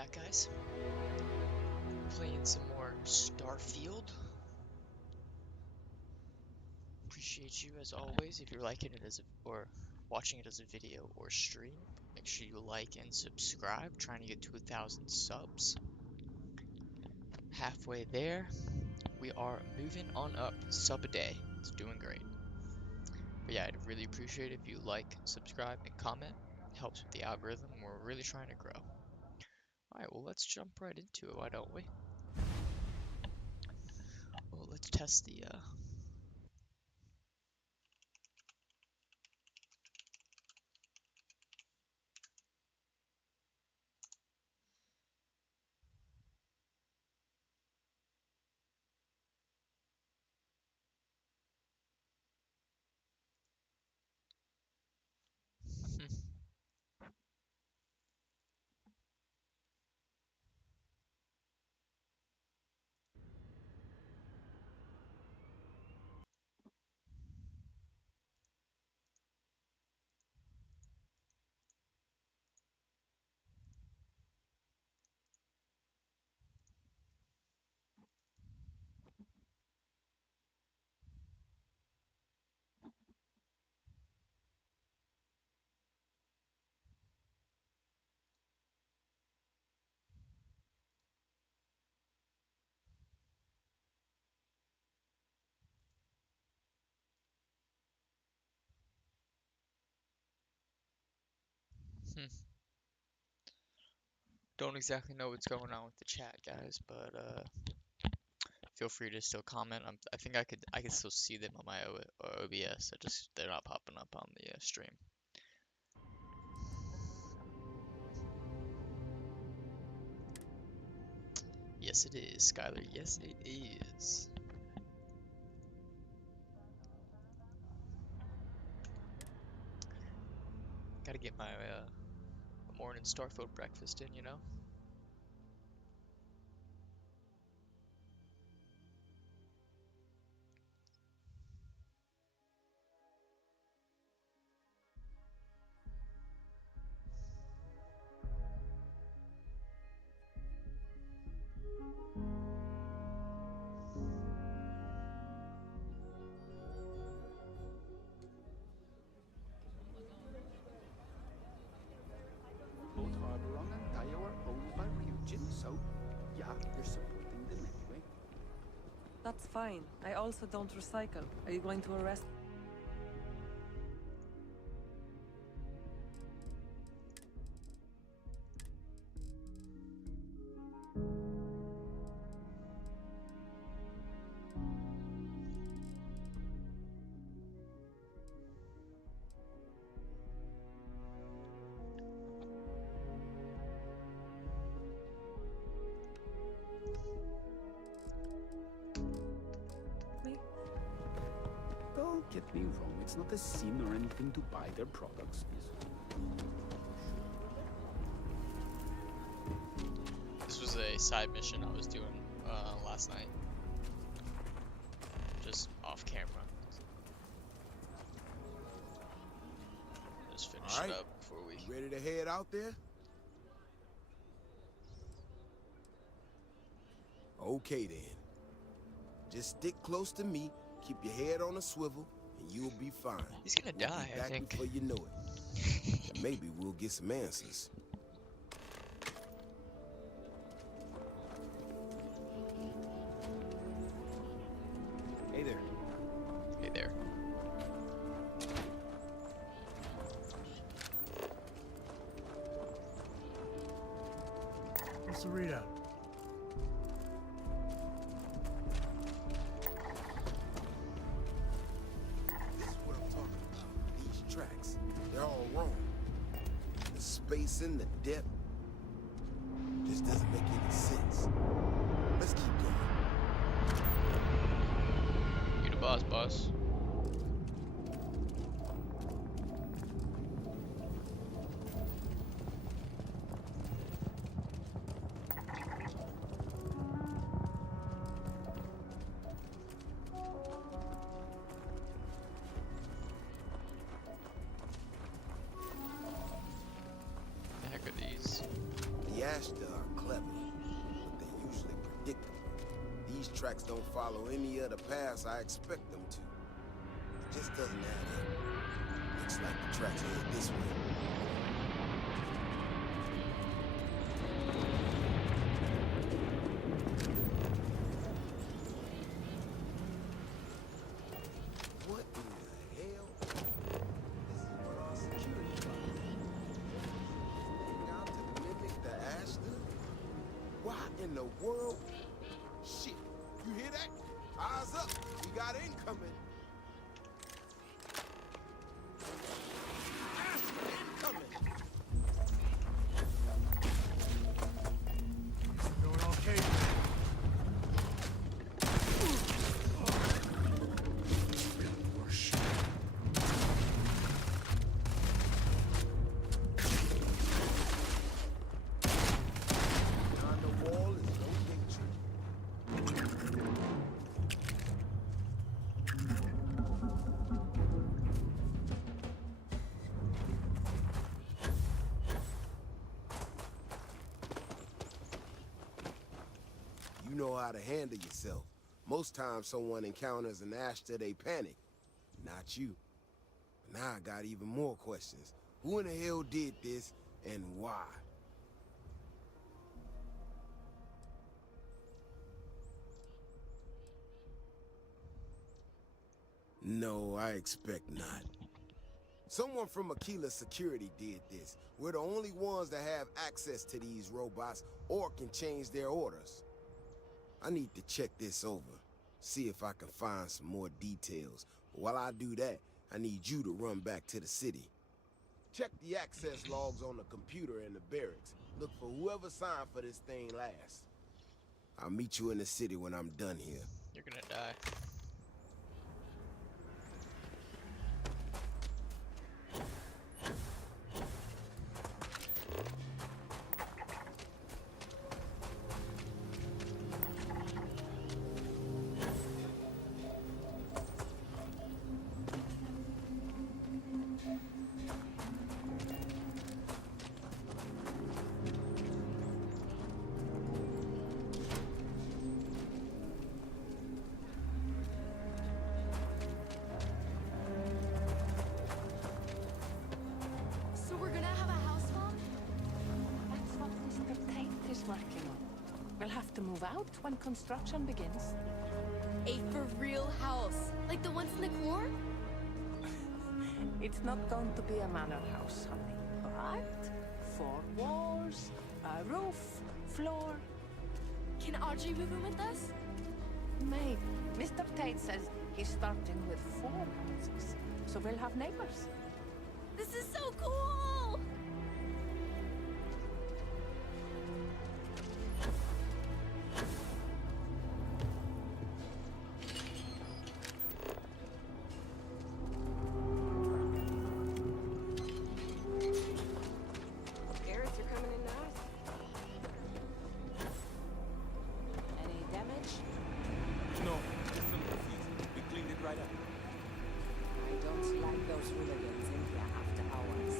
back, guys. Playing some more Starfield. Appreciate you as always. If you're liking it or watching it as a video or stream, make sure you like and subscribe. Trying to get to 1,000 subs. Halfway there. We are moving on up. Sub a day. It's doing great. But yeah, I'd really appreciate it if you like, subscribe, and comment. It helps with the algorithm. We're really trying to grow. Alright, well, let's jump right into it, why don't we? Well, let's test the, don't exactly know what's going on with the chat, guys, but, feel free to still comment. I think I could still see them on my OBS. They're not popping up on the stream. Yes, it is, Skylar. Yes, it is. Gotta get my morning Starfield breakfast in, you know? Both Harboron and Tayo are owned by Ryujin, so yeah, you're supporting them anyway. That's fine. I also don't recycle. Are you going to arrest? Me? Don't get me wrong, it's not a sin or anything to buy their products. This was a side mission I was doing last night. Just off camera. Just finish it up before we... Ready to head out there? Okay then. Just stick close to me, keep your head on a swivel, and you'll be fine. He's gonna We'll die, be I back think. before you know it. And maybe we'll get some answers. Hey there. Hey there. What's the readout? This is what I'm talking about. These tracks, they're all wrong. The spacing, the depth, just doesn't make any sense. Let's keep going. You the boss. The heck are these? The Ashta are clever, but they're usually predictable. These tracks don't follow any other paths I expect them to. It just doesn't add up. Looks like the tracks head this way. What in the hell? This is what our security guards hang out to mimic the Ashta? Why in the world? Shit, you hear that? Eyes up, we got incoming. Ashta incoming! Going okay. Behind the wall is no picture. You know how to handle yourself. Most times someone encounters an Ashta, they panic. Not you. Now I got even more questions. Who in the hell did this, and why? No, I expect not. Someone from Aquila Security did this. We're the only ones that have access to these robots or can change their orders. I need to check this over, see if I can find some more details. But while I do that, I need you to run back to the city. Check the access logs on the computer in the barracks. Look for whoever signed for this thing last. I'll meet you in the city when I'm done here. You're gonna die. So we're gonna have a house farm? That's what Mr. Tate is working on. We'll have to move out when construction begins. A for real house, like the ones in the core? It's not going to be a manor house, honey, but 4 walls, a roof, floor. Can Audrey move in with us? Maybe. Mr. Tate says he's starting with 4 houses, so we'll have neighbors. This is so cool! Garrett, you're coming in nice. Any damage? No, just some graffiti. We cleaned it right up. I don't like those hooligans in here after hours.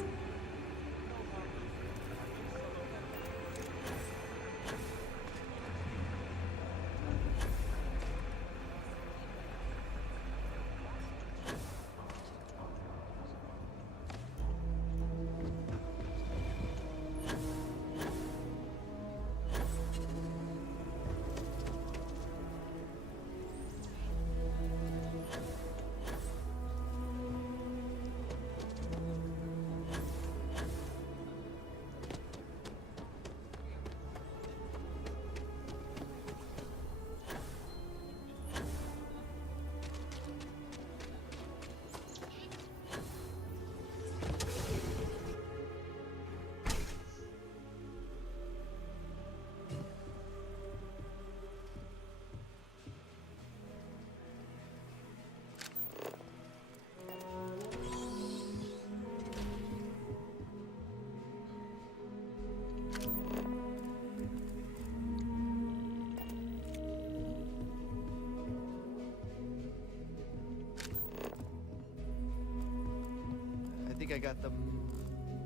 I think I got them.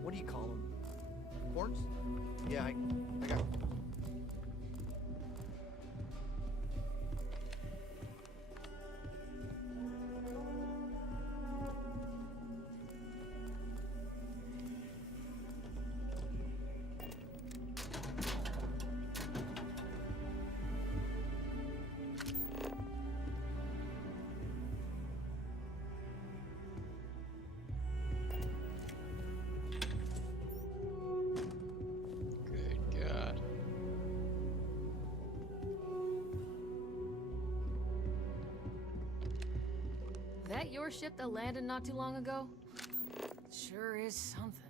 What do you call them? Ports? Yeah, I got. Good God. That your ship that landed not too long ago? Sure is something.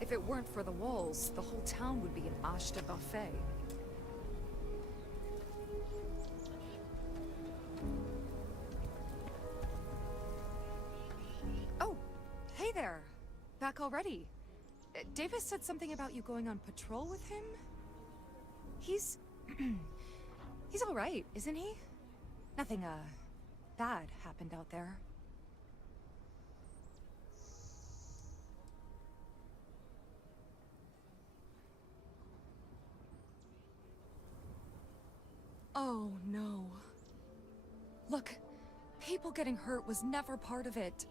If it weren't for the walls, the whole town would be an ashta buffet. Oh, hey there. Back already. Davis said something about you going on patrol with him? He's... he's all right, isn't he? Nothing, bad happened out there. Oh, no. Look, people getting hurt was never part of it.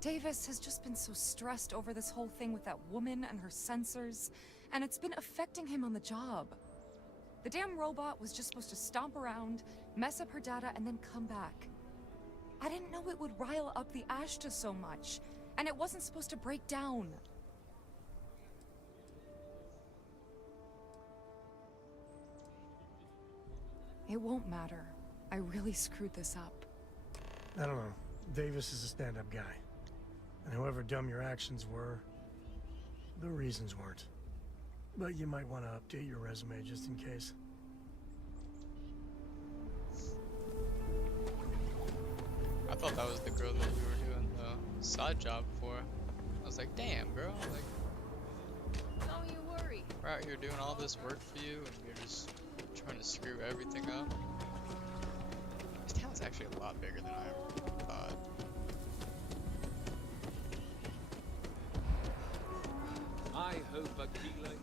Davis has just been so stressed over this whole thing with that woman and her sensors, and it's been affecting him on the job. The damn robot was just supposed to stomp around, mess up her data, and then come back. I didn't know it would rile up the Ashta so much, and it wasn't supposed to break down. It won't matter. I really screwed this up. I don't know. Davis is a stand-up guy. And however dumb your actions were, the reasons weren't. But you might want to update your resume just in case. I thought that was the girl that you were doing the side job for. I was like, damn, girl. Like, Don't you worry. we're out here doing all this work for you, and you're just trying to screw everything up. This town's actually a lot bigger than I thought. I hope Aquila is.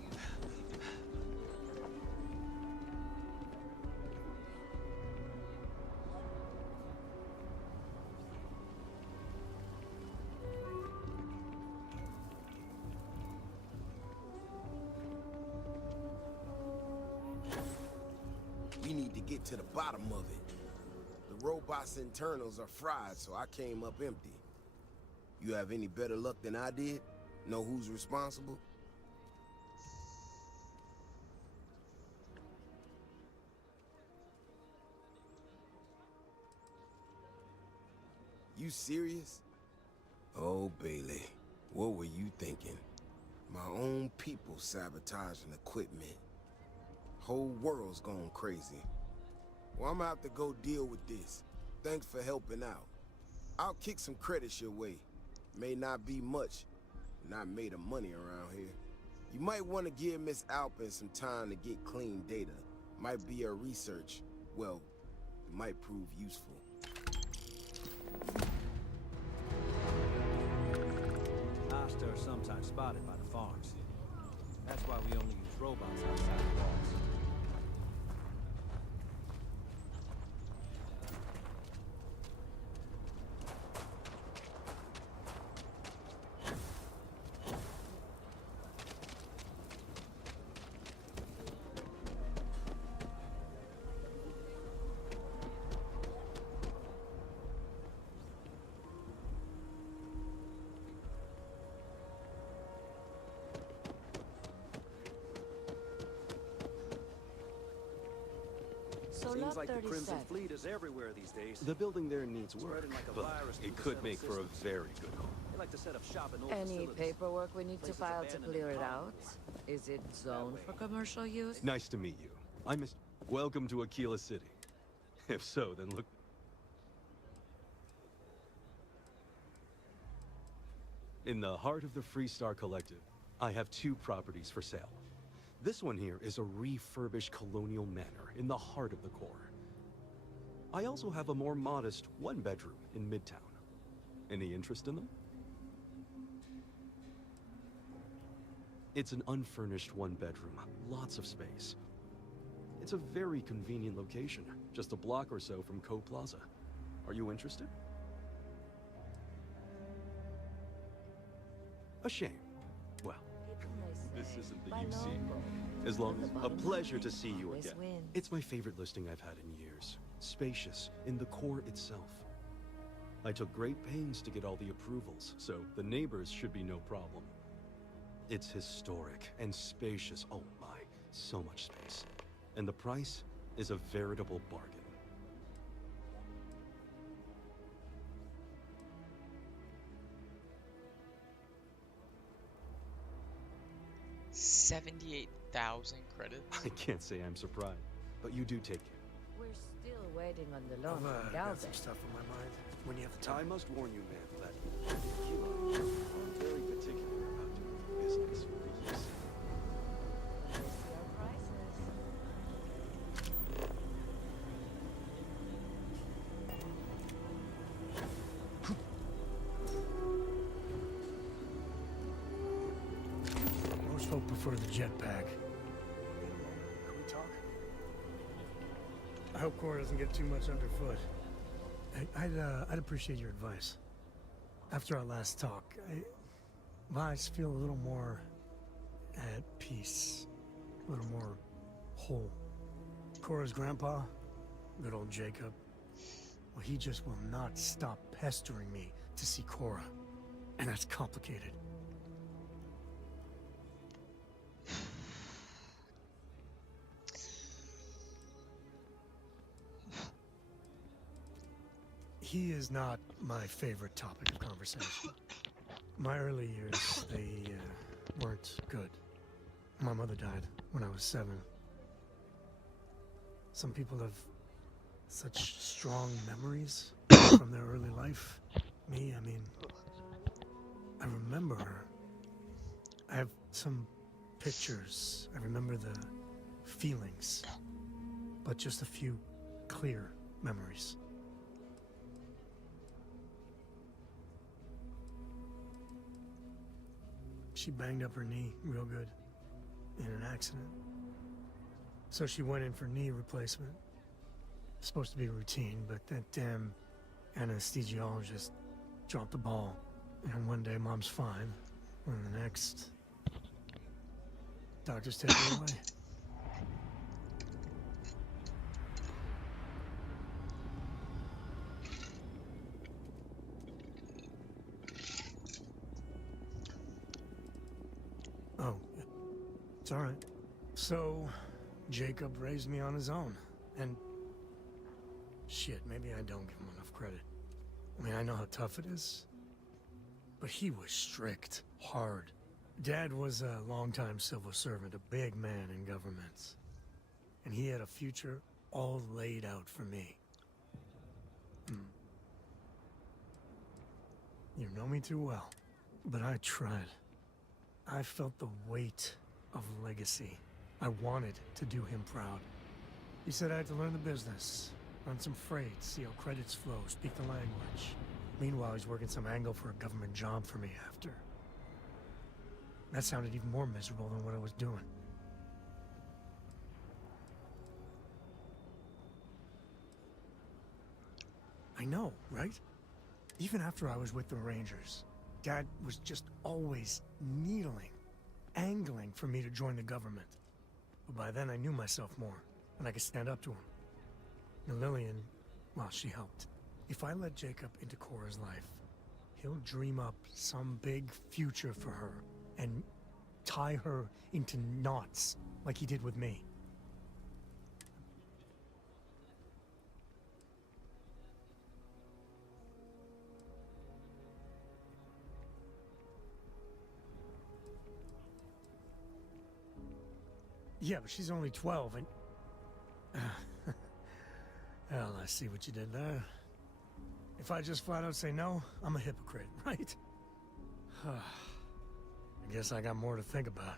We need to get to the bottom of it. The robot's internals are fried, so I came up empty. You have any better luck than I did? Know who's responsible? You serious? Oh, Bailey, what were you thinking? My own people sabotaging equipment. Whole world's gone crazy. Well, I'm gonna have to go deal with this. Thanks for helping out. I'll kick some credits your way. May not be much. Not made of money around here. You might want to give Miss Alpin some time to get clean data. Might be her research. Well, it might prove useful. Asta are sometimes spotted by the farms. That's why we only use robots outside the walls. So Seems lot like the Crimson 37. Fleet is everywhere these days. The building there needs work, Spreading like a but virus through it the could settled make for a systems. very good home. They like to set up shop in old Any facilities. paperwork we need to Places file to abandoned clear and it out? Is it zoned for commercial use? Nice to meet you. I'm Mr. Welcome to Aquila City. If so, then look. In the heart of the Freestar Collective, I have 2 properties for sale. This one here is a refurbished colonial manor in the heart of the core. I also have a more modest 1-bedroom in Midtown. Any interest in them? It's an unfurnished 1-bedroom, lots of space. It's a very convenient location, just a block or so from Co Plaza. Are you interested? A shame. Well, this isn't the UC. As long as a pleasure to see you again. It's my favorite listing I've had in years. Spacious, in the core itself. I took great pains to get all the approvals, so the neighbors should be no problem. It's historic and spacious. Oh my, so much space. And the price is a veritable bargain. $78,000 credits. I can't say I'm surprised, but you do take it. We're still waiting on the loan I've from got some Galvin. stuff on my mind. When you have the I time. must warn you, man, that Aquila are very particular about doing business with the UC. Most folk prefer the jetpack. Can we talk? I hope Cora doesn't get too much underfoot. I'd appreciate your advice. After our last talk, I just feel a little more at peace, a little more whole. Cora's grandpa, good old Jacob, well, he just will not stop pestering me to see Cora, and that's complicated. He is not my favorite topic of conversation. My early years, they weren't good. My mother died when I was 7. Some people have such strong memories from their early life. Me, I mean, I remember her. I have some pictures. I remember the feelings, but just a few clear memories. She banged up her knee real good in an accident. So she went in for knee replacement. Supposed to be routine, but that damn anesthesiologist dropped the ball. And one day mom's fine, and the next, doctors take her away. Oh, it's all right. So, Jacob raised me on his own, and shit, maybe I don't give him enough credit. I mean, I know how tough it is, but he was strict, hard. Dad was a longtime civil servant, a big man in government, and he had a future all laid out for me. You know me too well, but I tried. I felt the weight of legacy. I wanted to do him proud. He said I had to learn the business, run some freight, see how credits flow, speak the language. Meanwhile, he's working some angle for a government job for me after. That sounded even more miserable than what I was doing. I know, right? Even after I was with the Rangers, Dad was just always needling, angling for me to join the government. But by then I knew myself more, and I could stand up to him. And Lillian, well, she helped. If I let Jacob into Cora's life, he'll dream up some big future for her and tie her into knots like he did with me. Yeah, but she's only 12 and... Well, I see what you did there. If I just flat out say no, I'm a hypocrite, right? I guess I got more to think about.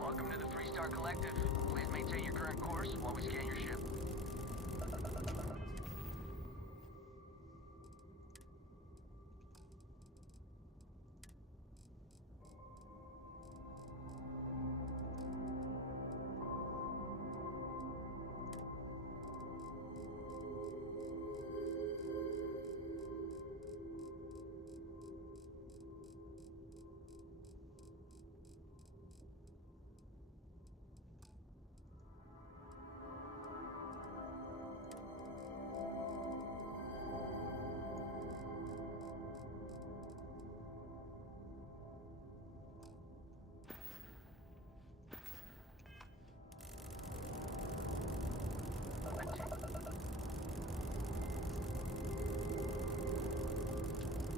Welcome to the Freestar Collective. Please maintain your current course while we scan your ship.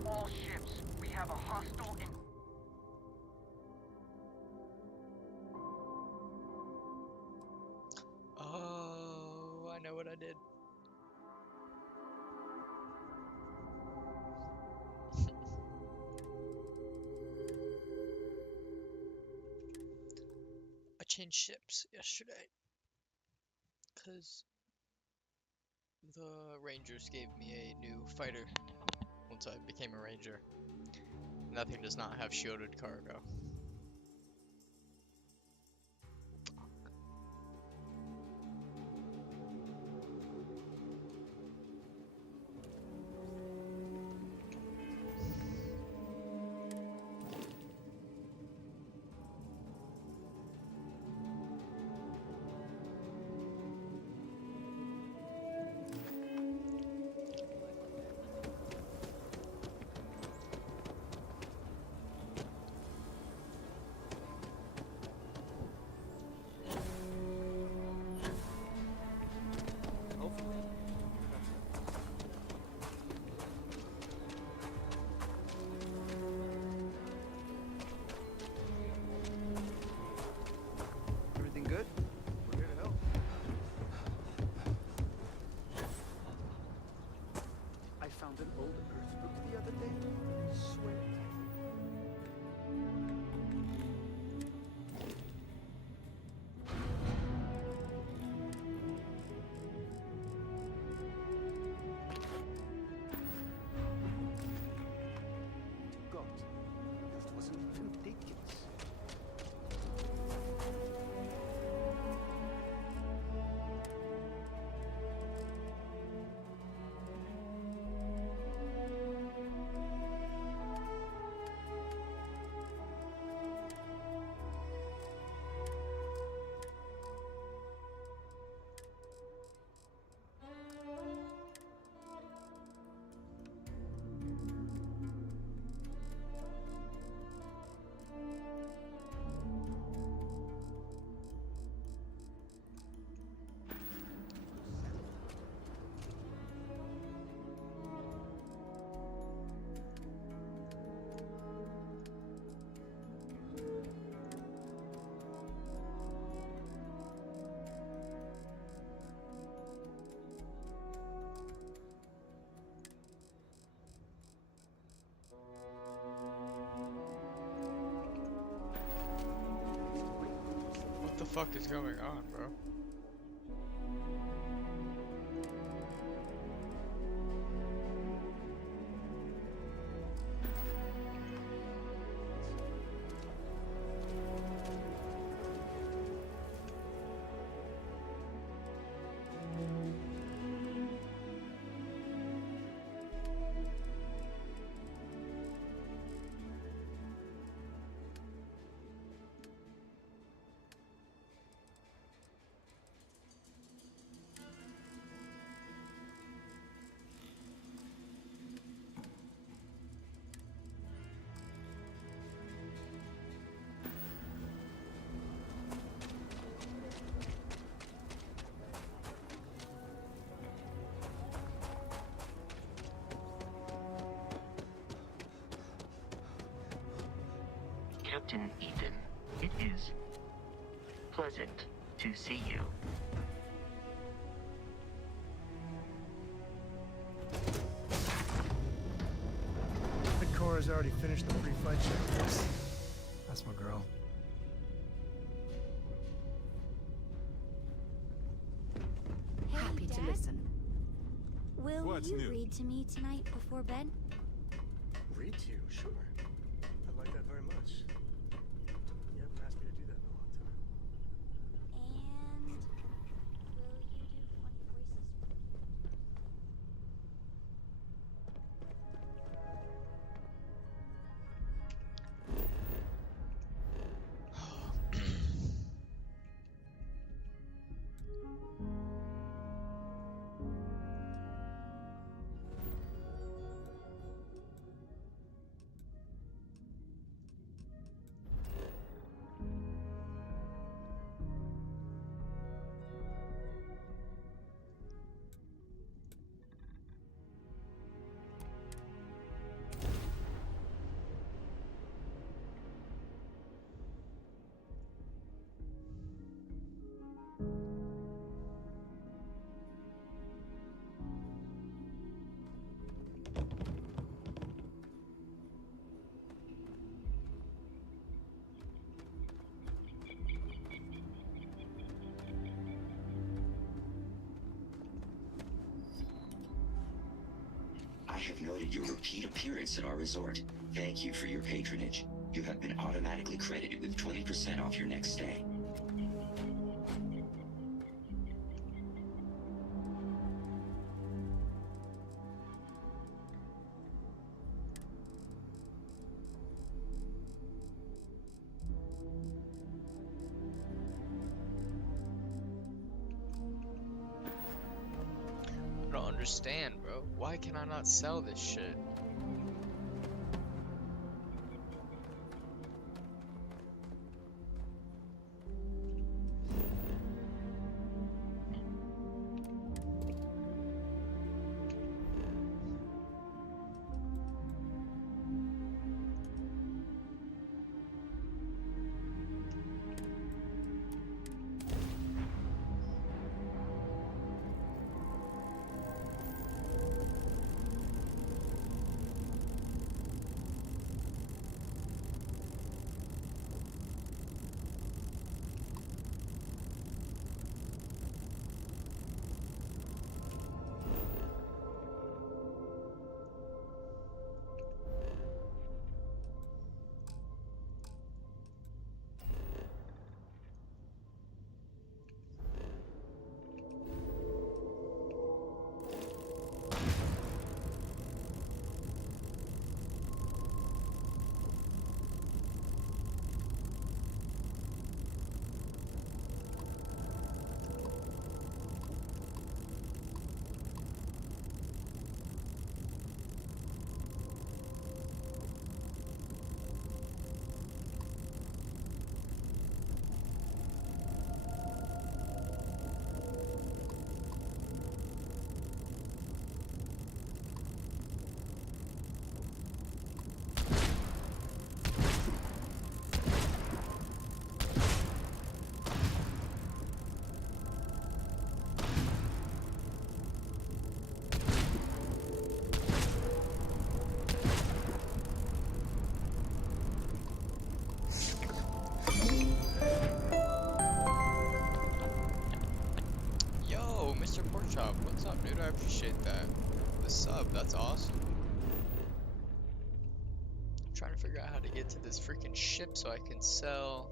All ships, we have a hostile in... Oh, I know what I did. I changed ships yesterday because the Rangers gave me a new fighter once I became a Ranger. Nothing does not have shielded cargo. the fuck is going on, bro? Captain Ethan, it is pleasant to see you. The Corps has already finished the pre-flight checklist. That's my girl. Hey, Happy to Dad? listen. Will What's you new? read to me tonight before bed? Read to you, sure. I'd like that very much. You haven't asked me to do that in a long time. And will you do funny voices for the I have noted your repeat appearance at our resort. Thank you for your patronage. You have been automatically credited with 20% off your next stay. I don't understand, bro. Why can I not sell this shit? Chop, what's up, dude? I appreciate that. The sub, that's awesome. I'm trying to figure out how to get to this freaking ship so I can sell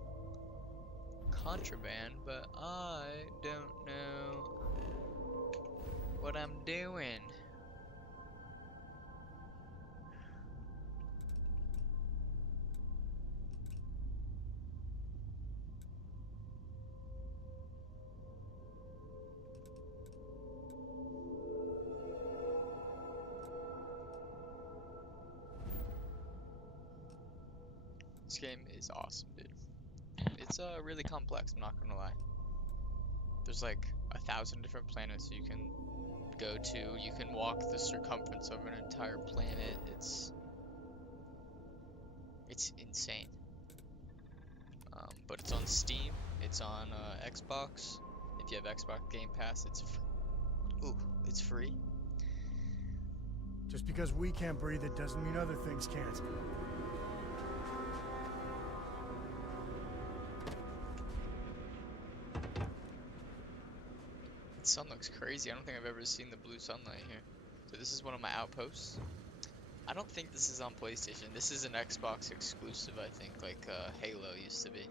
contraband, but I don't know what I'm doing. This game is awesome, dude. It's really complex, I'm not gonna lie. There's like 1,000 different planets you can go to. You can walk the circumference of an entire planet. It's insane. But it's on Steam. It's on Xbox. If you have Xbox Game Pass, it's free. Just because we can't breathe it doesn't mean other things can't. The sun looks crazy. I don't think I've ever seen the blue sunlight here. So this is one of my outposts. I don't think this is on PlayStation. This is an Xbox exclusive, I think, like Halo used to be.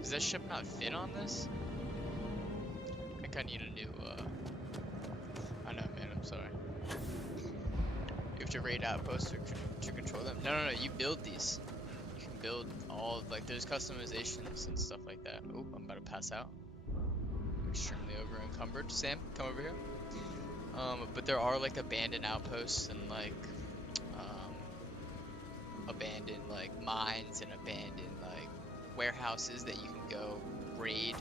Does that ship not fit on this? I think I need a new, I know, man, I'm sorry. You have to raid outposts to control them? No, you build these. You can build all, like, there's customizations and stuff like that. Oh, I'm about to pass out. I'm extremely over encumbered. Sam, come over here. But there are, like, abandoned outposts and, like, abandoned, like, mines and abandoned, like, warehouses that you can go raid.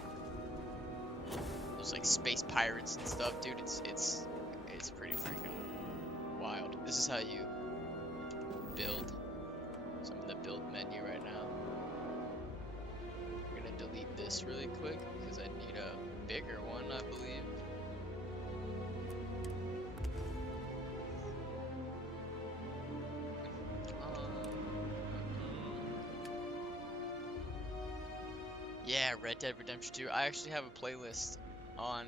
There's like space pirates and stuff, dude. It's pretty freaking wild. This is how you build. So I'm in the build menu right now. I'm gonna delete this really quick because I need a bigger one, I believe. Yeah, Red Dead Redemption 2. I actually have a playlist on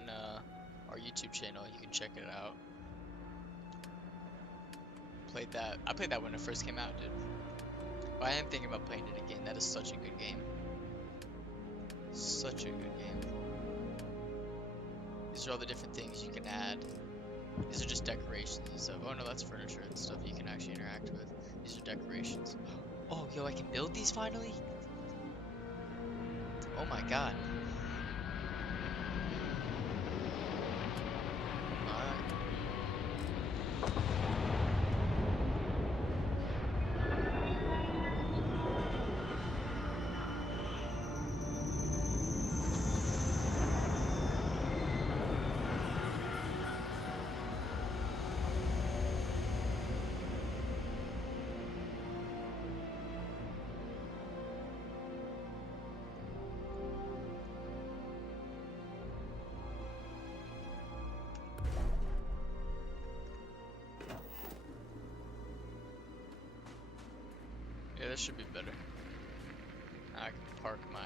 our YouTube channel. You can check it out. I played that when it first came out, dude. But I am thinking about playing it again. That is such a good game. Such a good game. These are all the different things you can add. These are just decorations and stuff. Oh no, that's furniture and stuff you can actually interact with. These are decorations. Oh, yo, I can build these finally? Oh my god. Alright. Yeah, this should be better. I can park my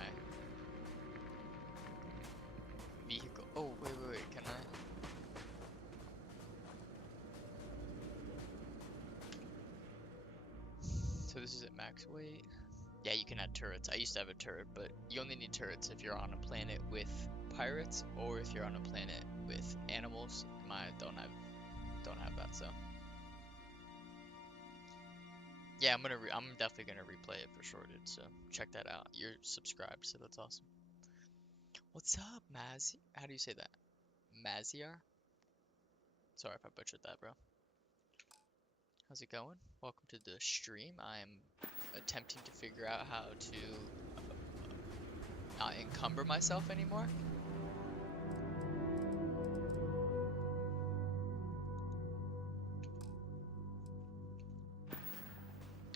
vehicle. Oh, wait, can I? So this is at max weight. Yeah, you can add turrets. I used to have a turret, but you only need turrets if you're on a planet with pirates or if you're on a planet with animals. Mine don't have that, so. Yeah, I'm definitely gonna replay it for sure, dude. So check that out. You're subscribed, so that's awesome. What's up, Maz? How do you say that? Maziar? Sorry if I butchered that, bro. How's it going? Welcome to the stream. I am attempting to figure out how to not encumber myself anymore.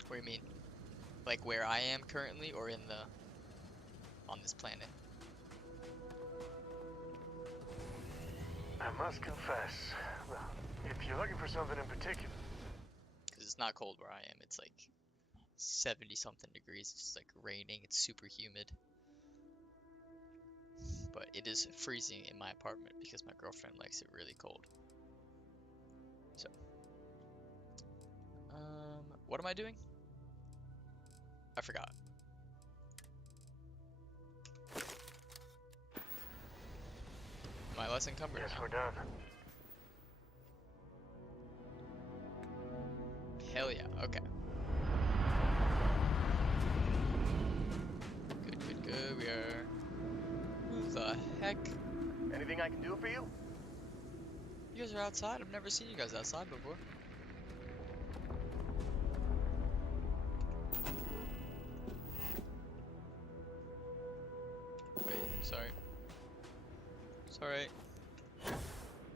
What do you mean? Like where I am currently or on this planet? I must confess, well, if you're looking for something in particular. Because it's not cold where I am. It's like 70 something degrees. It's like raining. It's super humid. But it is freezing in my apartment because my girlfriend likes it really cold. So, what am I doing? I forgot. Am I less encumbered? Yes, we're done. Hell yeah, okay. Good, we are... Who the heck? Anything I can do for you? You guys are outside? I've never seen you guys outside before. Wait, sorry. Sorry.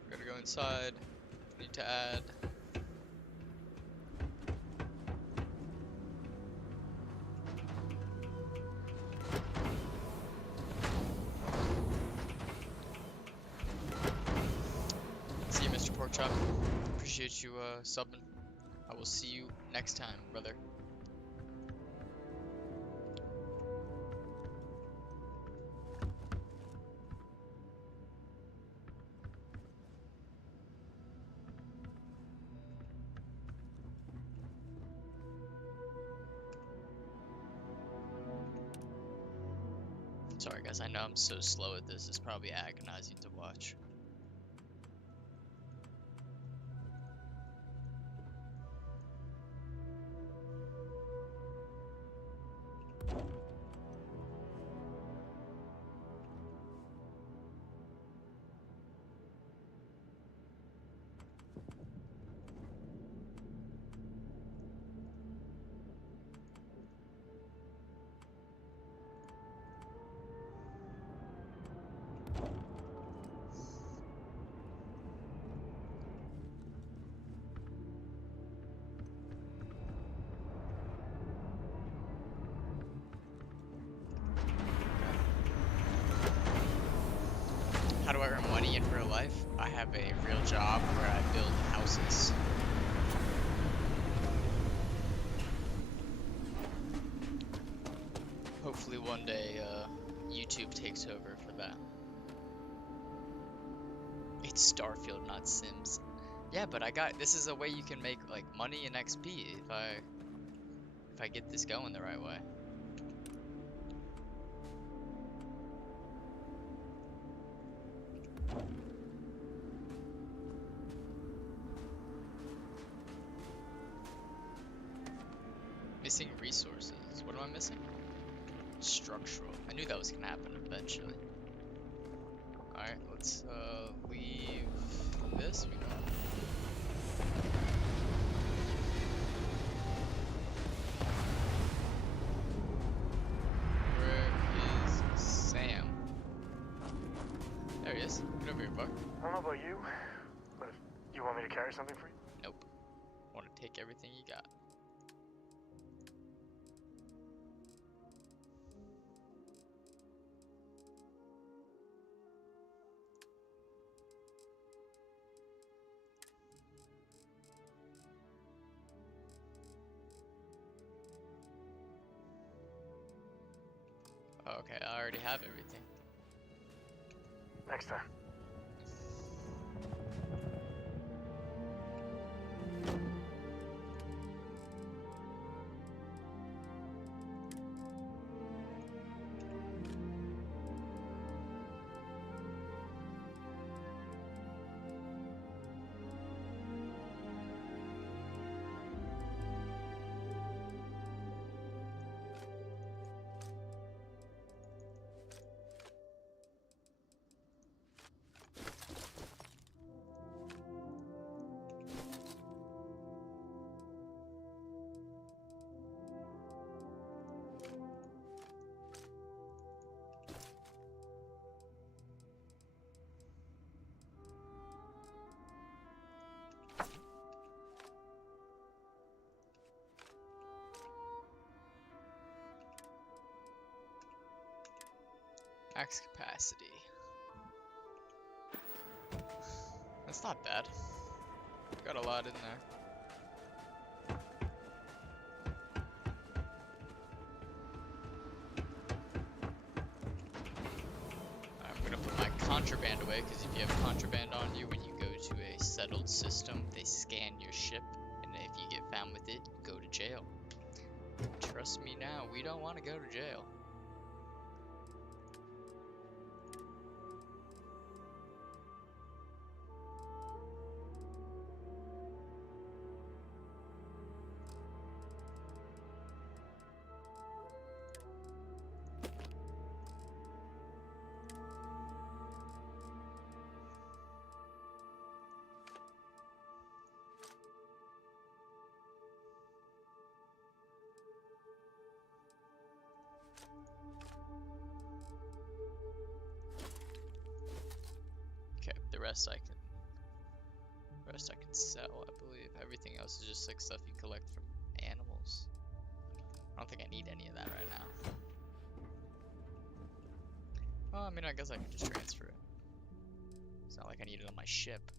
Gotta go inside. Need to add. See you, Mr. Porkchop. Appreciate you subbing. I will see you next time, brother. Sorry guys, I know I'm so slow at this, it's probably agonizing to watch. How do I earn money in real life? I have a real job where I build houses. Hopefully one day YouTube takes over for that. It's Starfield, not Sims. Yeah, but this is a way you can make like money and XP if I get this going the right way. Missing resources. What am I missing? Structural. I knew that was gonna happen eventually. Alright, let's leave this. We don't. Where is Sam? There he is. Get over here, Buck. I don't know about you, but if you want me to carry something for you? Nope. Want to take everything you got. Oh, okay, I already have everything. Next time. Max capacity. That's not bad. Got a lot in there. I'm gonna put my contraband away, because if you have contraband on you when you go to a settled system, they scan your ship, and if you get found with it, you go to jail. Trust me now, we don't want to go to jail. Okay, the rest I can sell, I believe. Everything else is just like stuff you collect from animals. I don't think I need any of that right now. Well, I mean, I guess I can just transfer it. It's not like I need it on my ship.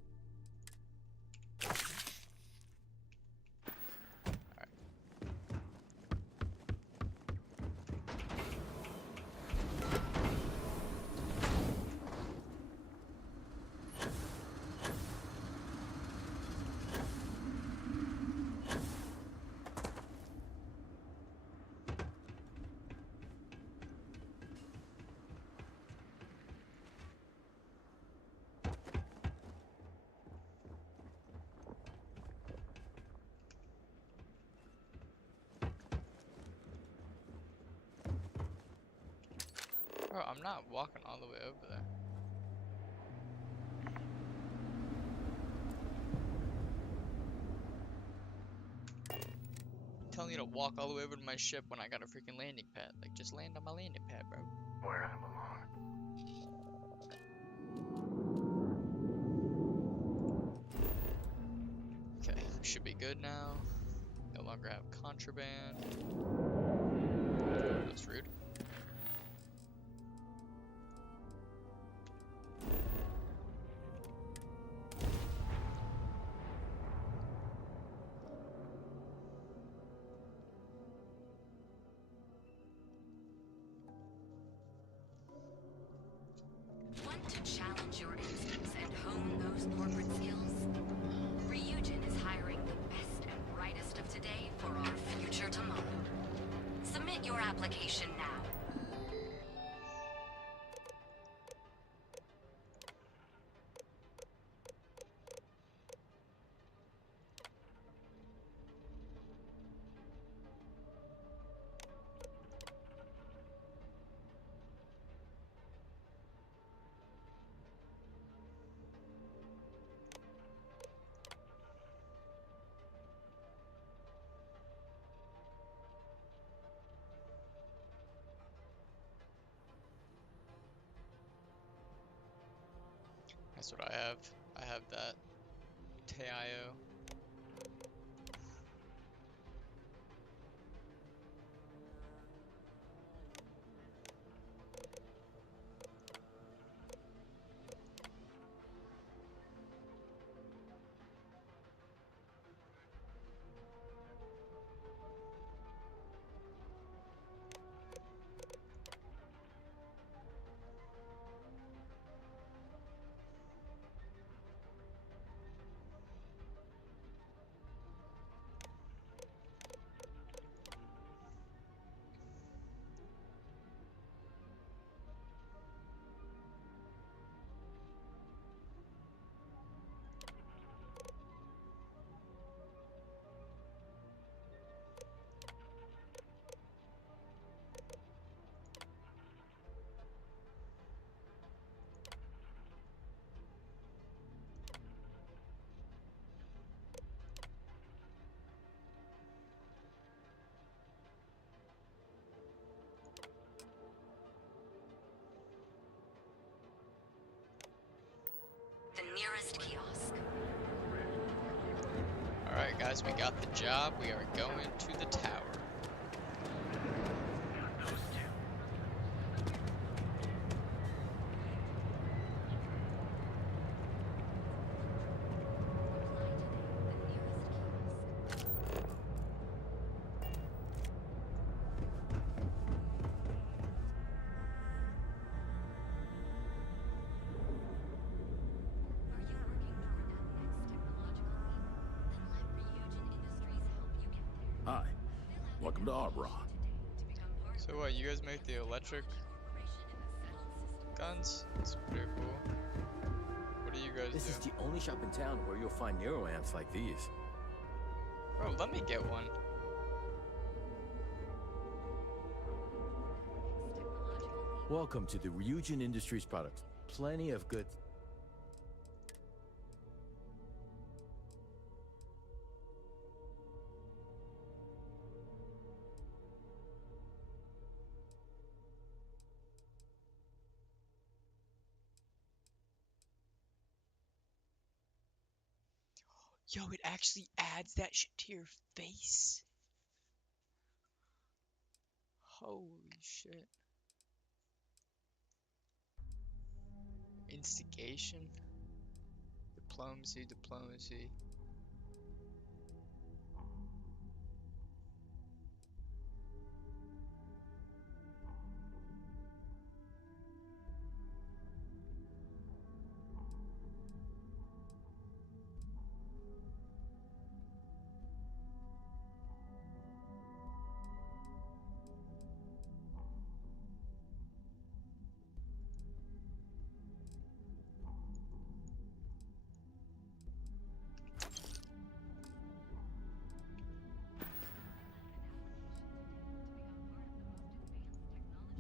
Bro, I'm not walking all the way over there. I'm telling you to walk all the way over to my ship when I got a freaking landing pad. Like, just land on my landing pad, bro. Where I belong. Okay, should be good now. No longer have contraband. That's rude. Want to challenge your instincts and hone those corporate skills? Ryujin is hiring the best and brightest of today for our future tomorrow. Submit your application now. That's what I have. I have that Teio. The nearest kiosk. Alright guys, we got the job. We are going to the tower. Hi. Welcome to Arbron. So what, you guys make the electric guns? That's pretty cool. What do you guys This do? is the only shop in town where you'll find neuroamps like these. Bro, let me get one. Welcome to the Ryujin Industries products. Plenty of good... Yo, it actually adds that shit to your face. Holy shit. Instigation. Diplomacy.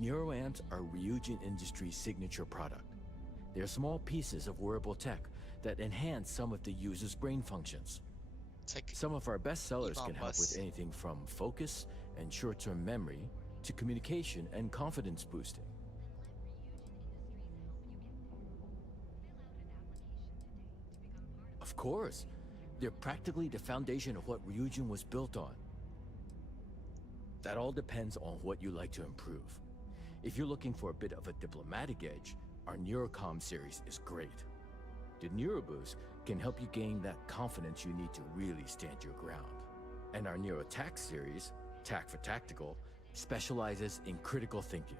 Neuroamps are Ryujin Industries' signature product. They're small pieces of wearable tech that enhance some of the user's brain functions. Some of our best sellers can help with anything from focus and short-term memory to communication and confidence boosting. Of course, they're practically the foundation of what Ryujin was built on. That all depends on what you like to improve. If you're looking for a bit of a diplomatic edge, our Neurocom series is great. The Neuroboost can help you gain that confidence you need to really stand your ground. And our Neurotac series, Tac for Tactical, specializes in critical thinking.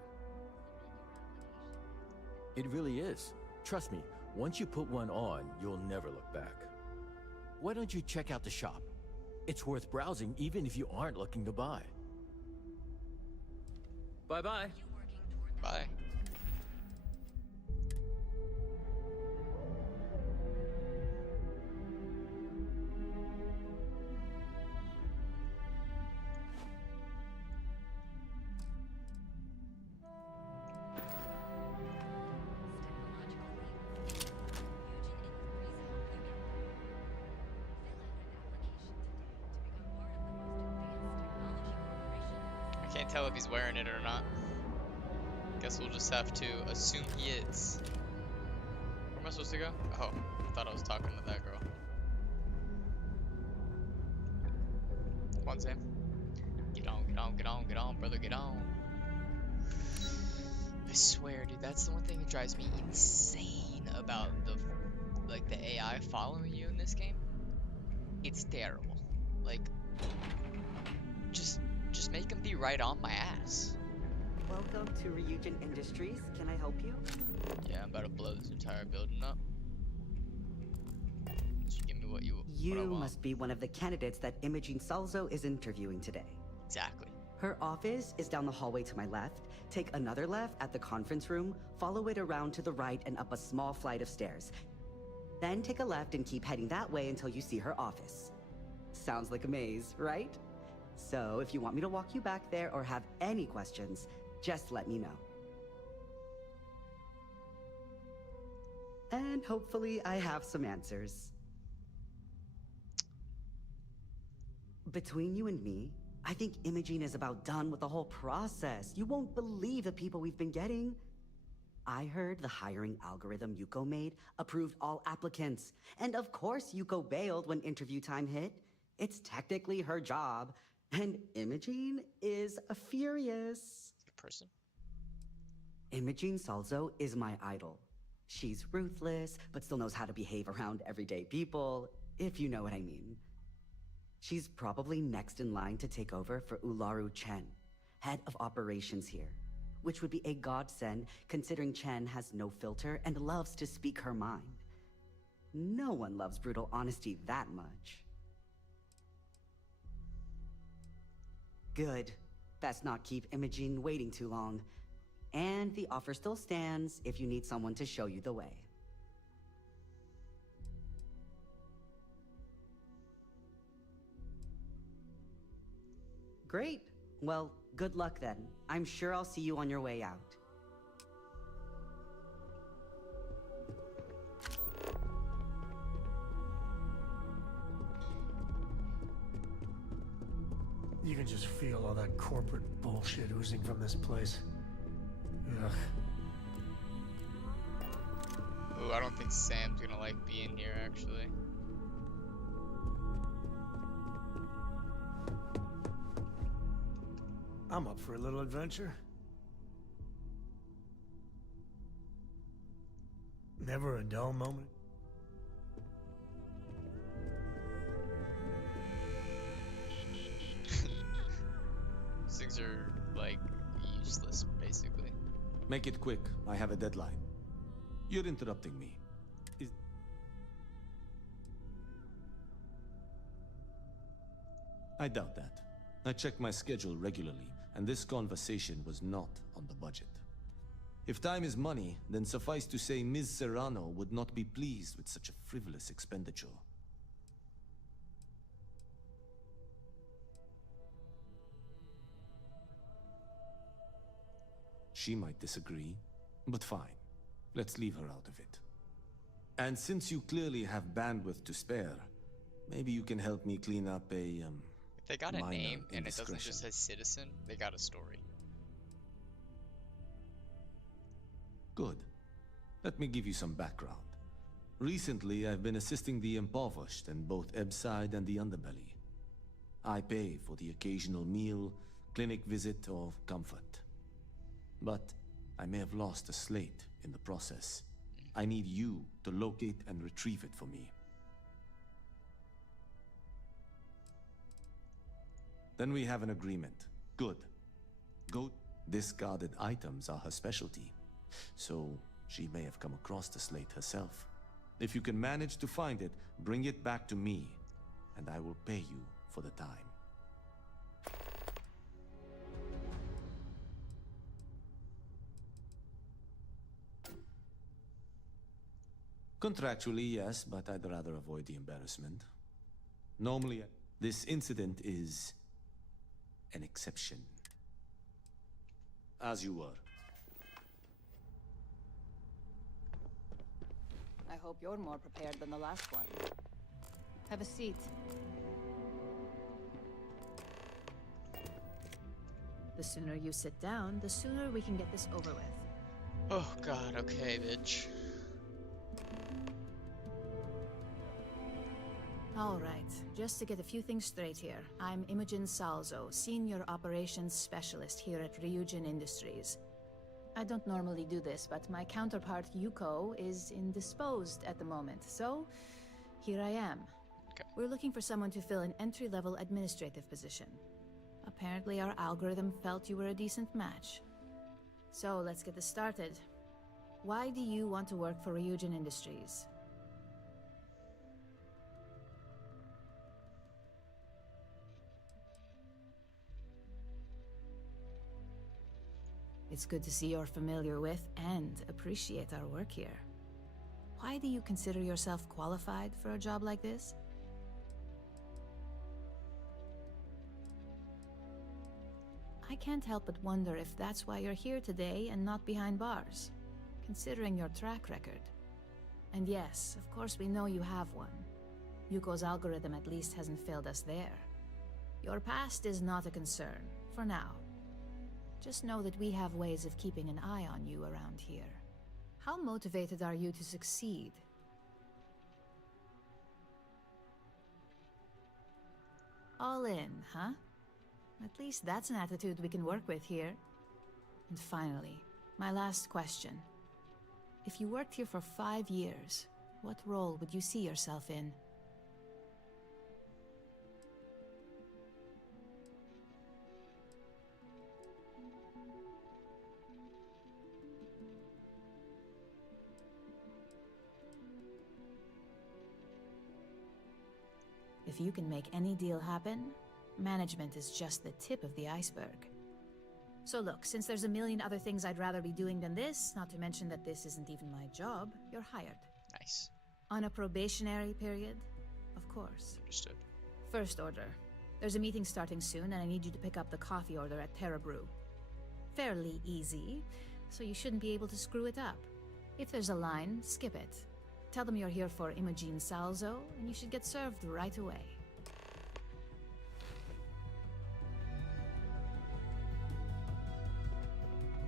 It really is. Trust me, once you put one on, you'll never look back. Why don't you check out the shop? It's worth browsing even if you aren't looking to buy. Bye-bye. Bye. I can't tell if he's wearing it or not. Guess we'll just have to assume he is. Where am I supposed to go? Oh, I thought I was talking to that girl. Come on, Sam. Get on, brother, get on. I swear, dude, that's the one thing that drives me insane about the AI following you in this game. It's terrible. Like, just make them be right on my ass. Welcome to Ryujin Industries. Can I help you? Yeah, I'm about to blow this entire building up. Just give me what I You want. must be one of the candidates that Imogene Salzo is interviewing today. Exactly. Her office is down the hallway to my left. Take another left at the conference room, follow it around to the right and up a small flight of stairs. Then take a left and keep heading that way until you see her office. Sounds like a maze, right? So if you want me to walk you back there or have any questions, just let me know. And hopefully I have some answers. Between you and me, I think Imogene is about done with the whole process. You won't believe the people we've been getting. I heard the hiring algorithm Yuko made approved all applicants. And of course Yuko bailed when interview time hit. It's technically her job. And Imogene is furious. Good person. Imogene Salzo is my idol. She's ruthless, but still knows how to behave around everyday people, if you know what I mean. She's probably next in line to take over for Ularu Chen, head of operations here, which would be a godsend considering Chen has no filter and loves to speak her mind. No one loves brutal honesty that much. Good. Best not keep Imogene waiting too long. And the offer still stands if you need someone to show you the way. Great. Well, good luck then. I'm sure I'll see you on your way out. You can just feel all that corporate bullshit oozing from this place. Ugh. Ooh, I don't think Sam's gonna like being here, actually. I'm up for a little adventure. Never a dull moment. These things are, like, useless, basically. Make it quick. I have a deadline. You're interrupting me. I doubt that. I check my schedule regularly, and this conversation was not on the budget. If time is money, then suffice to say Ms. Serrano would not be pleased with such a frivolous expenditure. She might disagree, but fine. Let's leave her out of it. And since you clearly have bandwidth to spare, maybe you can help me clean up a, If they got a minor name and it doesn't indiscretion. just say citizen, they got a story. Good. Let me give you some background. Recently, I've been assisting the impoverished in both Ebbside and the Underbelly. I pay for the occasional meal, clinic visit, or comfort. But I may have lost a slate in the process. I need you to locate and retrieve it for me. Then we have an agreement. Good. Go. Discarded items are her specialty, so she may have come across the slate herself. If you can manage to find it, bring it back to me, and I will pay you for the time. Contractually, yes, but I'd rather avoid the embarrassment. Normally, this incident is an exception. As you were. I hope you're more prepared than the last one. Have a seat. The sooner you sit down, the sooner we can get this over with. Oh god, okay, bitch. All right, just to get a few things straight here. I'm Imogen Salzo, Senior Operations Specialist here at Ryujin Industries. I don't normally do this, but my counterpart Yuko is indisposed at the moment, so here I am. Okay. We're looking for someone to fill an entry-level administrative position. Apparently our algorithm felt you were a decent match. So let's get this started. Why do you want to work for Ryujin Industries? It's good to see you're familiar with and appreciate our work here. Why do you consider yourself qualified for a job like this? I can't help but wonder if that's why you're here today and not behind bars, considering your track record. And yes, of course we know you have one. Yuko's algorithm at least hasn't failed us there. Your past is not a concern, for now. Just know that we have ways of keeping an eye on you around here. How motivated are you to succeed? All in, huh? At least that's an attitude we can work with here. And finally, my last question. If you worked here for 5 years, what role would you see yourself in? If you can make any deal happen, management is just the tip of the iceberg. So look, since there's a million other things I'd rather be doing than this, not to mention that this isn't even my job, you're hired. Nice. On a probationary period, of course. Understood. First order. There's a meeting starting soon, and I need you to pick up the coffee order at Terra Brew. Fairly easy, so you shouldn't be able to screw it up. If there's a line, skip it. Tell them you're here for Imogen Salzo, and you should get served right away.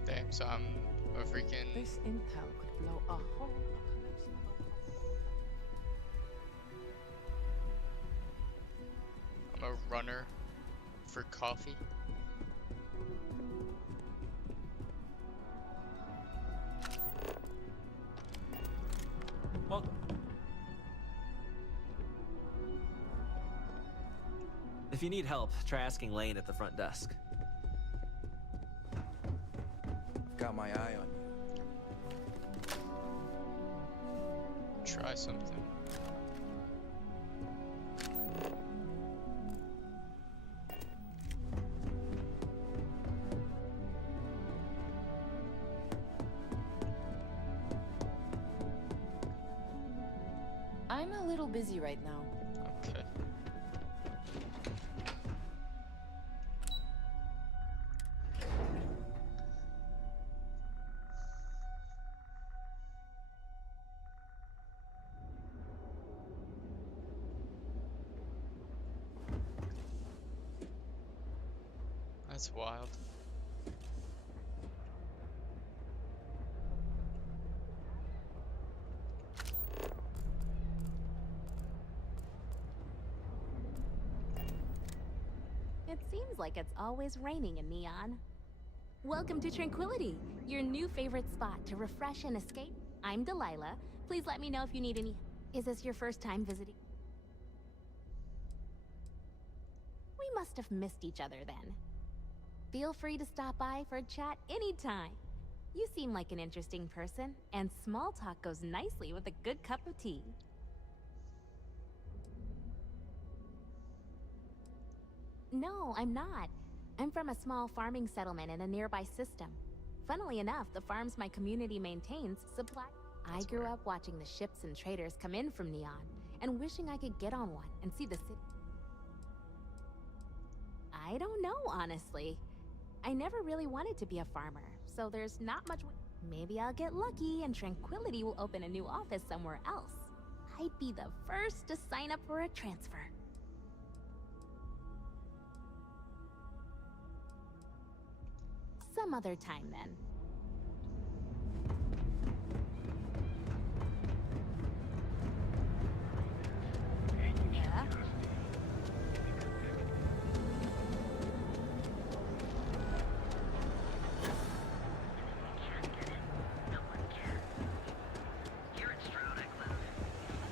Damn, so I'm a freaking... This intel could blow a hole. I'm a runner for coffee. Welcome. If you need help, try asking Lane at the front desk. Got my eye on you. Try something. I'm a little busy right now. Okay. That's wild. It seems like it's always raining in Neon. Welcome to Tranquility, your new favorite spot to refresh and escape. I'm Delilah. Please let me know if you need any... Is this your first time visiting? We must have missed each other then. Feel free to stop by for a chat anytime. You seem like an interesting person, and small talk goes nicely with a good cup of tea. No, I'm not. I'm from a small farming settlement in a nearby system. Funnily enough, the farms my community maintains supply... I grew up watching the ships and traders come in from Neon, and wishing I could get on one and see the city. I don't know, honestly. I never really wanted to be a farmer, so there's not much... Maybe I'll get lucky and Tranquility will open a new office somewhere else. I'd be the first to sign up for a transfer. Some other time, then. Yeah?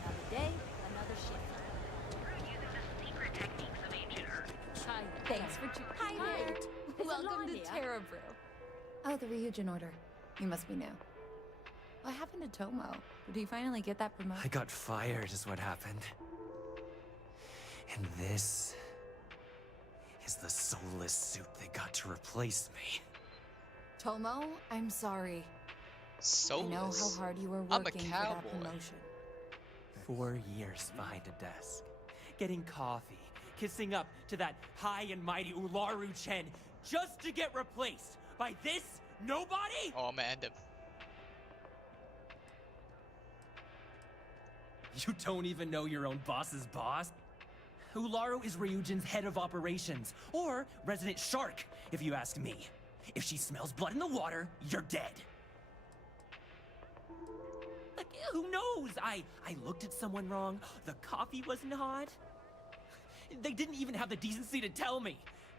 Another day, another shift. We're using the secret techniques of ancient Earth. Thanks for... Hi there. Welcome to Terra Brew. Oh, the Ryujin order. You must be new. What happened to Tomo? Did he finally get that promotion? I got fired is what happened. And this is the soulless suit they got to replace me. Tomo, I'm sorry. Soulless? I know how hard you were I'm a working for that cowboy. promotion. 4 years behind a desk, getting coffee, kissing up to that high and mighty Ularu Chen, just to get replaced by this nobody? Oh, I'm gonna end him. You don't even know your own boss's boss? Ularu is Ryujin's head of operations, or resident shark, if you ask me. If she smells blood in the water, you're dead. Like, who knows? I looked at someone wrong, the coffee wasn't hot. They didn't even have the decency to tell me.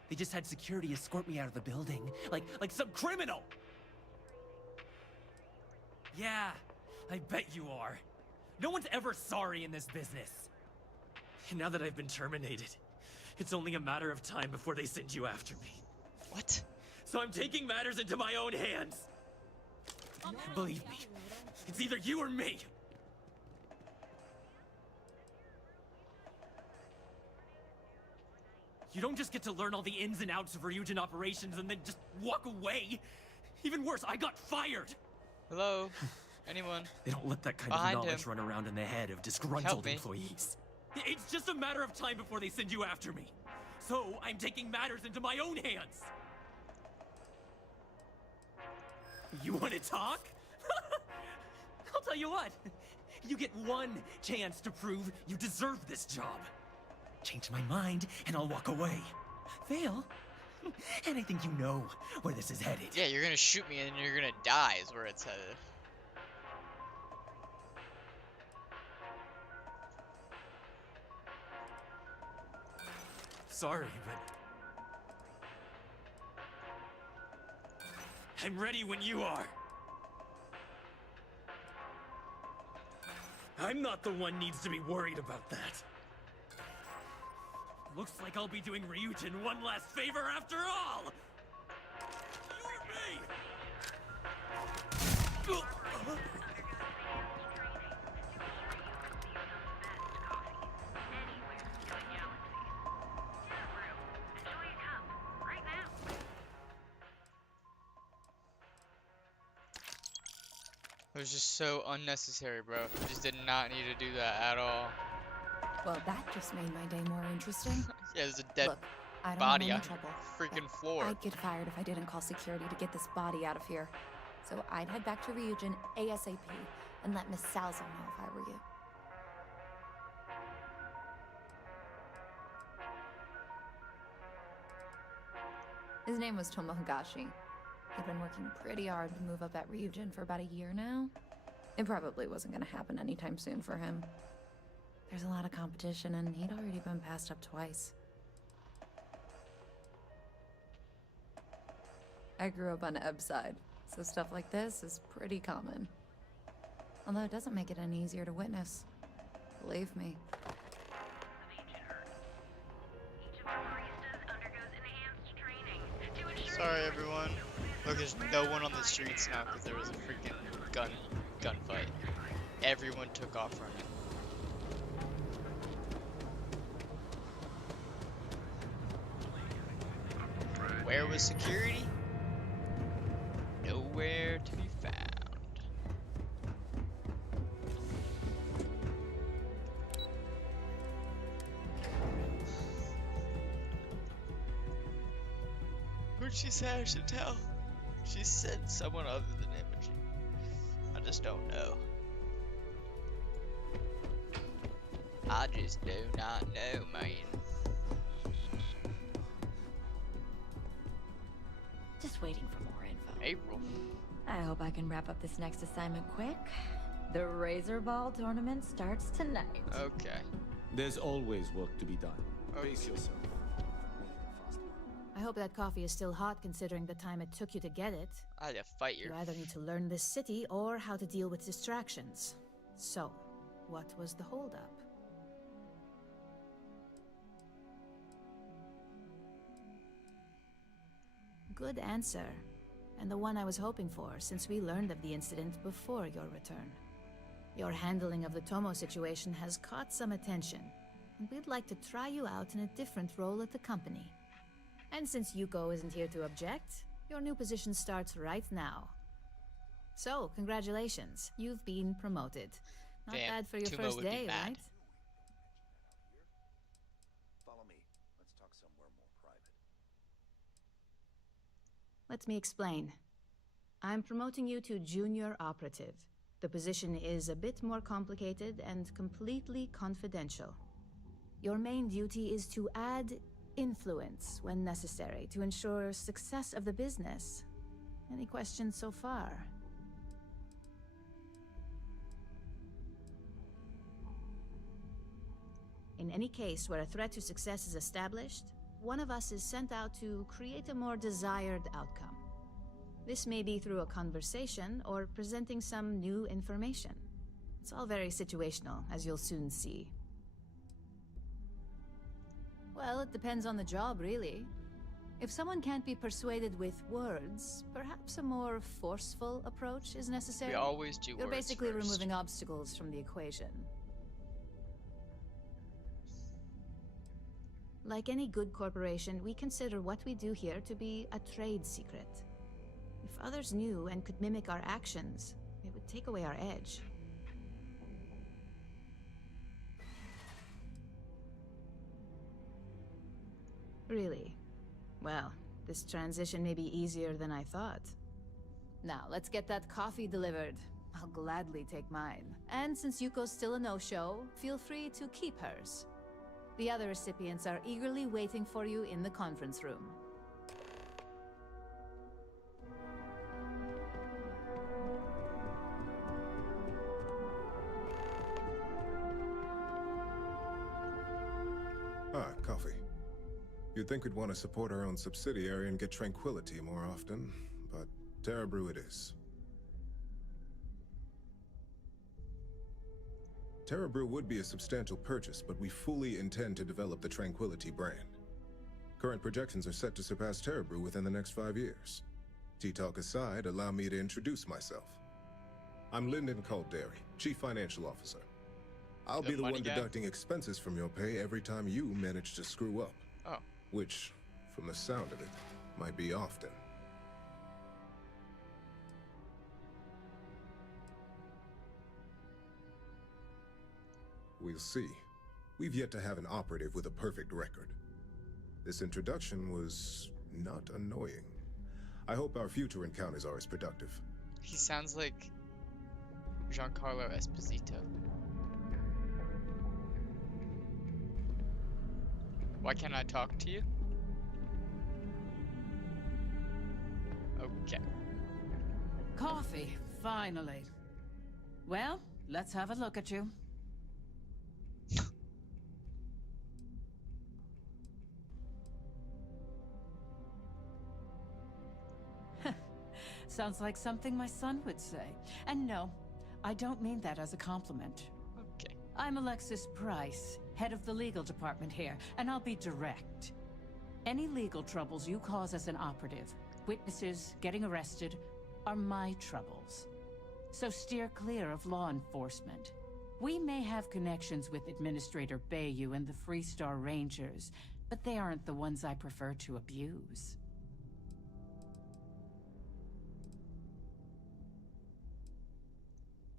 They just had security escort me out of the building, like some criminal. Yeah, I bet you are. No one's ever sorry in this business. And now that I've been terminated, it's only a matter of time before they send you after me. What? So I'm taking matters into my own hands. Believe me, it's either you or me. You don't just get to learn all the ins and outs of Ryujin operations and then just walk away. Even worse, I got fired. Hello? Anyone? They don't let that kind Behind of knowledge him. run around in the head of disgruntled employees. It's just a matter of time before they send you after me. So I'm taking matters into my own hands. You want to talk? I'll tell you what. You get one chance to prove you deserve this job. Change my mind, and I'll walk away. Fail, and I think you know where this is headed. Yeah, you're gonna shoot me and you're gonna die is where it's headed. Sorry, but I'm ready when you are. I'm not the one needs to be worried about that. Looks like I'll be doing Ryujin one last favor after all! You or me? It was just so unnecessary, bro. You just did not need to do that at all. Well, that just made my day more interesting. Yeah, there's a dead Look, I don't body have on any trouble. the freaking floor. I'd get fired if I didn't call security to get this body out of here. So I'd head back to Ryujin ASAP and let Miss Salzo know if I were you. His name was Tomohigashi. He'd been working pretty hard to move up at Ryujin for about a year now. It probably wasn't gonna happen anytime soon for him. There's a lot of competition, and he'd already been passed up twice. I grew up on Eb's side, so stuff like this is pretty common. Although it doesn't make it any easier to witness. Believe me. Sorry, everyone. Look, there's no one on the streets now because there was a freaking gunfight. Everyone took off running. Where was security? Nowhere to be found. Who'd she say I should tell? She said someone other than Imogen. I just don't know. I just do not know, man. Just waiting for more info. April. I hope I can wrap up this next assignment quick. The Razor Ball tournament starts tonight. Okay. There's always work to be done. Pace yourself. I hope that coffee is still hot considering the time it took you to get it. I had to fight you. You either need to learn this city or how to deal with distractions. So, what was the holdup? Good answer. And the one I was hoping for, since we learned of the incident before your return. Your handling of the Tomo situation has caught some attention, and we'd like to try you out in a different role at the company. And since Yuko isn't here to object, your new position starts right now. So, congratulations, you've been promoted. Not Damn, bad for your Tumo first would be day, mad. right? Follow me. Let's talk somewhere more private. Let me explain. I'm promoting you to junior operative. The position is a bit more complicated and completely confidential. Your main duty is to add influence when necessary to ensure success of the business. Any questions so far? In any case where a threat to success is established, one of us is sent out to create a more desired outcome. This may be through a conversation or presenting some new information. It's all very situational, as you'll soon see. Well, it depends on the job, really. If someone can't be persuaded with words, perhaps a more forceful approach is necessary. We always do You're words basically first. removing obstacles from the equation. Like any good corporation, we consider what we do here to be a trade secret. If others knew and could mimic our actions, it would take away our edge. Really? Well, this transition may be easier than I thought. Now, let's get that coffee delivered. I'll gladly take mine. And since Yuko's still a no-show, feel free to keep hers. The other recipients are eagerly waiting for you in the conference room. Ah, coffee. You'd think we'd want to support our own subsidiary and get tranquility more often, but Terra Brew it is. Terra Brew would be a substantial purchase, but we fully intend to develop the Tranquility brand. Current projections are set to surpass Terra Brew within the next 5 years. Tea talk aside, allow me to introduce myself. I'm Lyndon Calderi, Chief Financial Officer. I'll be the one deducting expenses from your pay every time you manage to screw up. Oh. Which, from the sound of it, might be often. We'll see. We've yet to have an operative with a perfect record. This introduction was not annoying. I hope our future encounters are as productive. He sounds like Giancarlo Esposito. Why can't I talk to you? Okay. Coffee, finally. Well, let's have a look at you. Sounds like something my son would say. And no, I don't mean that as a compliment. Okay. I'm Alexis Price, head of the legal department here, and I'll be direct. Any legal troubles you cause as an operative, witnesses, getting arrested, are my troubles. So steer clear of law enforcement. We may have connections with Administrator Bayou and the Freestar Rangers, but they aren't the ones I prefer to abuse.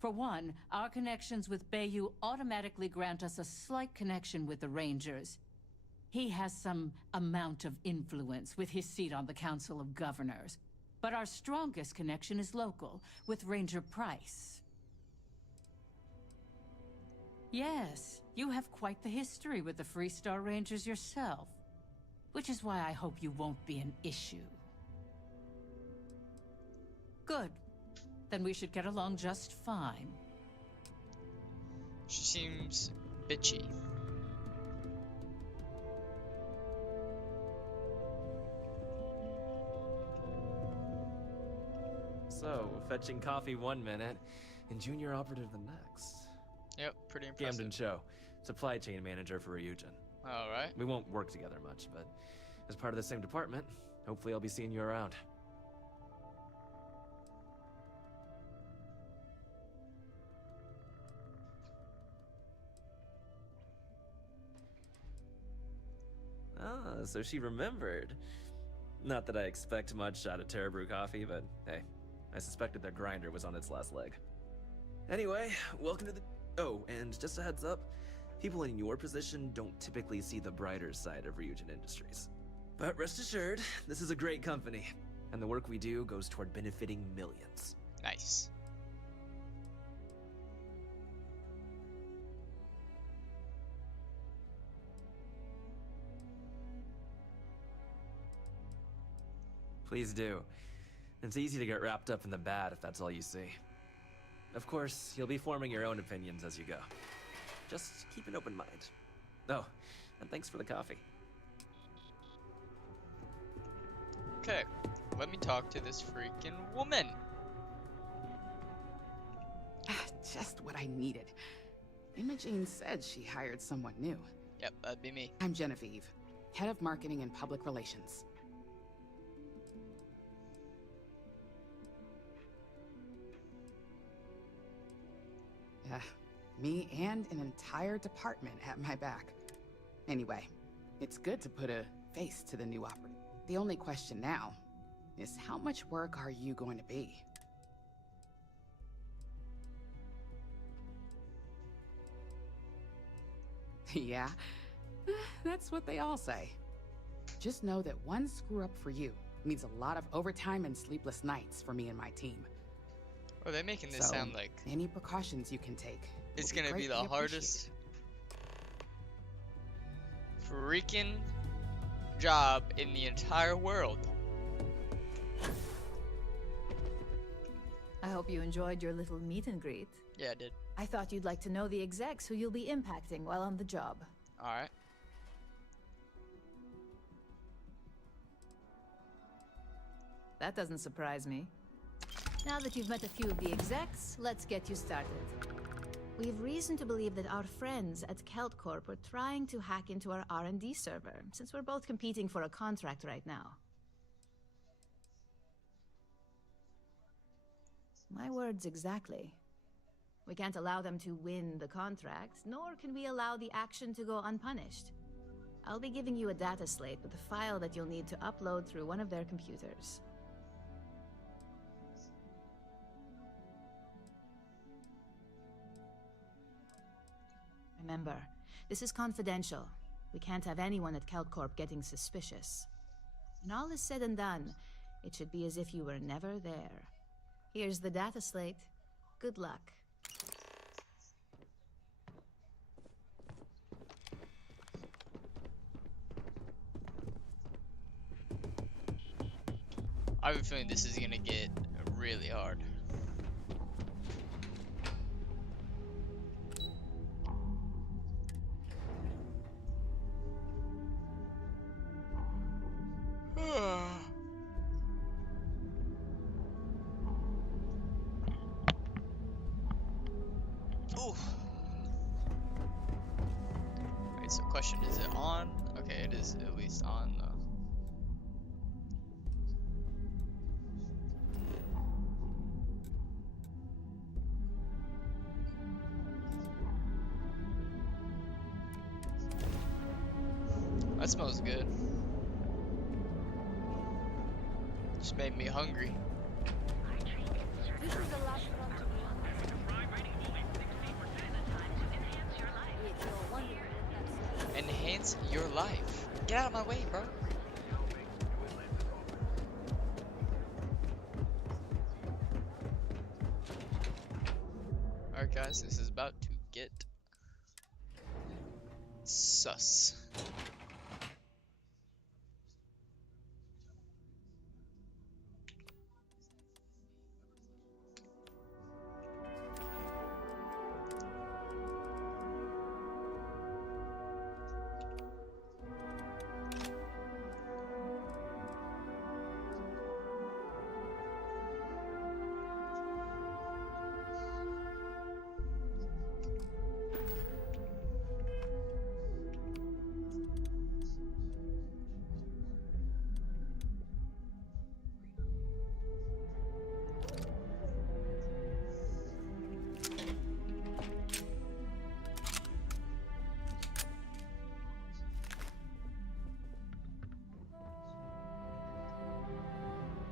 For one, our connections with Bayou automatically grant us a slight connection with the Rangers. He has some amount of influence with his seat on the Council of Governors. But our strongest connection is local, with Ranger Price. Yes, you have quite the history with the Freestar Rangers yourself. Which is why I hope you won't be an issue. Good. Then we should get along just fine. She seems bitchy. So, fetching coffee 1 minute, and junior operative the next. Yep, pretty impressive. Camden Cho, supply chain manager for Ryujin. Alright. We won't work together much, but as part of the same department, hopefully I'll be seeing you around. Ah, so she remembered. Not that I expect much out of Terra Brew coffee, but hey, I suspected their grinder was on its last leg. Anyway, welcome to the... Oh, and just a heads up, people in your position don't typically see the brighter side of Ryujin Industries. But rest assured, this is a great company, and the work we do goes toward benefiting millions. Nice. Please do. It's easy to get wrapped up in the bad if that's all you see. Of course, you'll be forming your own opinions as you go. Just keep an open mind. Oh, and thanks for the coffee. Okay, let me talk to this freaking woman. Just what I needed. Imogene said she hired someone new. Yep, that'd be me. I'm Genevieve, head of marketing and public relations. Me and an entire department at my back. Anyway, It's good to put a face to the new operative. The only question now is how much work are you going to be? Yeah, that's what they all say. Just know that one screw up for you means a lot of overtime and sleepless nights for me and my team. Oh, they're making this sound like any precautions you can take. It's gonna be the hardest freaking job in the entire world. I hope you enjoyed your little meet and greet. Yeah, I did. I thought you'd like to know the execs who you'll be impacting while on the job. Alright. That doesn't surprise me. Now that you've met a few of the execs, let's get you started. We have reason to believe that our friends at Kelt Corp are trying to hack into our R&D server, since we're both competing for a contract right now. My words exactly. We can't allow them to win the contract, nor can we allow the action to go unpunished. I'll be giving you a data slate with a file that you'll need to upload through one of their computers. Remember, this is confidential. We can't have anyone at KeltCorp getting suspicious. When all is said and done, it should be as if you were never there. Here's the data slate. Good luck. I have a feeling this is gonna get really hard. Ooh. Wait, so question, is it on? Okay, it is at least on though. That smells good. Just made me hungry. This is the last one to be on. Enhance your life. Get out of my way, bro. Alright guys, this is about to get sus.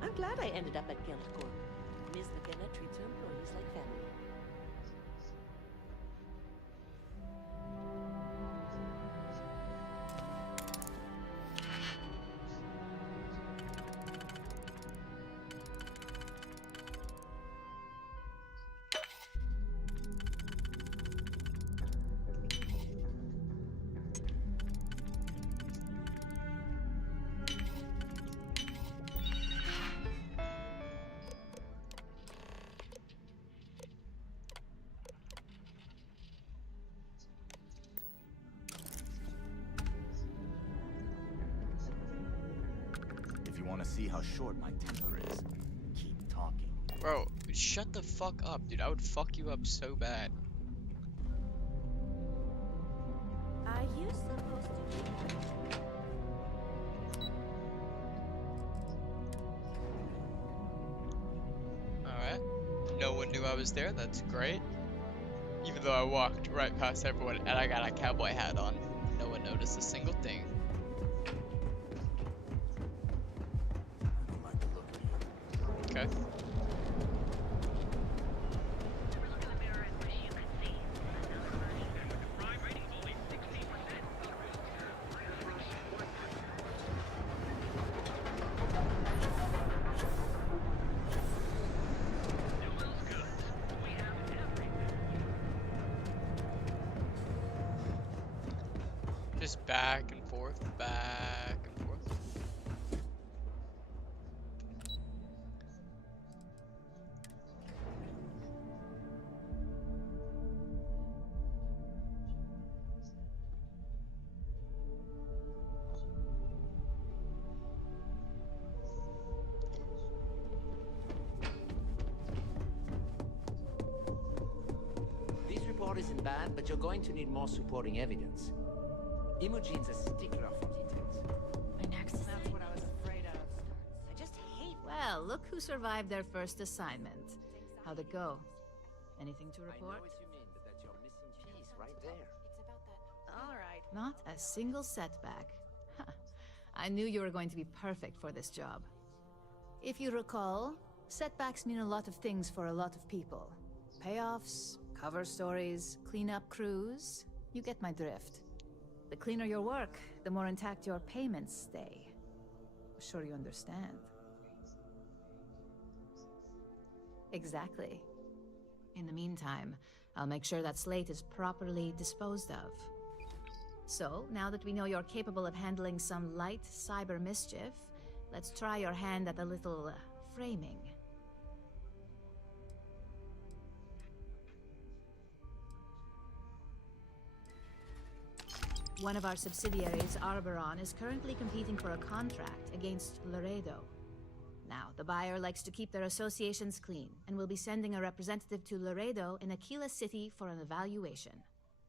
I'm glad I ended up at Guildcorp. Ms. McKenna treats her employees like family. Want to see how short my temper is? Keep talking. Bro, shut the fuck up, dude. I would fuck you up so bad. Are you supposed to Alright. No one knew I was there. That's great. Even though I walked right past everyone and I got a cowboy hat on. No one noticed a single thing. Okay. Just back and forth, back and forth. This report isn't bad, but you're going to need more supporting evidence. Imogene's a stickler for details. My next That's what I was afraid of. I just hate... Well, look who survived their first assignment. How'd it go? Anything to I know report? what you mean, but that's your missing piece right there. All right. Not a single setback. Huh. I knew you were going to be perfect for this job. If you recall, setbacks mean a lot of things for a lot of people. Payoffs, cover stories, cleanup crews. You get my drift. The cleaner your work, the more intact your payments stay. I'm sure you understand. Exactly. In the meantime, I'll make sure that slate is properly disposed of. So, now that we know you're capable of handling some light cyber mischief, let's try your hand at a little framing. One of our subsidiaries, Arboron, is currently competing for a contract against Laredo. Now, the buyer likes to keep their associations clean, and will be sending a representative to Laredo in Aquila City for an evaluation.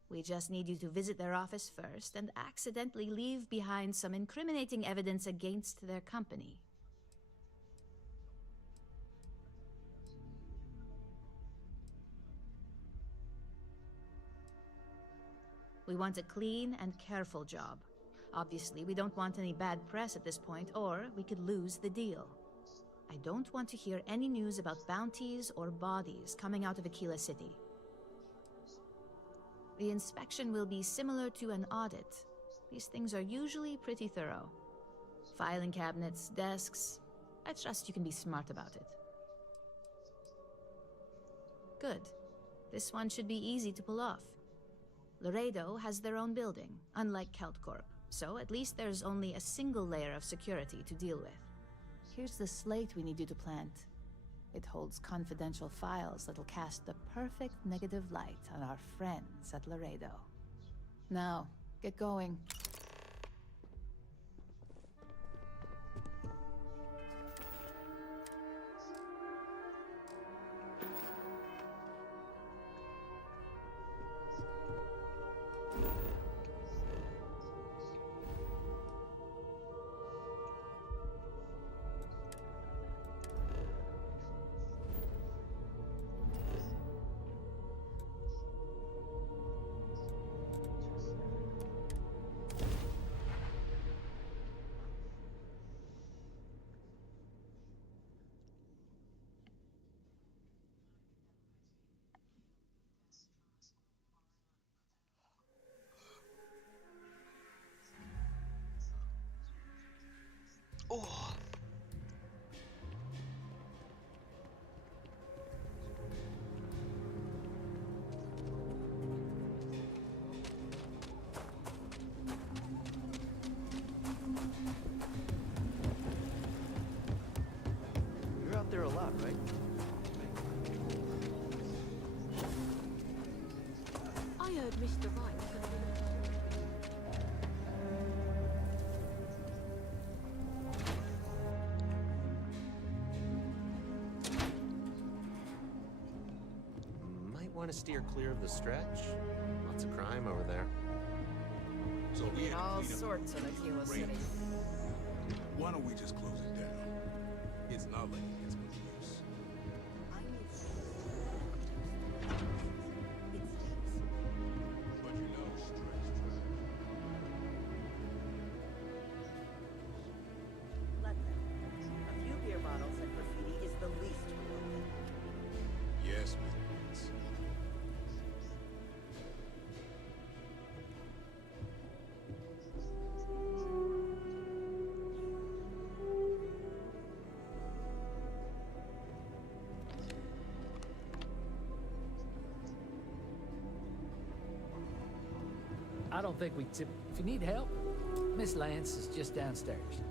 We just need you to visit their office first and accidentally leave behind some incriminating evidence against their company. We want a clean and careful job. Obviously, we don't want any bad press at this point, or we could lose the deal. I don't want to hear any news about bounties or bodies coming out of Aquila City. The inspection will be similar to an audit. These things are usually pretty thorough. Filing cabinets, desks. I trust you can be smart about it. Good. This one should be easy to pull off. Laredo has their own building, unlike Keltcorp, so at least there's only a single layer of security to deal with. Here's the slate we need you to plant. It holds confidential files that'll cast the perfect negative light on our friends at Laredo. Now, get going. Oh. You're out there a lot, right? I heard Mr. Right. Want to steer clear of the stretch? Lots of crime over there. So we had to all clean up sorts of Aquila City. Why don't we just close it down? It's not like it gets much use. But you know, Let them. A few beer bottles and graffiti is the least I don't think we tip... If you need help, Miss Lance is just downstairs.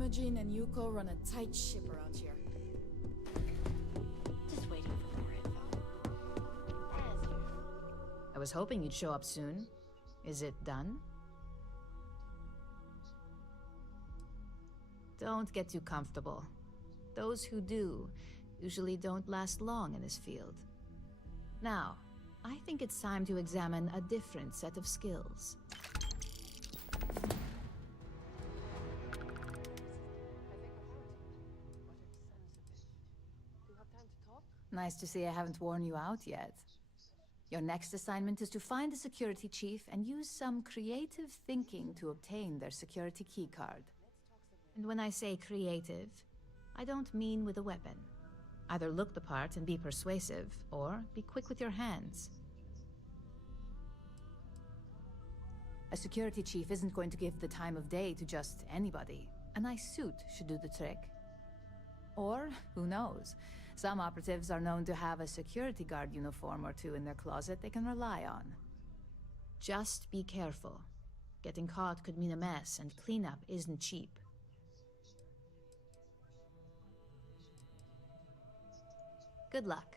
Imogen and Yuko run a tight ship around here. Just waiting for more info. As usual. I was hoping you'd show up soon. Is it done? Don't get too comfortable. Those who do usually don't last long in this field. Now, I think it's time to examine a different set of skills. Nice to see I haven't worn you out yet. Your next assignment is to find the security chief and use some creative thinking to obtain their security keycard. And when I say creative, I don't mean with a weapon. Either look the part and be persuasive, or be quick with your hands. A security chief isn't going to give the time of day to just anybody. A nice suit should do the trick. Or, who knows, some operatives are known to have a security guard uniform or two in their closet they can rely on. Just be careful. Getting caught could mean a mess, and cleanup isn't cheap. Good luck.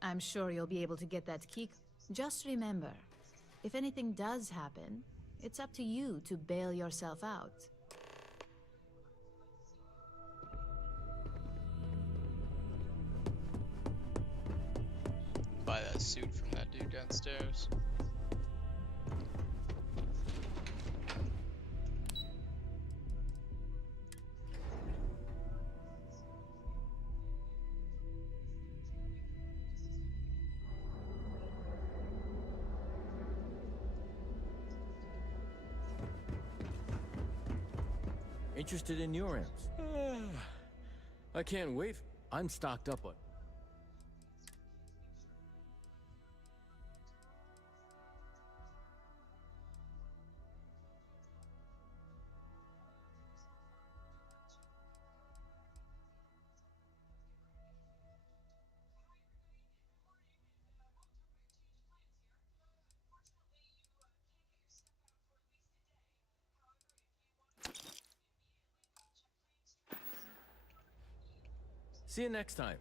I'm sure you'll be able to get that key. Just remember, if anything does happen, it's up to you to bail yourself out. Buy that suit from that dude downstairs. Interested in your amps? I can't wait. I'm stocked up on. See you next time.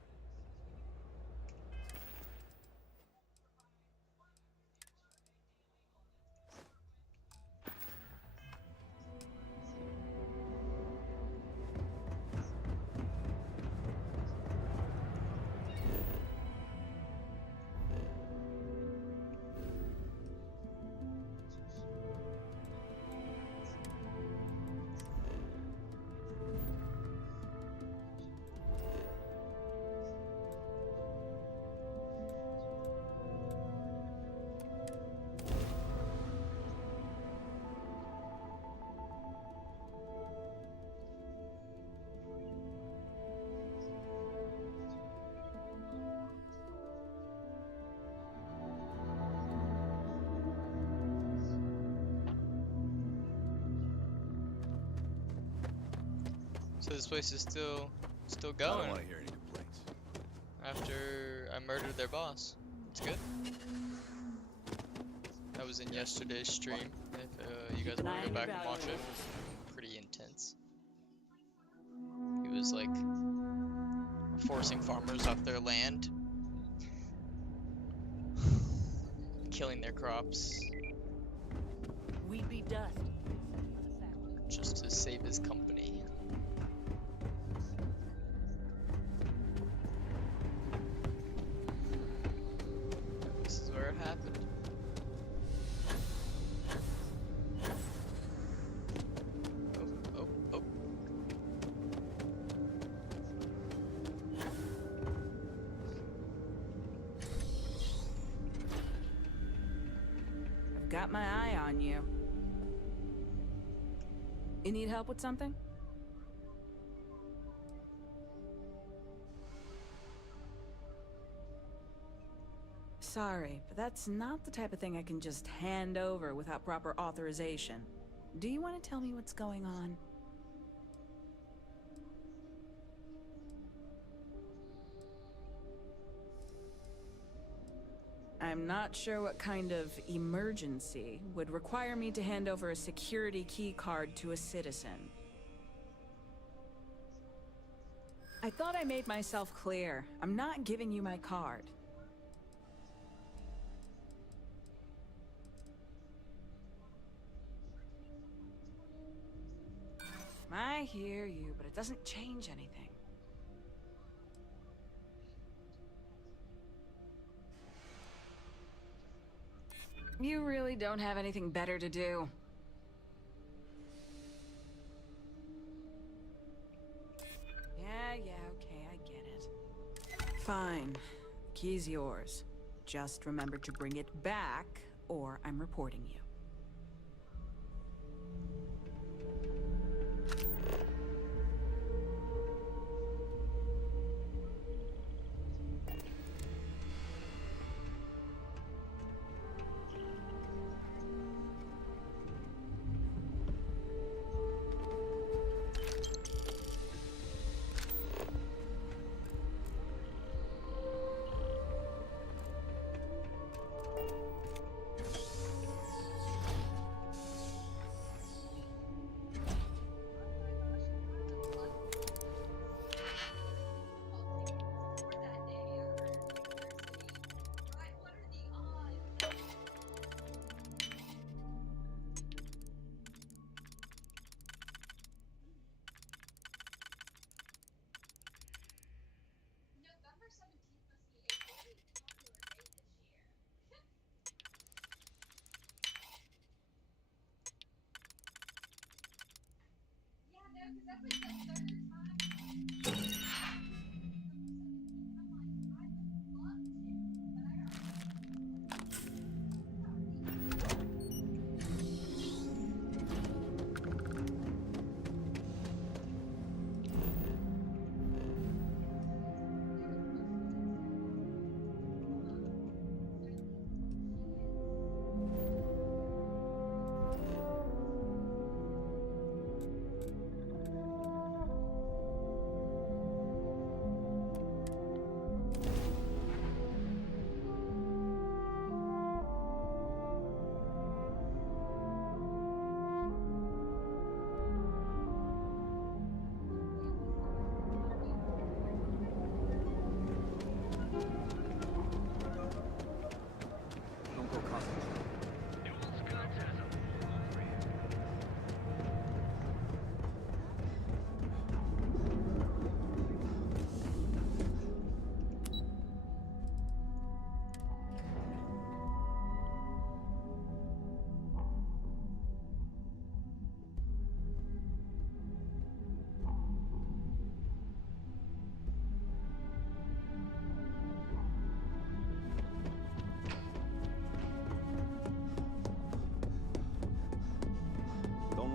So this place is still I going. don't want to hear any complaints. After I murdered their boss. It's good. That was in yesterday's stream. If you guys want to go back and watch it, pretty intense. He was like forcing farmers off their land, killing their crops, We'd be dust. just to save his company. This is where it happened. Oh, oh, oh. I've got my eye on you. You need help with something? Sorry, but that's not the type of thing I can just hand over without proper authorization. Do you want to tell me what's going on? I'm not sure what kind of emergency would require me to hand over a security key card to a citizen. I thought I made myself clear. I'm not giving you my card. I hear you, but it doesn't change anything. You really don't have anything better to do. Yeah, okay, I get it. Fine. The key's yours. Just remember to bring it back, or I'm reporting you.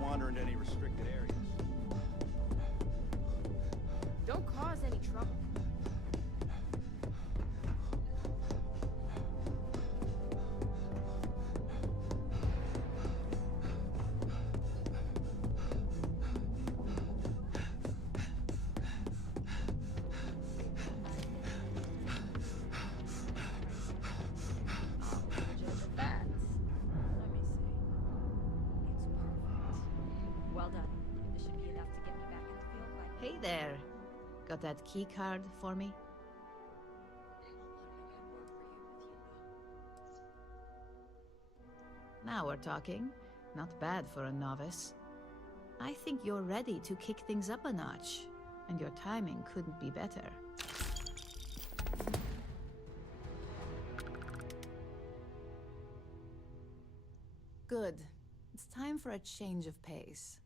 Wander into any restricted areas. Don't cause any trouble. Hey there. Got that key card for me? Now we're talking. Not bad for a novice. I think you're ready to kick things up a notch, and your timing couldn't be better. Good. It's time for a change of pace.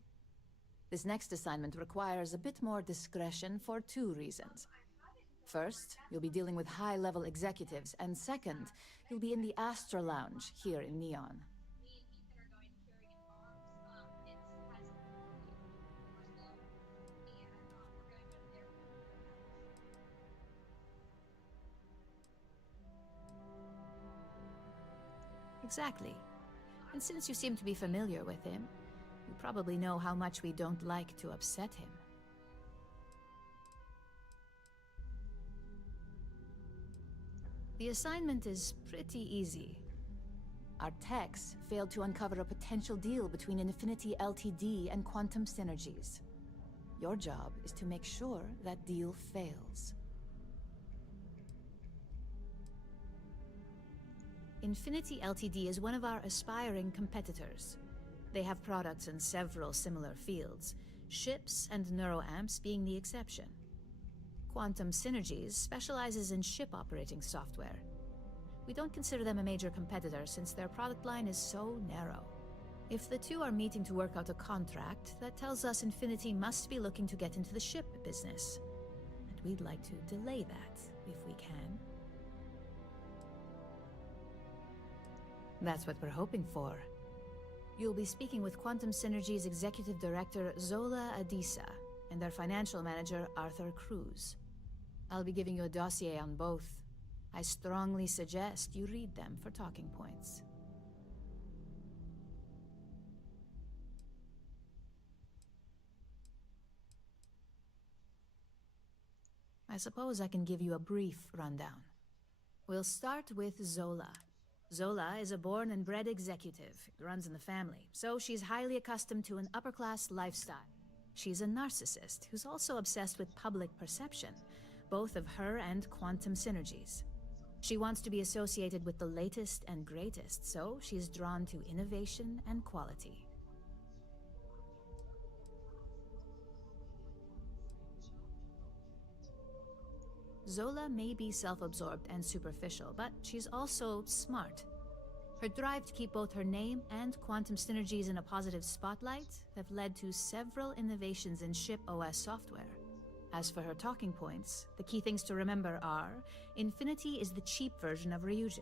This next assignment requires a bit more discretion for two reasons. First, you'll be dealing with high-level executives, and second, you'll be in the Astra Lounge here in Neon. Exactly. And since you seem to be familiar with him, you probably know how much we don't like to upset him. The assignment is pretty easy. Our techs failed to uncover a potential deal between Infinity Ltd and Quantum Synergies. Your job is to make sure that deal fails. Infinity Ltd is one of our aspiring competitors. They have products in several similar fields, ships and neuroamps being the exception. Quantum Synergies specializes in ship operating software. We don't consider them a major competitor since their product line is so narrow. If the two are meeting to work out a contract, that tells us Infinity must be looking to get into the ship business. And we'd like to delay that, if we can. That's what we're hoping for. You'll be speaking with Quantum Synergy's Executive Director, Zola Adisa, and their Financial Manager, Arthur Cruz. I'll be giving you a dossier on both. I strongly suggest you read them for talking points. I suppose I can give you a brief rundown. We'll start with Zola. Zola is a born and bred executive. It runs in the family, so she's highly accustomed to an upper-class lifestyle. She's a narcissist who's also obsessed with public perception, both of her and Quantum Synergies. She wants to be associated with the latest and greatest, so she's drawn to innovation and quality. Zola may be self-absorbed and superficial, but she's also smart. Her drive to keep both her name and Quantum Synergies in a positive spotlight have led to several innovations in ship OS software. As for her talking points, the key things to remember are, Infinity is the cheap version of Ryujin.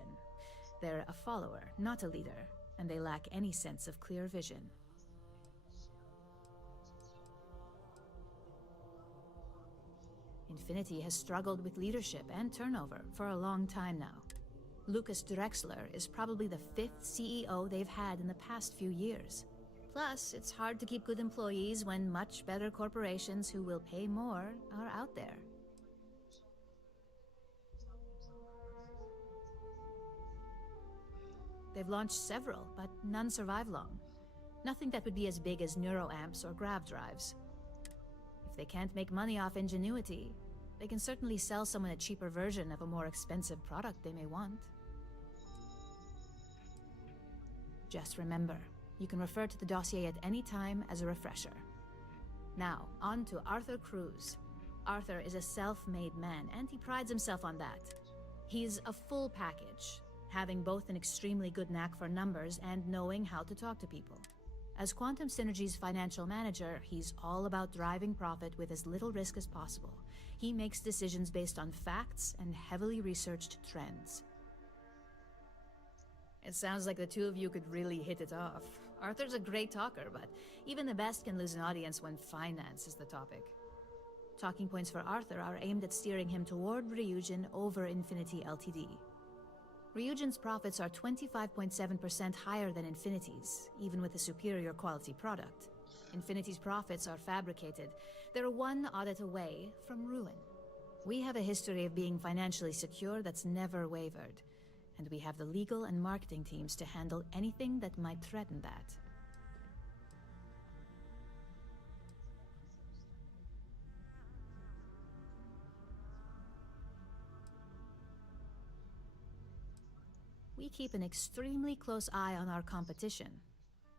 They're a follower, not a leader, and they lack any sense of clear vision. Infinity has struggled with leadership and turnover for a long time now. Lucas Drexler is probably the 5th CEO they've had in the past few years. Plus, it's hard to keep good employees when much better corporations who will pay more are out there. They've launched several, but none survive long. Nothing that would be as big as neuroamps or grav drives. If they can't make money off ingenuity, they can certainly sell someone a cheaper version of a more expensive product they may want. Just remember, you can refer to the dossier at any time as a refresher. Now, on to Arthur Cruz. Arthur is a self-made man, and he prides himself on that. He's a full package, having both an extremely good knack for numbers and knowing how to talk to people. As Quantum Synergy's financial manager, he's all about driving profit with as little risk as possible. He makes decisions based on facts and heavily researched trends. It sounds like the two of you could really hit it off. Arthur's a great talker, but even the best can lose an audience when finance is the topic. Talking points for Arthur are aimed at steering him toward Ryujin over Infinity Ltd. Ryujin's profits are 25.7% higher than Infinity's, even with a superior quality product. Infinity's profits are fabricated. They're one audit away from ruin. We have a history of being financially secure that's never wavered, and we have the legal and marketing teams to handle anything that might threaten that. We keep an extremely close eye on our competition.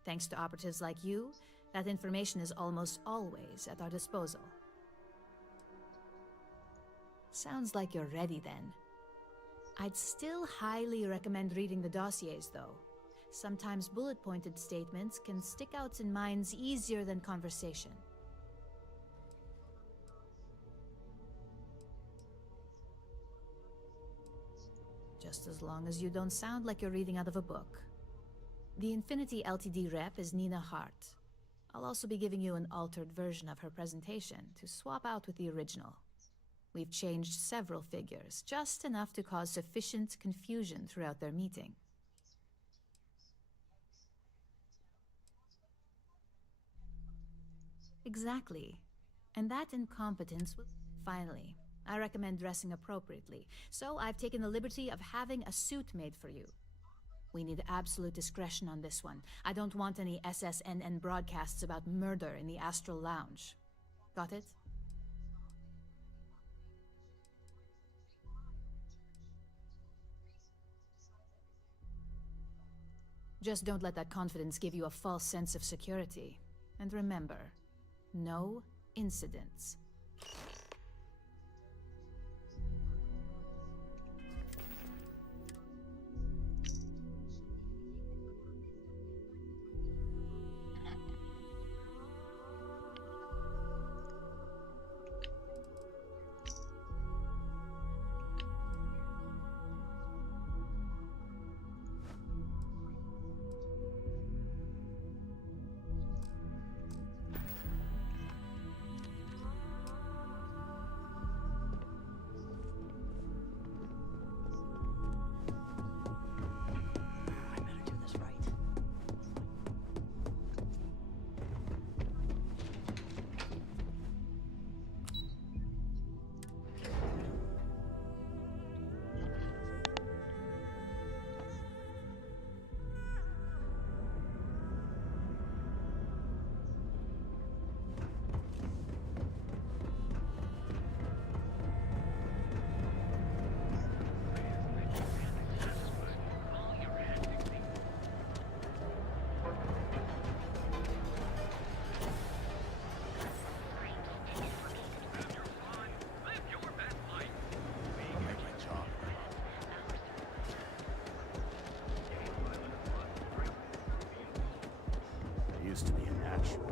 Thanks to operatives like you, that information is almost always at our disposal. Sounds like you're ready then. I'd still highly recommend reading the dossiers, though. Sometimes bullet-pointed statements can stick out in minds easier than conversation. Just as long as you don't sound like you're reading out of a book. The Infinity Ltd rep is Nina Hart. I'll also be giving you an altered version of her presentation to swap out with the original. We've changed several figures, just enough to cause sufficient confusion throughout their meeting. Exactly. And that incompetence will... Finally, I recommend dressing appropriately, so I've taken the liberty of having a suit made for you. We need absolute discretion on this one. I don't want any SSNN broadcasts about murder in the Astral Lounge. Got it? Just don't let that confidence give you a false sense of security. And remember, no incidents. Used to be a natural.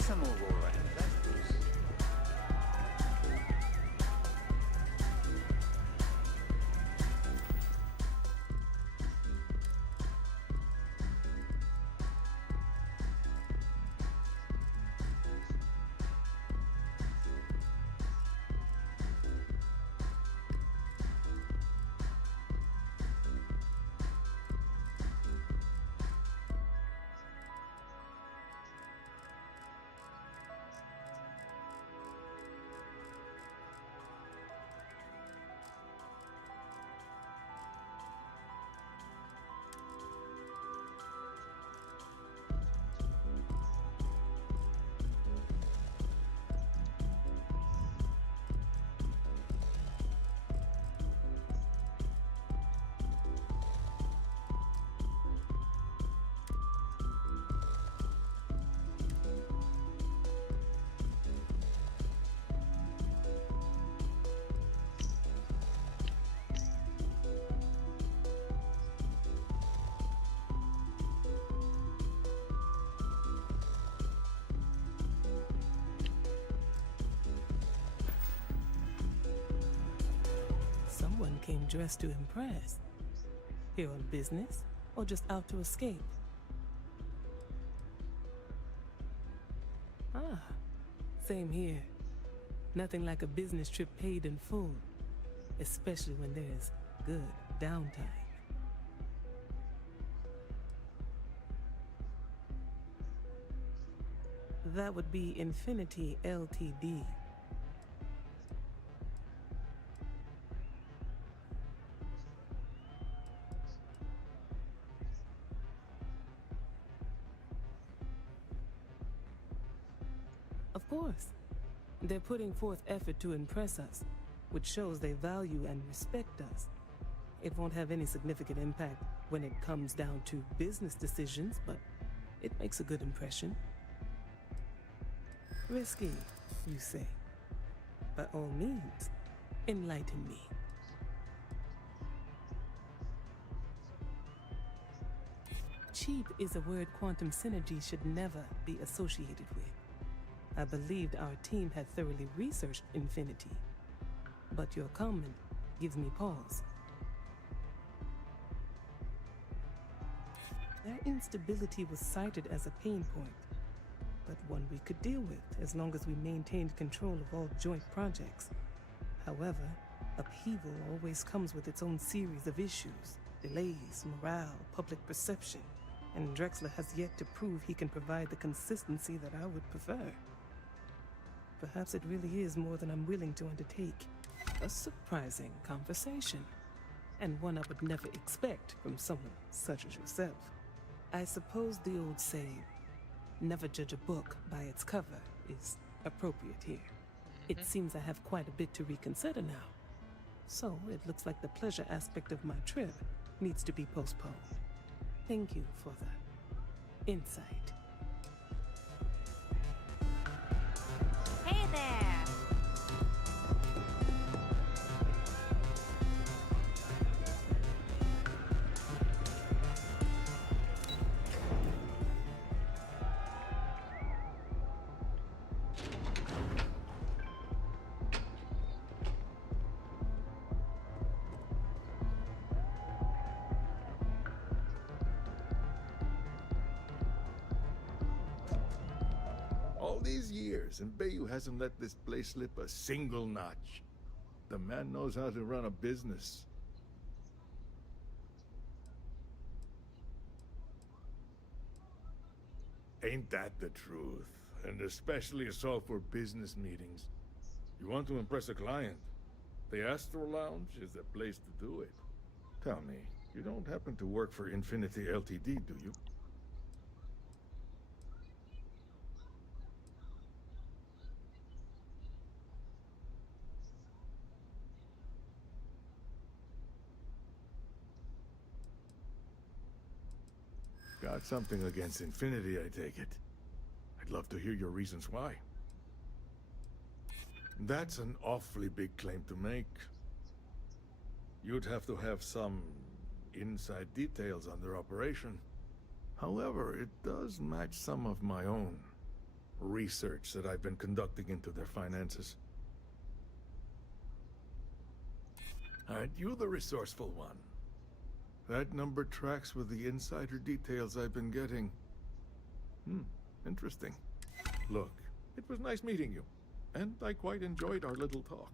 Some Aurora investors. Someone came dressed to impress. Here on business, or just out to escape? Ah, same here. Nothing like a business trip paid in full, especially when there's good downtime. That would be Infinity Ltd. Of course. They're putting forth effort to impress us, which shows they value and respect us. It won't have any significant impact when it comes down to business decisions, but it makes a good impression. Risky, you say? By all means, enlighten me. Cheap is a word quantum synergy should never be associated with. I believed our team had thoroughly researched Infinity, but your comment gives me pause. Their instability was cited as a pain point, but one we could deal with as long as we maintained control of all joint projects. However, upheaval always comes with its own series of issues: delays, morale, public perception, and Drexler has yet to prove he can provide the consistency that I would prefer. Perhaps it really is more than I'm willing to undertake. A surprising conversation, and one I would never expect from someone such as yourself. I suppose the old saying, "Never judge a book by its cover," is appropriate here. It seems I have quite a bit to reconsider now. So it looks like the pleasure aspect of my trip needs to be postponed. Thank you for the insight. Hey there! All these years, and Bayou hasn't let this place slip a single notch. The man knows how to run a business. Ain't that the truth? And especially so for business meetings. You want to impress a client? The Astro Lounge is the place to do it. Tell me, you don't happen to work for Infinity Ltd, do you? Got something against Infinity, I take it. I'd love to hear your reasons why. That's an awfully big claim to make. You'd have to have some inside details on their operation. However, it does match some of my own research that I've been conducting into their finances. Aren't you the resourceful one? That number tracks with the insider details I've been getting. Interesting. Look, it was nice meeting you, and I quite enjoyed our little talk.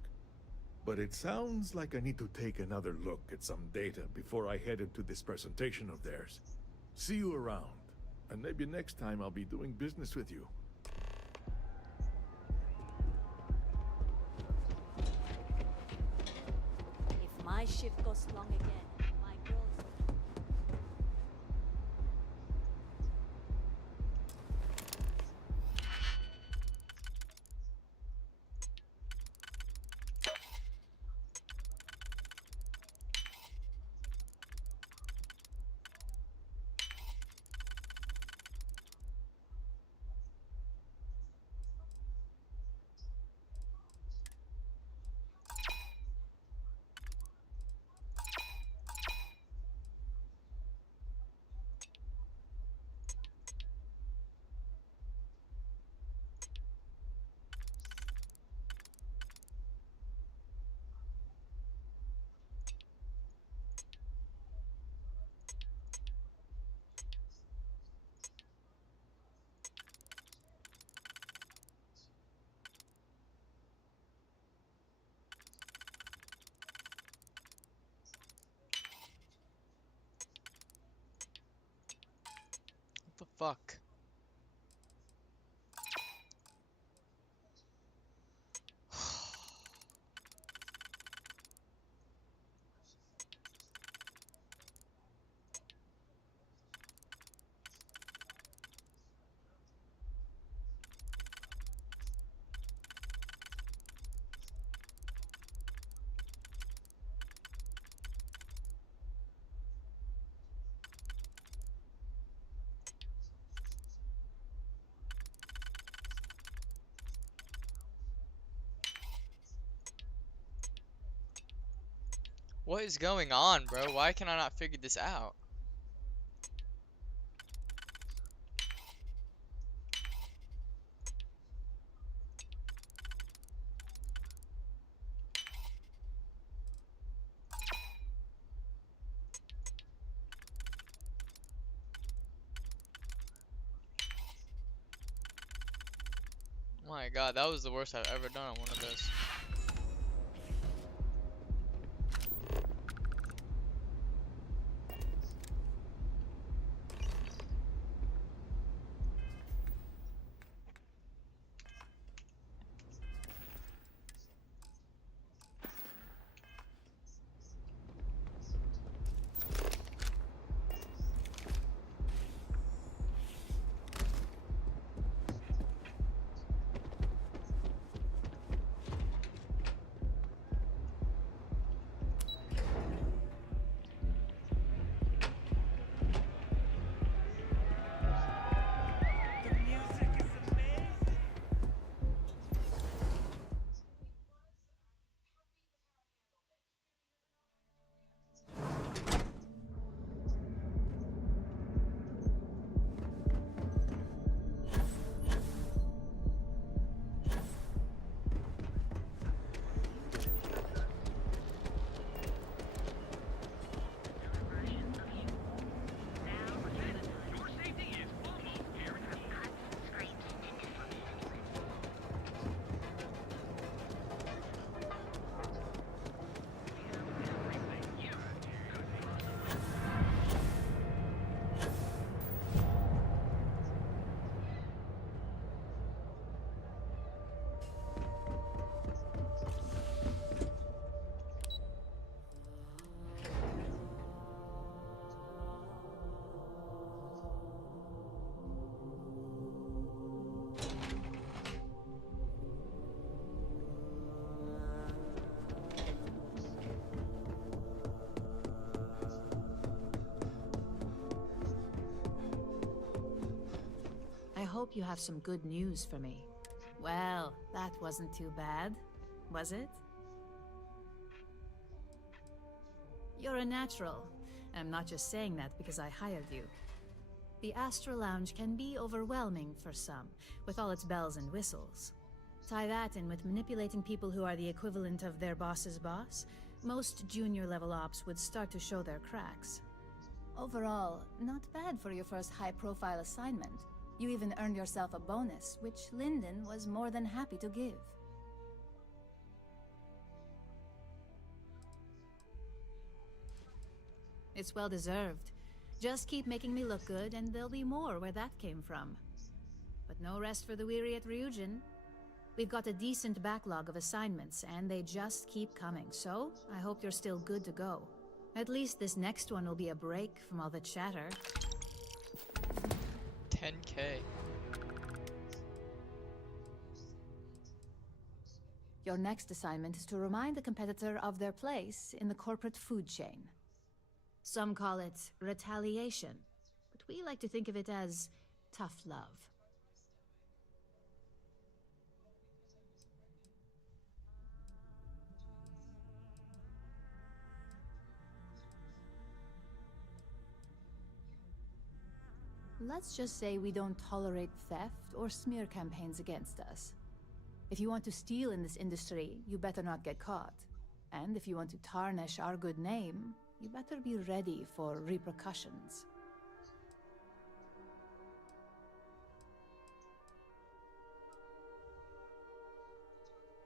But it sounds like I need to take another look at some data before I head into this presentation of theirs. See you around, and maybe next time I'll be doing business with you. If my shift goes long again, my girls... What the fuck? What is going on, bro? Why can I not figure this out? My god, that was the worst I've ever done on one of those. I hope you have some good news for me. Well, that wasn't too bad, was it? You're a natural. I'm not just saying that because I hired you. The Astral Lounge can be overwhelming for some, with all its bells and whistles. Tie that in with manipulating people who are the equivalent of their boss's boss, most junior-level ops would start to show their cracks. Overall, not bad for your first high-profile assignment. You even earned yourself a bonus, which Lyndon was more than happy to give. It's well deserved. Just keep making me look good, and there'll be more where that came from. But no rest for the weary at Ryujin. We've got a decent backlog of assignments, and they just keep coming, so I hope you're still good to go. At least this next one will be a break from all the chatter. 10K. Your next assignment is to remind the competitor of their place in the corporate food chain. Some call it retaliation, but we like to think of it as tough love. Let's just say we don't tolerate theft or smear campaigns against us. If you want to steal in this industry, you better not get caught. And if you want to tarnish our good name, you better be ready for repercussions.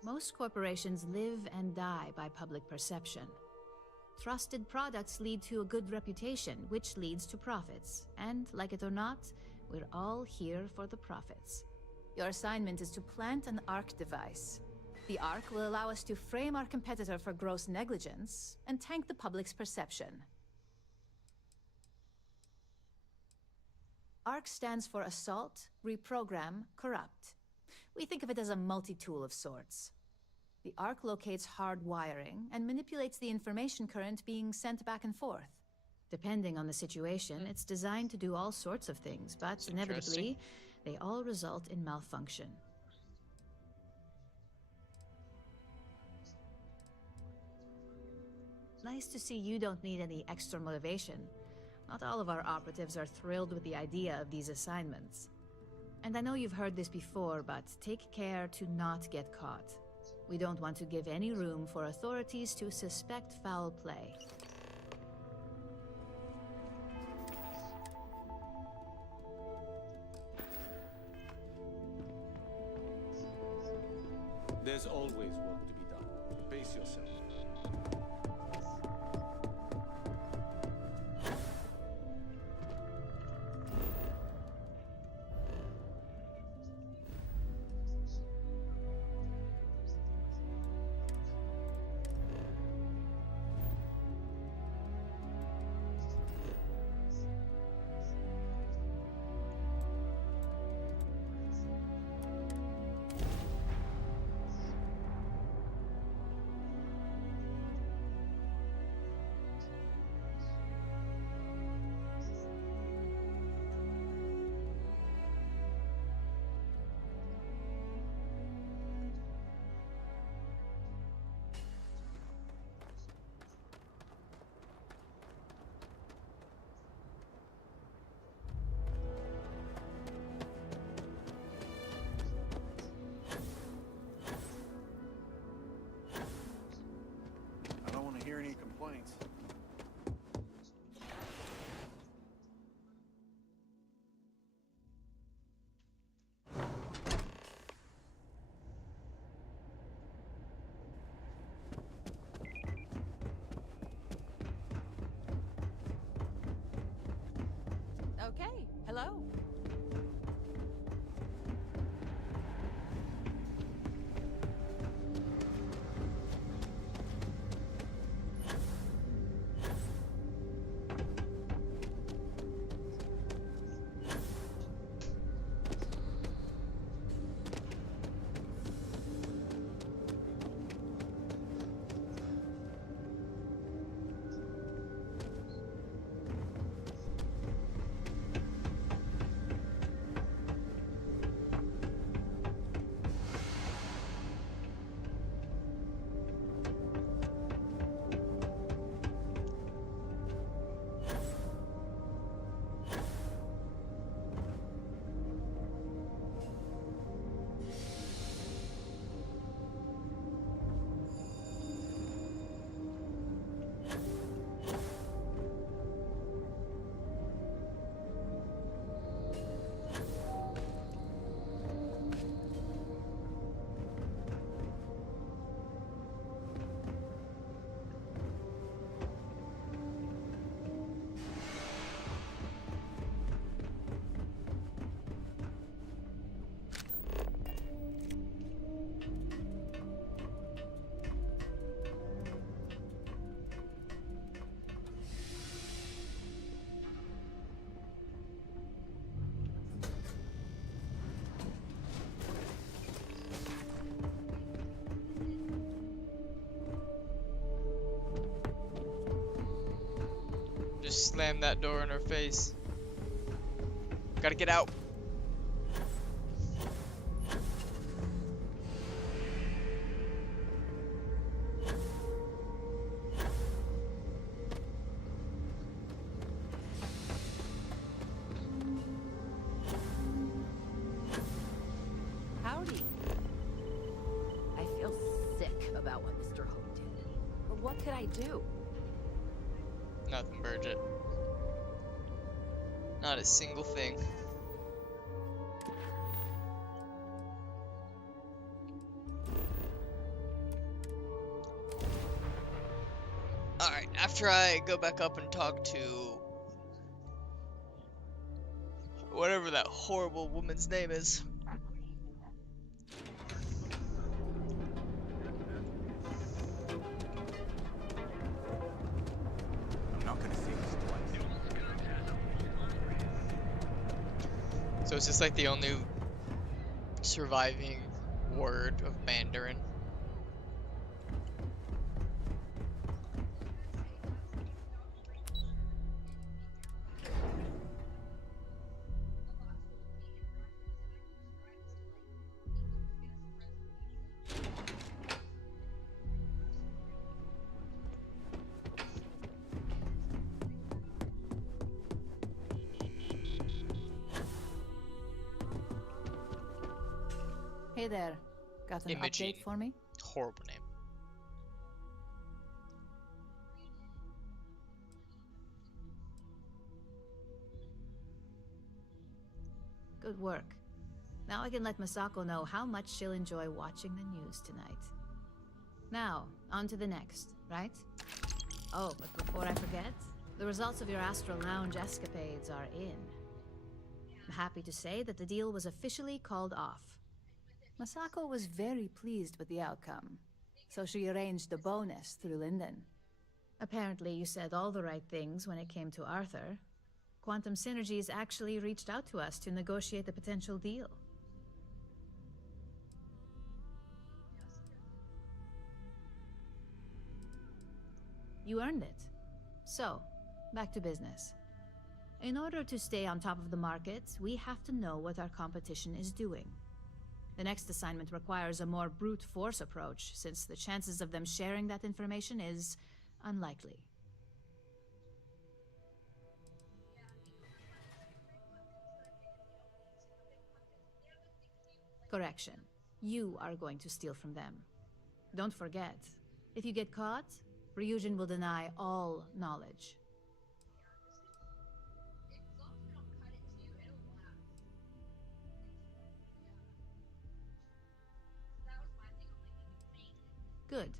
Most corporations live and die by public perception. Trusted products lead to a good reputation, which leads to profits. And, like it or not, we're all here for the profits. Your assignment is to plant an ARC device. The ARC will allow us to frame our competitor for gross negligence and tank the public's perception. ARC stands for Assault, Reprogram, Corrupt. We think of it as a multi-tool of sorts. The ARC locates hard wiring and manipulates the information current being sent back and forth. Depending on the situation, it's designed to do all sorts of things, but inevitably, they all result in malfunction. Nice to see you don't need any extra motivation. Not all of our operatives are thrilled with the idea of these assignments. And I know you've heard this before, but take care to not get caught. We don't want to give any room for authorities to suspect foul play. There's always work to be done. Pace yourself. I don't want to hear any complaints. Okay, hello. Just slam that door in her face. Gotta get out. Howdy. I feel sick about what Mr. Hope did. But what could I do? Nothing, Bridget. Not a single thing. Alright, after I go back up and talk to whatever that horrible woman's name is. I'm not gonna say this twice. So is this like the only surviving word of Mandarin? Hey there. Got an Imogene. update for me? Horrible name. Good work. Now I can let Masako know how much she'll enjoy watching the news tonight. Now, on to the next, right? Oh, but before I forget, the results of your Astral Lounge escapades are in. I'm happy to say that the deal was officially called off. Masako was very pleased with the outcome, so she arranged a bonus through Linden. Apparently, you said all the right things when it came to Arthur. Quantum Synergies actually reached out to us to negotiate the potential deal. You earned it. So, back to business. In order to stay on top of the market, we have to know what our competition is doing. The next assignment requires a more brute force approach, since the chances of them sharing that information is unlikely. Correction. You are going to steal from them. Don't forget, if you get caught, Ryujin will deny all knowledge. Good.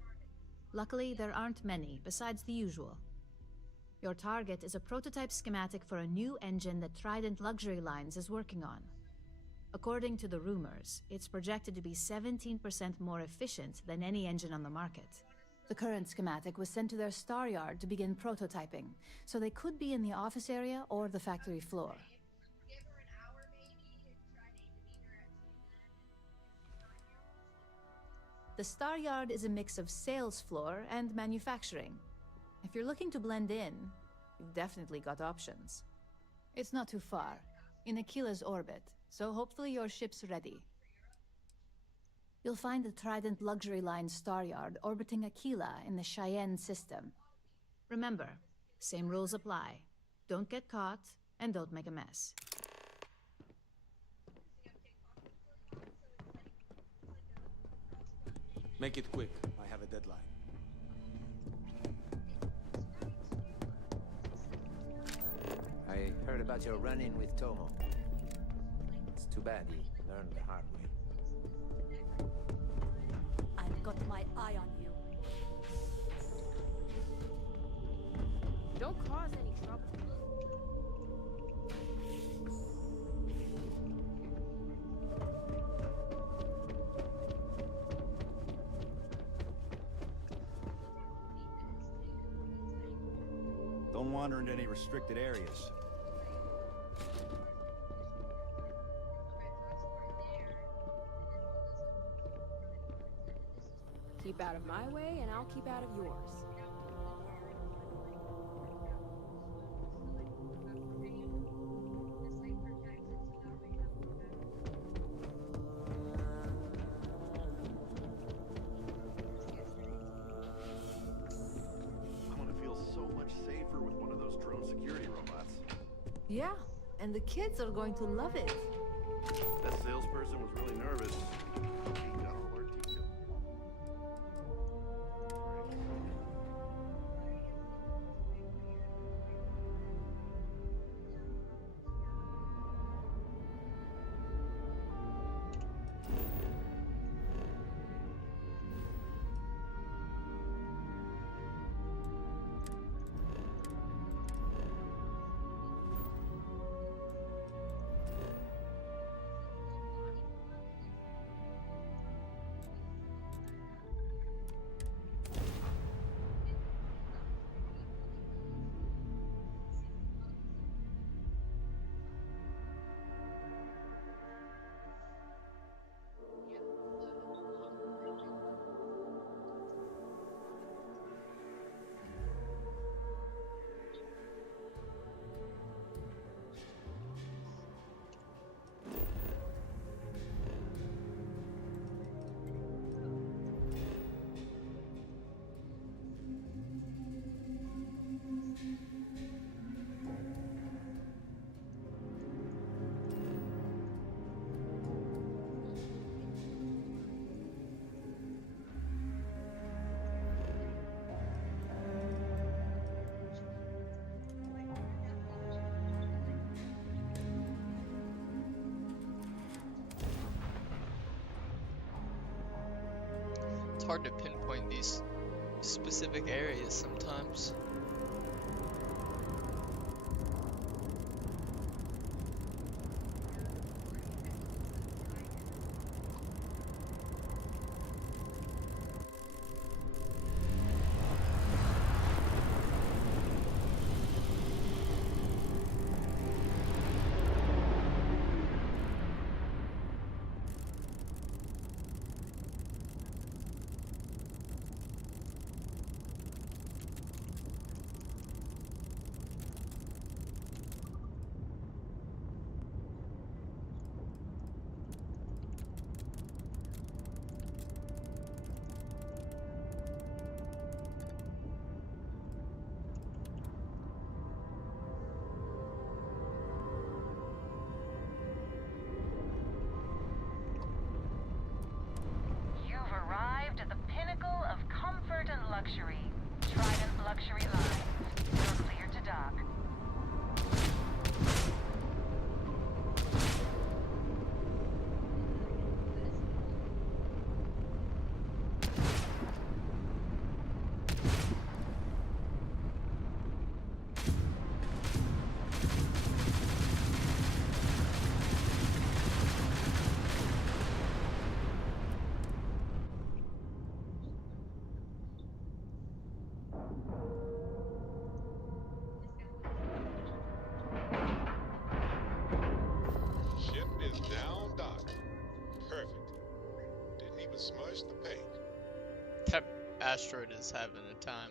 Luckily, there aren't many, besides the usual. Your target is a prototype schematic for a new engine that Trident Luxury Lines is working on. According to the rumors, it's projected to be 17% more efficient than any engine on the market. The current schematic was sent to their star yard to begin prototyping, so they could be in the office area or the factory floor. The star yard is a mix of sales floor and manufacturing. If you're looking to blend in, you've definitely got options. It's not too far, in Aquila's orbit, so hopefully your ship's ready. You'll find the Trident Luxury Line star yard orbiting Aquila in the Cheyenne system. Remember, same rules apply. Don't get caught, and don't make a mess. Make it quick. I have a deadline. I heard about your run-in with Tomo. It's too bad he learned the hard way. I've got my eye on you. Don't cause any trouble. Don't wander into any restricted areas. Keep out of my way, and I'll keep out of yours. I'm gonna feel so much safer with one of those drone security robots. Yeah, and the kids are going to love it. That salesperson was really nervous. He got all our details. hard to pinpoint these specific areas sometimes. Arrived at the pinnacle of comfort and luxury. Trident Luxury Line. You're cleared to dock. Ship is down dock. Perfect. Didn't even smudge the paint. That asteroid is having a time.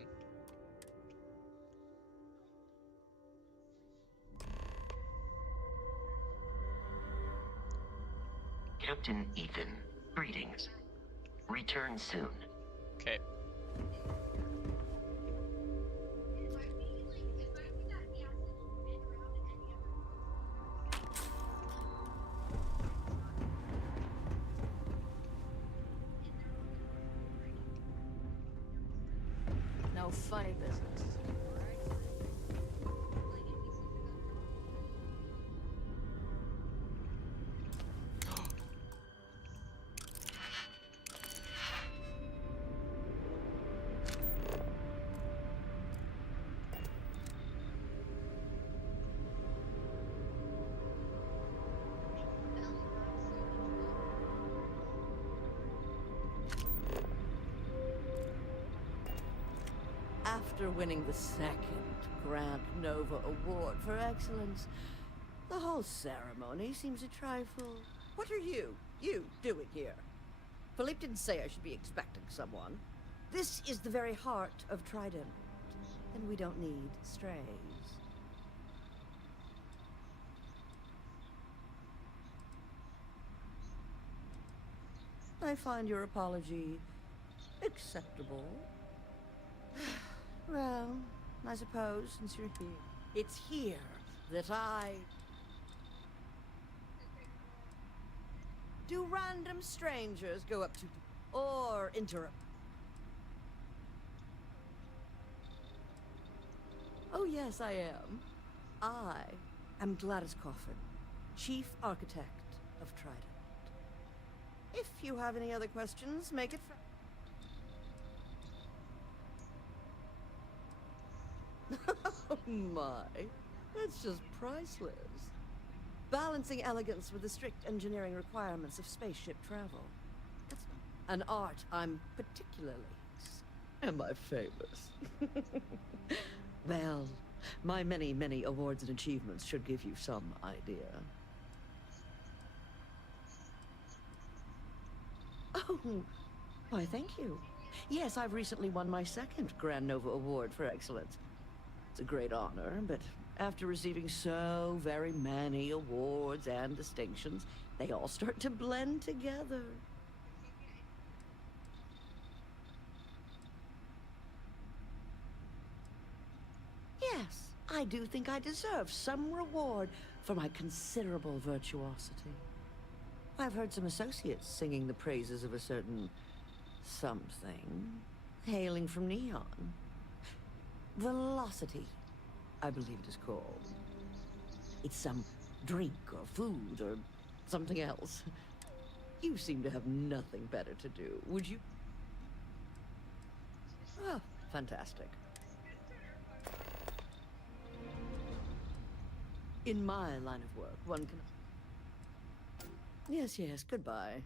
Captain Ethan, greetings. Return soon. Okay. No funny business. After winning the second Grand Nova Award for Excellence, the whole ceremony seems a trifle. What are you doing here? Philippe didn't say I should be expecting someone. This is the very heart of Trident, and we don't need strays. I find your apology acceptable. Well, I suppose since you're here, it's here that I... Do random strangers go up to or interrupt? Oh yes, I am. I am Gladys Coffin, Chief Architect of Trident. If you have any other questions, make it Oh my, that's just priceless. Balancing elegance with the strict engineering requirements of spaceship travel. That's an art I'm particularly... Am I famous? Well, my many, many awards and achievements should give you some idea. Oh, why thank you. Yes, I've recently won my second Grand Nova Award for Excellence. It's a great honor, but after receiving so very many awards and distinctions, they all start to blend together. Yes, I do think I deserve some reward for my considerable virtuosity. I've heard some associates singing the praises of a certain something hailing from Neon. Velocity, I believe it is called. It's some drink or food or something else. You seem to have nothing better to do, would you? Oh, fantastic. In my line of work, one can... Yes, yes, goodbye.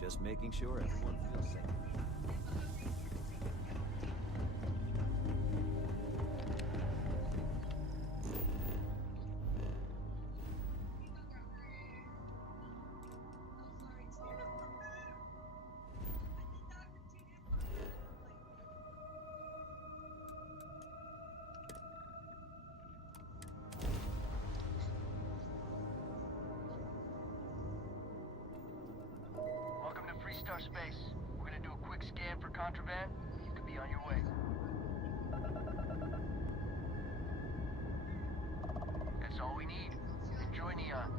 Just making sure everyone feels safe. Star Space. We're gonna do a quick scan for contraband. You could be on your way. That's all we need. Enjoy Neon.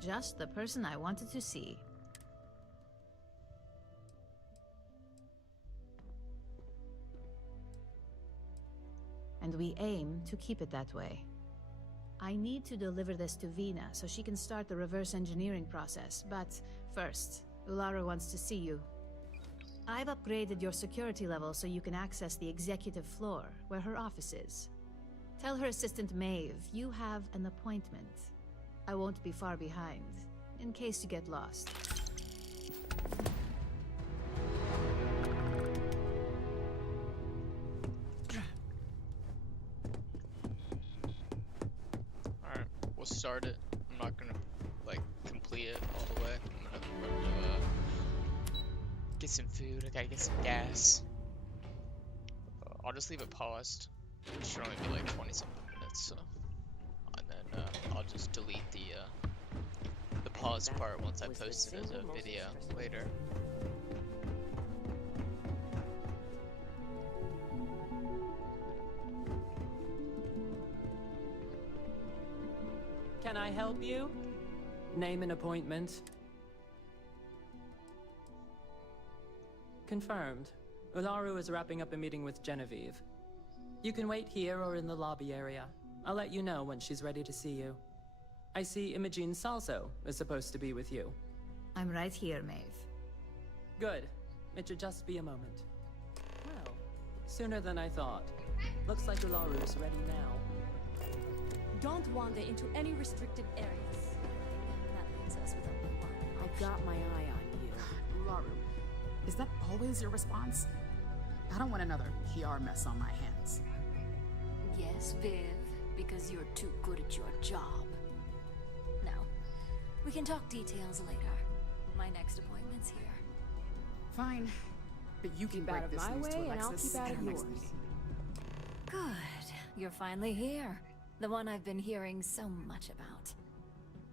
Just the person I wanted to see. And we aim to keep it that way. I need to deliver this to Vina so she can start the reverse engineering process, but first, Ulara wants to see you. I've upgraded your security level so you can access the executive floor, where her office is. Tell her assistant Maeve you have an appointment. I won't be far behind, in case you get lost. Alright, we'll start it. I'm not gonna, like, complete it all the way. I'm gonna run to, get some food. I gotta get some gas. I'll just leave it paused. It should only be like 20-something minutes, so... And then I'll just delete the pause part once I post it as a video later. Can I help you? Name an appointment. Confirmed. Ularu is wrapping up a meeting with Genevieve. You can wait here or in the lobby area. I'll let you know when she's ready to see you. I see Imogene Salso is supposed to be with you. I'm right here, Maeve. Good. It should just be a moment. Well, sooner than I thought. Looks like Ularu's ready now. Don't wander into any restricted areas. That leaves us with only one. I got my eye on you. Ularu, is that always your response? I don't want another PR mess on my hands. Yes, Viv, because you're too good at your job. Now, we can talk details later. My next appointment's here. Fine. But you can Keep break out of this my news to way, and I'll Alexis keep out at of our next yours. meeting. Good. You're finally here. The one I've been hearing so much about.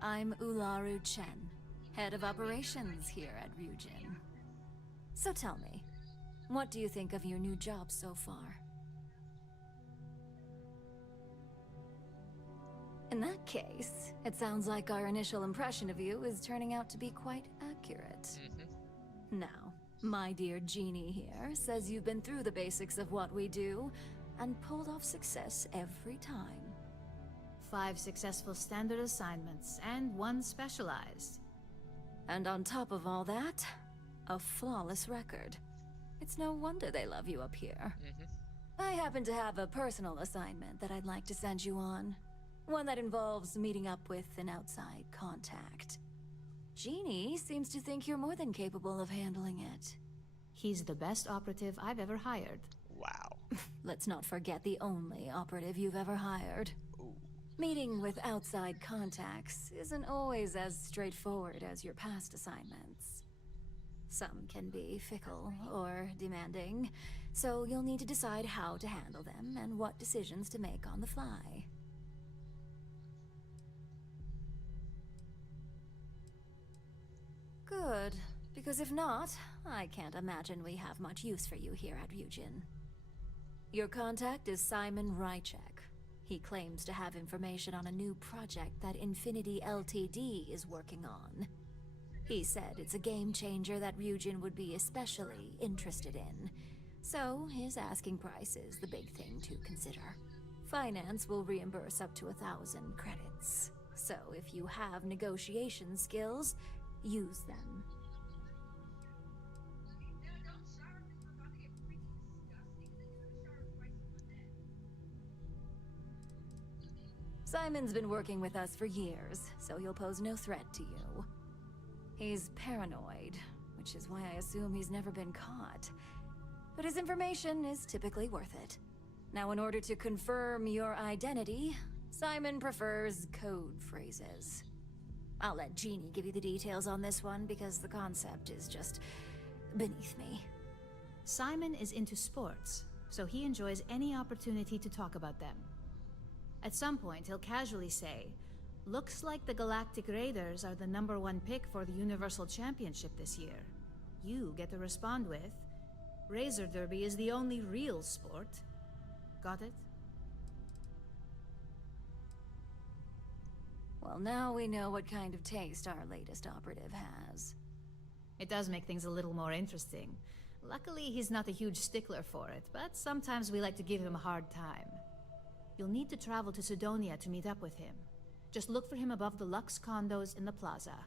I'm Ularu Chen, head of operations here at Ryujin. So tell me, what do you think of your new job so far? In that case, it sounds like our initial impression of you is turning out to be quite accurate. Now, my dear Jeannie here says you've been through the basics of what we do and pulled off success every time. 5 successful standard assignments and 1 specialized. And on top of all that, a flawless record. It's no wonder they love you up here. I happen to have a personal assignment that I'd like to send you on. One that involves meeting up with an outside contact. Jeannie seems to think you're more than capable of handling it. He's the best operative I've ever hired. Wow. Let's not forget the only operative you've ever hired. Meeting with outside contacts isn't always as straightforward as your past assignments. Some can be fickle or demanding, so you'll need to decide how to handle them and what decisions to make on the fly. Good, because if not, I can't imagine we have much use for you here at Ryujin. Your contact is Simon Rychek. He claims to have information on a new project that Infinity Ltd is working on. He said it's a game changer that Ryujin would be especially interested in. So his asking price is the big thing to consider. Finance will reimburse up to 1,000 credits. So if you have negotiation skills, use them. Simon's been working with us for years, so he'll pose no threat to you. He's paranoid, which is why I assume he's never been caught. But his information is typically worth it. Now, in order to confirm your identity, Simon prefers code phrases. I'll let Jeannie give you the details on this one because the concept is just beneath me. Simon is into sports, so he enjoys any opportunity to talk about them. At some point, he'll casually say, "Looks like the Galactic Raiders are the #1 pick for the Universal Championship this year." You get to respond with, "Razor Derby is the only real sport." Got it? Well, now we know what kind of taste our latest operative has. It does make things a little more interesting. Luckily, he's not a huge stickler for it, but sometimes we like to give him a hard time. You'll need to travel to Sidonia to meet up with him. Just look for him above the Lux condos in the plaza.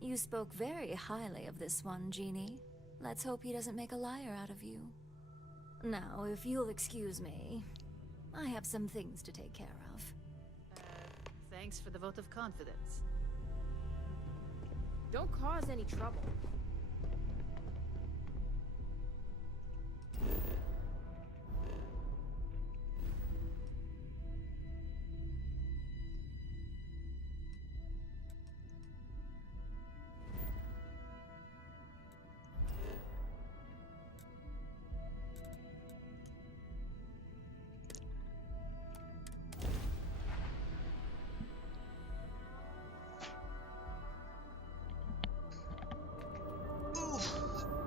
You spoke very highly of this one, Jeannie. Let's hope he doesn't make a liar out of you. Now, if you'll excuse me, I have some things to take care of. Thanks for the vote of confidence. Don't cause any trouble.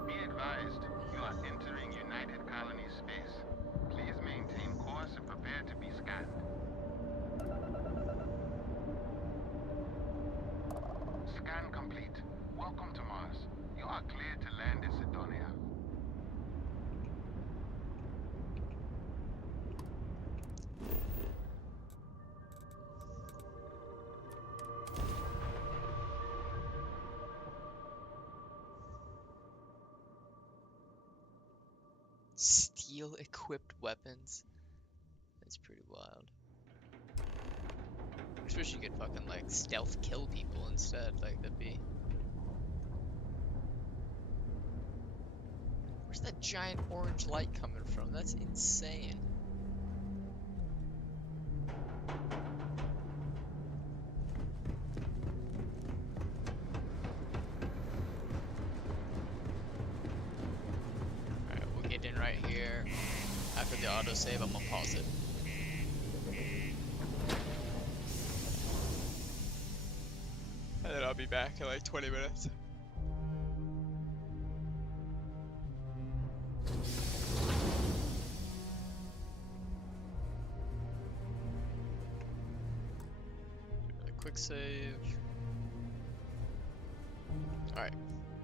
Be advised, you are entering United Colony space. Please maintain course and prepare to be scanned. Scan complete. Welcome to Mars. You are cleared to land in Sidonia. Steel-equipped weapons. That's pretty wild. I just wish you could fucking like stealth kill people instead. Like that'd be. Where's that giant orange light coming from? That's insane. right here. After the autosave, I'm gonna pause it. And then I'll be back in like 20 minutes. Quick save. Alright,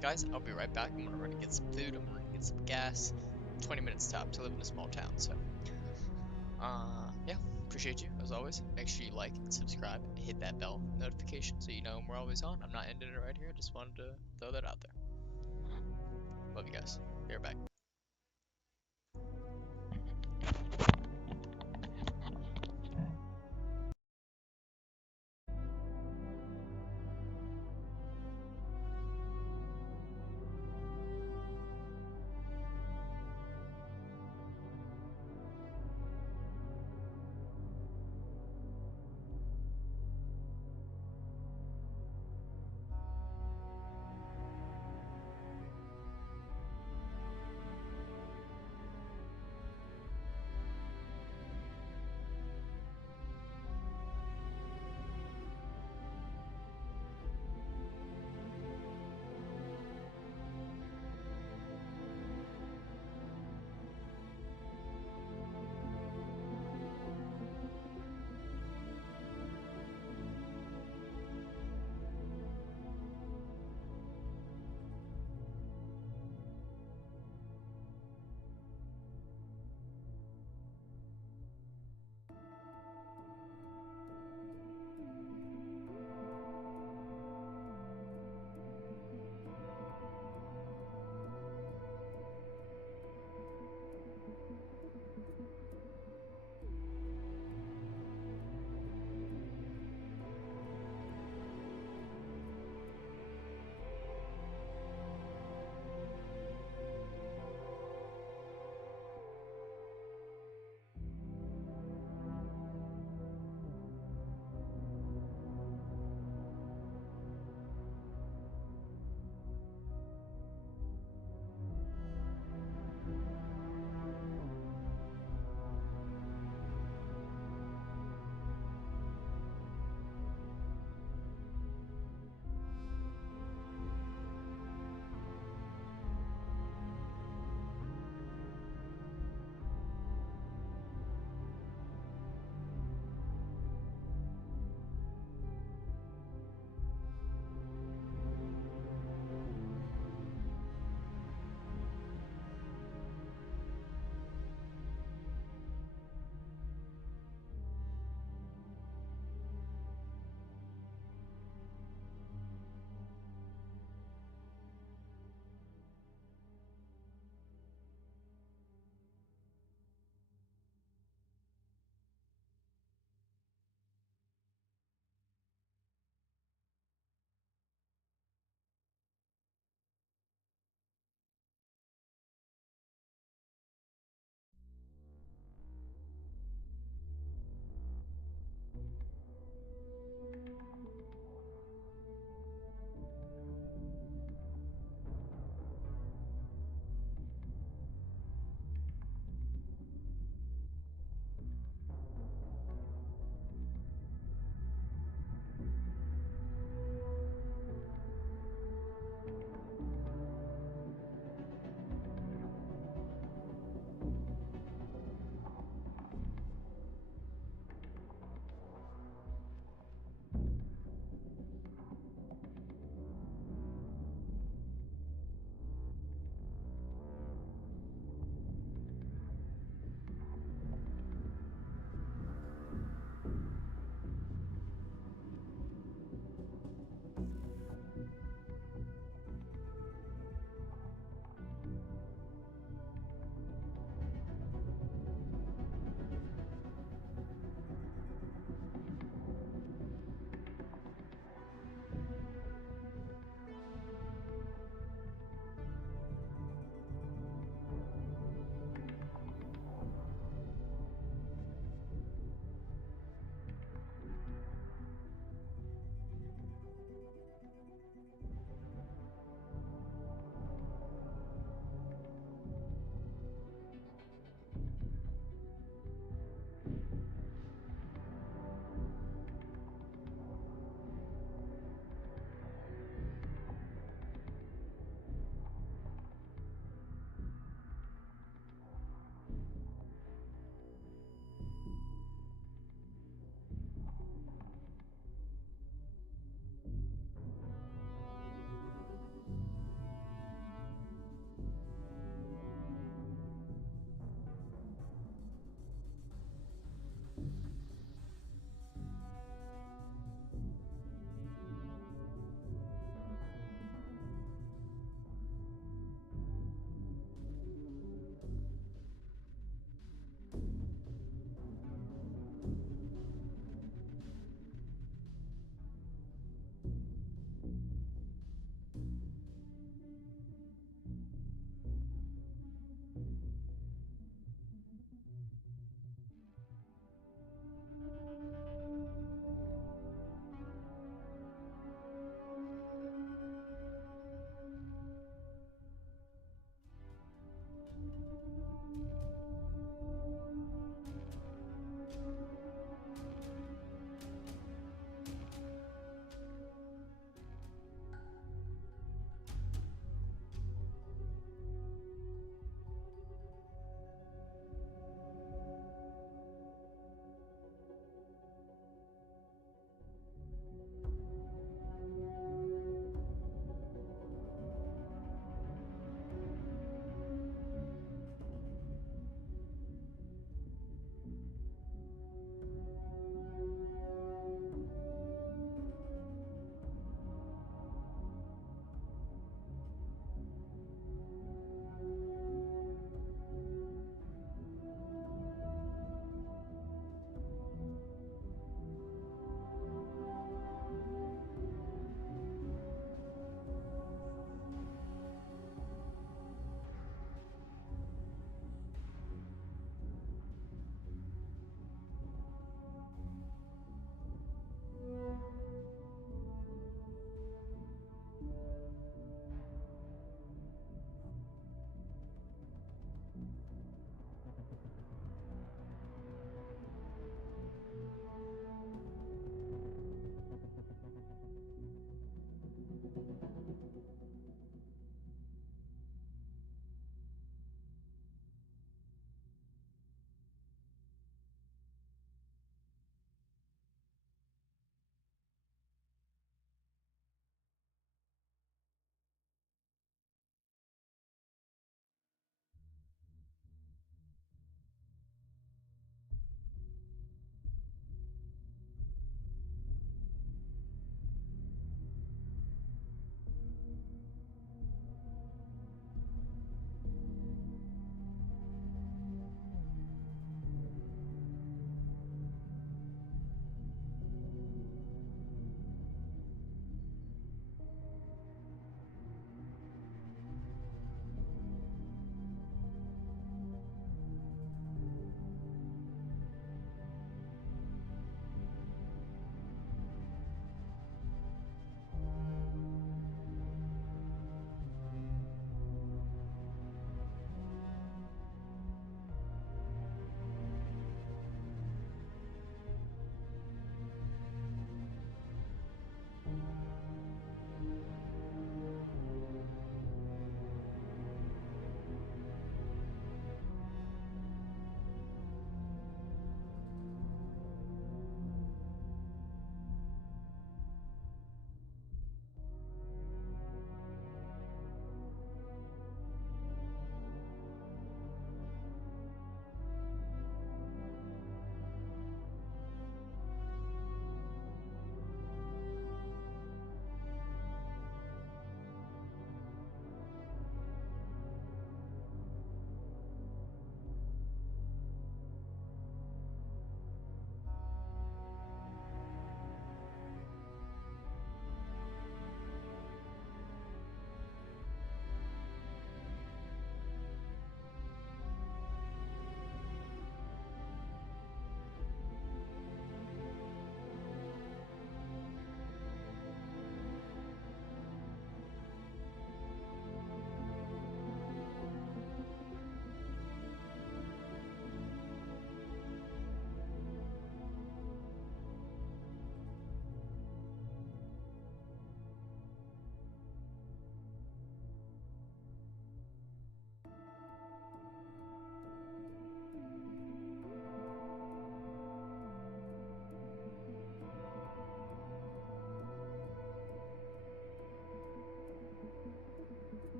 guys, I'll be right back. I'm gonna run and get some food, I'm gonna get some gas. 20 minutes top to live in a small town, so. Yeah, appreciate you, as always. Make sure you like and subscribe and hit that bell notification so you know when we're always on. I'm not ending it right here, just wanted to throw that out there. Love you guys. Be right back.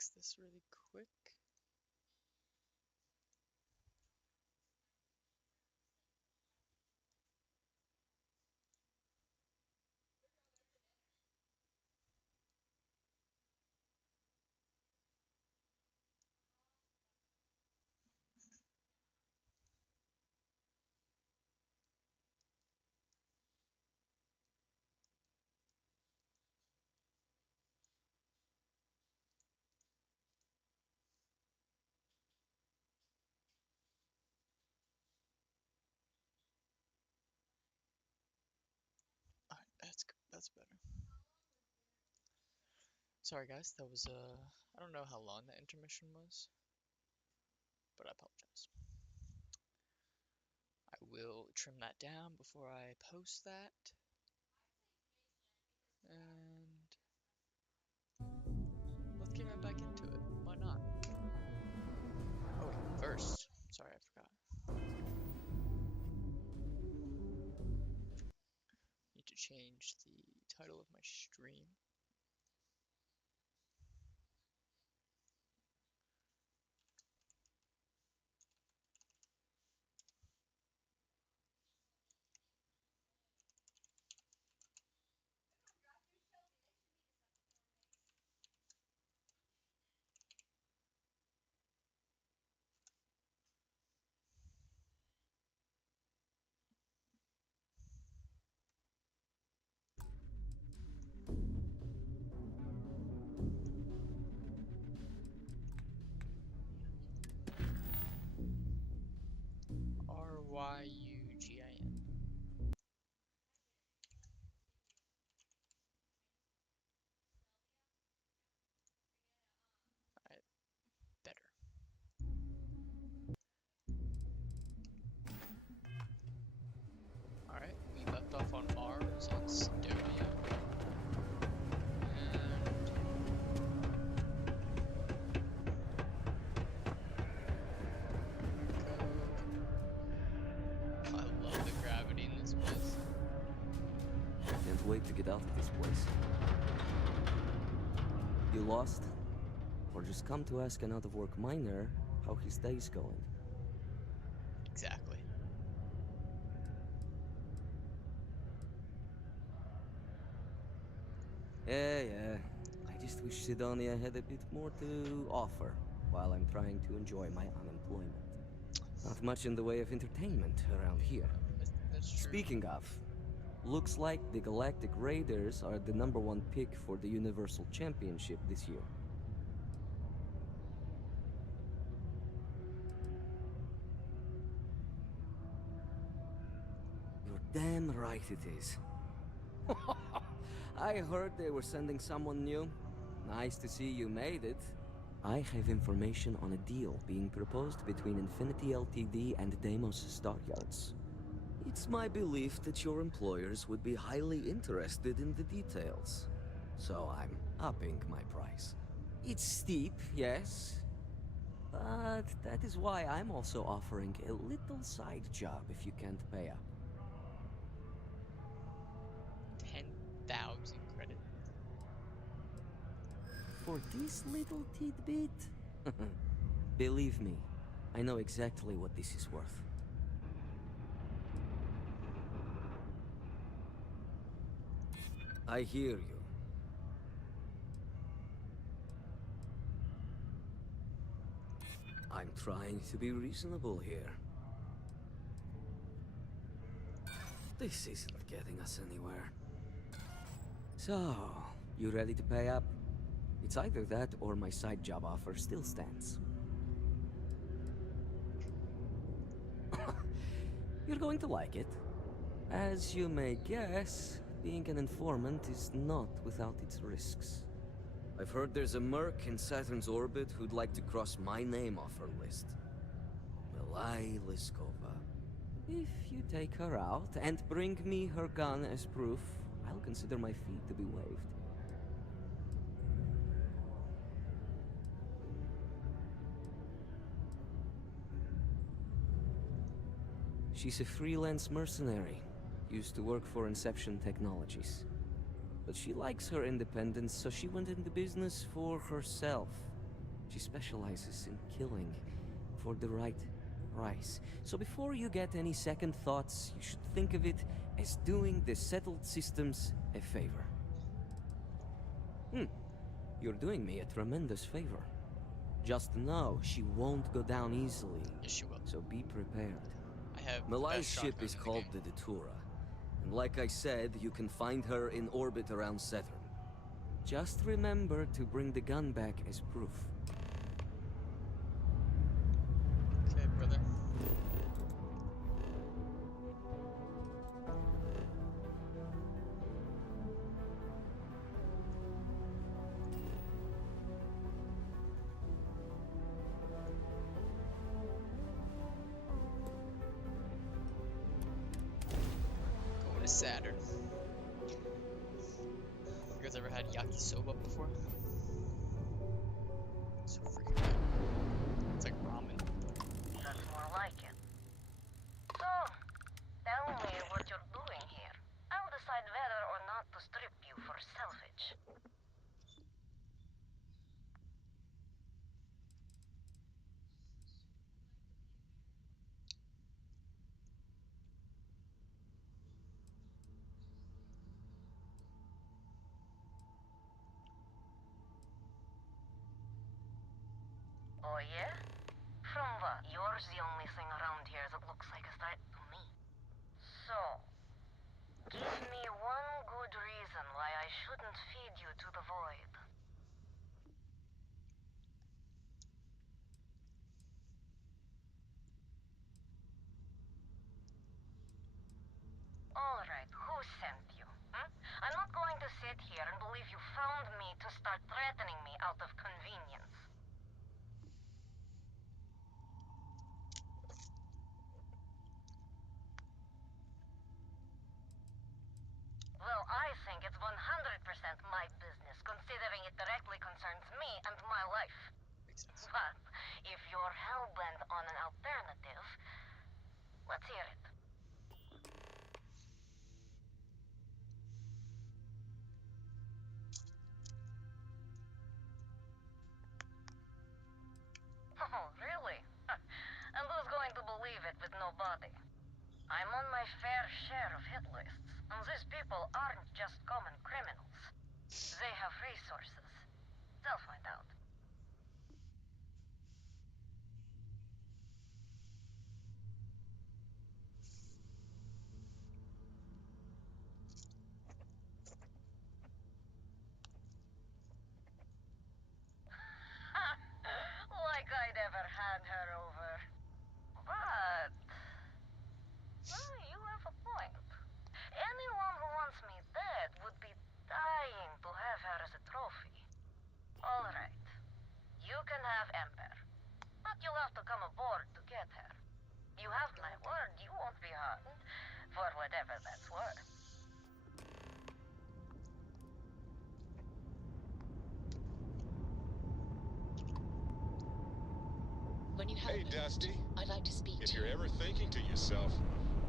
fix this really quick. Alright, that's better. Sorry guys, that was I don't know how long the intermission was, but I apologize. I will trim that down before I post that. And let's get right back into it. Why not? Oh wait, first. Sorry, I forgot. Need to change the title of my stream. Ryujin. Alright, better. Alright, we left off on Mars on Sidonia. I love the gravity in this place. Can't wait to get out of this place. You lost? Or just come to ask an out-of-work miner how his day's going? Exactly. Yeah. I just wish Sidonia had a bit more to offer while I'm trying to enjoy my unemployment. Not much in the way of entertainment around here. That's true. Speaking of, looks like the Galactic Raiders are the #1 pick for the Universal Championship this year. You're damn right it is. I heard they were sending someone new. Nice to see you made it. I have information on a deal being proposed between Infinity Ltd and Deimos Stockyards. It's my belief that your employers would be highly interested in the details. So I'm upping my price. It's steep, yes. But that is why I'm also offering a little side job if you can't pay up. 10,000 credit. For this little tidbit? Believe me, I know exactly what this is worth. I hear you. I'm trying to be reasonable here. This isn't getting us anywhere. So, you ready to pay up? It's either that or my side job offer still stands. You're going to like it. As you may guess, being an informant is not without its risks. I've heard there's a merc in Saturn's orbit who'd like to cross my name off her list. Milky Liskova. If you take her out and bring me her gun as proof, I'll consider my fee to be waived. She's a freelance mercenary. Used to work for Inception Technologies. But she likes her independence, so she went into business for herself. She specializes in killing for the right price. So before you get any second thoughts, you should think of it as doing the settled systems a favor. You're doing me a tremendous favor. Just know she won't go down easily. Yes, she will. So be prepared. I have the Malai's best ship shotgun is in the called game. the Datura. And like I said, you can find her in orbit around Saturn. Just remember to bring the gun back as proof. Okay, brother. Going to Saturn. You guys ever had yakisoba before? So freaking good. It's like ramen. That's more like it. So, tell me what you're doing here. I'll decide whether or not to strip you for salvage. Oh yeah? From what? Yours the only thing around here that looks like a threat to me. So, give me one good reason why I shouldn't feed you to the void. Alright, who sent you? I'm not going to sit here and believe you found me to start threatening me out of convenience. Well, I think it's 100% my business, considering it directly concerns me and my life. Makes sense. But if you're hell-bent on an alternative, let's hear it. Oh, really? And who's going to believe it with no body? I'm on my fair share of hit lists, and these people aren't just common criminals. They have resources. They'll find out. Like I'd ever hand her over. But... well, you have a point. Anyone who wants me dead would be dying to have her as a trophy. Alright. You can have Ember. But you'll have to come aboard to get her. You have my word, you won't be harmed. For whatever that's worth. When you have Hey, Dusty. I'd like to speak If to you're ever thinking to yourself,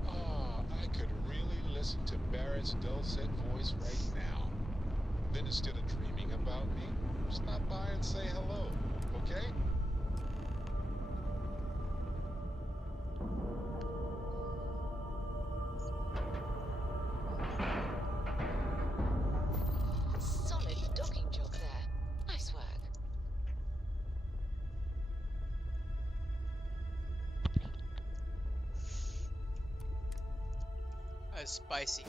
I could really listen to Barrett's dulcet voice right now. Then instead of dreaming about me, stop by and say hello, okay? Solid docking job there. Nice work. That's spicy.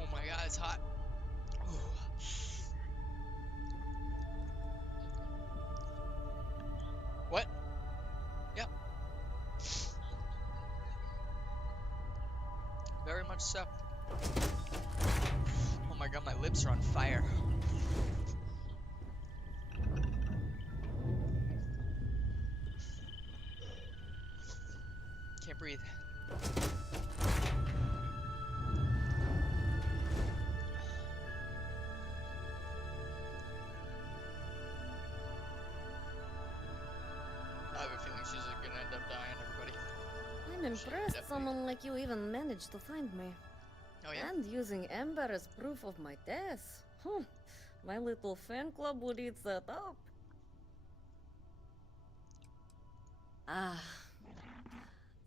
Oh my god, it's hot. Ooh. What? Yep. Very much so. Oh my god, my lips are on fire. Can't breathe. I have a feeling she's gonna end up dying, everybody. I'm impressed someone like you even managed to find me. Oh, yeah? And using Ember as proof of my death. Huh. My little fan club would eat that up. Ah.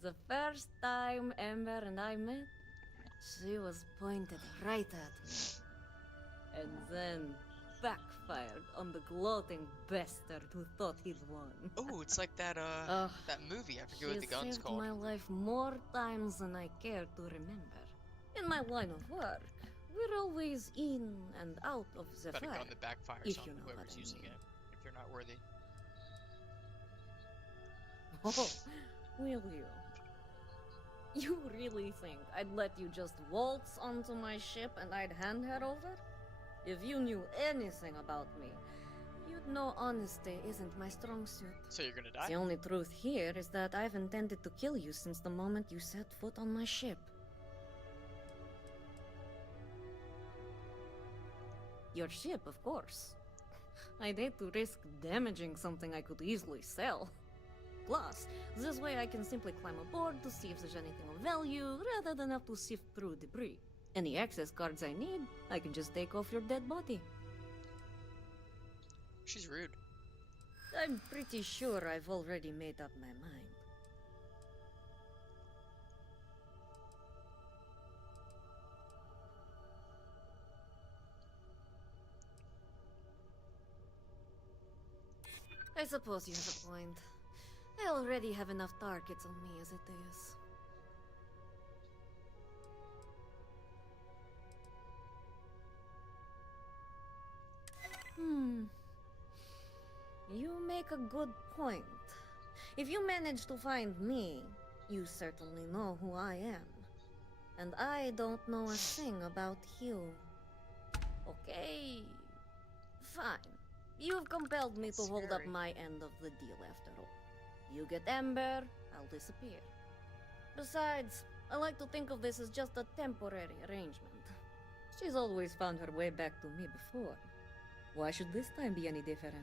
The first time Ember and I met, she was pointed right at me. And then backfired on the gloating bastard who thought he'd won. Oh, it's like that that movie. I forget what the gun's saved called. my life more times than I care to remember. In my line of work, we're always in and out of the Better fire. gun that backfires if on you know what whoever's I using mean. it, if you're not worthy. Oh, will you? You really think I'd let you just waltz onto my ship and I'd hand her over? If you knew anything about me, you'd know honesty isn't my strong suit. So you're gonna die? The only truth here is that I've intended to kill you since the moment you set foot on my ship. Your ship, of course. I'd hate to risk damaging something I could easily sell. Plus, this way I can simply climb aboard to see if there's anything of value, rather than have to sift through debris. Any access cards I need, I can just take off your dead body. She's rude. I'm pretty sure I've already made up my mind. I suppose you have a point. I already have enough targets on me as it is. You make a good point. If you manage to find me, you certainly know who I am. And I don't know a thing about you. Okay. Fine. You've compelled me to hold up my end of the deal after all. You get Ember, I'll disappear. Besides, I like to think of this as just a temporary arrangement. She's always found her way back to me before. Why should this time be any different?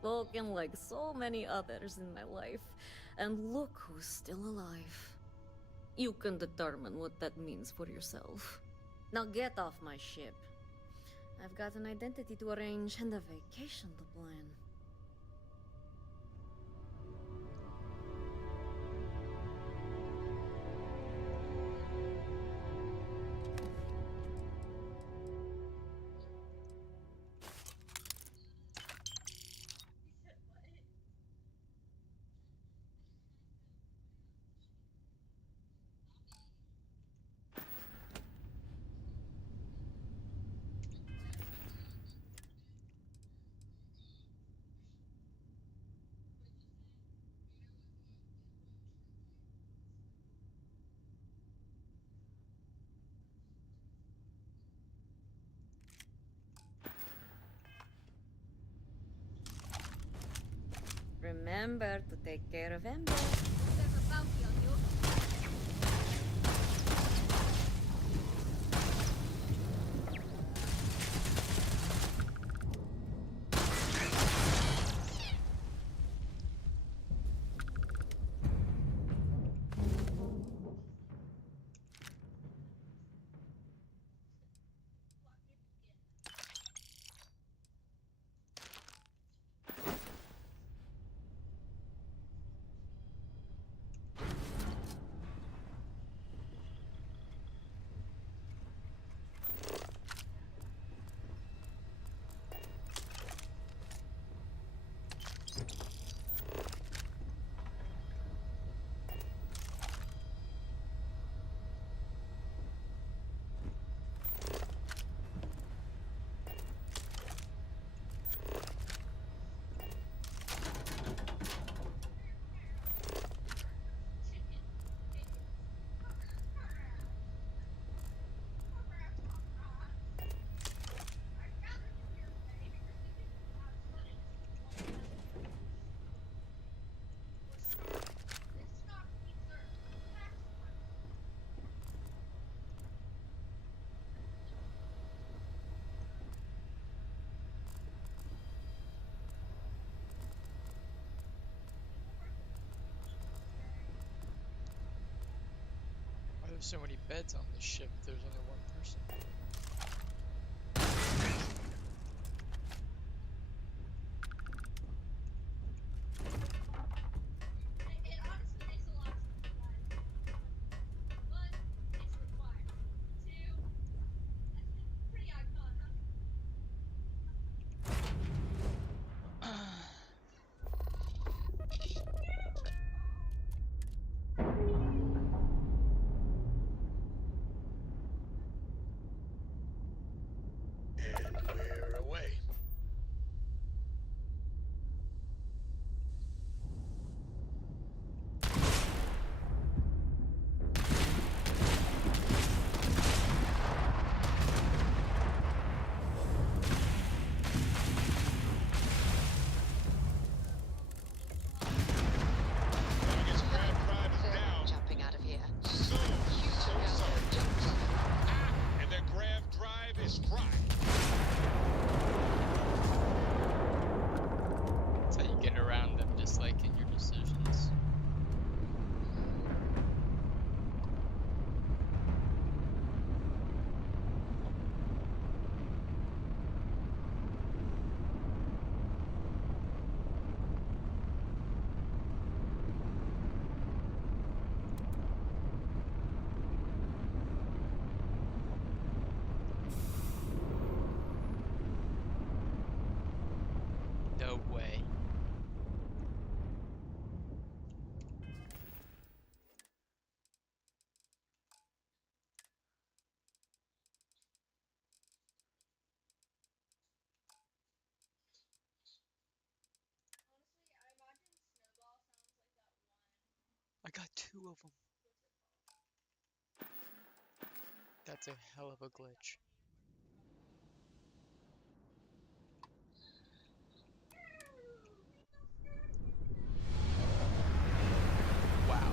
Spoken like so many others in my life, and look who's still alive. You can determine what that means for yourself. Now get off my ship. I've got an identity to arrange and a vacation to plan. Remember to take care of Ember. There's a bounty on you. There's so many beds on this ship, there's only one person. And we're away. Jumping out of here. So sorry. And their grav drive is fried. That's how you get around them disliking your decisions. No way. I got 2 of them. That's a hell of a glitch. Wow.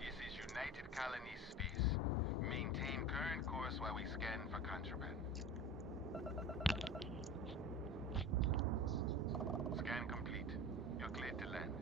This is United Colonies space. Maintain current course while we scan for contraband. Scan complete. You're cleared to land.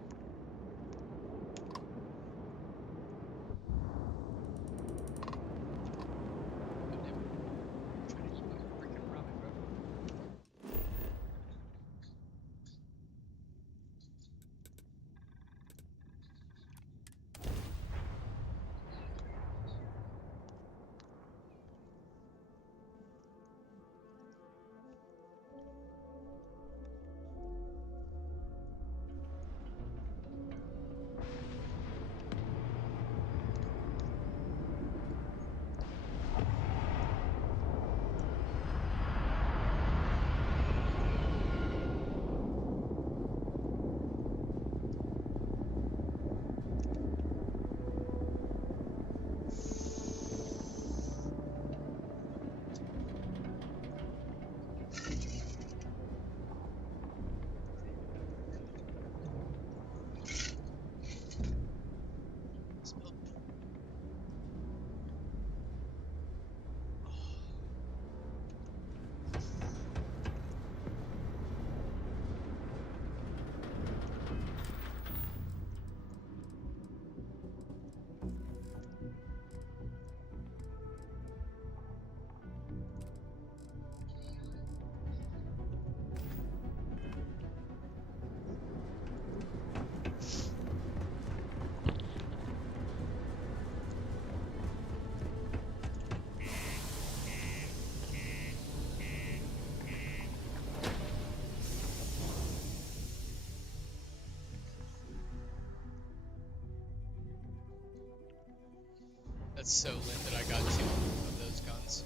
That's so lit that I got 2 of those guns.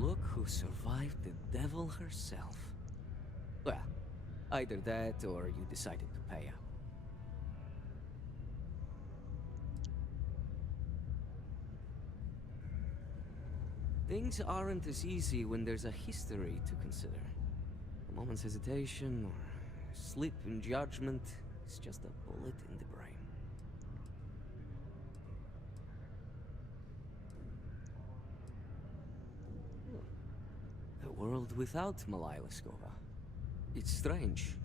Look who survived the devil herself. Well, either that or you decided to pay up. Things aren't as easy when there's a history to consider. A moment's hesitation or slip in judgment is just a bullet in the brain. A world without Malaya Leskova. It's strange.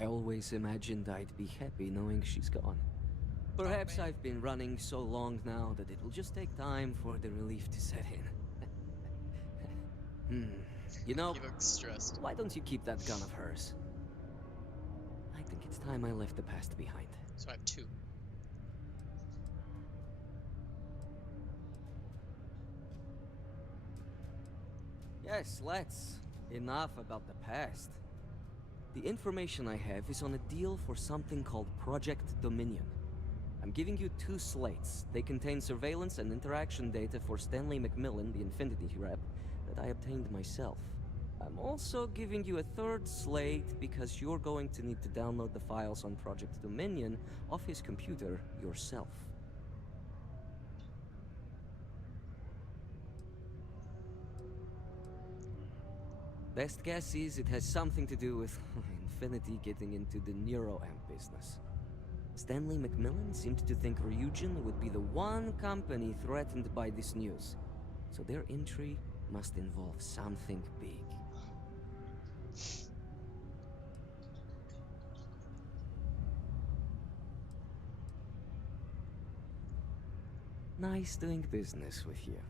I always imagined I'd be happy knowing she's gone. Perhaps I've been running so long now that it'll just take time for the relief to set in. You know, You look stressed. why don't you keep that gun of hers? I think it's time I left the past behind. So I have two. Yes, let's. Enough about the past. The information I have is on a deal for something called Project Dominion. I'm giving you 2 slates. They contain surveillance and interaction data for Stanley McMillan, the Infinity rep, that I obtained myself. I'm also giving you a 3rd slate because you're going to need to download the files on Project Dominion off his computer yourself. Best guess is it has something to do with Infinity getting into the neuroamp business. Stanley McMillan seemed to think Ryujin would be the one company threatened by this news, so their entry must involve something big. Nice doing business with you.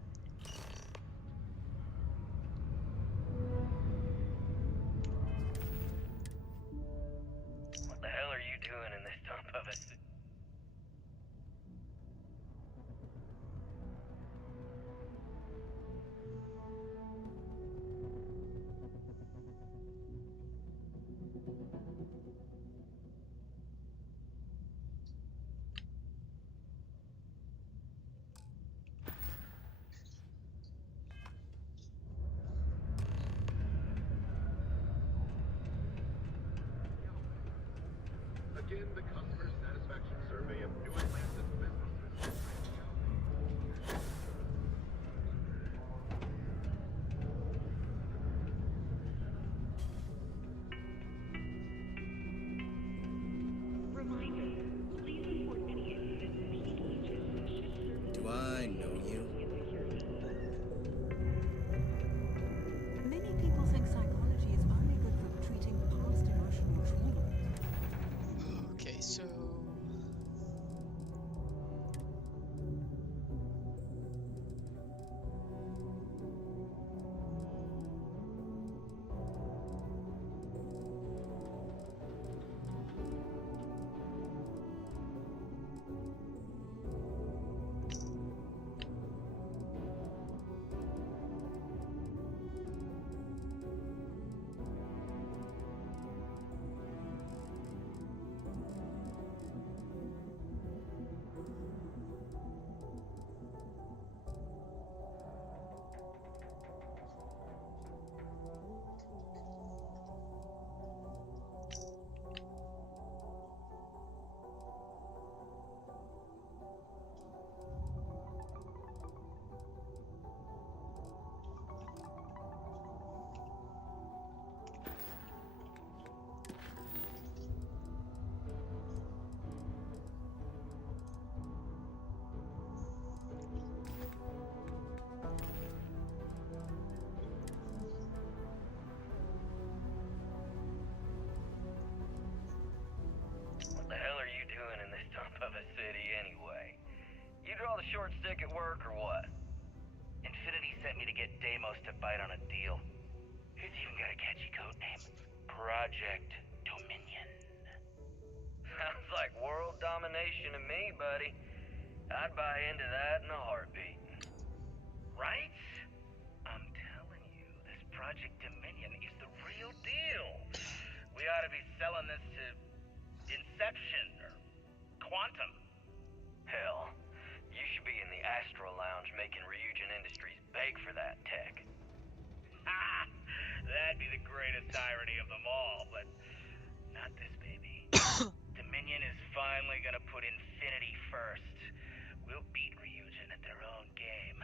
What the hell are you doing in this dump of a... Again, the customer satisfaction survey of New Atlantis businesses. Do I know you? Many people think psychology is only good for treating past emotional trauma. Okay, so What the hell are you doing in this dump of a city anyway? You draw the short stick at work or what? Infinity sent me to get Deimos to bite on a deal. It's even got a catchy code name. Project Dominion. Sounds like world domination to me, buddy. I'd buy into that in a heartbeat. Right? I'm telling you, this Project Dominion is the real deal. We ought to be selling this to Inception or Quantum. Hell, you should be in the Astral Lounge making Ryujin Industries beg for that tech. Ha! That'd be the greatest irony of them all, but not this baby. Dominion is finally gonna put Infinity first. We'll beat Ryujin at their own game.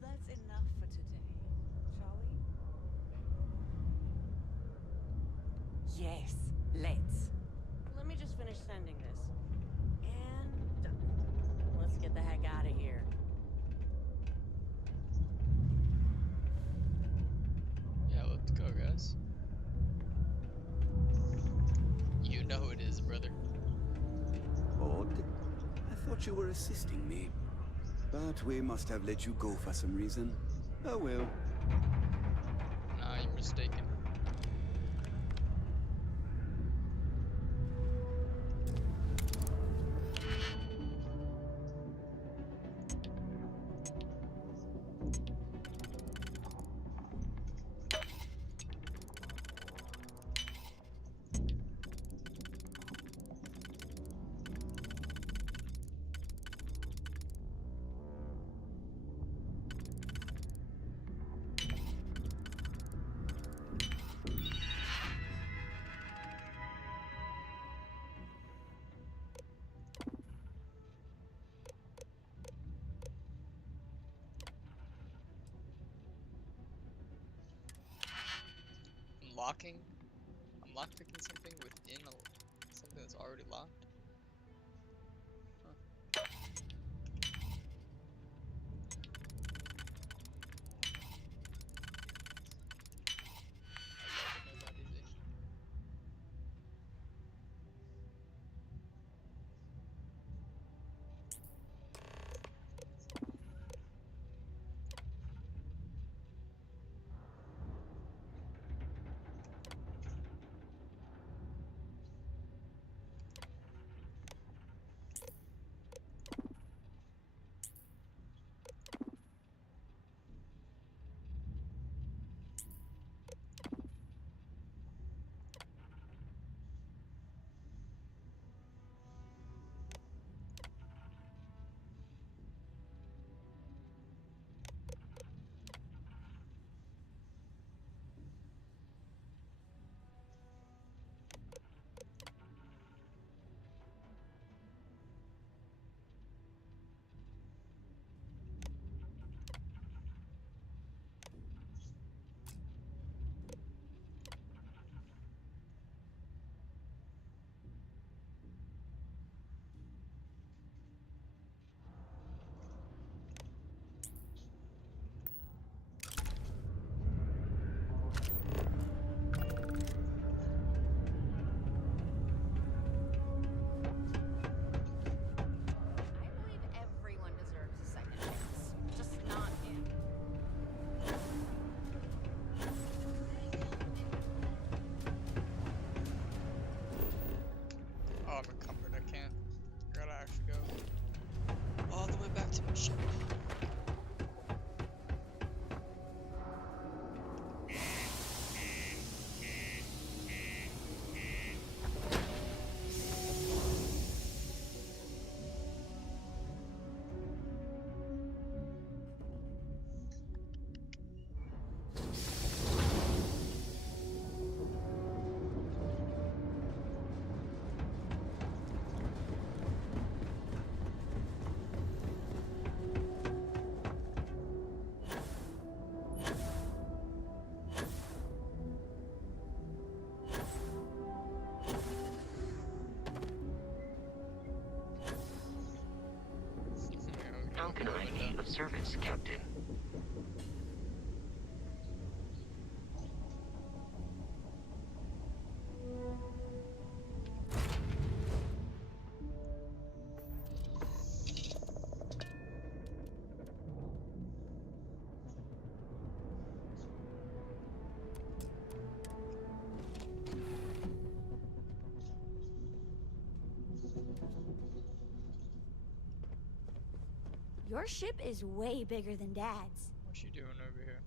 that's enough for today, shall we? Yes, let's. Let me just finish sending this. And done. Let's get the heck out of here. Yeah, let's go, guys. You know it is, brother. Odd. I thought you were assisting me. But we must have let you go for some reason. Oh well. Nah, you're mistaken. I'm lockpicking something within something that's already locked. Huh. I love to know that is it. Oh, I'm encumbered. I can't. I gotta actually go all the way back to my ship. How can I be of service, Captain? Your ship is way bigger than Dad's. What's she doing over here?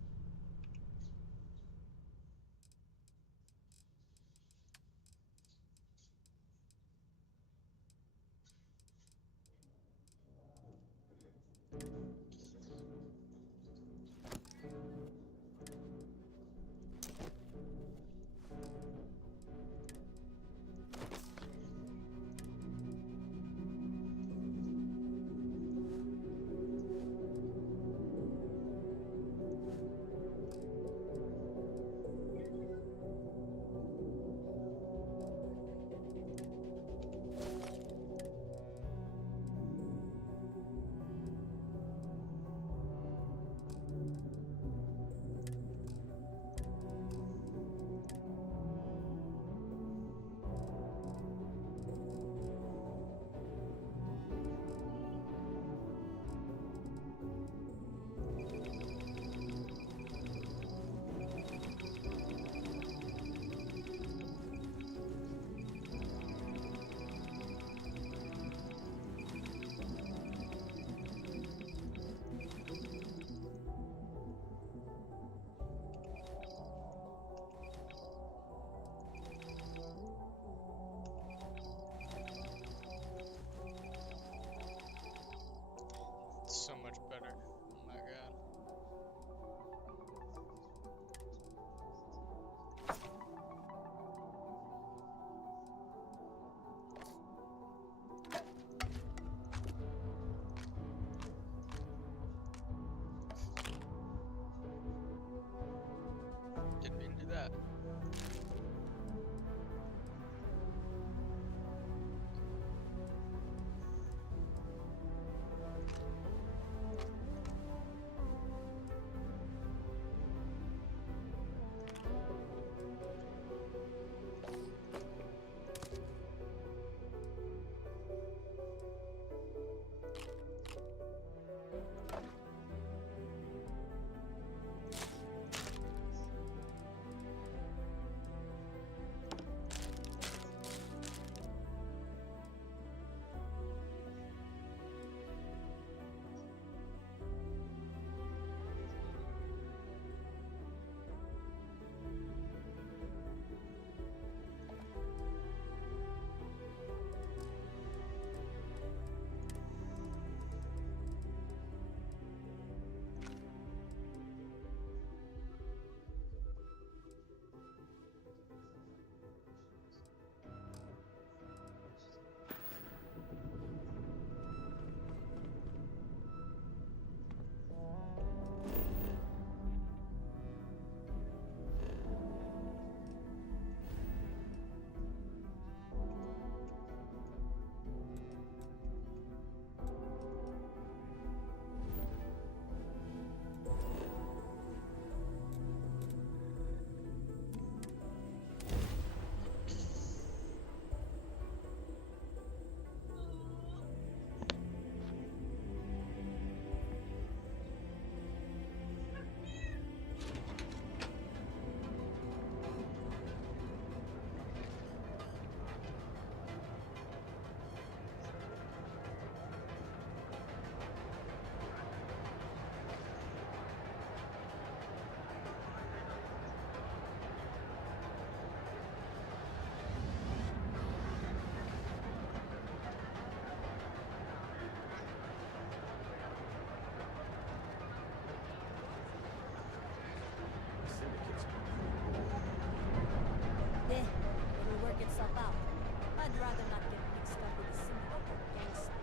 rather not get mixed up with a symbiotic gangster.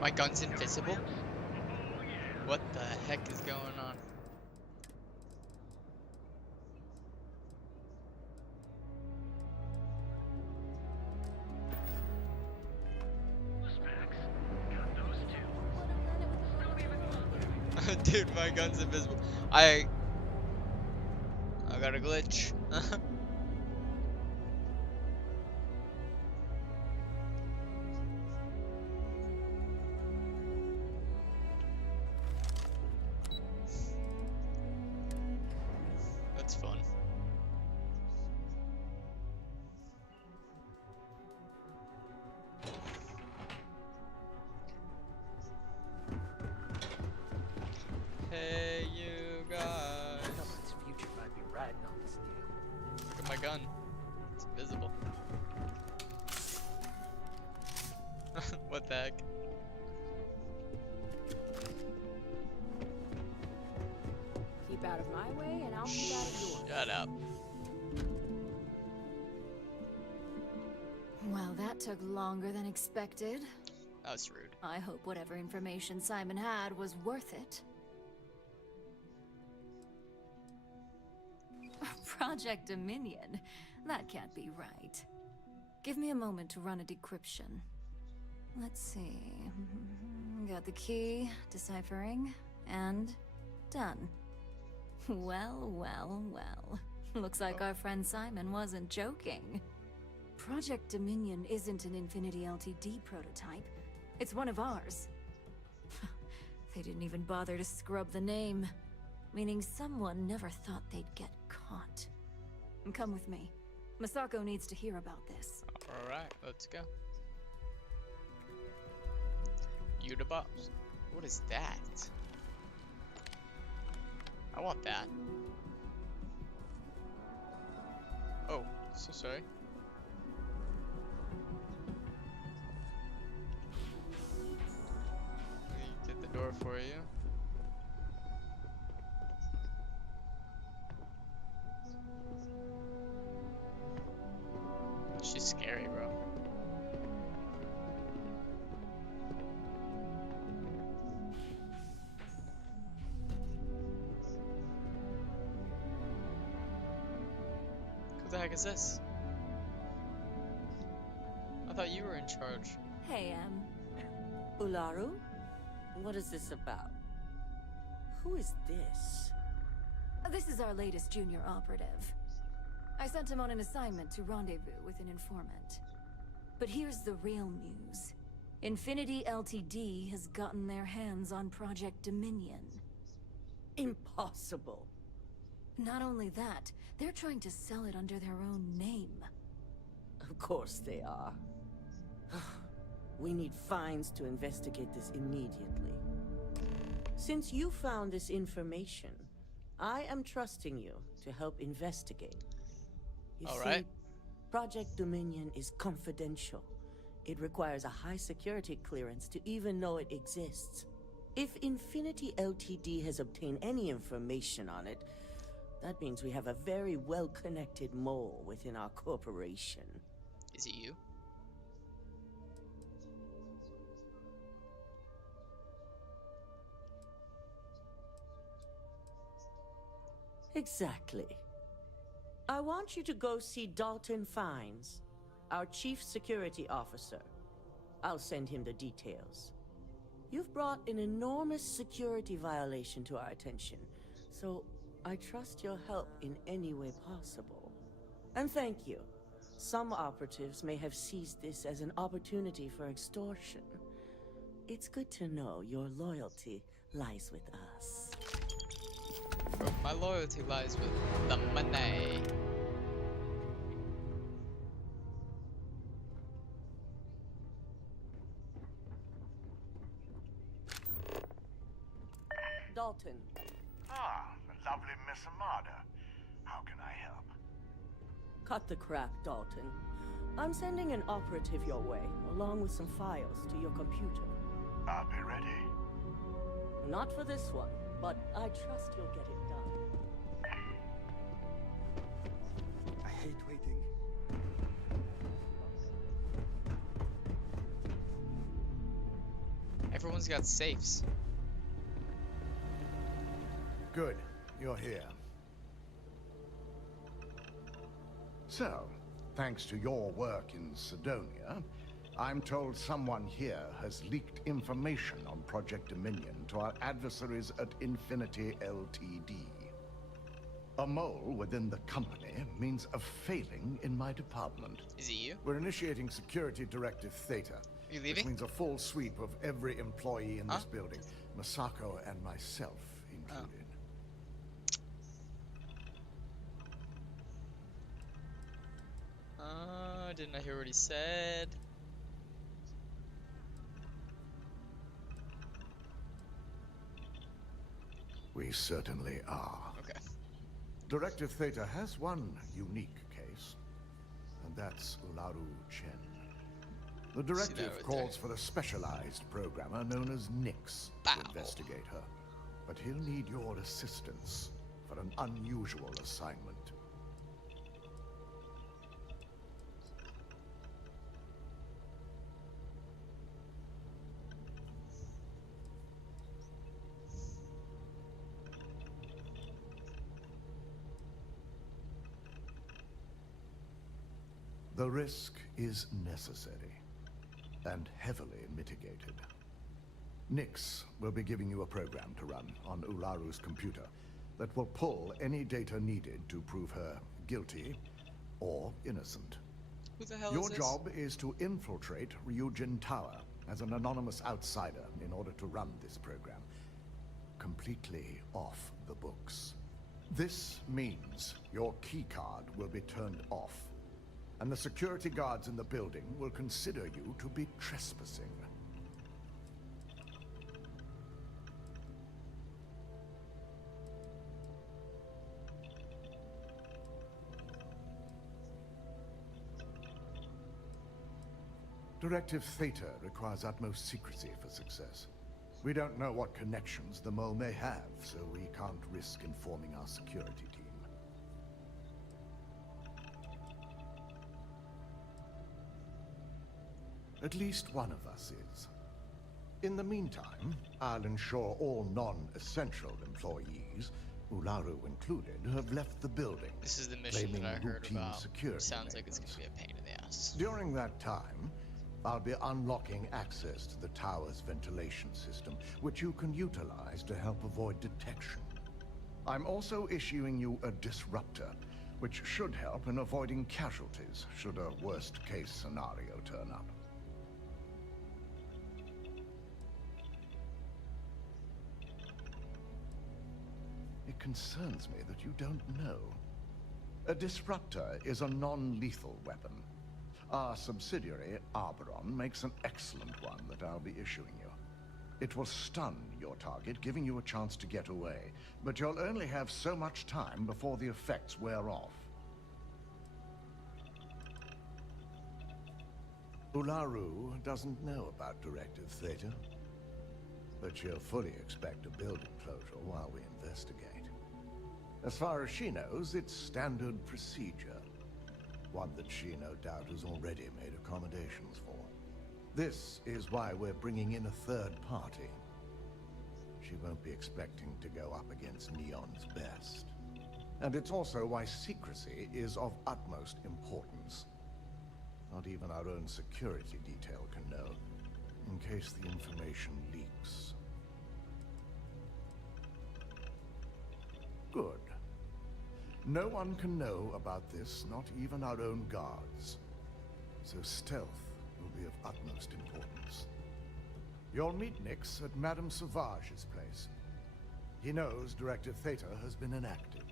My gun's invisible? What the heck is going on? Dude, my gun's invisible. I got a glitch. That's fun. Hey, you guys. Someone's future might be riding on this deal. Look at my gun. It's invisible. What the heck? Keep out of my way, and I'll keep out of yours. Shut up. Well, that took longer than expected. That's rude. I hope whatever information Simon had was worth it. Project Dominion? That can't be right. Give me a moment to run a decryption. Let's see. Got the key, deciphering, and done. Well, well, well. Looks like our friend Simon wasn't joking. Project Dominion isn't an Infinity LTD prototype. It's one of ours. They didn't even bother to scrub the name, meaning someone never thought they'd get caught. Come with me. Masako needs to hear about this. Alright, let's go. You the boss. What is that? I want that. Oh, so sorry. Let me get the door for you. She's scary, bro. Who the heck is this? I thought you were in charge. Hey, Ularu? What is this about? Who is this? This is our latest junior operative. I sent him on an assignment to rendezvous with an informant. But here's the real news. Infinity LTD has gotten their hands on Project Dominion. Impossible. Not only that, they're trying to sell it under their own name. Of course they are. We need fines to investigate this immediately. Since you found this information, I am trusting you to help investigate. You see, Project Dominion is confidential. It requires a high security clearance to even know it exists. If Infinity LTD has obtained any information on it, that means we have a very well-connected mole within our corporation. Is it you? Exactly. I want you to go see Dalton Fines, our chief security officer. I'll send him the details. You've brought an enormous security violation to our attention, so I trust your help in any way possible. And thank you. Some operatives may have seized this as an opportunity for extortion. It's good to know your loyalty lies with us. Bro, my loyalty lies with the money. Dalton. Ah, the lovely Miss Amada. How can I help? Cut the crap, Dalton. I'm sending an operative your way, along with some files to your computer. I'll be ready. Not for this one, but I trust you'll get it done. hate waiting. Everyone's got safes. Good, you're here. So, thanks to your work in Sidonia, I'm told someone here has leaked information on Project Dominion to our adversaries at Infinity Ltd. A mole within the company means a failing in my department. Is it you? We're initiating Security Directive Theta. Are you leaving? Which means a full sweep of every employee in this building, Masako and myself included. Didn't I hear what he said? We certainly are. Okay. Directive Theta has one unique case, and that's Ularu Chen. The directive calls for a specialized programmer known as Nix to investigate her, but he'll need your assistance for an unusual assignment. The risk is necessary and heavily mitigated. Nix will be giving you a program to run on Ularu's computer that will pull any data needed to prove her guilty or innocent. Who the hell Your is this? job is to infiltrate Ryujin Tower as an anonymous outsider in order to run this program completely off the books. This means your keycard will be turned off, and the security guards in the building will consider you to be trespassing. Directive Theta requires utmost secrecy for success. We don't know what connections the mole may have, so we can't risk informing our security team. At least one of us is. In the meantime, I'll ensure all non-essential employees, Ularu included, have left the building. This is the mission that I heard about. Security Sounds like it's going to be a pain in the ass. During that time, I'll be unlocking access to the tower's ventilation system, which you can utilize to help avoid detection. I'm also issuing you a disruptor, which should help in avoiding casualties should a worst-case scenario turn up. It concerns me that you don't know. A disruptor is a non-lethal weapon. Our subsidiary, Arboron, makes an excellent one that I'll be issuing you. It will stun your target, giving you a chance to get away, but you'll only have so much time before the effects wear off. Ularu doesn't know about Directive Theta, but she'll fully expect a building closure while we investigate. As far as she knows, it's standard procedure. One that she no doubt has already made accommodations for. This is why we're bringing in a third party. She won't be expecting to go up against Neon's best. And it's also why secrecy is of utmost importance. Not even our own security detail can know, in case the information leaks. Good. No one can know about this, not even our own guards. So stealth will be of utmost importance. You'll meet Nix at Madame Sauvage's place. He knows Directive Theta has been enacted.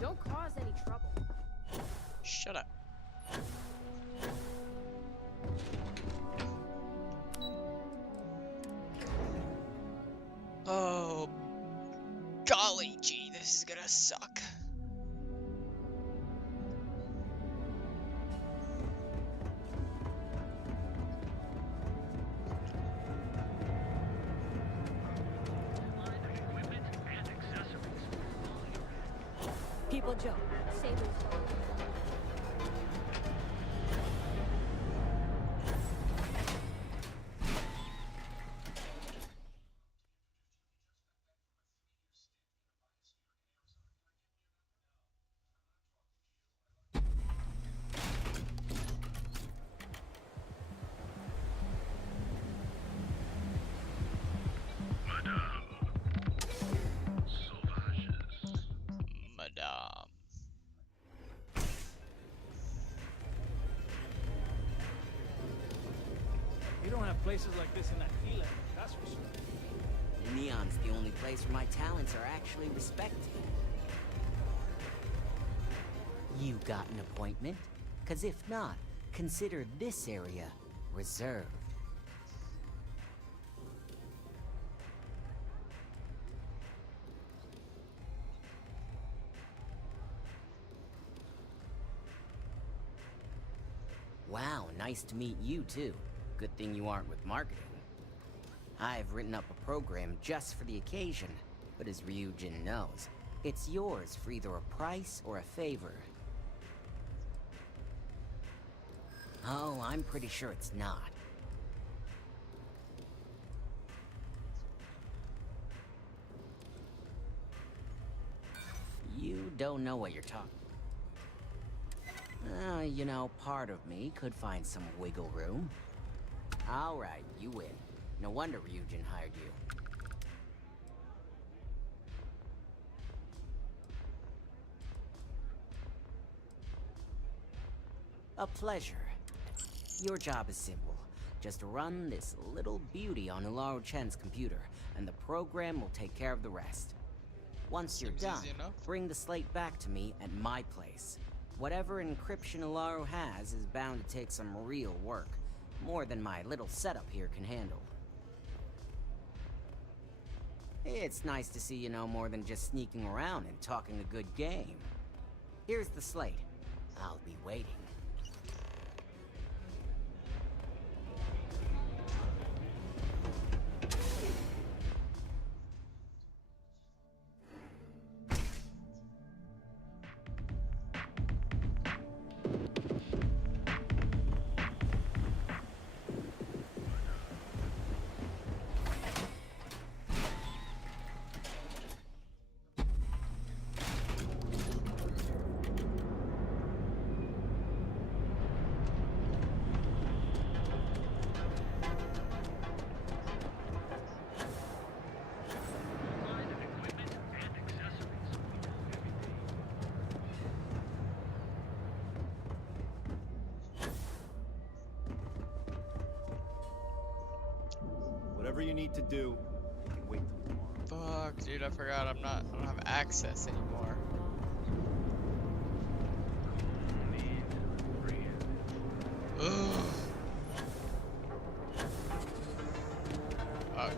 Don't cause any trouble. Shut up. People joke. Sabers don't. Madame. You don't have places like this in Aquila, that's for sure. Neon's the only place where my talents are actually respected. You got an appointment? 'Cause if not, consider this area reserved. Wow, nice to meet you too. Good thing you aren't with marketing. I've written up a program just for the occasion, but as Ryujin knows, it's yours for either a price or a favor. Oh, I'm pretty sure it's not. You don't know what you're talking. You know, part of me could find some wiggle room. Alright, you win. No wonder Ryujin hired you. A pleasure. Your job is simple. Just run this little beauty on Ularu Chen's computer, and the program will take care of the rest. Once you're done, bring the slate back to me at my place. Whatever encryption Ularu has is bound to take some real work. More than my little setup here can handle. It's nice to see you know more than just sneaking around and talking a good game. Here's the slate. I'll be waiting. Whatever you need to do, you can wait till tomorrow. Fuck, dude, I forgot I don't have access anymore. Ugh. Fuck.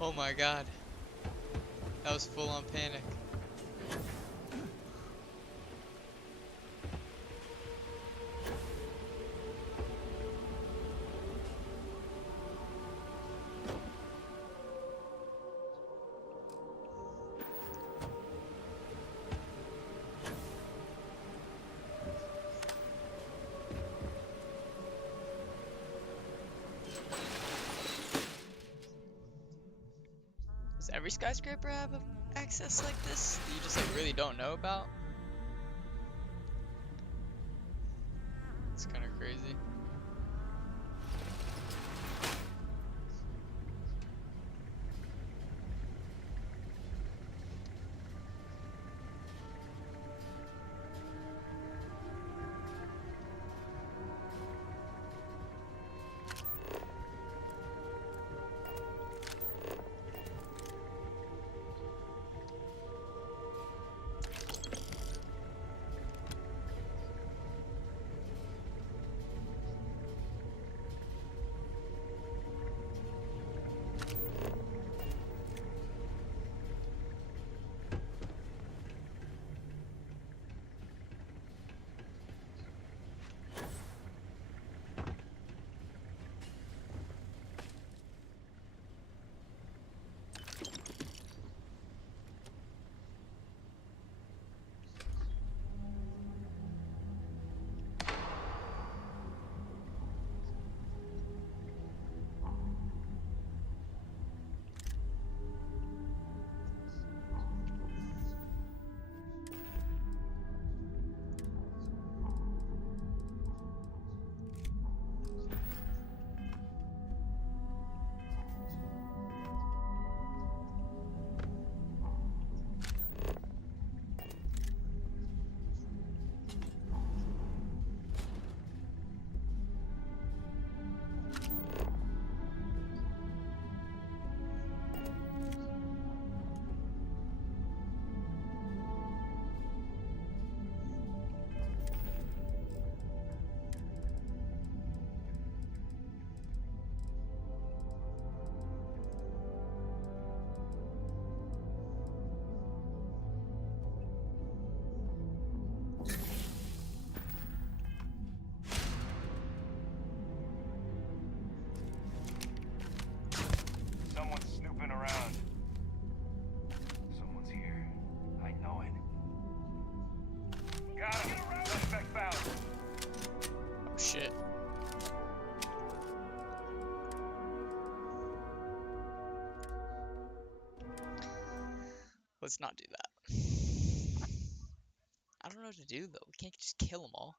Oh my god. That was full on panic. Does every skyscraper have access like this that you just like really don't know about? It's kind of crazy. Someone's snooping around. Someone's here. I know it. Got him. Suspect found. Oh shit. Let's not do that. I don't know what to do though. We can't just kill them all.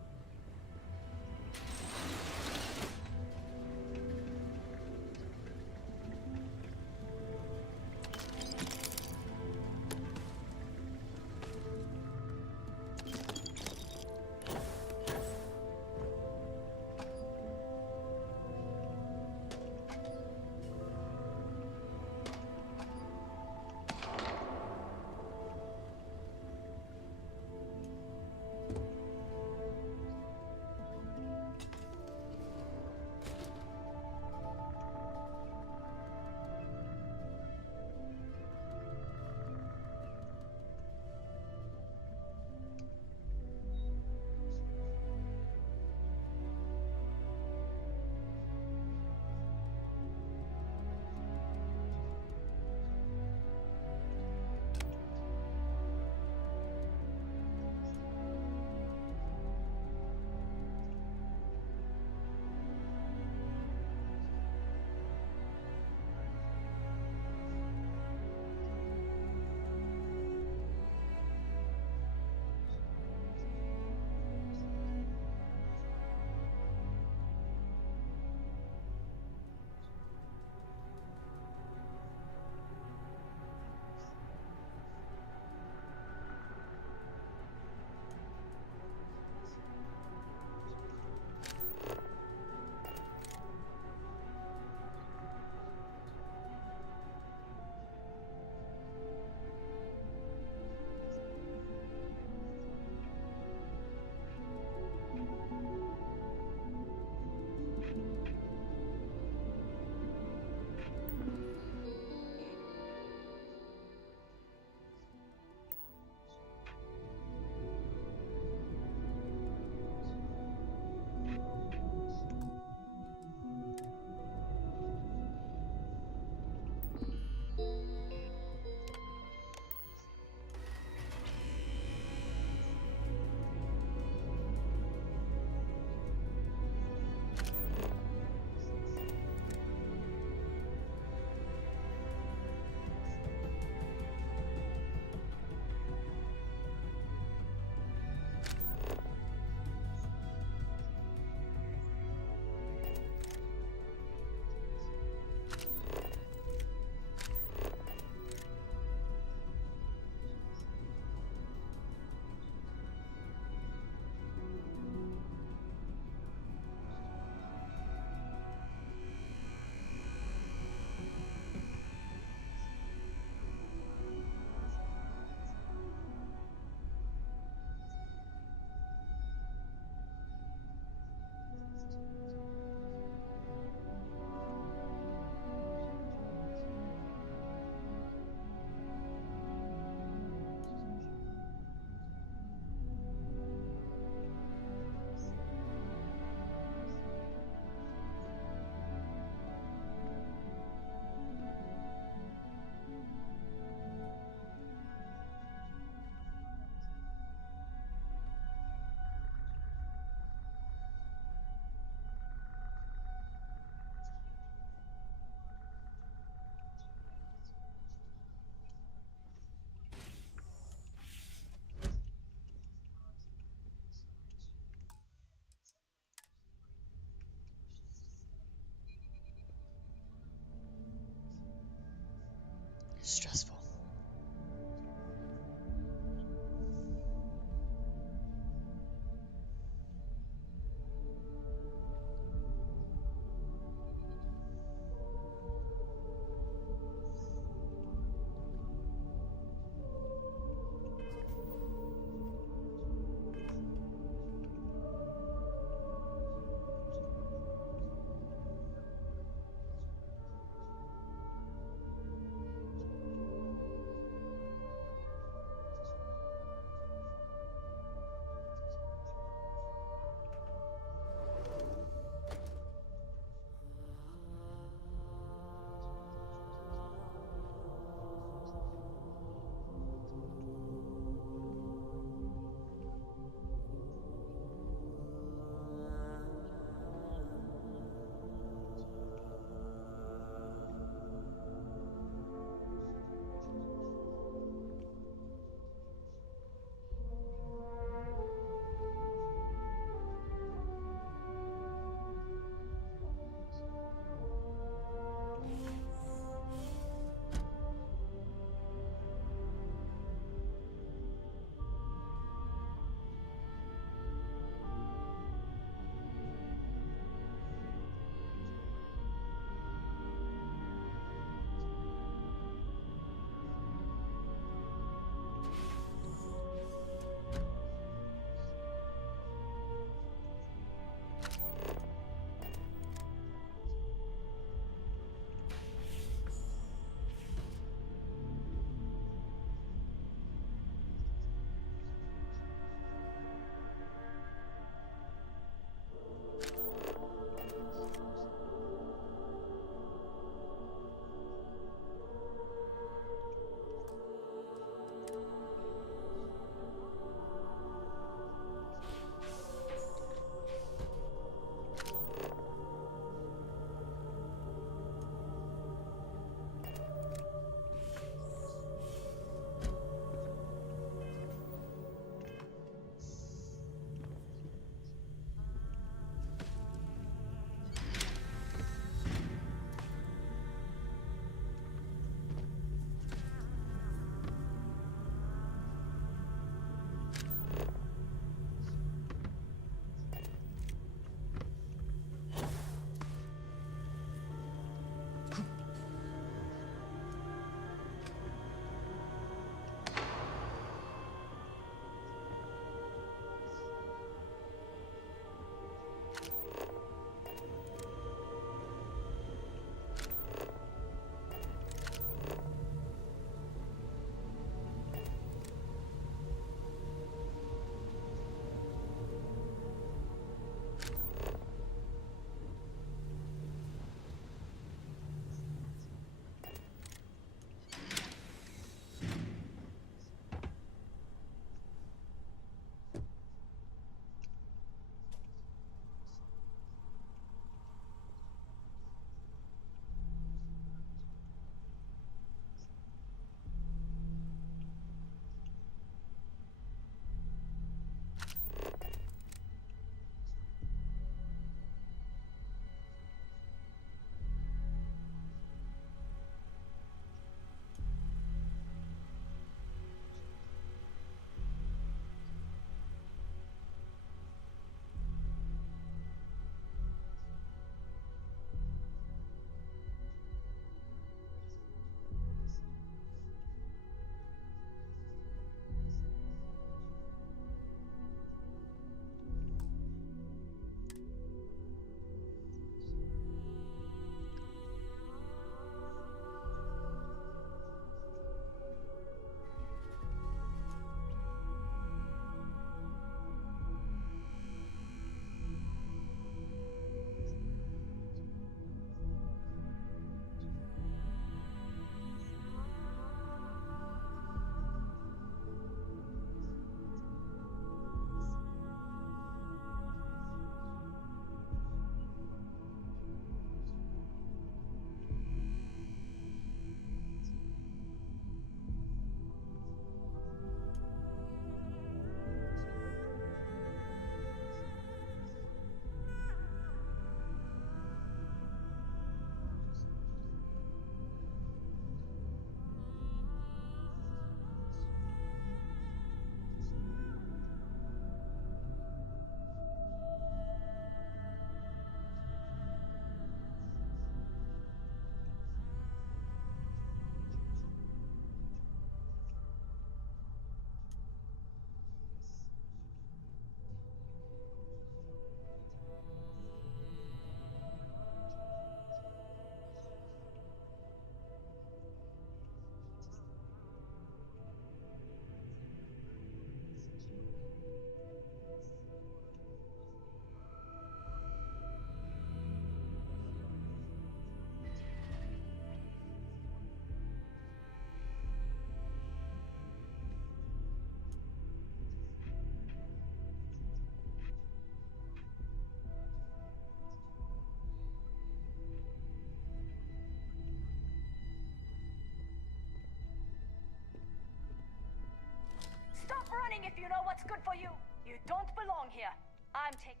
you know what's good for you, you don't belong here. I'm taking...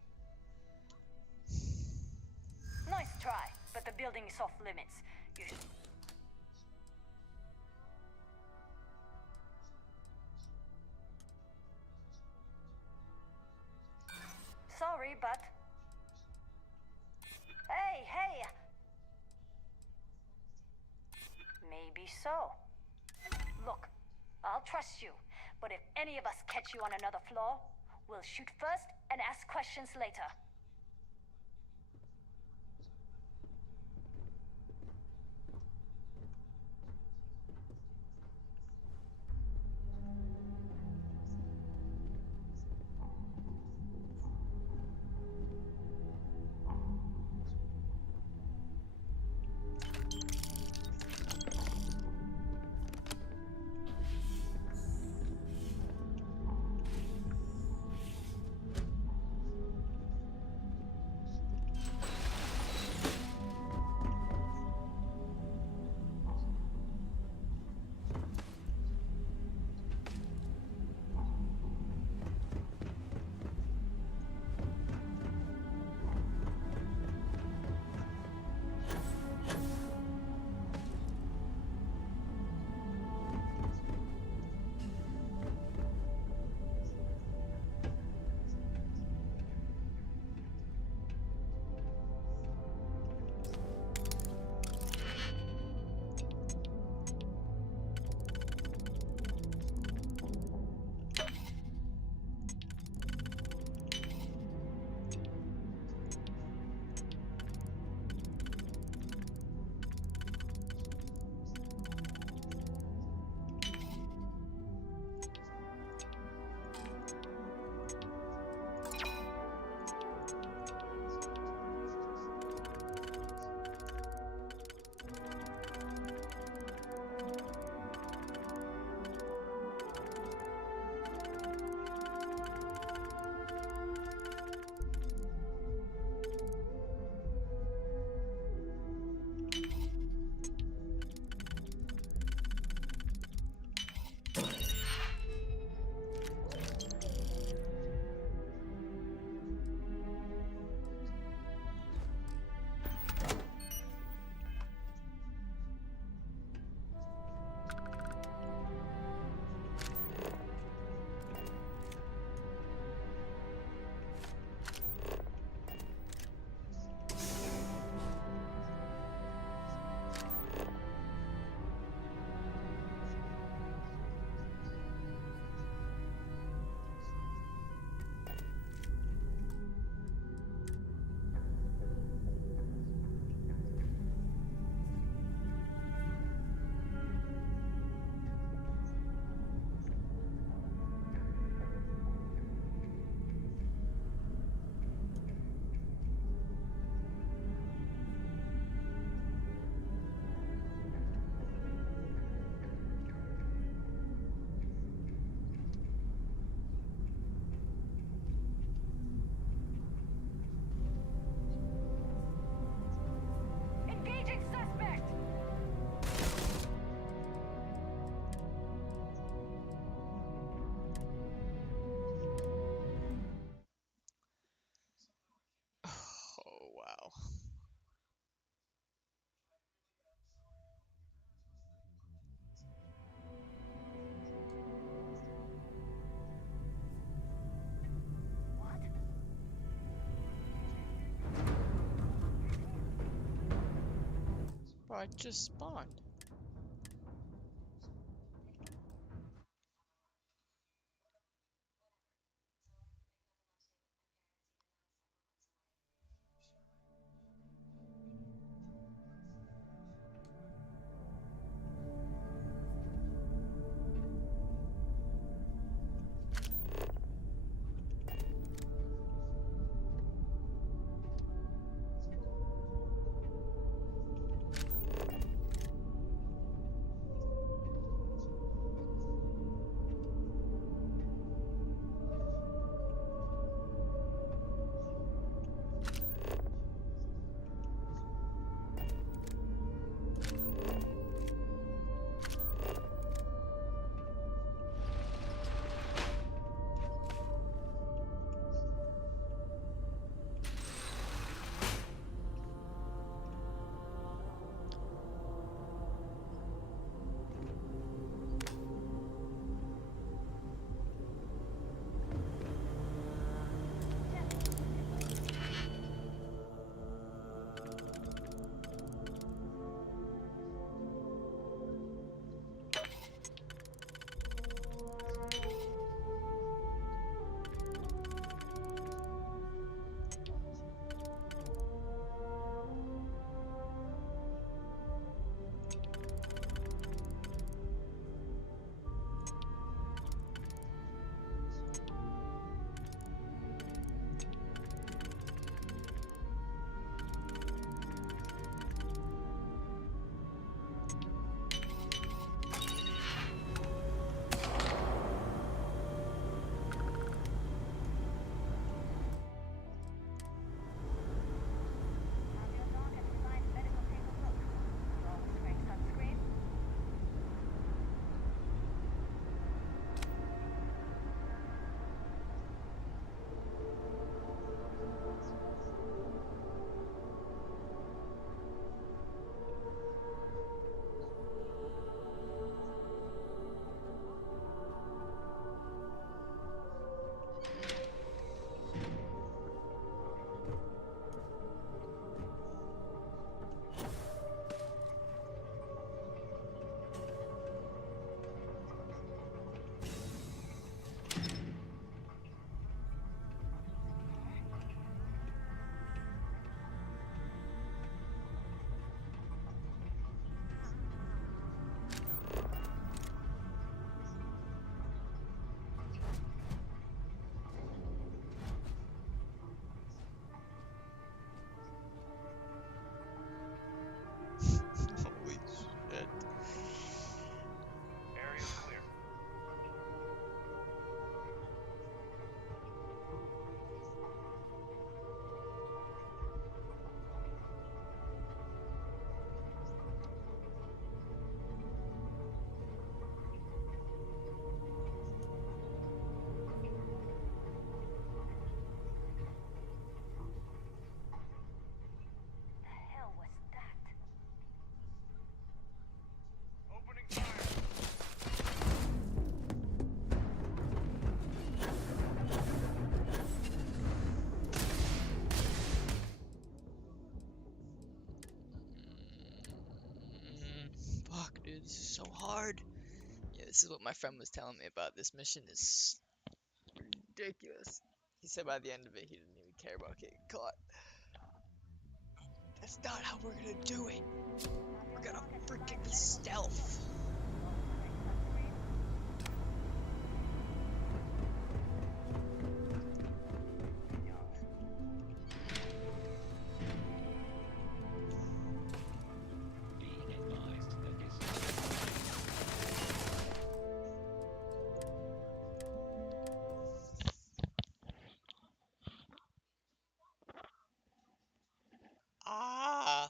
Nice try, but the building is off limits. You... Sorry, but... Hey, hey! Maybe so. Look, I'll trust you, but if any of us catch you on another floor, we'll shoot first and ask questions later. Oh, wow. Bro, I just spawned. dude, this is so hard. Yeah, this is what my friend was telling me about. This mission is ridiculous. He said by the end of it, he didn't even care about getting caught. That's not how we're gonna do it. We're gonna freaking stealth. Ah!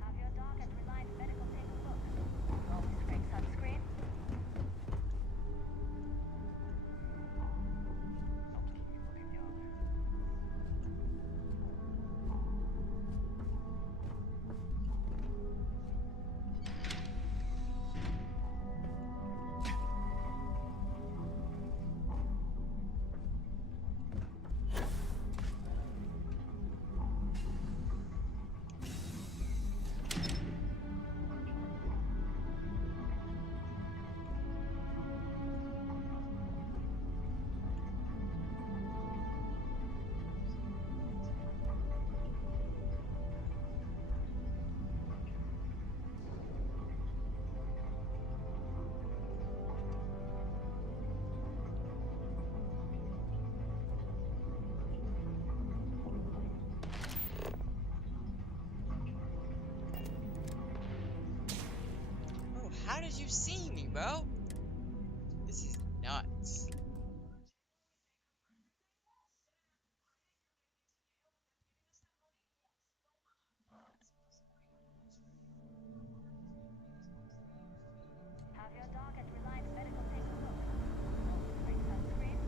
Have your doc and Reliance Medical take a look. Always bring sunscreen. Bro, how did you see me, bro? This is nuts. Have your doc and Reliance Medical take a look. Always bring sunscreen.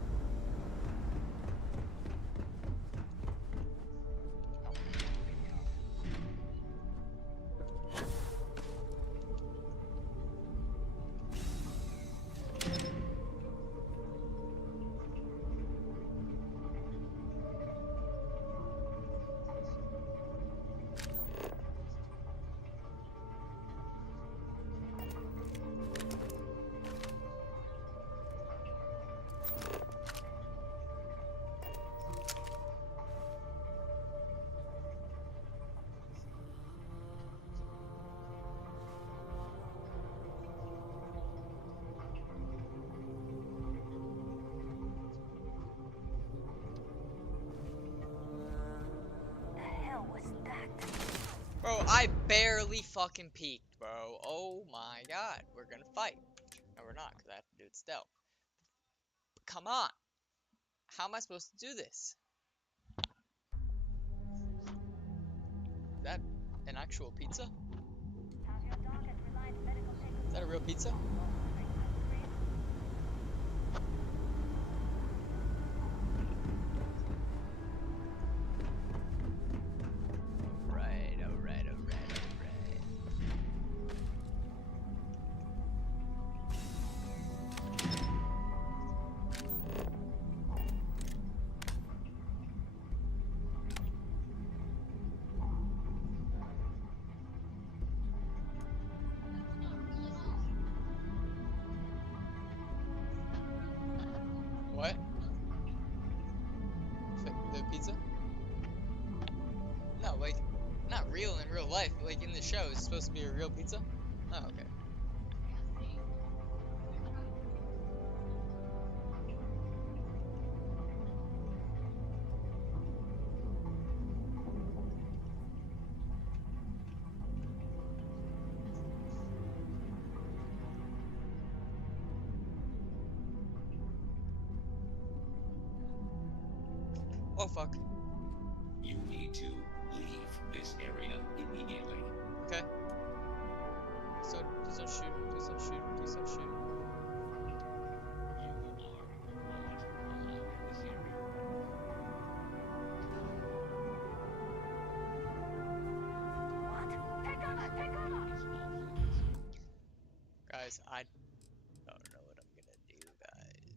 The hell was that? Bro, I barely fucking peeked, bro. Oh my god. We're gonna fight. No, we're not, because I have to do it stealth. But come on. How am I supposed to do this? Is that an actual pizza? Have your doc and Reliance Medical take a Is that a real pizza? Alright, alright, alright, alright. What? The pizza? No, like, not real in real life. Like, in the show, it's supposed to be a real pizza? Oh, okay. Oh, fuck. You need to leave this area immediately. Okay. So, please don't shoot. Please don't shoot. Please don't shoot. You are not allowed in this area. What? Take cover! Take cover! Guys, I don't know what I'm gonna do, guys.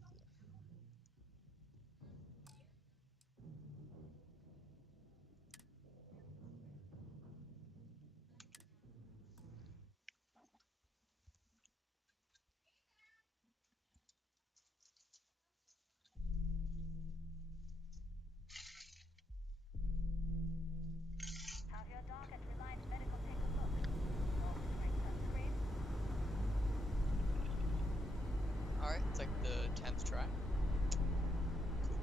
It's like the 10th try. Cool.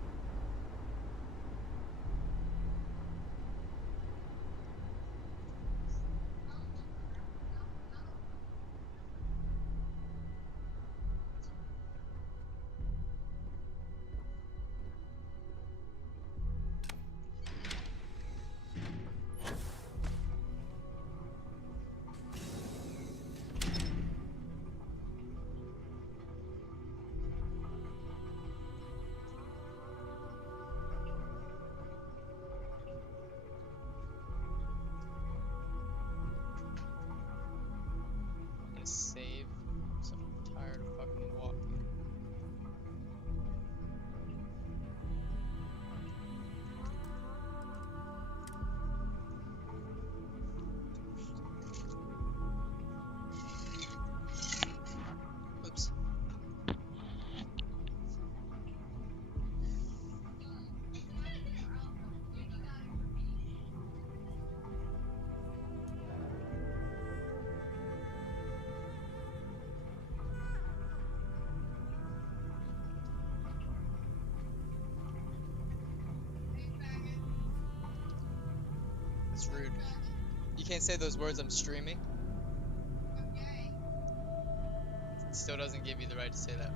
I'm gonna save, so I'm tired of fucking walking. Oops. That's rude. You can't say those words, I'm streaming. It still doesn't give you the right to say that.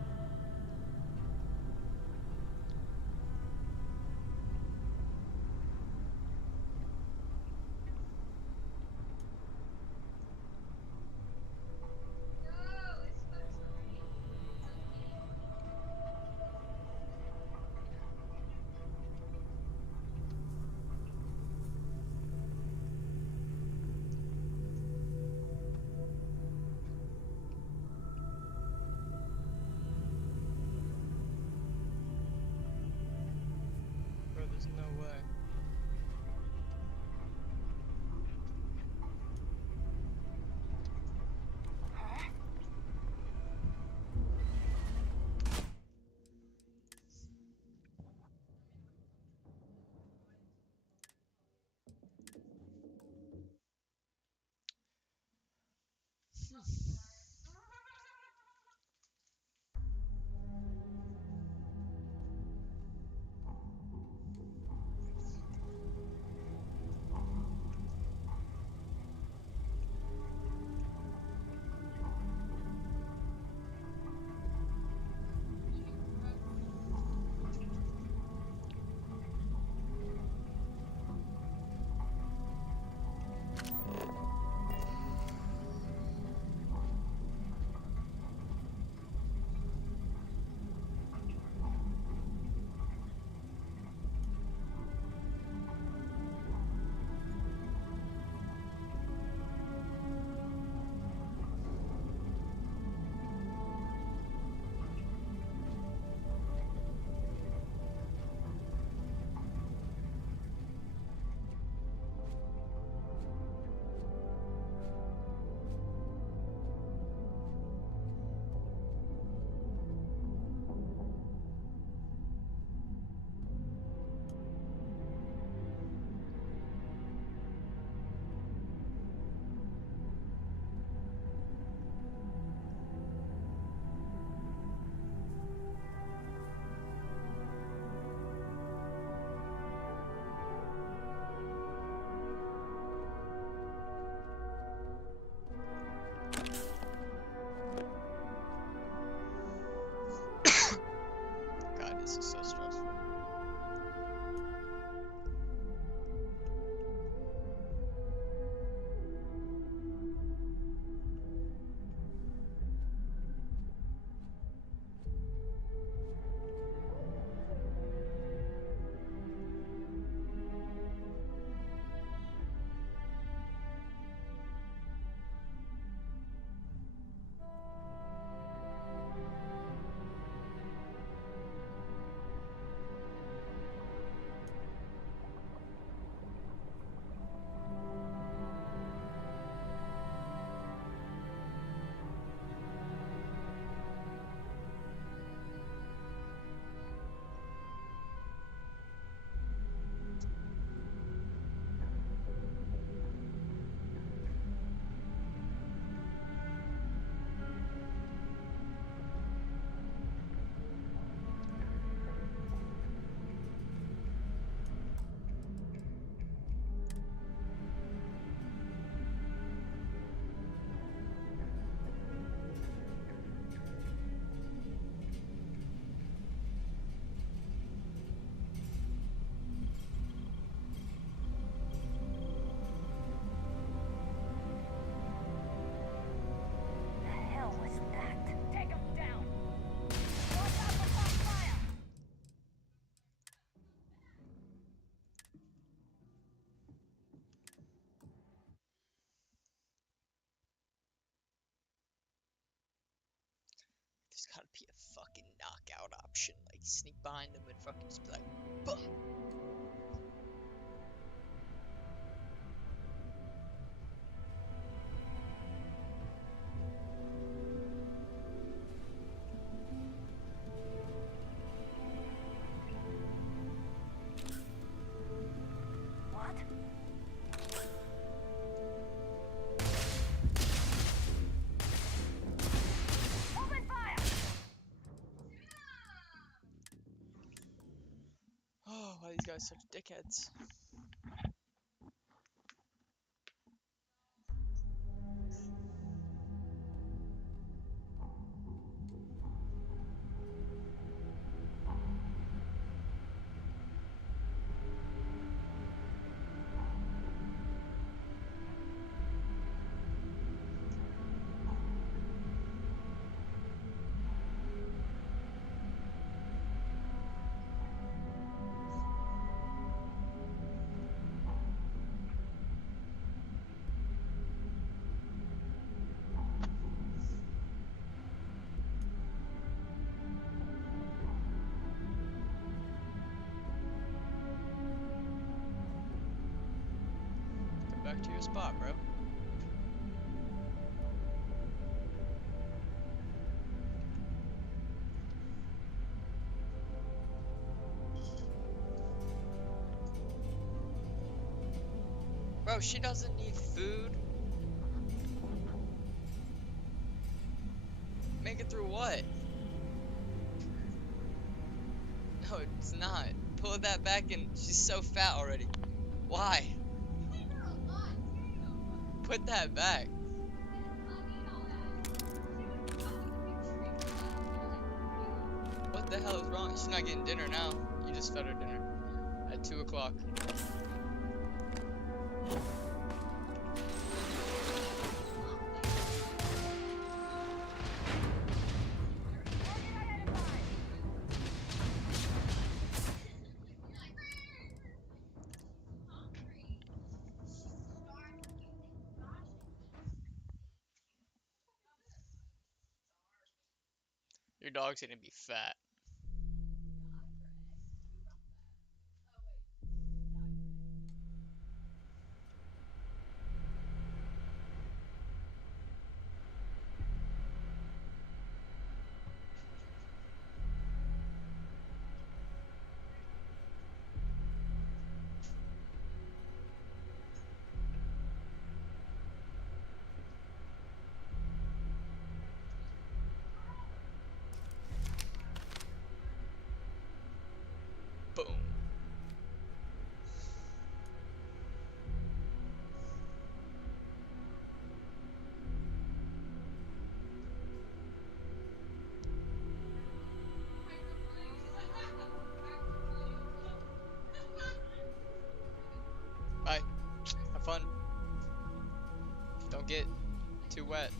There's gotta be a fucking knockout option. Like, sneak behind them and fucking just be like, bah! Oh, why are these guys such dickheads? Come back to your spot, bro. Bro, she doesn't need food. Make it through what? No, it's not. Pull that back in. She's so fat already. Why? Put that back. What the hell is wrong? She's not getting dinner now. You just fed her dinner. At 2 o'clock. Your dog's gonna be fat. Boom. Bye. Have fun. Don't get too wet.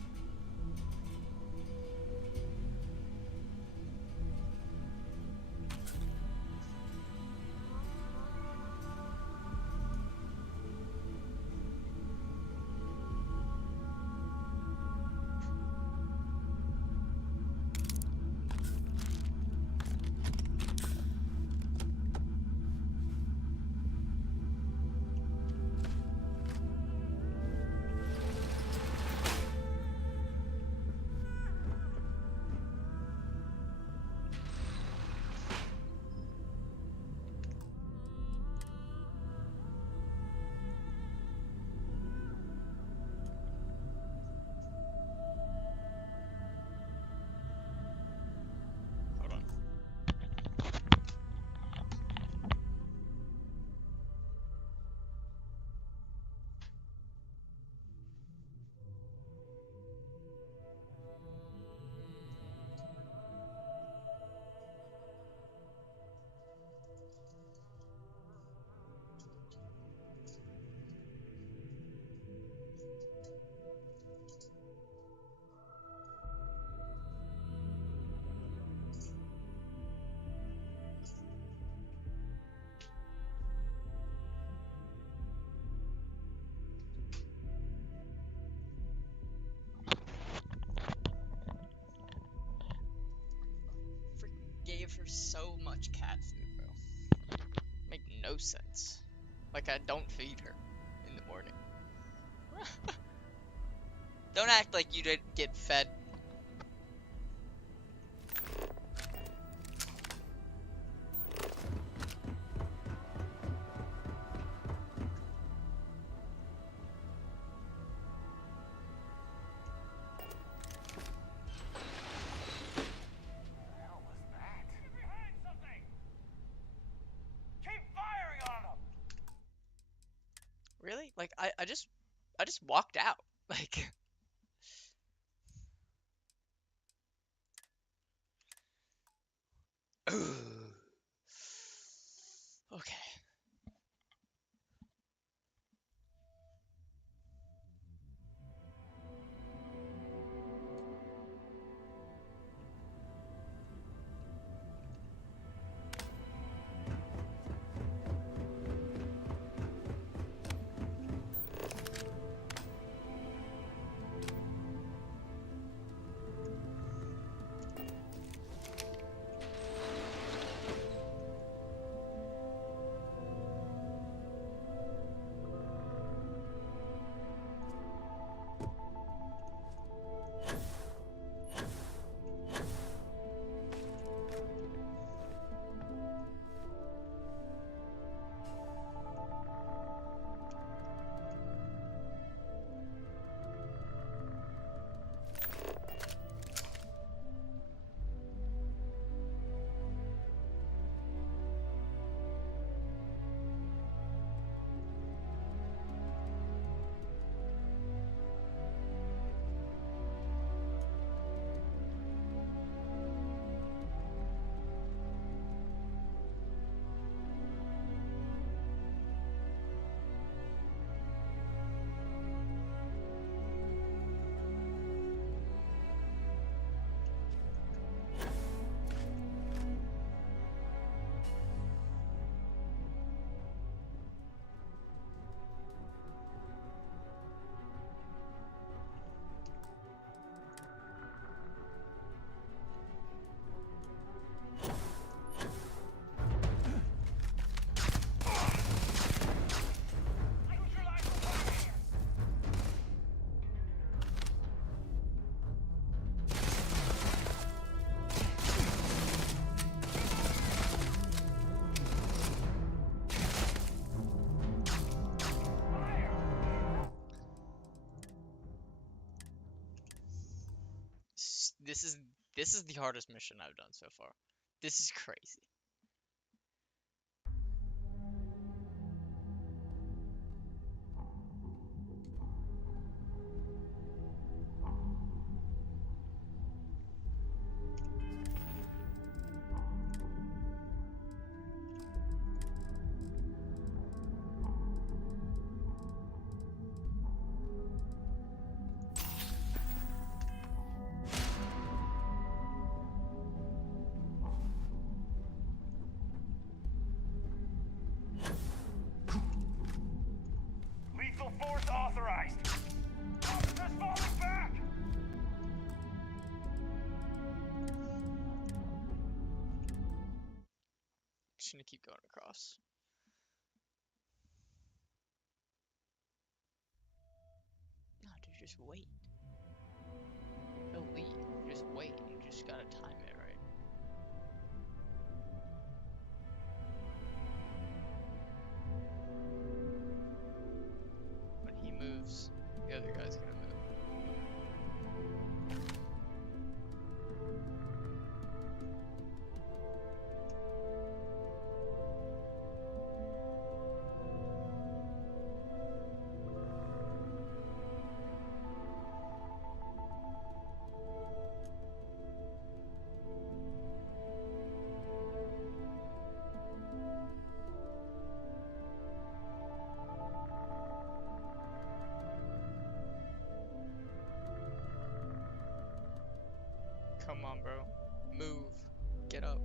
give her so much cat food, bro? Make no sense. Like, I don't feed her in the morning. Don't act like you didn't get fed. Really? Like, I just walked out. Like, okay. This is the hardest mission I've done so far. This is crazy. Lethal force authorized. Officers falling back. Just gonna keep going across. No, dude, just wait. He'll leave. Just wait. You just gotta time it right. When he moves, the other guy's gonna move. Come on, bro. Move. Get up.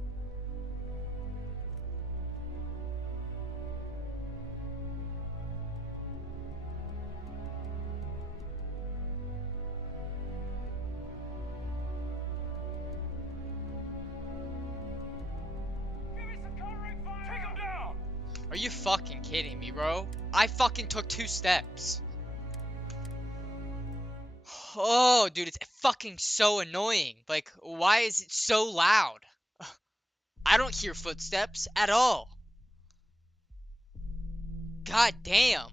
Are you fucking kidding me, bro? I fucking took 2 steps. Oh, dude, it's fucking so annoying. Like, why is it so loud? I don't hear footsteps at all. God damn.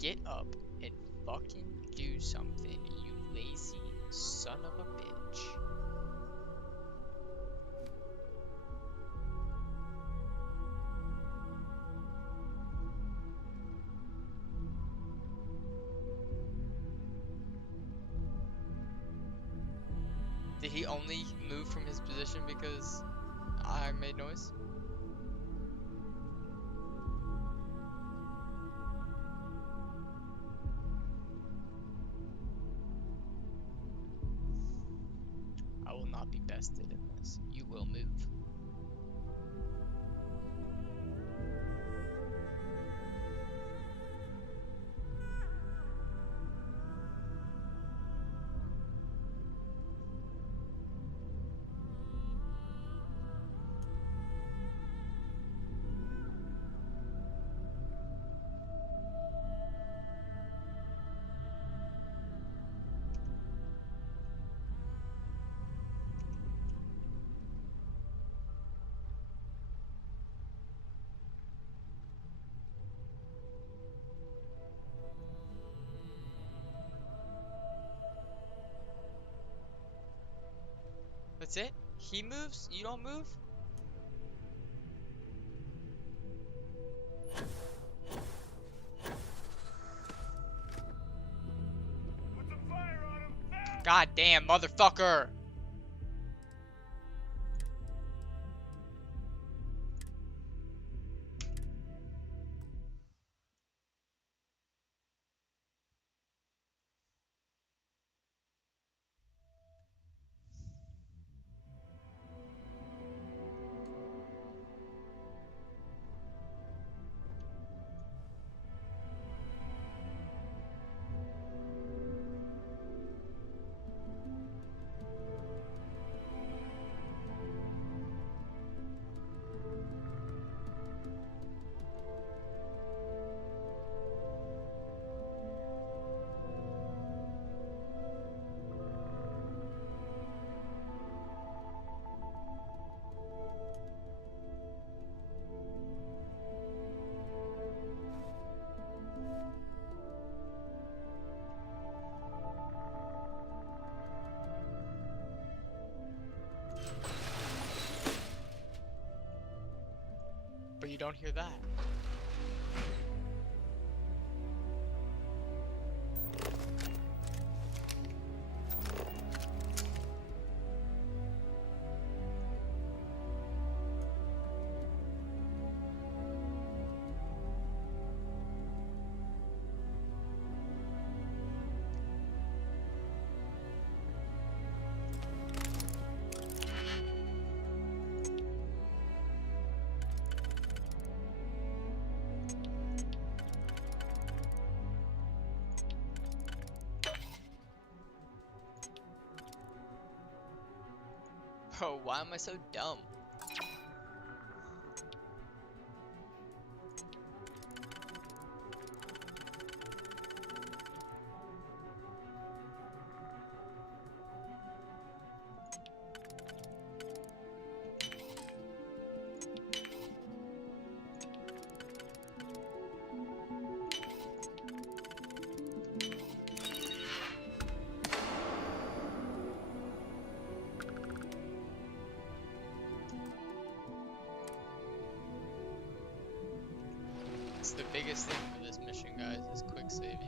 Get up and fucking do something, you lazy son of a bitch. Did he only move from his position because I made noise? I will not be bested in this. You will move. That's it? He moves? You don't move? God damn, motherfucker! But you don't hear that. Bro, why am I so dumb? It's the biggest thing for this mission, guys, is quick saving.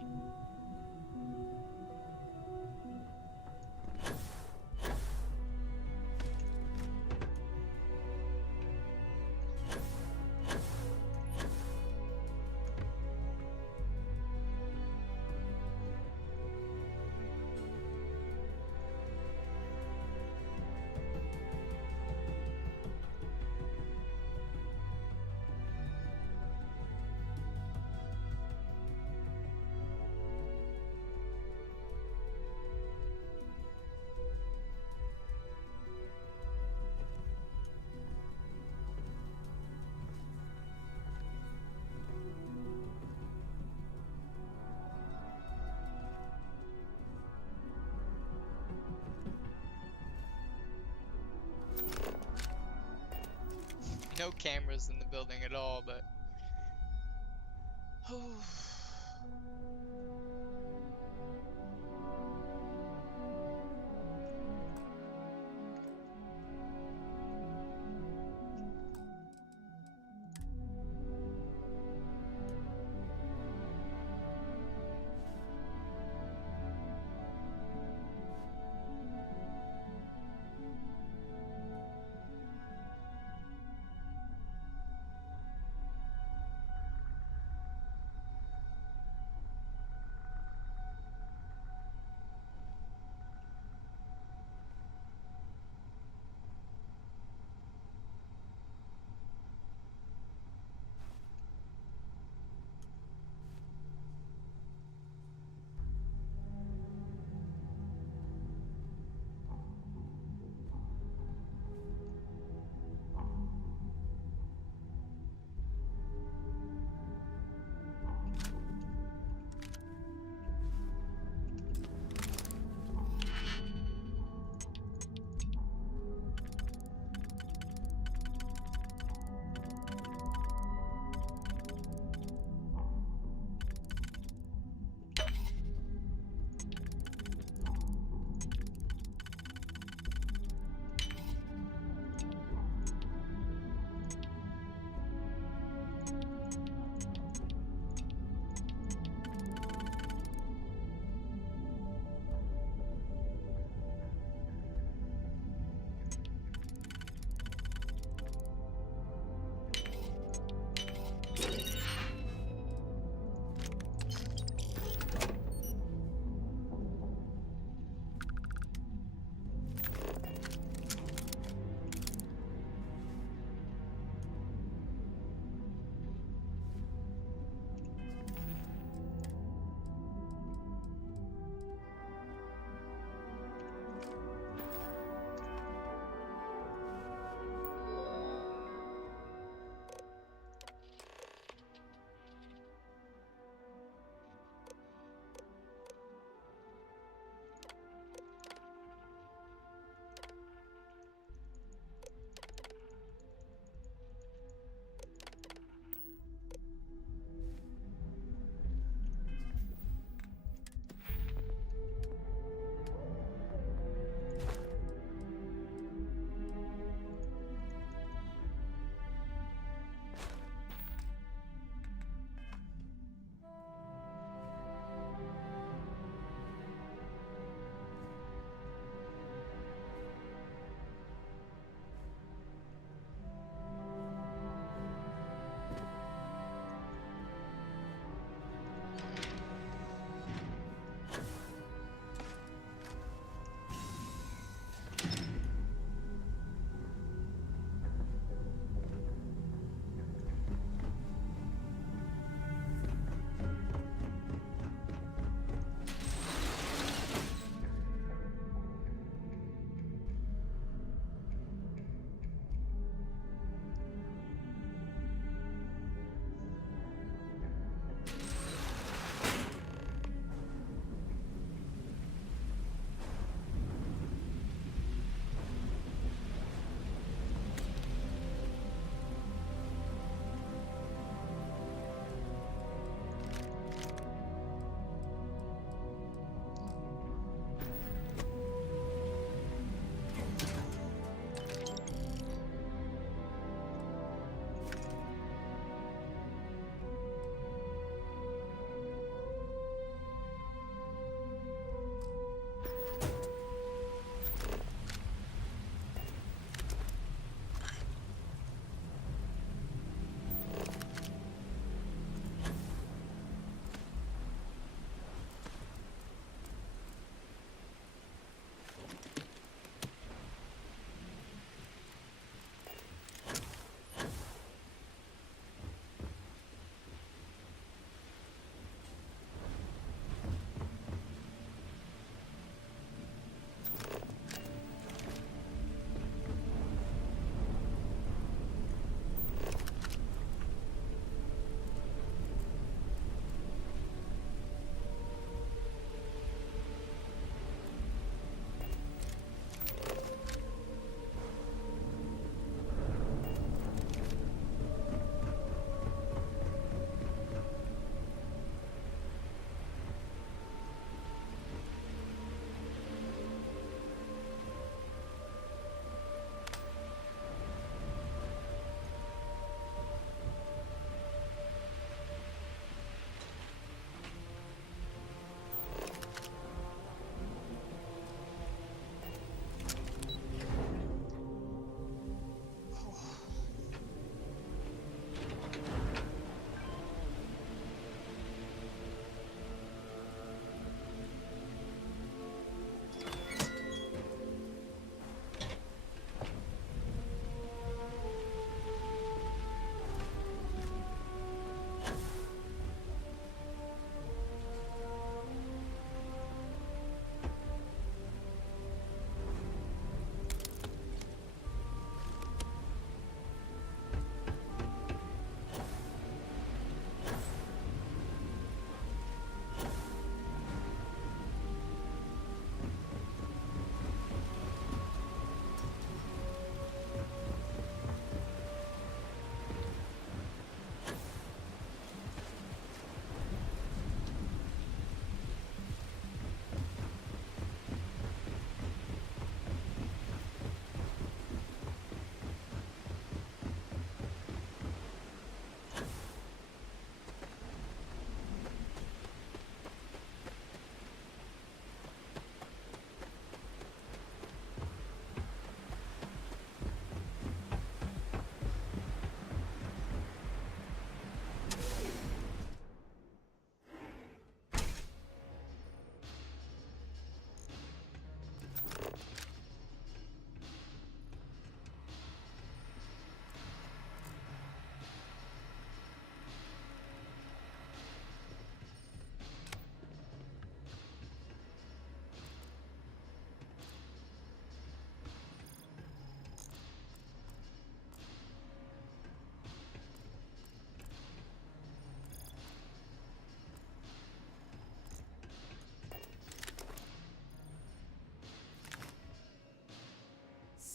no cameras in the building at all, but...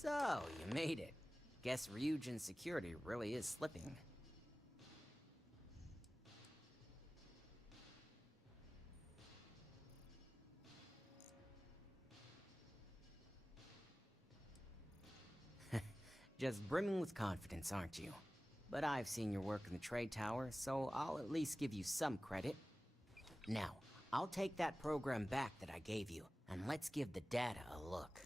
So, you made it. Guess Ryujin's security really is slipping. Just brimming with confidence, aren't you? But I've seen your work in the trade tower, so I'll at least give you some credit. Now, I'll take that program back that I gave you, and let's give the data a look.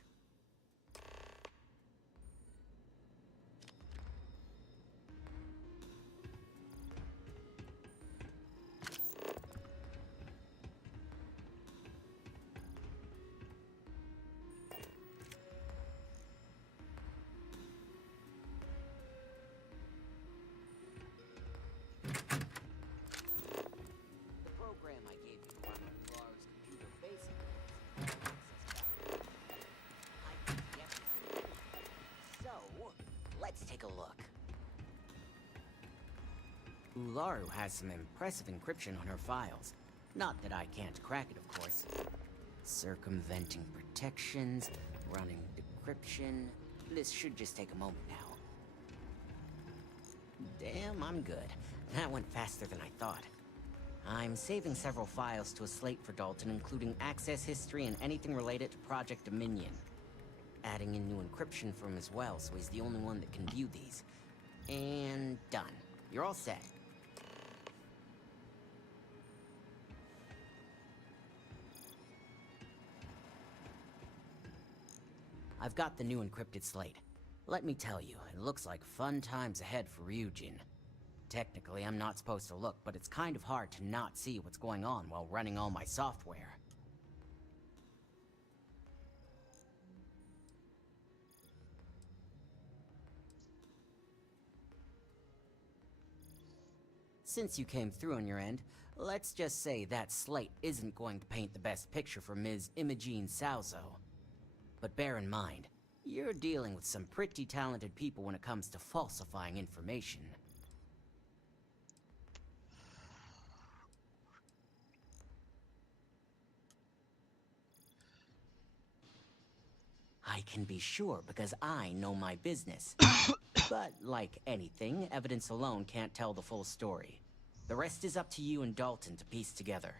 Ularu has some impressive encryption on her files. Not that I can't crack it, of course. Circumventing protections, running decryption. This should just take a moment now. Damn, I'm good. That went faster than I thought. I'm saving several files to a slate for Dalton, including access history and anything related to Project Dominion. Adding in new encryption for him as well, so he's the only one that can view these. And done. You're all set. I've got the new encrypted slate. Let me tell you, it looks like fun times ahead for Ryujin. Technically, I'm not supposed to look, but it's kind of hard to not see what's going on while running all my software. Since you came through on your end, let's just say that slate isn't going to paint the best picture for Ms. Imogene Salzo. But bear in mind, you're dealing with some pretty talented people when it comes to falsifying information. I can be sure because I know my business. But like anything, evidence alone can't tell the full story. The rest is up to you and Dalton to piece together.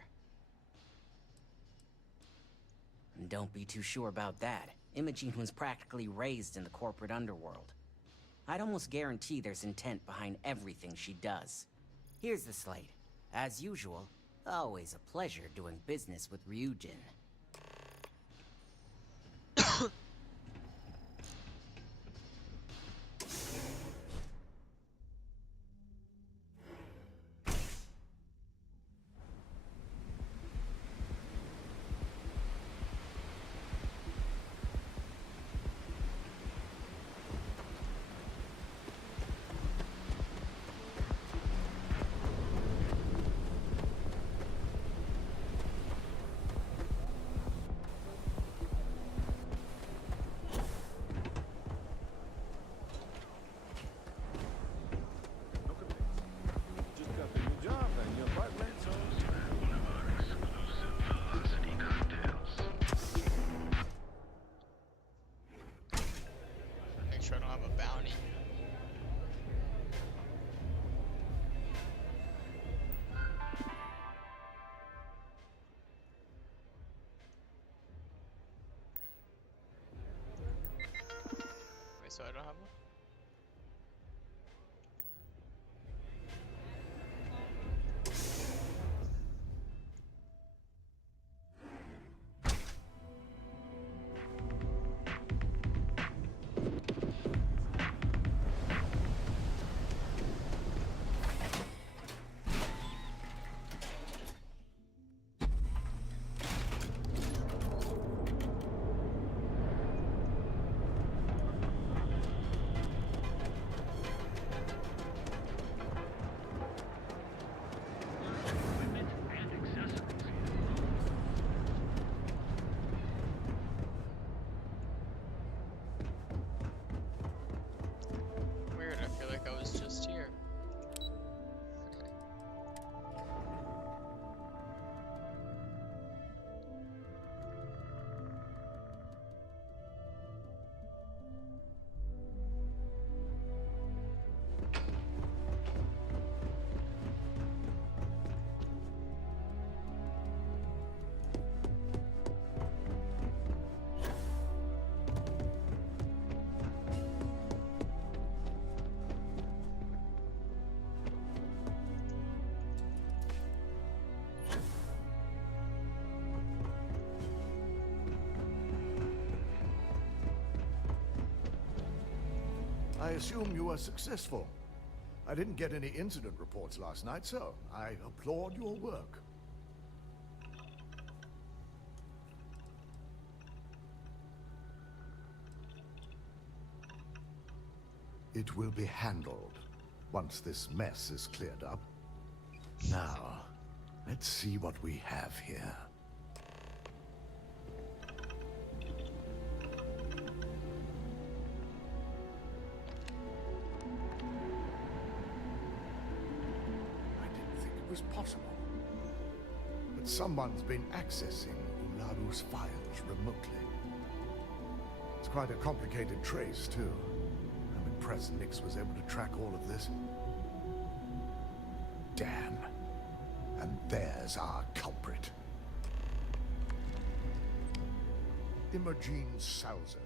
And don't be too sure about that. Imogene was practically raised in the corporate underworld. I'd almost guarantee there's intent behind everything she does. Here's the slate. As usual, always a pleasure doing business with Ryujin. Sure I don't have a bounty. Wait, so I don't have one? I assume you were successful. I didn't get any incident reports last night, so I applaud your work. It will be handled once this mess is cleared up. Now, let's see what we have here. I didn't think it was possible. But someone's been accessing Ularu's files remotely. It's quite a complicated trace, too. I'm impressed Nix was able to track all of this. Damn. And there's our culprit. Imogen Salzo,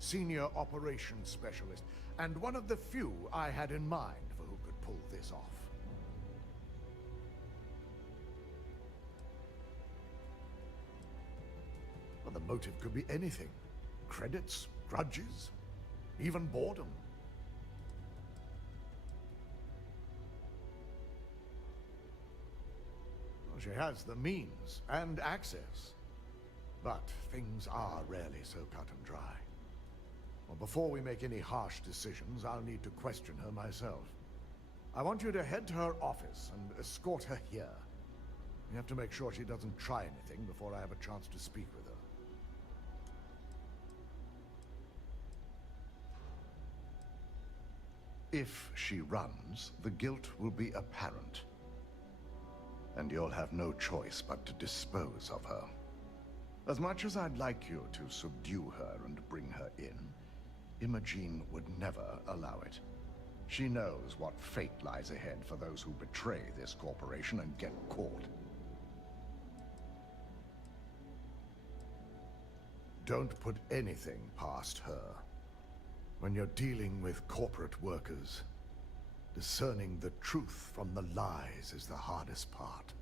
Senior Operations Specialist, and one of the few I had in mind for who could pull this off. Well, the motive could be anything. Credits, grudges, even boredom. Well, she has the means and access. But things are rarely so cut and dry. Well, before we make any harsh decisions, I'll need to question her myself. I want you to head to her office and escort her here. We have to make sure she doesn't try anything before I have a chance to speak with her. If she runs, the guilt will be apparent. And you'll have no choice but to dispose of her. As much as I'd like you to subdue her and bring her in, Imogen would never allow it. She knows what fate lies ahead for those who betray this corporation and get caught. Don't put anything past her. When you're dealing with corporate workers, discerning the truth from the lies is the hardest part.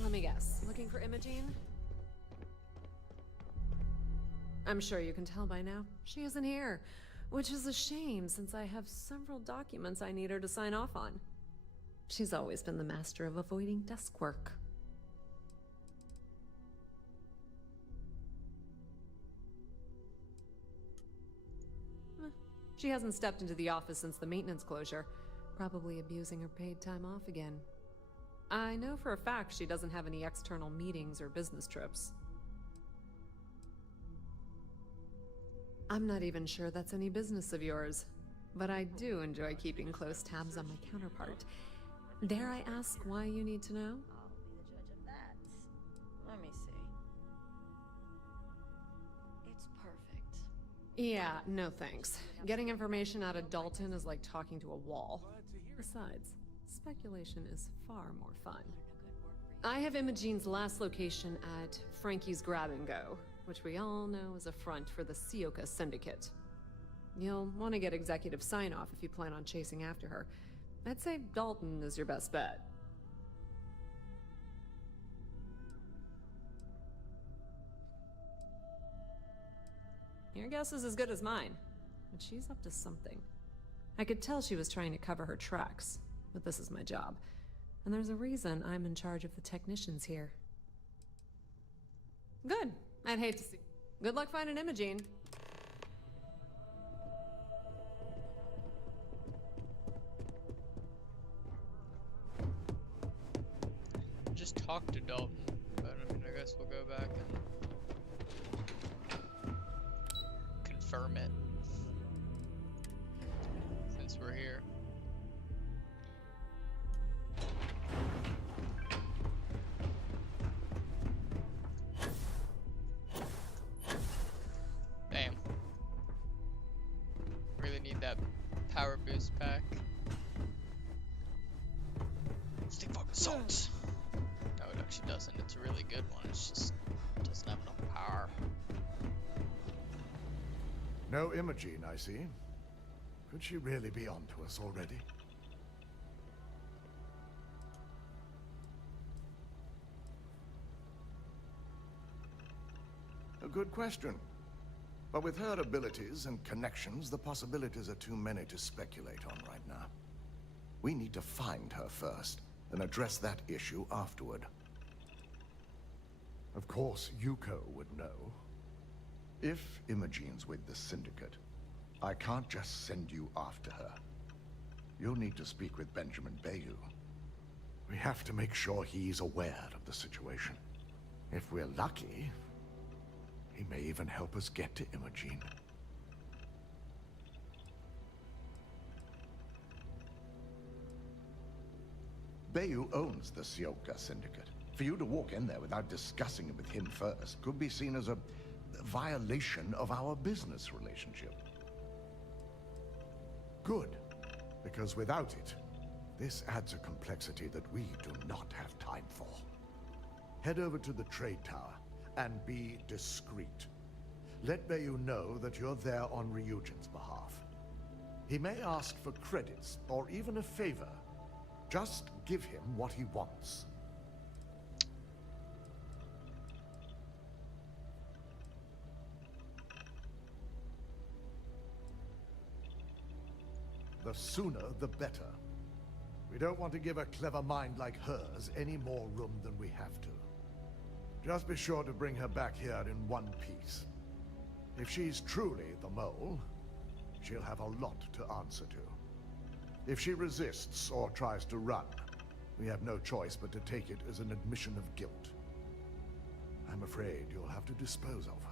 Let me guess. Looking for Imogen? I'm sure you can tell by now. She isn't here. Which is a shame, since I have several documents I need her to sign off on. She's always been the master of avoiding desk work. She hasn't stepped into the office since the maintenance closure. Probably abusing her paid time off again. I know for a fact she doesn't have any external meetings or business trips. I'm not even sure that's any business of yours, but I do enjoy keeping close tabs on my counterpart. Dare I ask why you need to know? I'll be the judge of that. Let me see. It's perfect. Yeah, no thanks. Getting information out of Dalton is like talking to a wall. Besides, speculation is far more fun. I have Imogen's last location at Frankie's Grab and Go, which we all know is a front for the Sioka Syndicate. You'll want to get executive sign-off if you plan on chasing after her. I'd say Dalton is your best bet. Your guess is as good as mine, but she's up to something. I could tell she was trying to cover her tracks, but this is my job. And there's a reason I'm in charge of the technicians here. Good. I'd hate to see. Good luck finding Imogen. Just talk to Dalton, but I mean, I guess we'll go back and confirm it since we're here. that power boost pack. Stick fucking salt. No, it actually doesn't. It's a really good one. It's just doesn't have enough power. No Imogene, I see. Could she really be onto us already? A good question. But with her abilities and connections, the possibilities are too many to speculate on right now. We need to find her first, and address that issue afterward. Of course, Yuko would know. If Imogene's with the Syndicate, I can't just send you after her. You'll need to speak with Benjamin Bayou. We have to make sure he's aware of the situation. If we're lucky, he may even help us get to Imogene. Bayou owns the Sioka Syndicate. For you to walk in there without discussing it with him first could be seen as a violation of our business relationship. Good, because without it, this adds a complexity that we do not have time for. Head over to the trade tower and be discreet. Let Bayou know that you're there on Ryujin's behalf. He may ask for credits or even a favor. Just give him what he wants. The sooner, the better. We don't want to give a clever mind like hers any more room than we have to. Just be sure to bring her back here in one piece. If she's truly the mole, she'll have a lot to answer to. If she resists or tries to run, we have no choice but to take it as an admission of guilt. I'm afraid you'll have to dispose of her.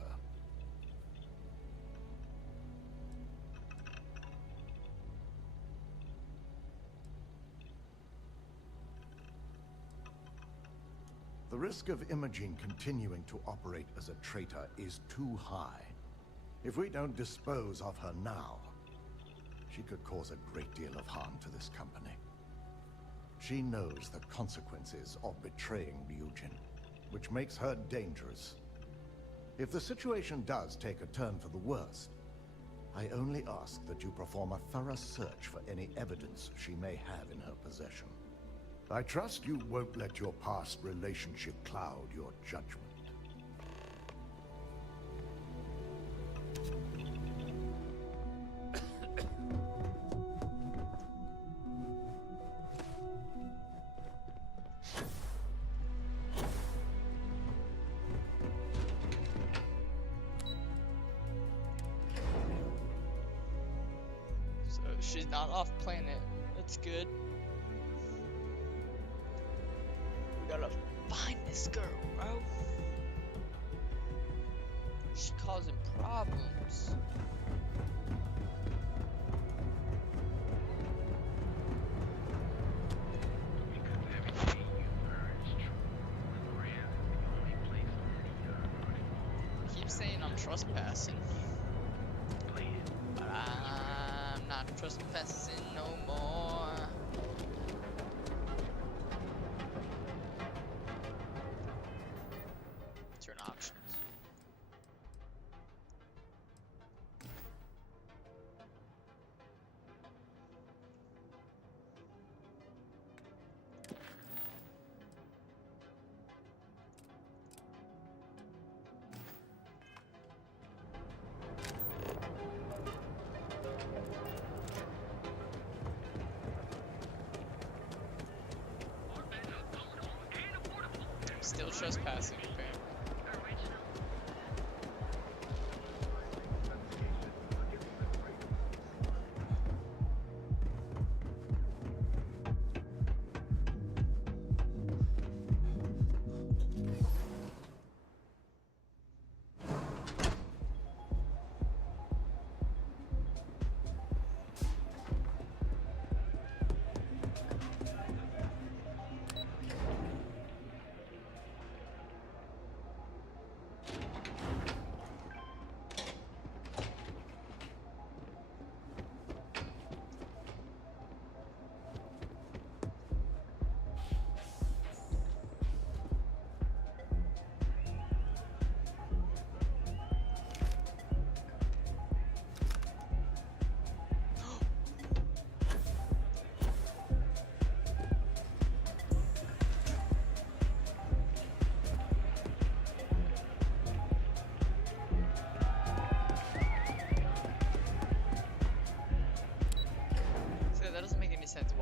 The risk of Imogene continuing to operate as a traitor is too high. If we don't dispose of her now, she could cause a great deal of harm to this company. She knows the consequences of betraying Ryujin, which makes her dangerous. If the situation does take a turn for the worst, I only ask that you perform a thorough search for any evidence she may have in her possession. I trust you won't let your past relationship cloud your judgment. So she's not off planet. That's good. We gotta find this girl, bro. She's causing problems. I keep saying I'm trespassing. But I'm not trespassing no more. Turn options. Still trespassing, apparently.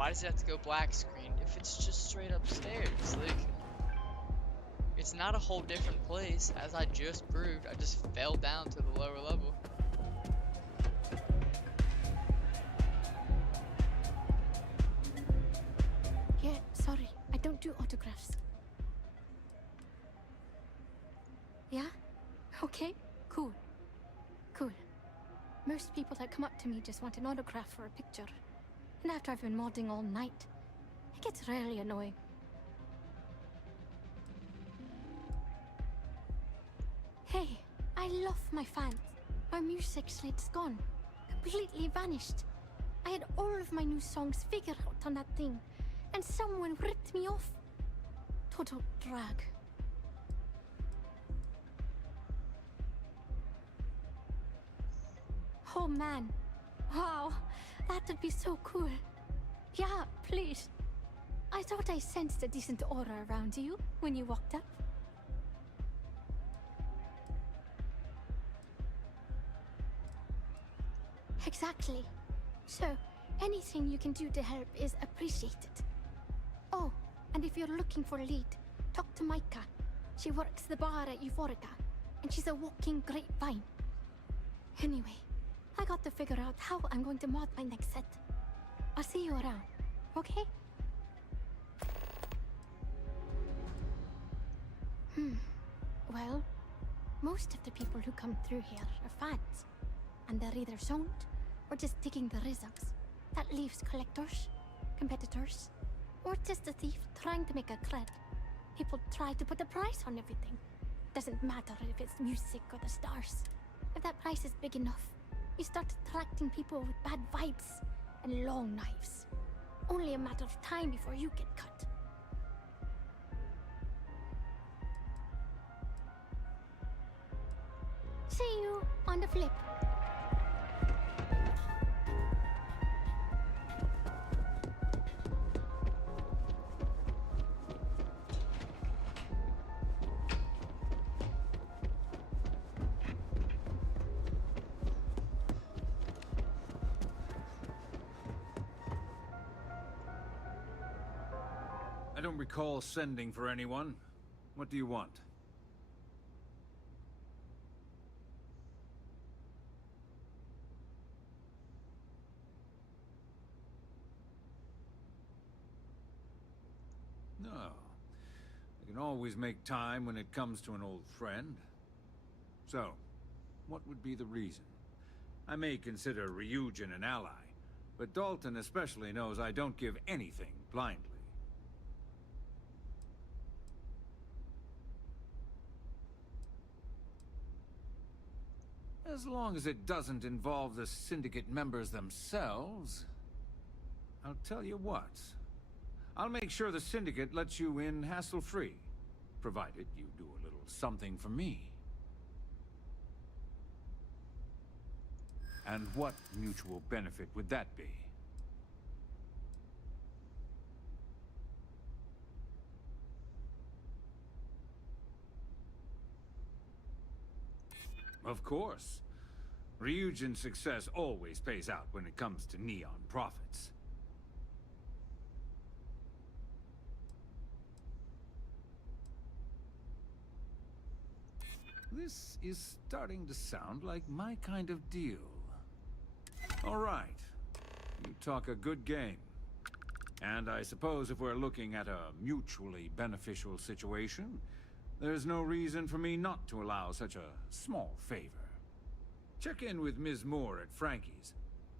why does it have to go black screen if it's just straight upstairs? Like, it's not a whole different place, as I just proved. I just fell down to the lower level. Yeah, sorry, I don't do autographs. Yeah? Okay, cool. Cool. Most people that come up to me just want an autograph or a picture. And after I've been modding all night, it gets really annoying. Hey, I love my fans. My music slate's gone. Completely vanished. I had all of my new songs figured out on that thing, and someone ripped me off. Total drag. Oh man. Wow, that would be so cool. Yeah, please. I thought I sensed a decent aura around you when you walked up. Exactly. So, anything you can do to help is appreciated. Oh, and if you're looking for a lead, talk to Micah. She works the bar at Euphorica, and she's a walking grapevine. Anyway, I got to figure out how I'm going to mod my next set. I'll see you around, okay? Well, most of the people who come through here are fans. And they're either zoned, or just digging the rhythms. That leaves collectors, competitors, or just a thief trying to make a cred. People try to put a price on everything. Doesn't matter if it's music or the stars. If that price is big enough, you start attracting people with bad vibes and long knives. Only a matter of time before you get cut. See you on the flip. I don't recall sending for anyone. What do you want? No. I can always make time when it comes to an old friend. So, what would be the reason? I may consider Ryujin an ally, but Dalton especially knows I don't give anything blindly. As long as it doesn't involve the Syndicate members themselves, I'll tell you what. I'll make sure the Syndicate lets you in hassle-free, provided you do a little something for me. And what mutual benefit would that be? Of course. Ryujin's success always pays out when it comes to neon profits. This is starting to sound like my kind of deal. All right. You talk a good game. And I suppose if we're looking at a mutually beneficial situation, there's no reason for me not to allow such a small favor. Check in with Ms. Moore at Frankie's.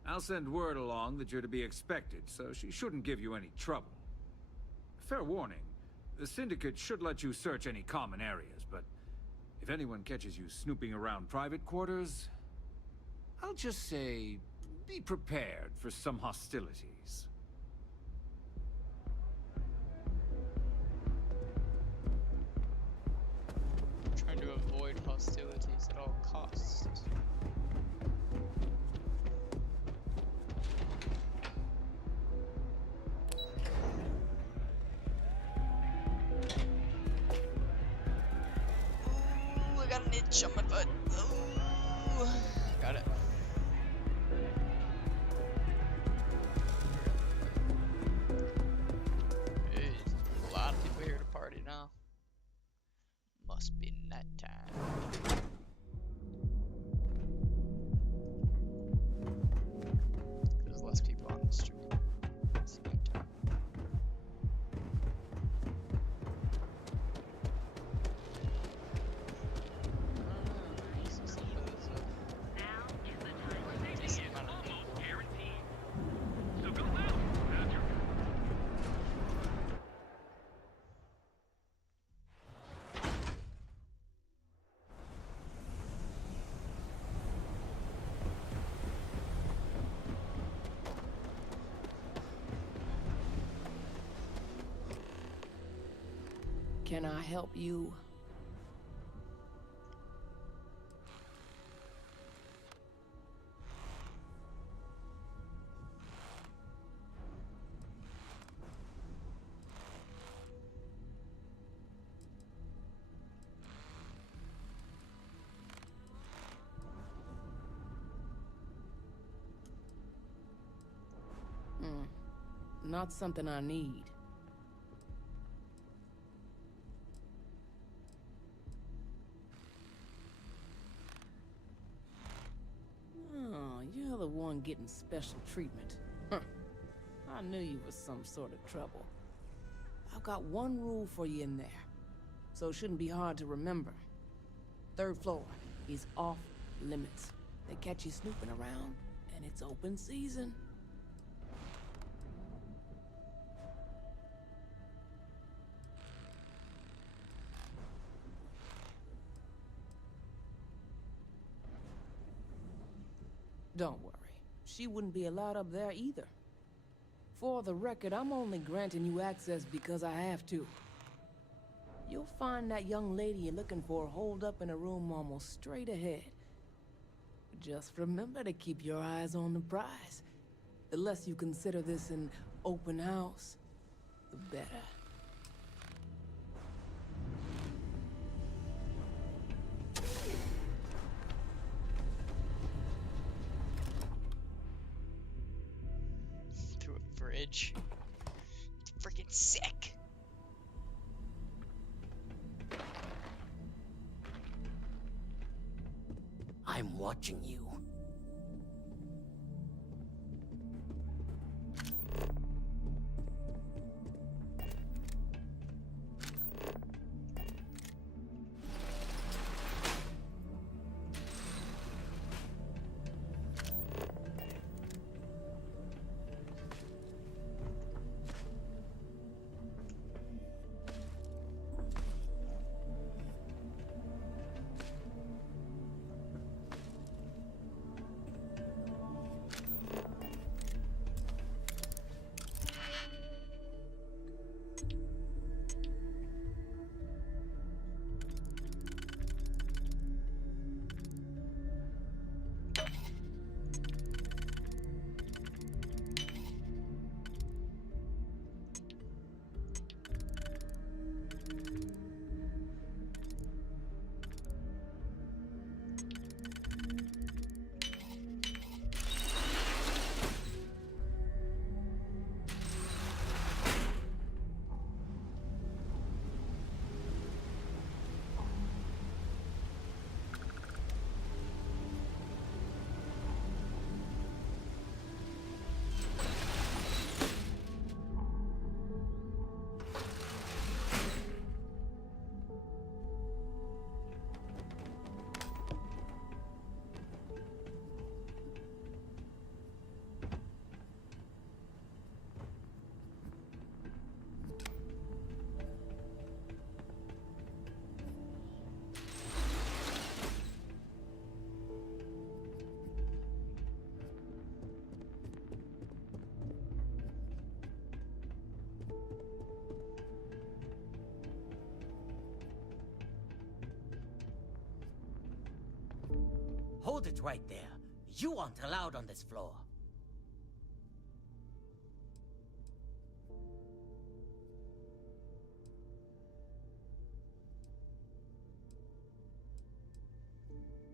I'll send word along that you're to be expected, so she shouldn't give you any trouble. Fair warning, the Syndicate should let you search any common areas, but if anyone catches you snooping around private quarters, I'll just say, be prepared for some hostilities. Trying to avoid hostilities at all costs. Ooh, I got an itch on my butt. Ooh, got it. Can I help you? Not something I need. Oh, you're the one getting special treatment. Huh. I knew you was some sort of trouble. I've got one rule for you in there, so it shouldn't be hard to remember. 3rd floor is off limits. They catch you snooping around, and it's open season. Don't worry. She wouldn't be allowed up there either. For the record, I'm only granting you access because I have to. You'll find that young lady you're looking for holed up in a room almost straight ahead. Just remember to keep your eyes on the prize. The less you consider this an open house, the better. Through a fridge. It's freaking sick. I'm watching you. Hold it right there. You aren't allowed on this floor.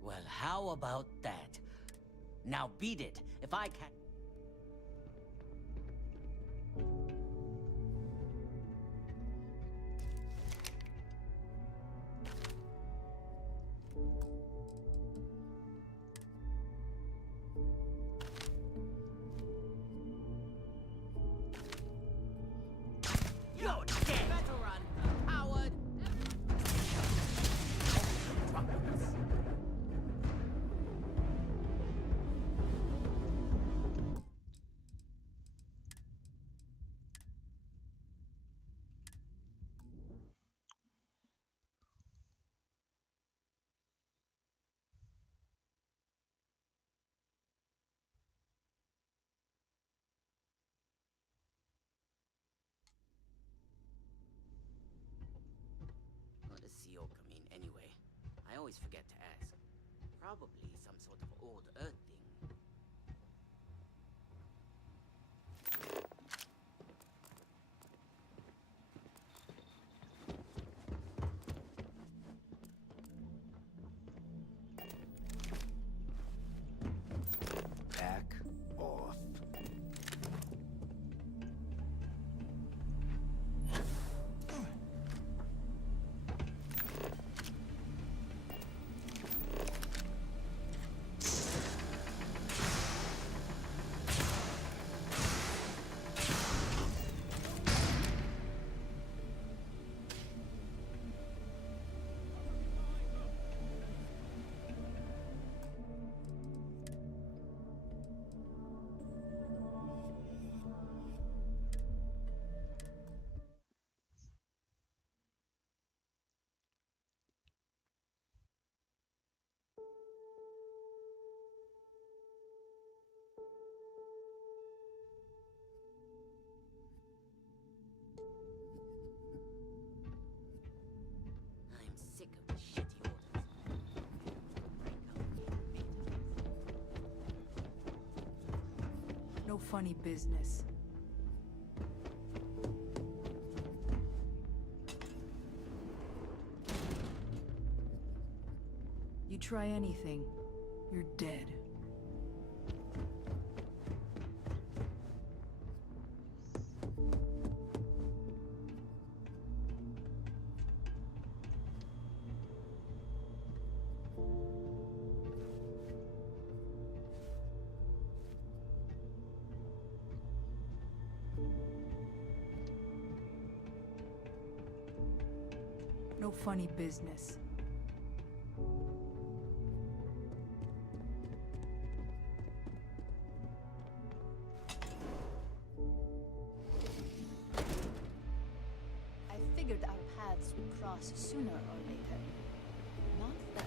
Well, how about that? Now beat it. If I can... always forget to ask. Probably some sort of old Earth thing. Back off. I'm sick of the shitty orders. No funny business. You try anything, you're dead. No funny business. I figured our paths would cross sooner or later. Not then.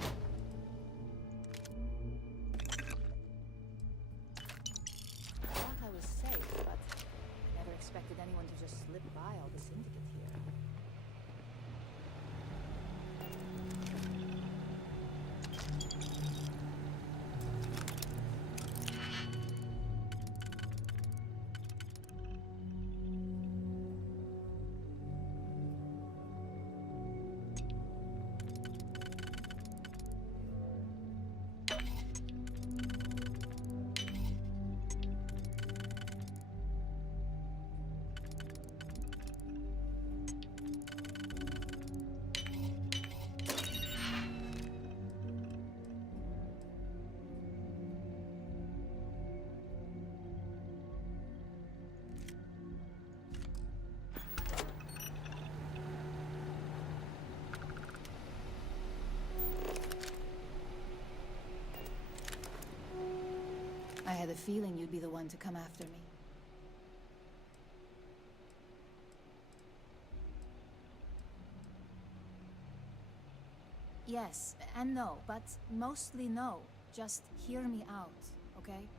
I thought I was safe, but I never expected anyone to just slip by all the syndicate here. I had a feeling you'd be the one to come after me. Yes and no, but mostly no. Just hear me out, okay?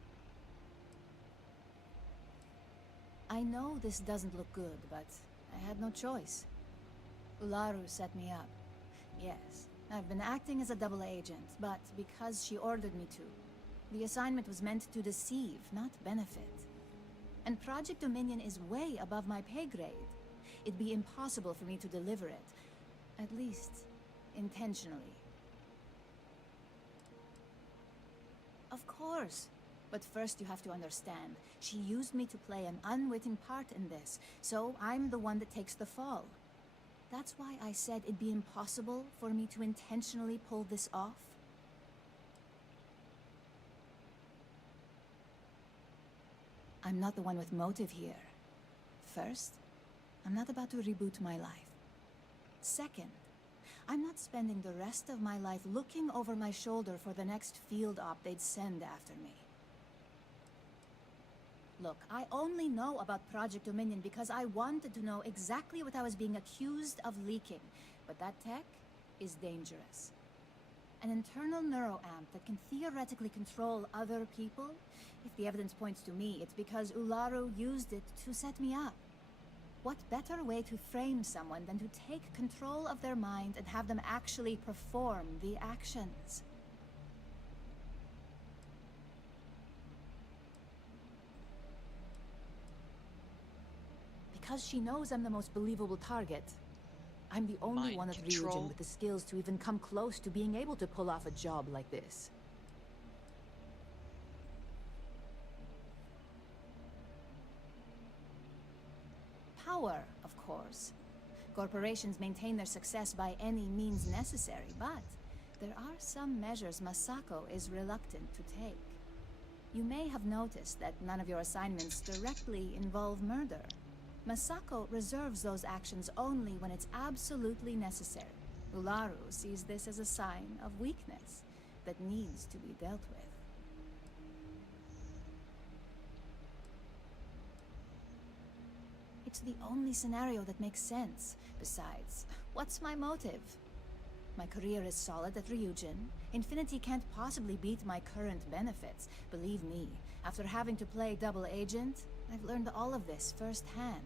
I know this doesn't look good, but I had no choice. Ularu set me up. Yes, I've been acting as a double agent, but because she ordered me to. The assignment was meant to deceive, not benefit. And Project Dominion is way above my pay grade. It'd be impossible for me to deliver it. At least, intentionally. Of course. But first you have to understand, she used me to play an unwitting part in this, so I'm the one that takes the fall. That's why I said it'd be impossible for me to intentionally pull this off. I'm not the one with motive here. First, I'm not about to reboot my life. Second, I'm not spending the rest of my life looking over my shoulder for the next field op they'd send after me. Look, I only know about Project Dominion because I wanted to know exactly what I was being accused of leaking. But that tech is dangerous. An internal neuroamp that can theoretically control other people? If the evidence points to me, it's because Ularu used it to set me up. What better way to frame someone than to take control of their mind and have them actually perform the actions? Because she knows I'm the most believable target. I'm the only Mind one at control? Ryujin with the skills to even come close to being able to pull off a job like this. Power, of course. Corporations maintain their success by any means necessary, but there are some measures Masako is reluctant to take. You may have noticed that none of your assignments directly involve murder. Masako reserves those actions only when it's absolutely necessary. Ularu sees this as a sign of weakness that needs to be dealt with. It's the only scenario that makes sense. Besides, what's my motive? My career is solid at Ryujin. Infinity can't possibly beat my current benefits. Believe me, after having to play double agent, I've learned all of this firsthand.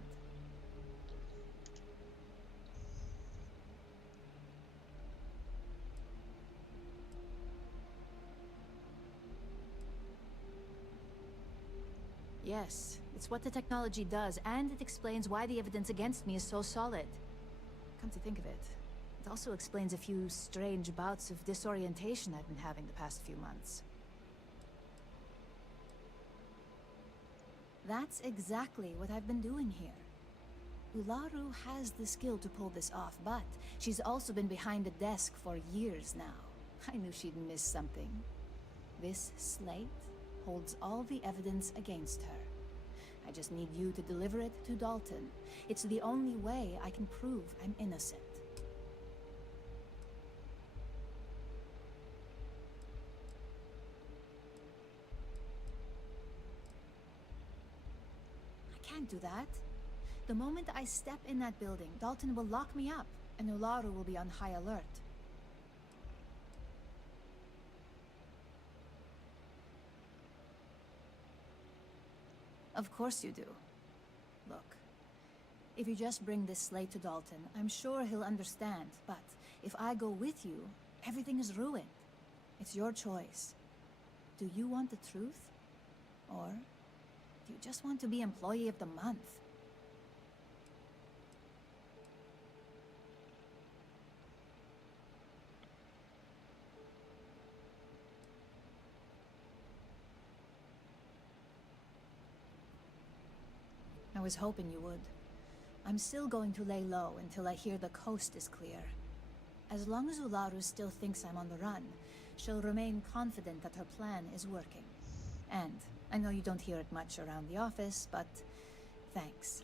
Yes, it's what the technology does, and it explains why the evidence against me is so solid. Come to think of it, it also explains a few strange bouts of disorientation I've been having the past few months. That's exactly what I've been doing here. Ularu has the skill to pull this off, but she's also been behind the desk for years now. I knew she'd miss something. This slate holds all the evidence against her. I just need you to deliver it to Dalton. It's the only way I can prove I'm innocent. I can't do that. The moment I step in that building, Dalton will lock me up, and Ularu will be on high alert. Of course you do. Look, if you just bring this slate to Dalton, I'm sure he'll understand, but if I go with you, everything is ruined. It's your choice. Do you want the truth? Or do you just want to be Employee of the Month? I was hoping you would. I'm still going to lay low until I hear the coast is clear. As long as Ularu still thinks I'm on the run, she'll remain confident that her plan is working. And I know you don't hear it much around the office, but thanks.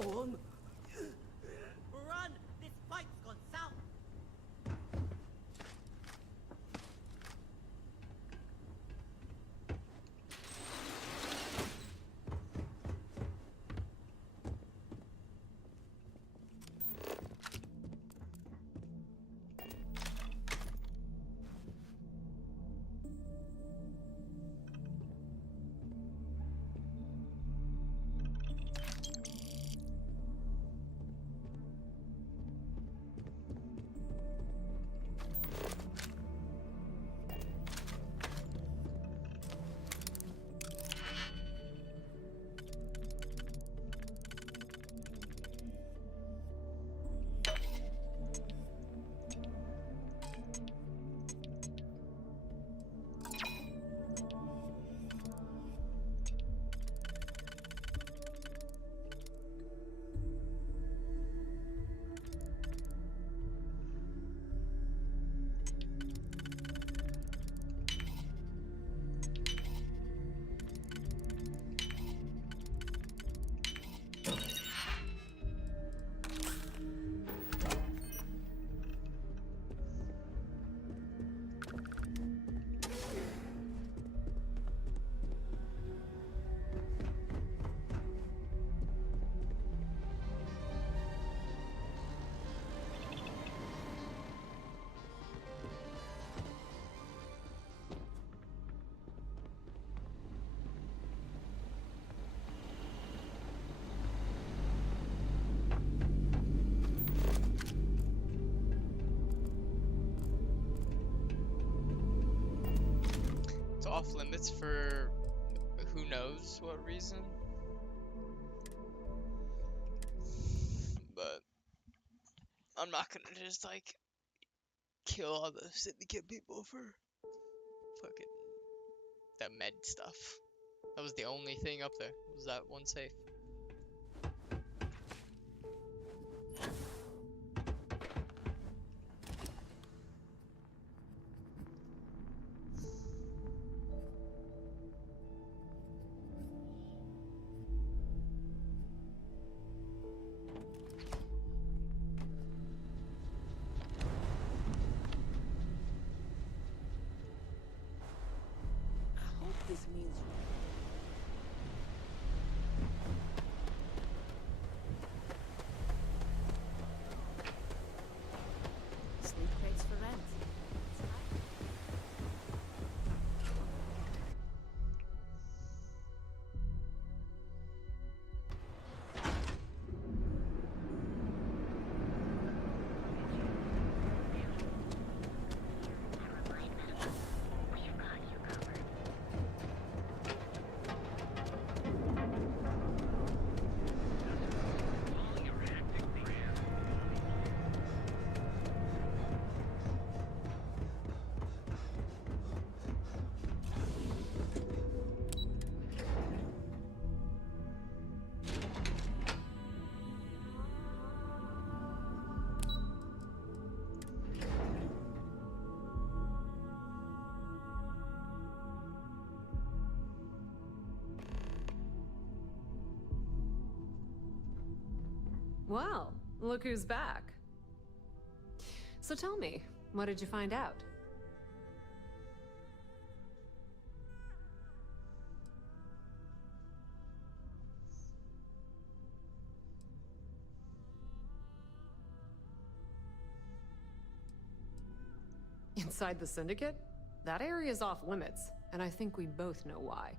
go on. Run! This fight's gone south. It's off limits for who knows what reason. But I'm not gonna just like kill all the syndicate people for fucking that med stuff. That was the only thing up there. Was that one safe? This means Sleep crates for rent. Well, look who's back. So tell me, what did you find out? Inside the Syndicate? That area's off limits, and I think we both know why.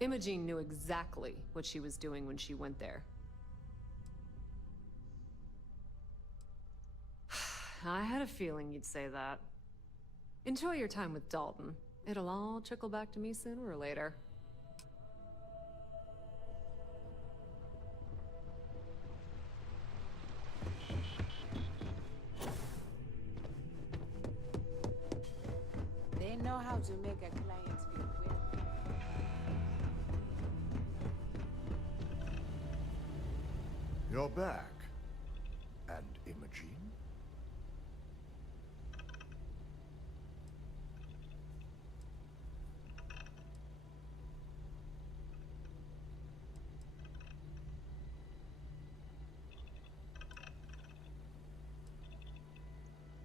Imogene knew exactly what she was doing when she went there. I had a feeling you'd say that. Enjoy your time with Dalton. It'll all trickle back to me sooner or later. They know how to make a client feel welcome. You're back. And Imogene?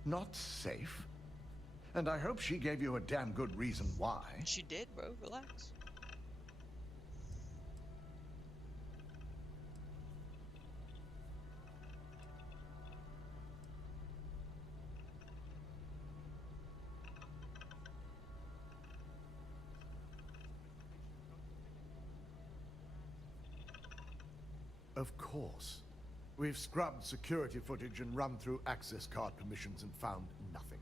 Not safe? And I hope she gave you a damn good reason why. She did, bro. Relax. Of course. We've scrubbed security footage and run through access card permissions and found nothing.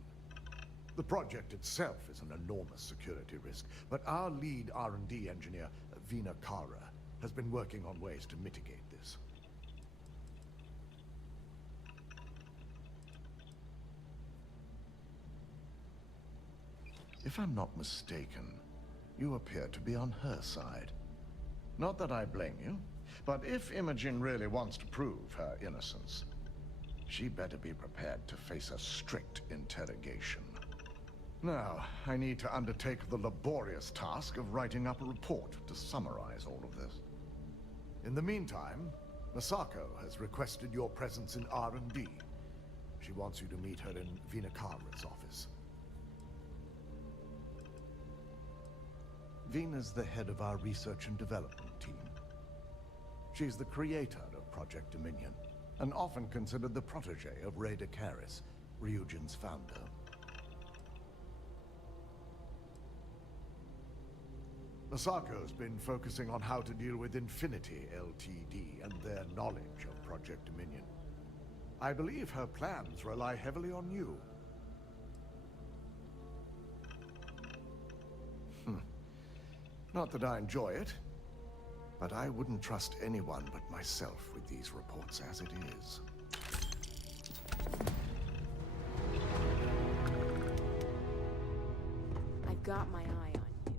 The project itself is an enormous security risk, but our lead R&D engineer, Vina Kara, has been working on ways to mitigate this. If I'm not mistaken, you appear to be on her side. Not that I blame you. But if Imogen really wants to prove her innocence, she better be prepared to face a strict interrogation. Now, I need to undertake the laborious task of writing up a report to summarize all of this. In the meantime, Masako has requested your presence in R&D. She wants you to meet her in Vinakara's office. Vina's the head of our research and development team. She's the creator of Project Dominion, and often considered the protege of Ray Karis, Ryujin's founder. Masako's been focusing on how to deal with Infinity Ltd. And their knowledge of Project Dominion. I believe her plans rely heavily on you. Not that I enjoy it. But I wouldn't trust anyone but myself with these reports as it is. I've got my eye on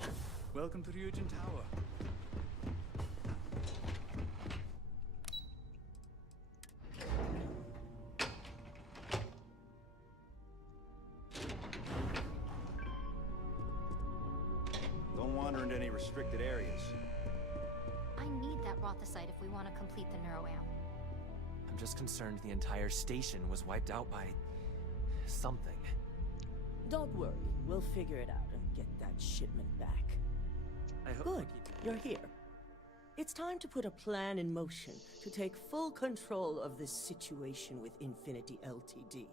you. Welcome to Ryujin Tower. Don't wander into any restricted areas. I need that Rothicite if we want to complete the neuroamp. I'm just concerned the entire station was wiped out by something. Don't worry, we'll figure it out and get that shipment back. I hope Good, you're here. It's time to put a plan in motion to take full control of this situation with Infinity Ltd.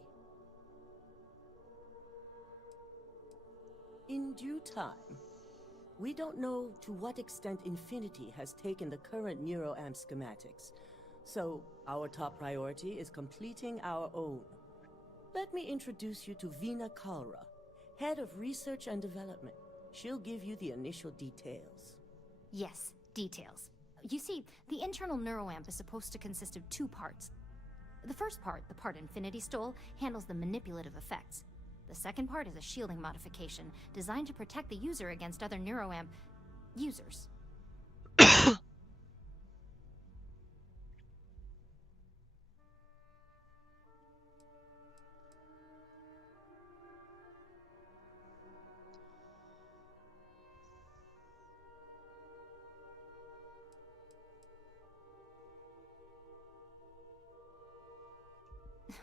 In due time. We don't know to what extent Infinity has taken the current neuroamp schematics, so our top priority is completing our own. Let me introduce you to Vina Kara, Head of Research and Development. She'll give you the initial details. Yes, details. You see, the internal neuroamp is supposed to consist of 2 parts. The first part, the part Infinity stole, handles the manipulative effects. The second part is a shielding modification, designed to protect the user against other neuroamp users.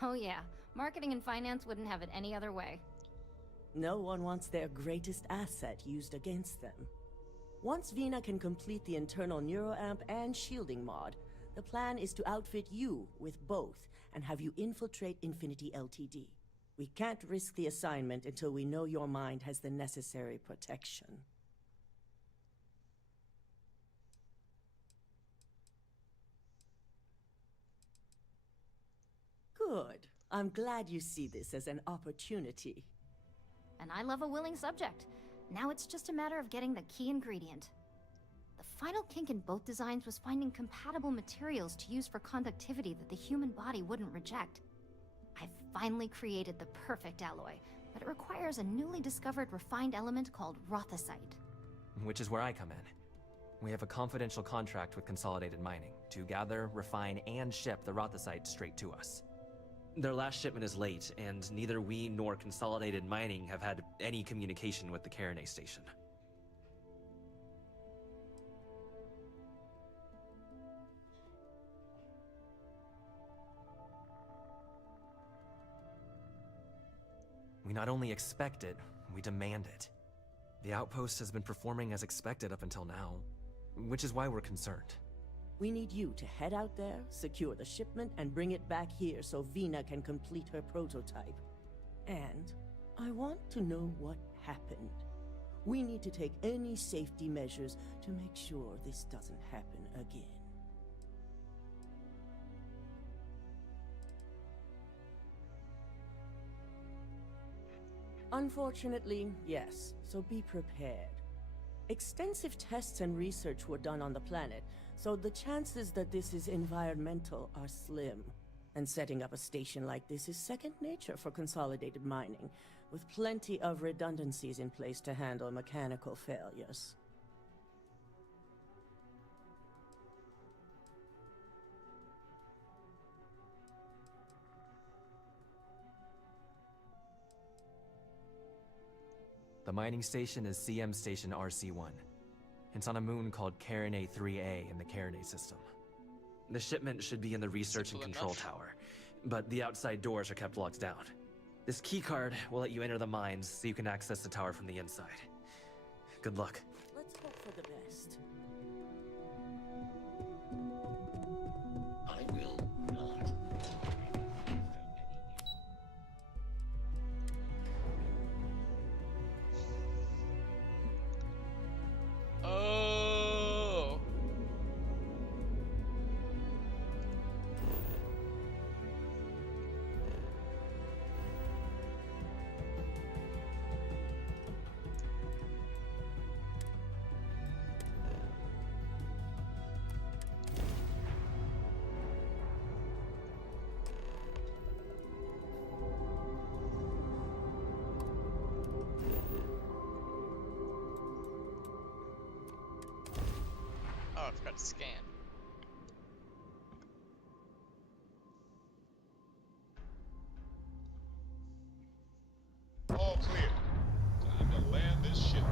Oh yeah, marketing and finance wouldn't have it any other way. No one wants their greatest asset used against them. Once Vina can complete the internal neuroamp and shielding mod, the plan is to outfit you with both and have you infiltrate Infinity Ltd. We can't risk the assignment until we know your mind has the necessary protection. Good. I'm glad you see this as an opportunity. And I love a willing subject. Now it's just a matter of getting the key ingredient. The final kink in both designs was finding compatible materials to use for conductivity that the human body wouldn't reject. I've finally created the perfect alloy, but it requires a newly discovered refined element called Rothicite. Which is where I come in. We have a confidential contract with Consolidated Mining to gather, refine, and ship the Rothicite straight to us. Their last shipment is late, and neither we nor Consolidated Mining have had any communication with the Carinay station. We not only expect it, we demand it. The outpost has been performing as expected up until now, which is why we're concerned. We need you to head out there, secure the shipment, and bring it back here so Vina can complete her prototype. And I want to know what happened. We need to take any safety measures to make sure this doesn't happen again. Unfortunately, yes, so be prepared. Extensive tests and research were done on the planet, so the chances that this is environmental are slim. And setting up a station like this is second nature for consolidated mining, with plenty of redundancies in place to handle mechanical failures. The mining station is CM Station RC-1. It's on a moon called Carinae 3A in the Carinae system. The shipment should be in the research and control tower, but the outside doors are kept locked down. This keycard will let you enter the mines so you can access the tower from the inside. Good luck. Let's hope for the best. I will not. Oh. Oh, I forgot to scan. All clear. Time to land this ship.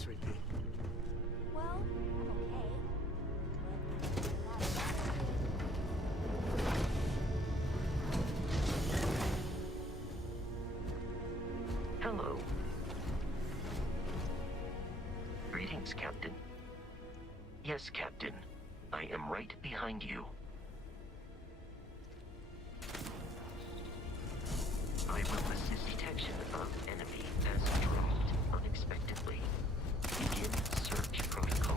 3P. Well, I'm okay. Hello. Greetings, Captain. Yes, Captain. I am right behind you. I will assist detection of enemy as dropped unexpectedly. Begin search protocol.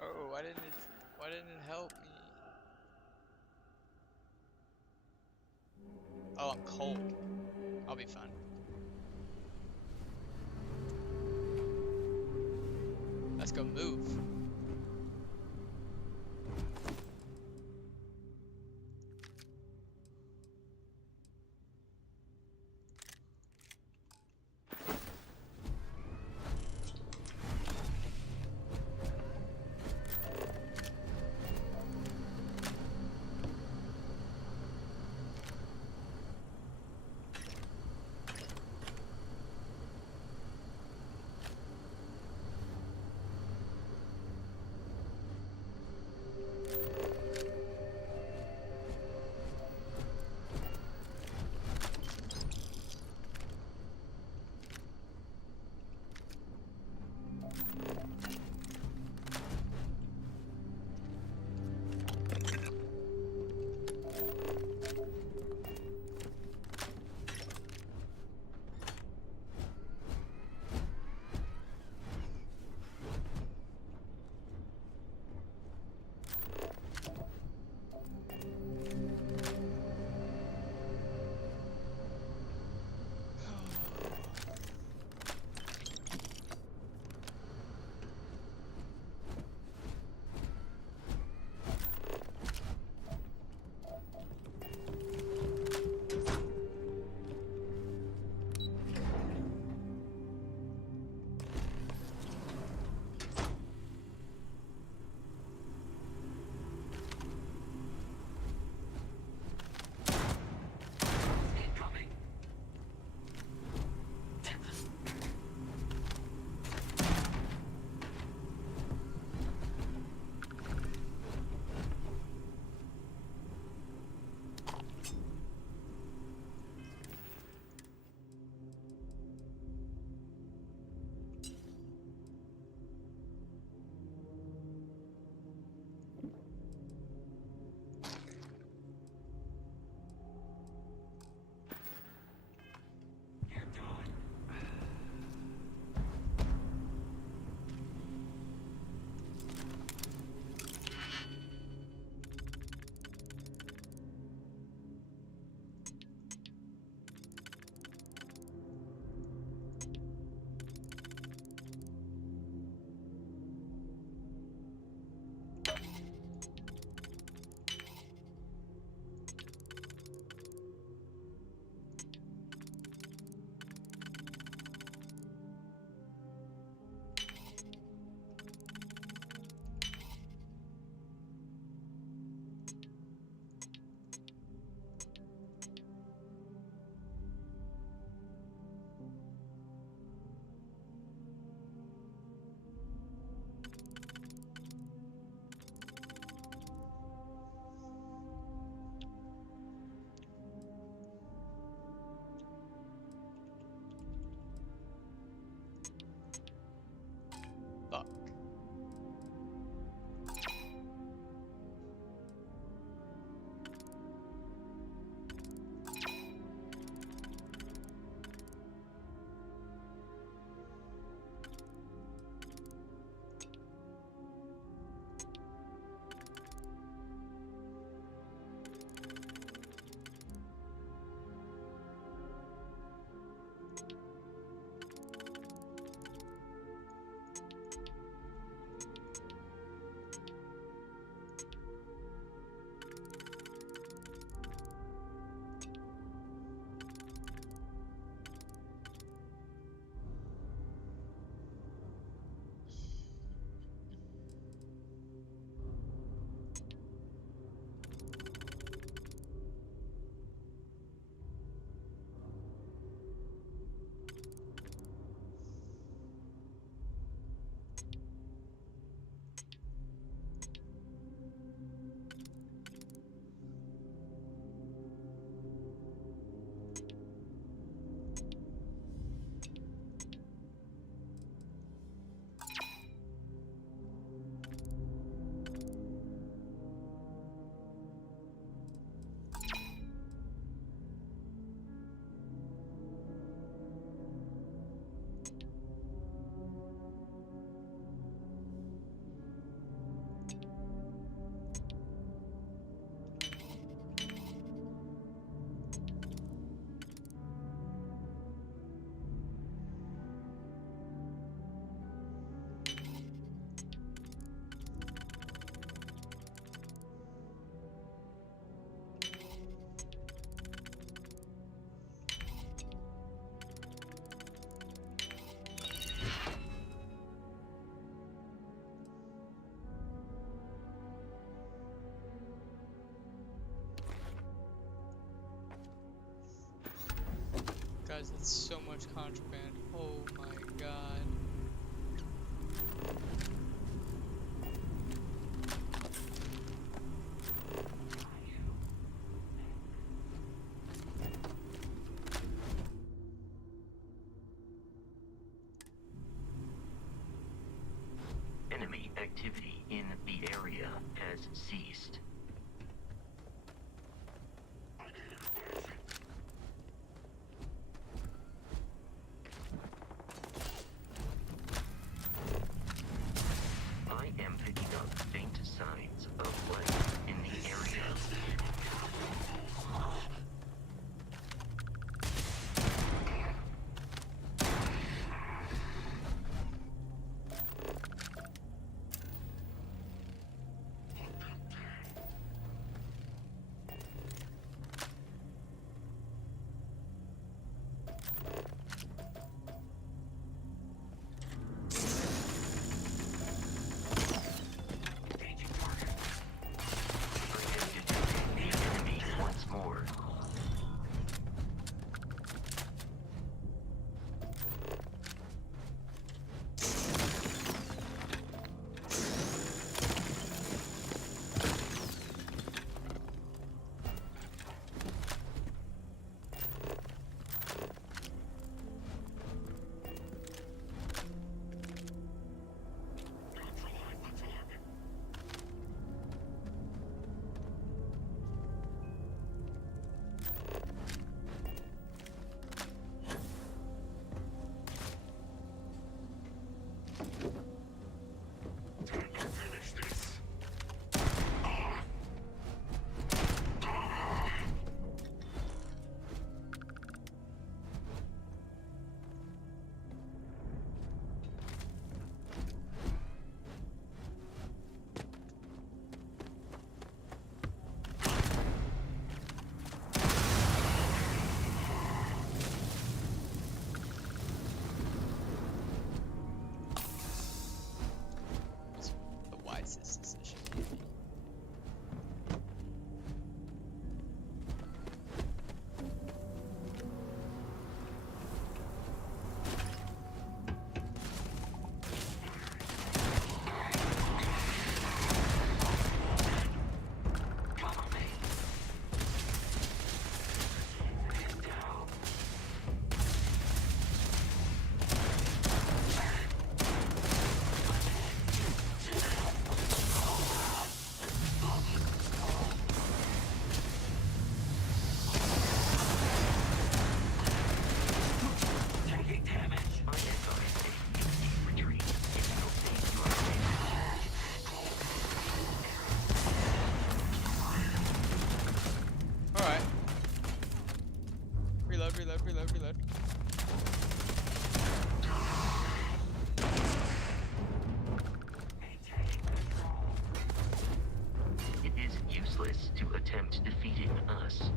Oh, why didn't it help me? Oh, I'm cold. I'll be fine. Let's go move. Guys, that's so much contraband. Oh my god. Enemy activity in the area has ceased. I am picking up faint signs of life in the area. Reload. It is useless to attempt defeating us.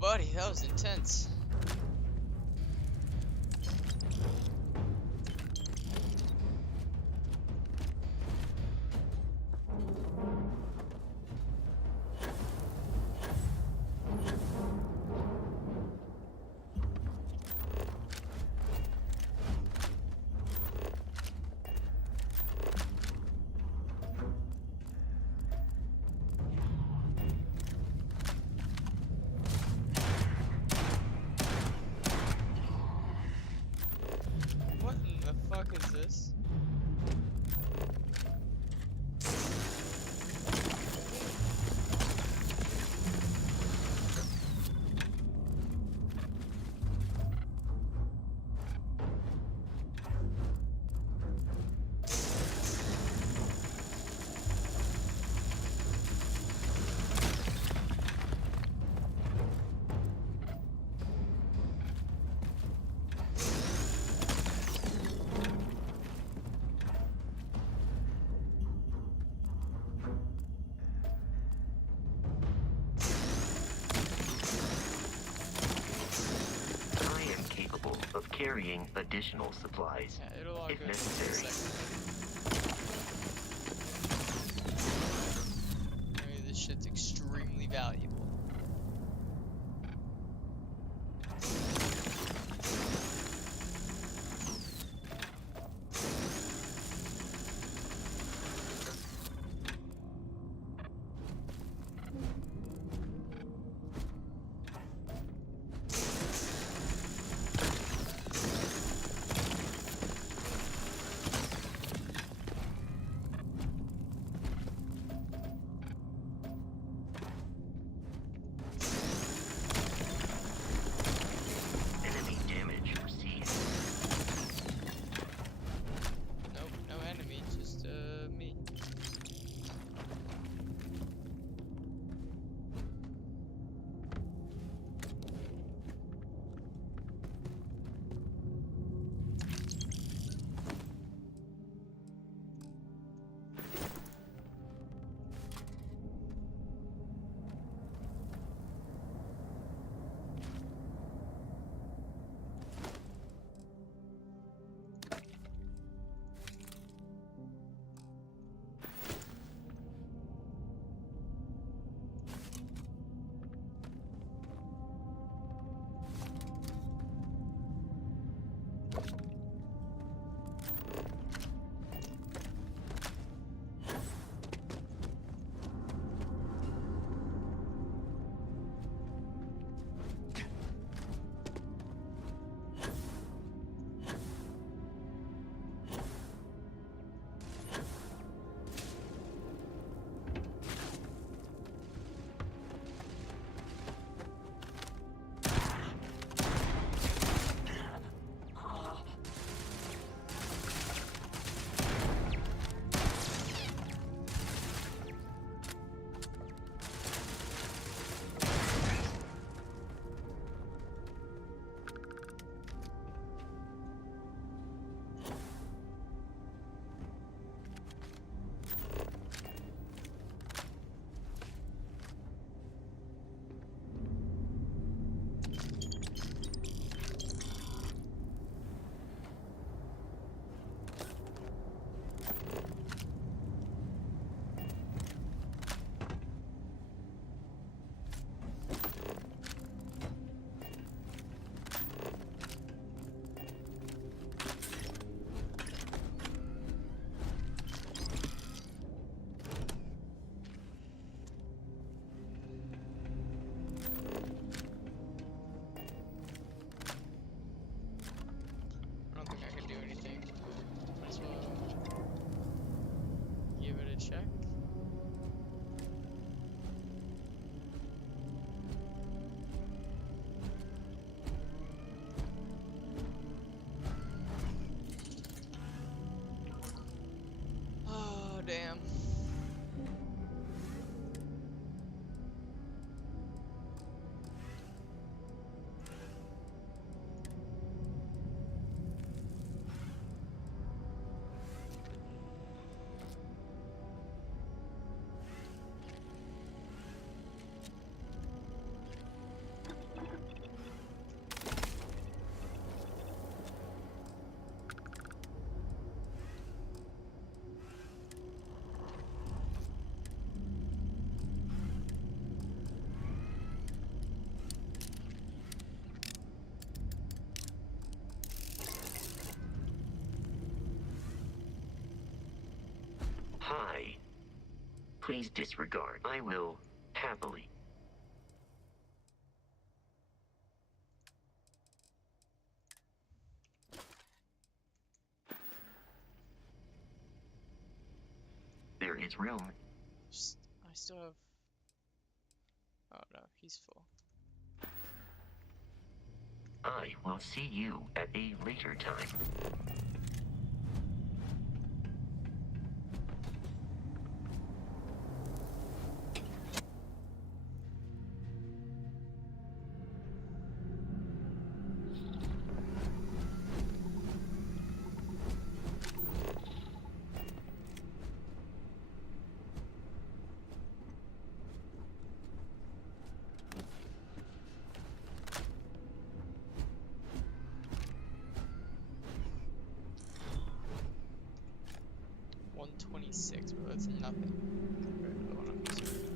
Buddy, that was intense. Is this? carrying additional supplies, Yeah, it'll all if go to the necessary. Maybe this shit's extremely valuable. Enemy damage received. Nope, no enemy, just me. I don't think I can do anything. Might as well give it a check. Oh, damn. Hi. Please disregard. I will happily. There is room. I still have. Oh no, he's full. I will see you at a later time. 26, bro. That's nothing compared to the one I'm using right now.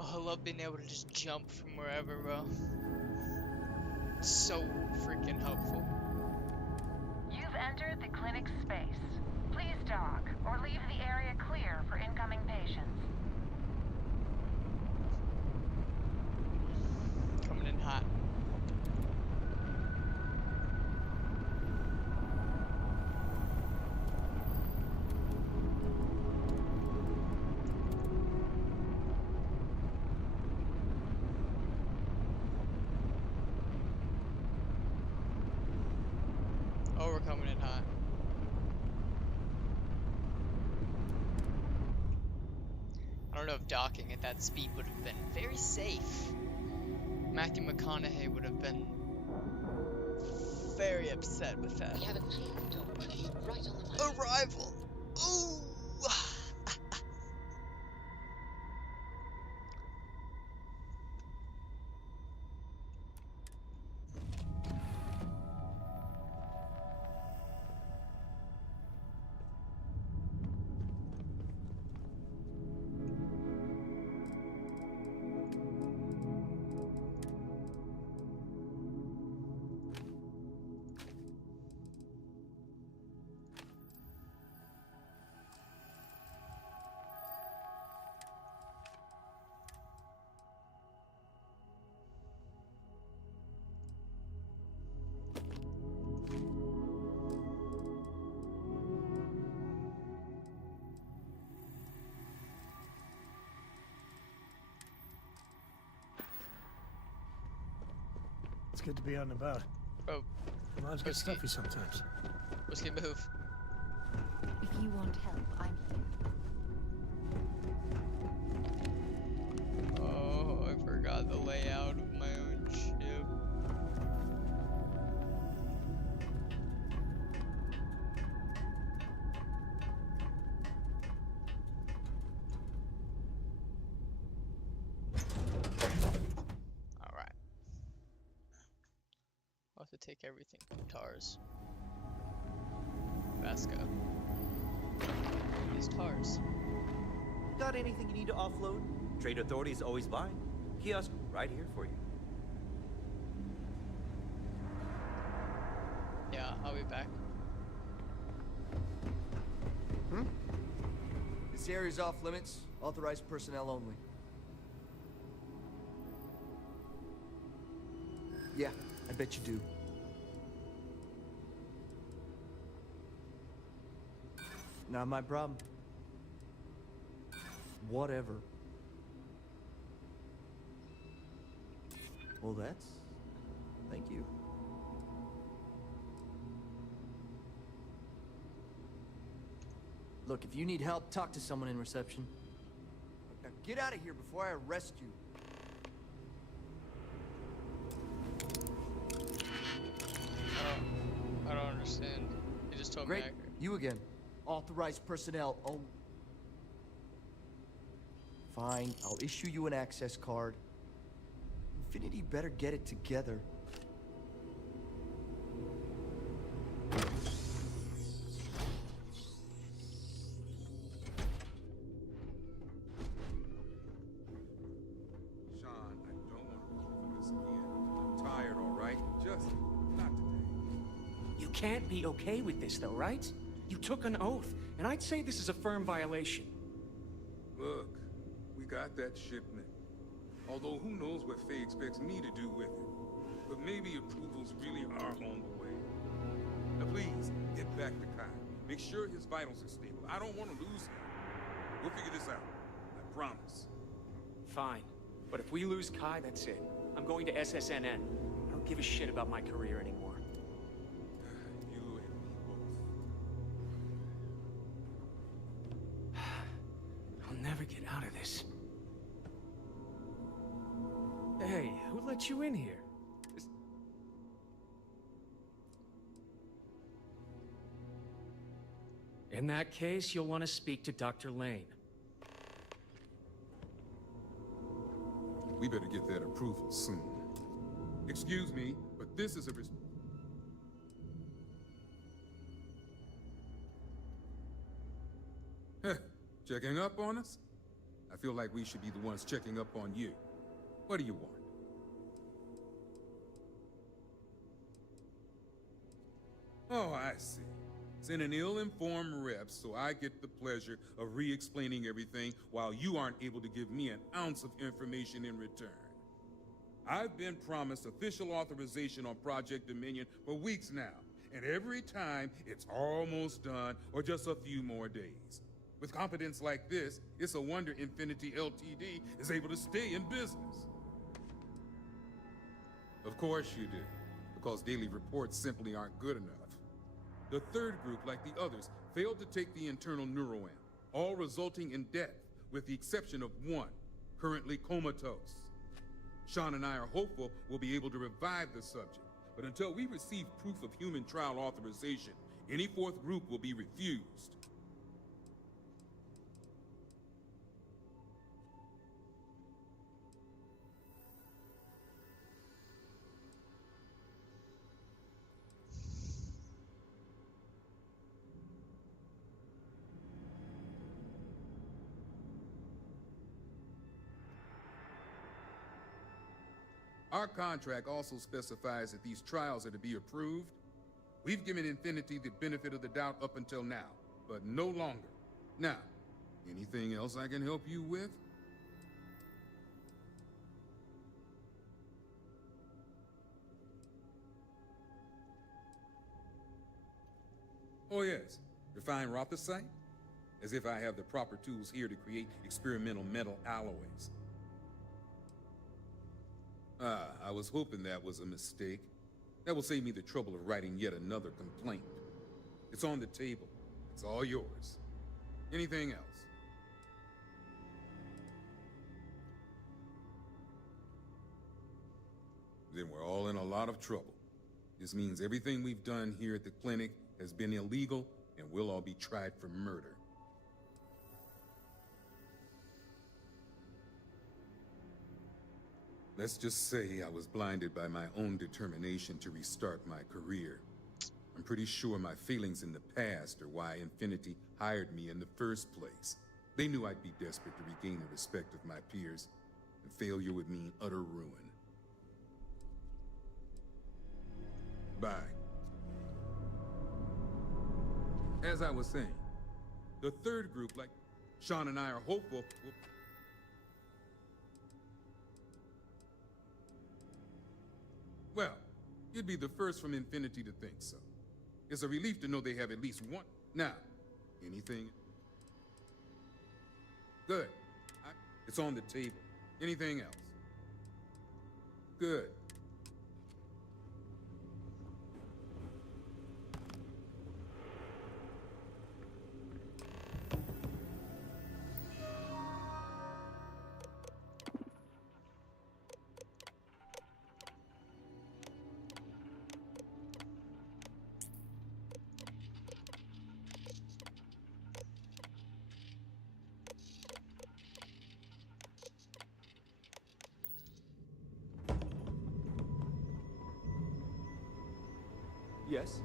I love being able to just jump from wherever, bro. It's so freaking helpful. You've entered the clinic's space. Please dock, or leave the area clear for incoming patients. Coming in hot. know if docking at that speed would have been very safe. Matthew McConaughey would have been very upset with that. We have a clear dock right on the line. Arrival! Ooh! It's good to be out and about. Oh. Lives get stuffy sometimes. Whiskey, move. If you want help, I'm here. Oh, I forgot the layout of my own ship. Alright. I'll have to take everything from TARS. Vasco. Is TARS. Got anything you need to offload? Trade Authority is always buying. Kiosk right here for you. Yeah, I'll be back. This area's off limits. Authorized personnel only. Yeah, I bet you do. Not my problem. Whatever. Well, that's... Thank you. Look, if you need help, talk to someone in reception. Now get out of here before I arrest you. I don't understand. You just told Great. me. You again. Authorized personnel only. Fine, I'll issue you an access card. Infinity better get it together. Sean, I don't want to go through this again. I'm tired, all right? Just not today. You can't be okay with this, though, right? You took an oath, and I'd say this is a firm violation. Look, we got that shipment. Although who knows what Faye expects me to do with it. But maybe approvals really are on the way. Now please, get back to Kai. Make sure his vitals are stable. I don't want to lose him. We'll figure this out. I promise. Fine. But if we lose Kai, that's it. I'm going to SSNN. I don't give a shit about my career anymore. You and me both. I'll never get out of this. Hey, who let you in here? In that case, you'll want to speak to Dr. Lane. We better get that approval soon. Excuse me, but this is a checking up on us? I feel like we should be the ones checking up on you. What do you want? Oh, I see. Send an ill-informed rep so I get the pleasure of re-explaining everything while you aren't able to give me an ounce of information in return. I've been promised official authorization on Project Dominion for weeks now, and every time it's almost done or just a few more days. With competence like this, it's a wonder Infinity Ltd is able to stay in business. Of course you do, because daily reports simply aren't good enough. The third group, like the others, failed to take the internal neuroamp, all resulting in death with the exception of one, currently comatose. Sean and I are hopeful we'll be able to revive the subject, but until we receive proof of human trial authorization, any fourth group will be refused. Our contract also specifies that these trials are to be approved. We've given Infinity the benefit of the doubt up until now, but no longer. Now, anything else I can help you with? Oh yes, refine rothosite? As if I have the proper tools here to create experimental metal alloys. I was hoping that was a mistake. That will save me the trouble of writing yet another complaint. It's on the table. It's all yours. Anything else? Then we're all in a lot of trouble. This means everything we've done here at the clinic has been illegal, and we'll all be tried for murder. Let's just say I was blinded by my own determination to restart my career. I'm pretty sure my failings in the past are why Infinity hired me in the first place. They knew I'd be desperate to regain the respect of my peers, and failure would mean utter ruin. Bye. As I was saying, the third group, like Sean and I, are hopeful will... Well, you'd be the first from Infinity to think so. It's a relief to know they have at least one. Now, anything? Good. It's on the table. Anything else? Good. Yes?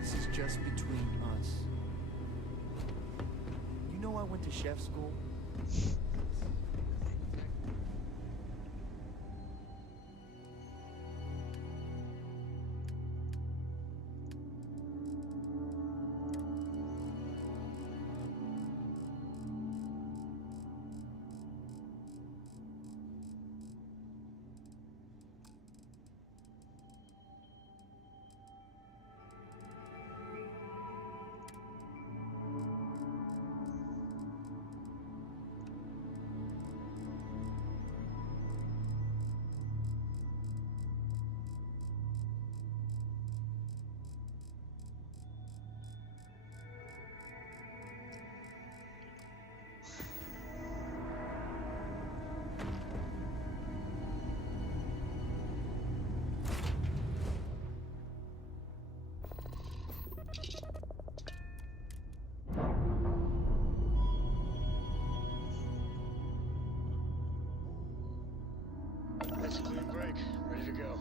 This is just between us. You know I went to chef school? That's a clean break. Ready to go.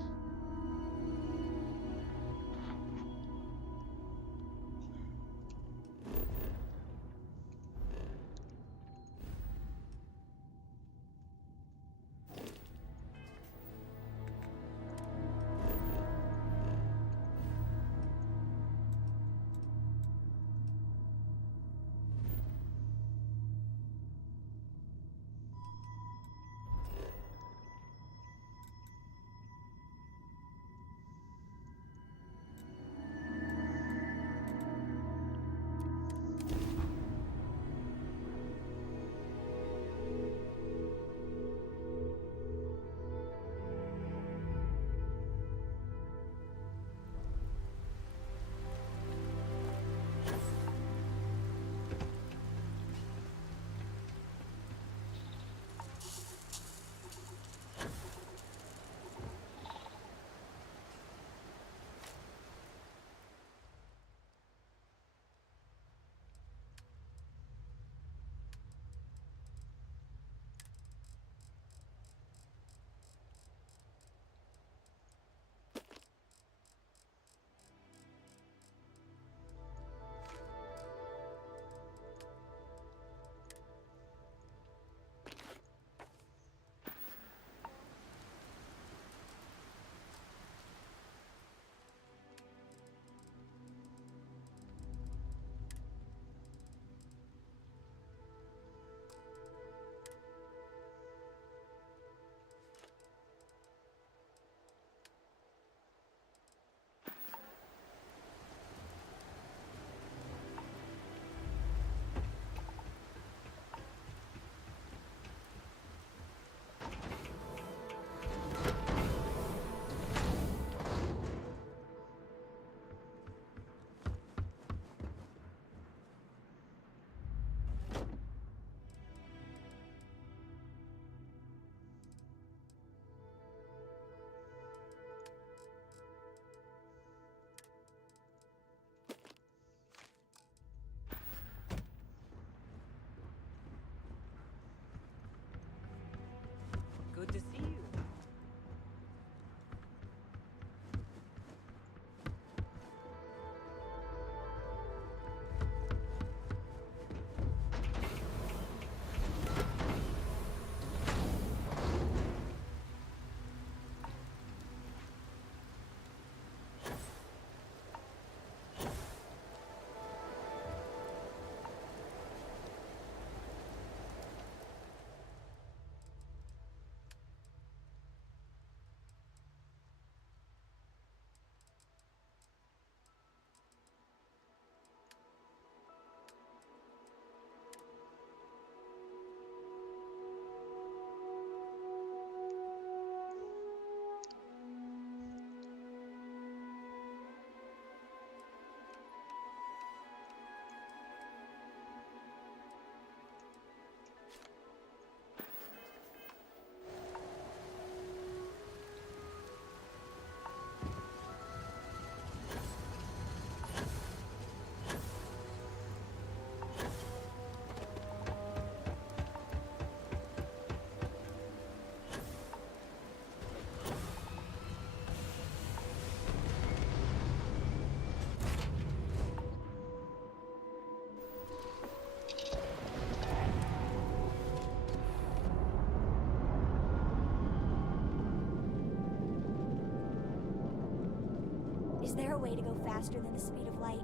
a way to go faster than the speed of light?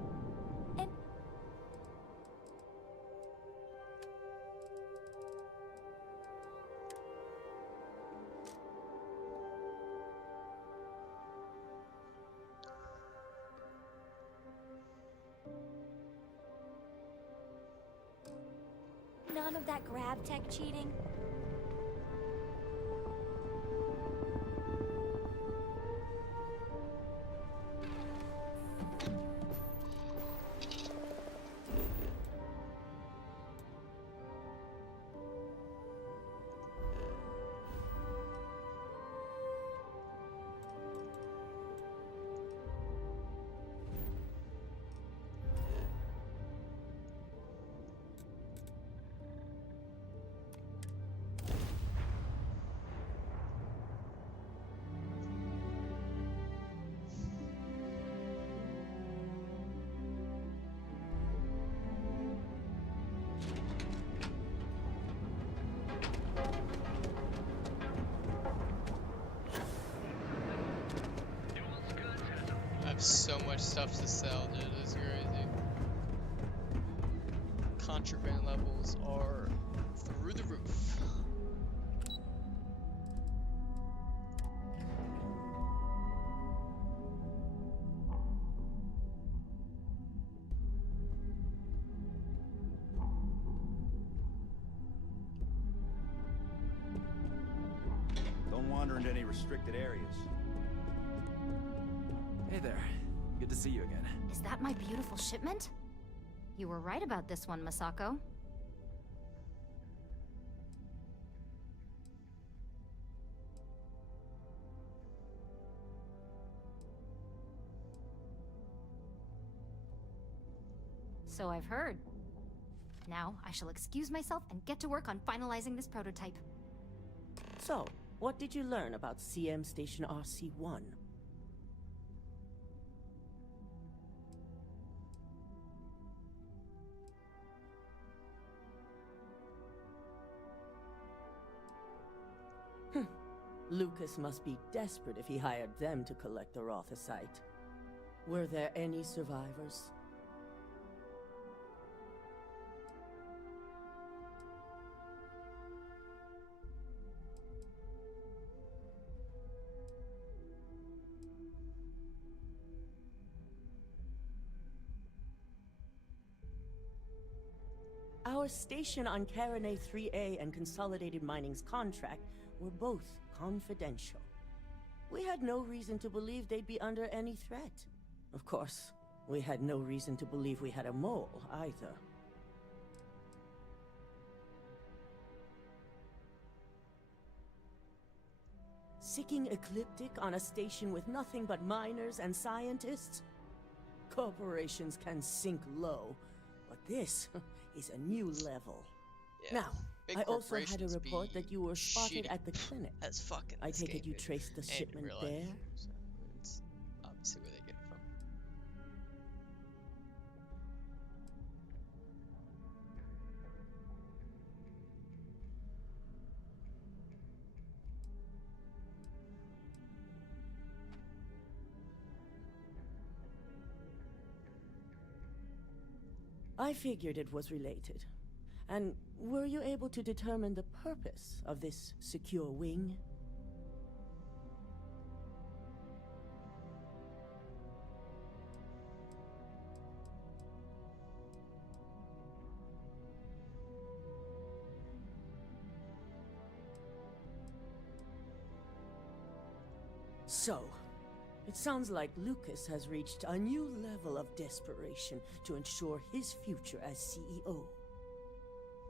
And none of that grab tech cheating? I have so much stuff to sell, dude. It's crazy. Contraband levels are through the roof. Don't wander into any restricted areas. Hey there. Good to see you again. Is that my beautiful shipment? You were right about this one, Masako. So I've heard. Now, I shall excuse myself and get to work on finalizing this prototype. So, what did you learn about CM Station RC-1? Lucas must be desperate if he hired them to collect the Rothicite. Were there any survivors? Our station on Carinae 3A and Consolidated Mining's contract were both confidential. We had no reason to believe they'd be under any threat. Of course, we had no reason to believe we had a mole, either. Sicking Ecliptic on a station with nothing but miners and scientists? Corporations can sink low, but this is a new level. Yeah. Now, Big I also had a corporations report be that you were spotted shitty at the clinic. as fuck in I this take it game, you dude. traced the And in shipment real life, there? so it's obviously where they get it from. I figured it was related. And were you able to determine the purpose of this secure wing? So, it sounds like Lucas has reached a new level of desperation to ensure his future as CEO.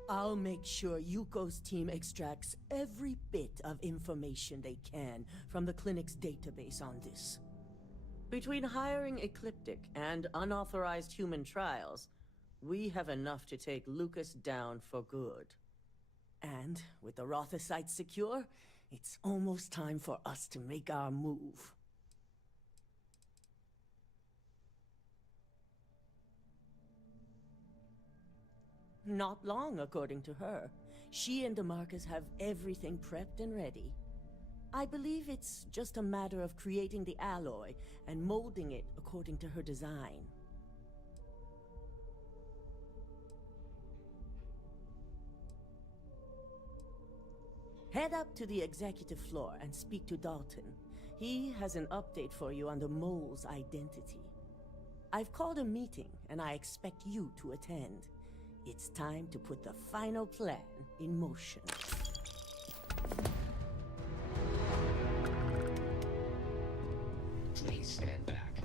I'll make sure Yuko's team extracts every bit of information they can from the clinic's database on this. Between hiring Ecliptic and unauthorized human trials, we have enough to take Lucas down for good. And with the Rothicite secure, it's almost time for us to make our move. Not long, according to her. She and DeMarcus have everything prepped and ready. I believe it's just a matter of creating the alloy and molding it according to her design. Head up to the executive floor and speak to Dalton. He has an update for you on the mole's identity. I've called a meeting, and I expect you to attend. It's time to put the final plan in motion. Please stand back.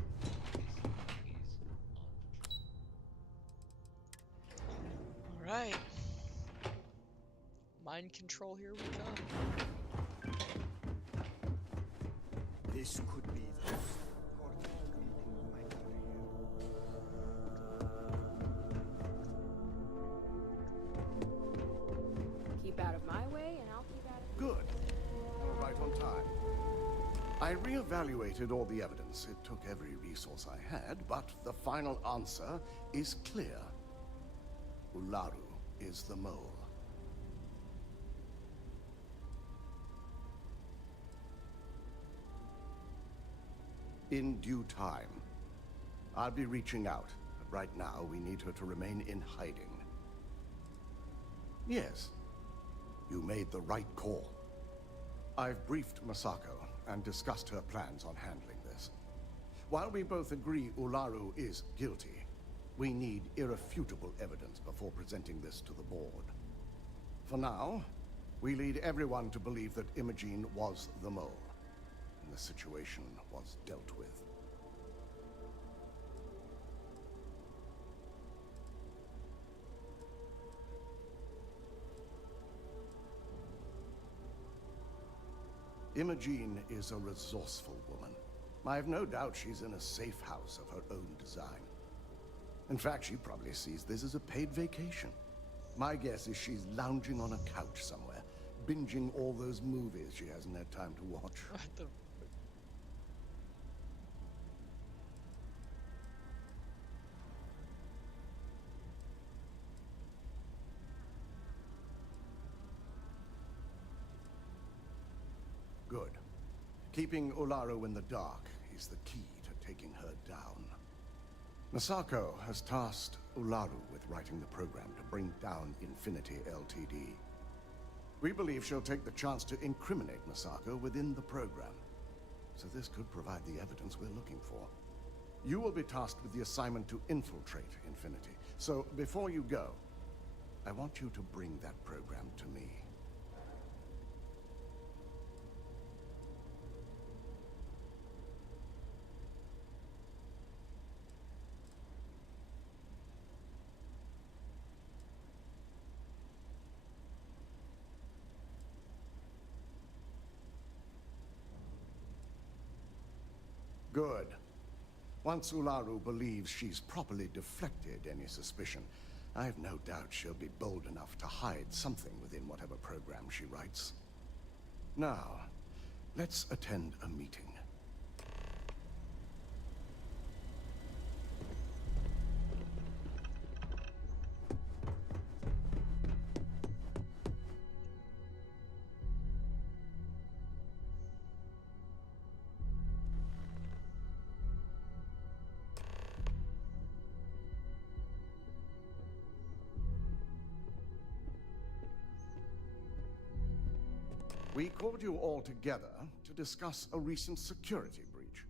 Alright. Mind control, here we come. This could be the most important meeting of my career. Keep out of my way, and I'll keep out of Good. You're right on time. I re-evaluated all the evidence. It took every resource I had, but the final answer is clear. Ularu is the mole. In due time. I'll be reaching out, but right now we need her to remain in hiding. Yes, you made the right call. I've briefed Masako and discussed her plans on handling this. While we both agree Ularu is guilty, we need irrefutable evidence before presenting this to the board. For now, we lead everyone to believe that Imogene was the mole, and the situation was dealt with. Imogene is a resourceful woman. I have no doubt she's in a safe house of her own design. In fact, she probably sees this as a paid vacation. My guess is she's lounging on a couch somewhere, binging all those movies she hasn't had time to watch. Good. Keeping Ularu in the dark is the key to taking her down. Masako has tasked Ularu with writing the program to bring down Infinity Ltd. We believe she'll take the chance to incriminate Masako within the program. So this could provide the evidence we're looking for. You will be tasked with the assignment to infiltrate Infinity. So before you go, I want you to bring that program to me. Good. Once Ularu believes she's properly deflected any suspicion, I have no doubt she'll be bold enough to hide something within whatever program she writes. Now, let's attend a meeting. We called you all together to discuss a recent security breach.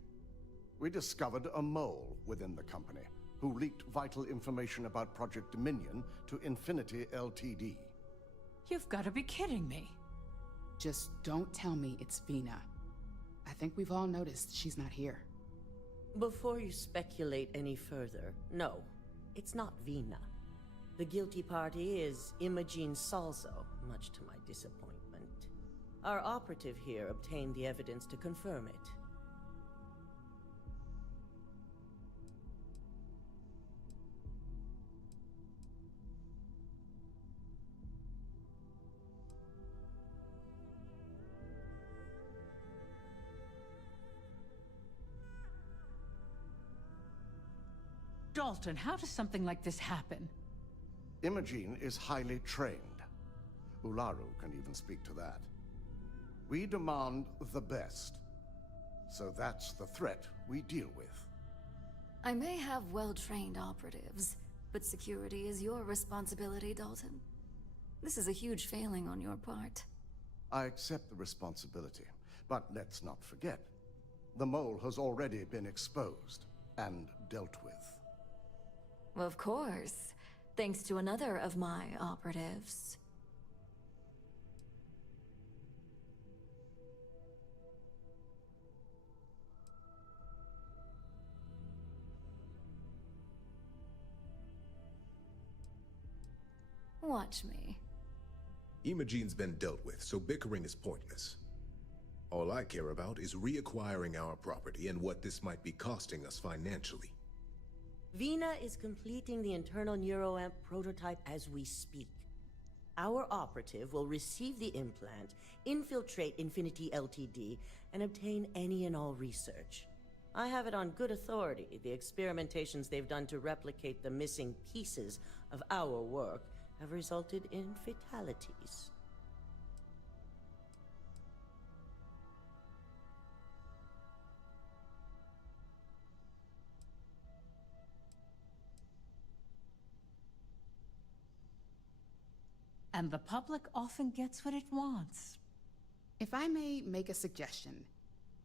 We discovered a mole within the company who leaked vital information about Project Dominion to Infinity Ltd. You've got to be kidding me. Just don't tell me it's Vina. I think we've all noticed she's not here. Before you speculate any further, no, it's not Vina. The guilty party is Imogene Salzo, much to my disappointment. Our operative here obtained the evidence to confirm it. Dalton, how does something like this happen? Imogene is highly trained. Ularu can even speak to that. We demand the best. So that's the threat we deal with. I may have well-trained operatives, but security is your responsibility, Dalton. This is a huge failing on your part. I accept the responsibility, but let's not forget. The mole has already been exposed and dealt with. Of course, thanks to another of my operatives. Watch me. Imogene's been dealt with, so bickering is pointless. All I care about is reacquiring our property and what this might be costing us financially. Vina is completing the internal neuroamp prototype as we speak. Our operative will receive the implant, infiltrate Infinity Ltd, and obtain any and all research. I have it on good authority. The experimentations they've done to replicate the missing pieces of our work have resulted in fatalities. And the public often gets what it wants. If I may make a suggestion,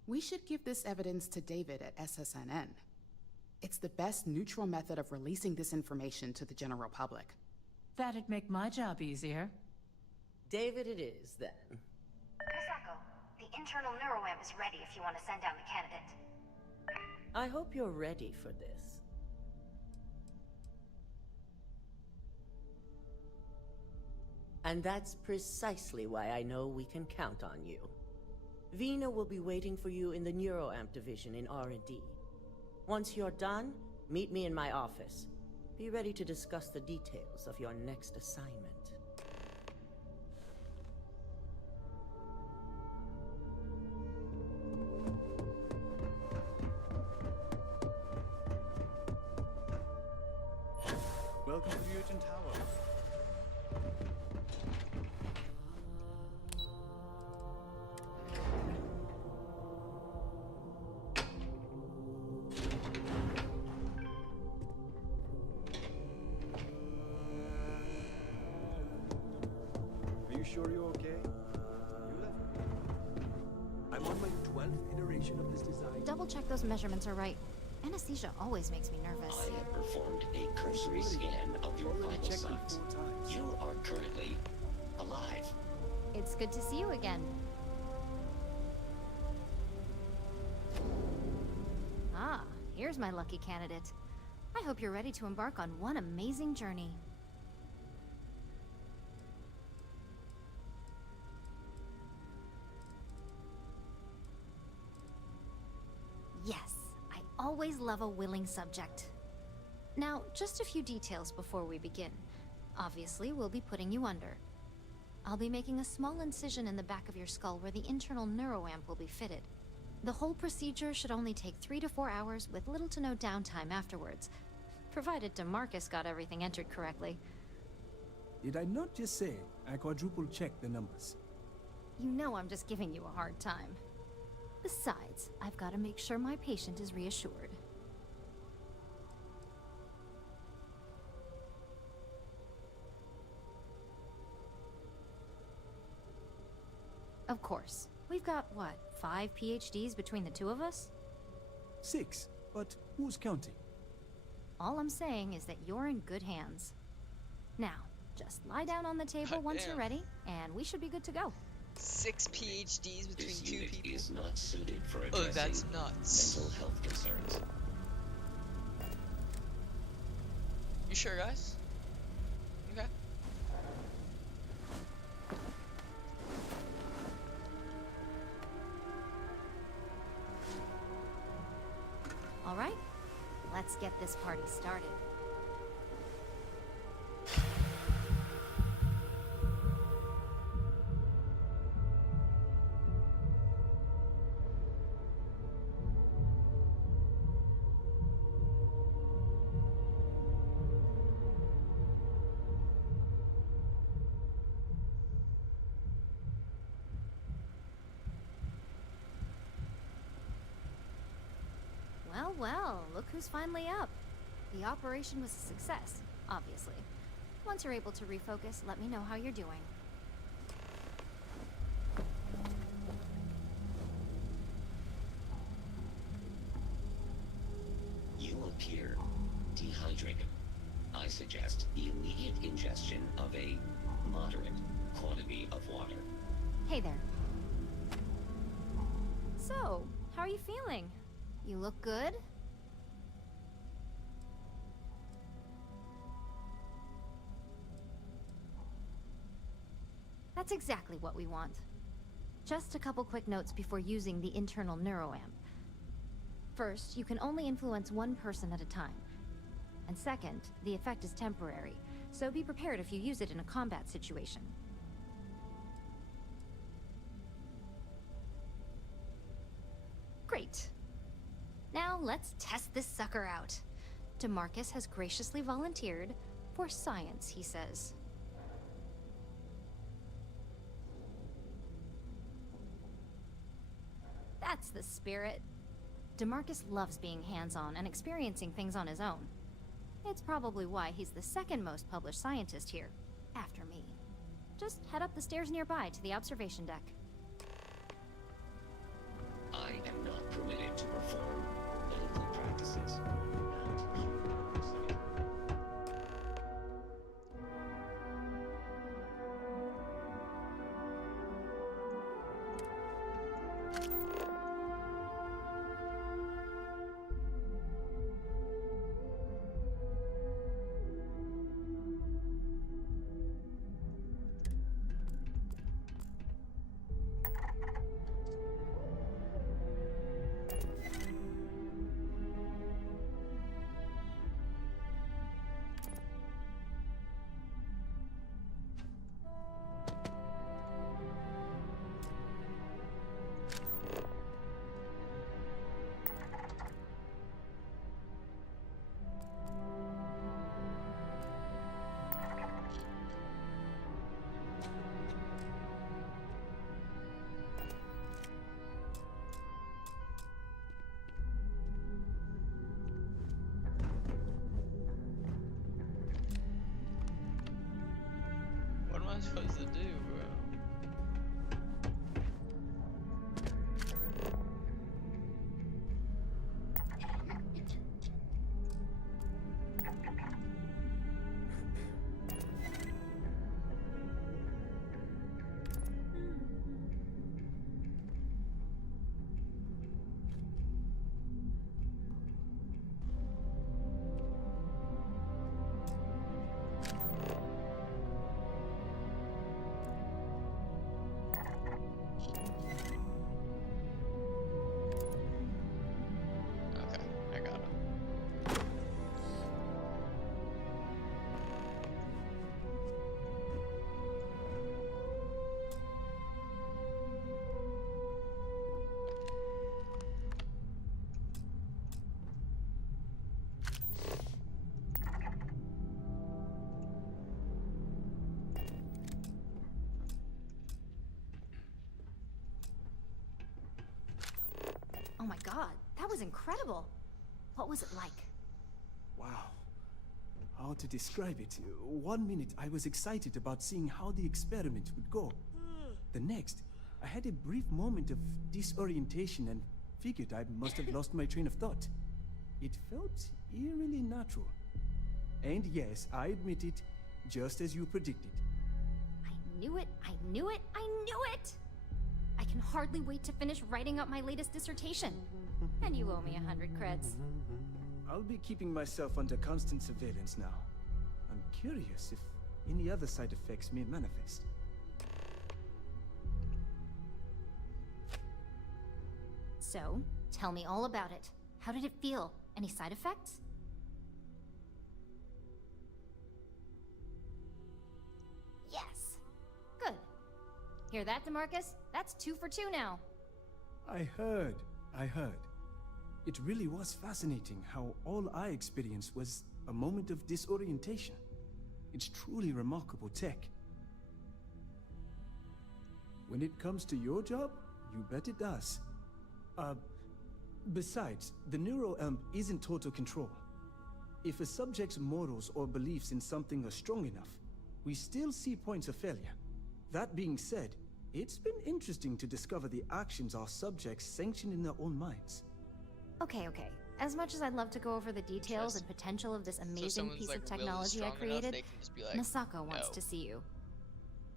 we should give this evidence to David at SSNN. It's the best neutral method of releasing this information to the general public. That'd make my job easier. David it is, then. Misako, the internal neuroamp is ready if you want to send down the candidate. I hope you're ready for this. And that's precisely why I know we can count on you. Vina will be waiting for you in the neuroamp division in R&D. Once you're done, meet me in my office. Be ready to discuss the details of your next assignment. Welcome to Ryujin Tower. Are you sure you're okay? You left me. I'm on my 12th iteration of this design. Double check those measurements are right. Anesthesia always makes me nervous. I have performed a cursory scan of your vital signs. You are currently alive. It's good to see you again. Ah, here's my lucky candidate. I hope you're ready to embark on one amazing journey. Yes, I always love a willing subject. Now, just a few details before we begin. Obviously, we'll be putting you under. I'll be making a small incision in the back of your skull where the internal neuroamp will be fitted. The whole procedure should only take 3 to 4 hours with little to no downtime afterwards, provided DeMarcus got everything entered correctly. Did I not just say I quadruple checked the numbers? You know I'm just giving you a hard time. Besides, I've got to make sure my patient is reassured. Of course. We've got, what, 5 PhDs between the two of us? 6, but who's counting? All I'm saying is that you're in good hands. Now, just lie down on the table once you're ready, and we should be good to go. 6 PhDs between This 2 unit people? is not suited for Oh, addressing that's nuts. mental health concerns. You sure, guys? Okay. All right, let's get this party started. Well, well, look who's finally up. The operation was a success, obviously. Once you're able to refocus, let me know how you're doing. You appear dehydrated. I suggest the immediate ingestion of a moderate quantity of water. Hey there. So, how are you feeling? You look good? That's exactly what we want. Just a couple quick notes before using the internal neuroamp. First, you can only influence one person at a time. And second, the effect is temporary, so be prepared if you use it in a combat situation. Great. Now let's test this sucker out. DeMarcus has graciously volunteered for science, he says. That's the spirit. DeMarcus loves being hands-on and experiencing things on his own. It's probably why he's the second most published scientist here, after me. Just head up the stairs nearby to the observation deck. I am not permitted to perform medical practices. What am I supposed to do, bro? Okay, I got it. Oh my god, that was incredible. What was it like? Wow. How to describe it? 1 minute I was excited about seeing how the experiment would go. The next, I had a brief moment of disorientation and figured I must have lost my train of thought. It felt eerily natural. And yes, I admit it, just as you predicted. I knew it, I knew it, I knew it! I can hardly wait to finish writing up my latest dissertation. And you owe me 100 creds. I'll be keeping myself under constant surveillance now. I'm curious if any other side effects may manifest. So, tell me all about it. How did it feel? Any side effects? Yes. Good. Hear that, DeMarcus? That's 2 for 2 now. I heard. It really was fascinating how all I experienced was a moment of disorientation. It's truly remarkable tech. When it comes to your job, you bet it does. Besides, the neuroamp isn't total control. If a subject's morals or beliefs in something are strong enough, we still see points of failure. That being said, it's been interesting to discover the actions our subjects sanction in their own minds. Okay. As much as I'd love to go over the details and potential of this amazing piece of technology I created, Misako wants to see you.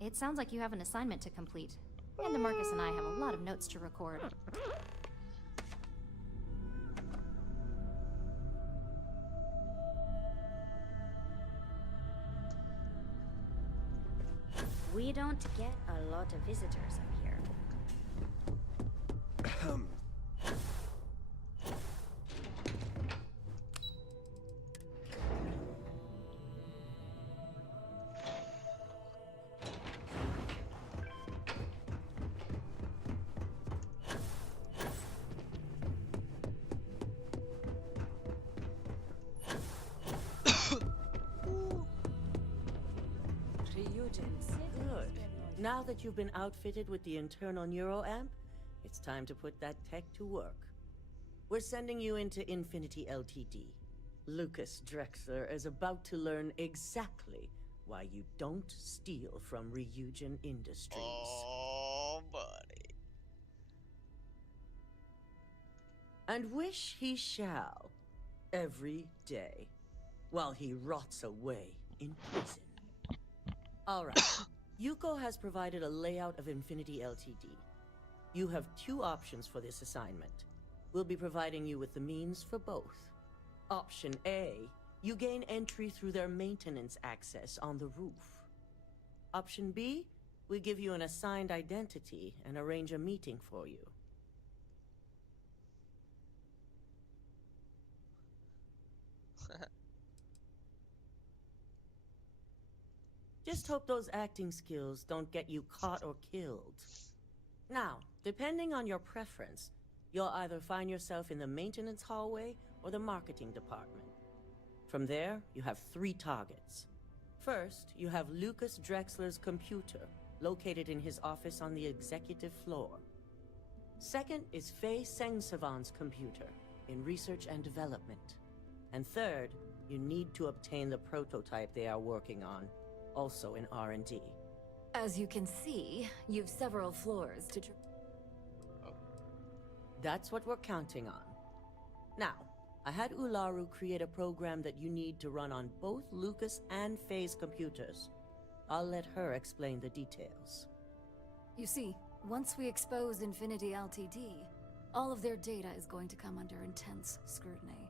It sounds like you have an assignment to complete, and DeMarcus and I have a lot of notes to record. We don't get a lot of visitors up here. Good. Now that you've been outfitted with the internal neuroamp, it's time to put that tech to work. We're sending you into Infinity Ltd. Lucas Drexler is about to learn exactly why you don't steal from Ryujin Industries. Oh, buddy. And wish he shall, every day, while he rots away in prison. Alright, Yuko has provided a layout of Infinity Ltd. You have two options for this assignment. We'll be providing you with the means for both. Option A, you gain entry through their maintenance access on the roof. Option B, we give you an assigned identity and arrange a meeting for you. Just hope those acting skills don't get you caught or killed. Now, depending on your preference, you'll either find yourself in the maintenance hallway or the marketing department. From there, you have 3 targets. First, you have Lucas Drexler's computer, located in his office on the executive floor. Second is Faye Sengsavan's computer, in research and development. And third, you need to obtain the prototype they are working on, also in R&D. As you can see, you've several floors to... That's what we're counting on. Now, I had Ularu create a program that you need to run on both Lucas and Faye's computers. I'll let her explain the details. You see, once we expose Infinity Ltd, all of their data is going to come under intense scrutiny.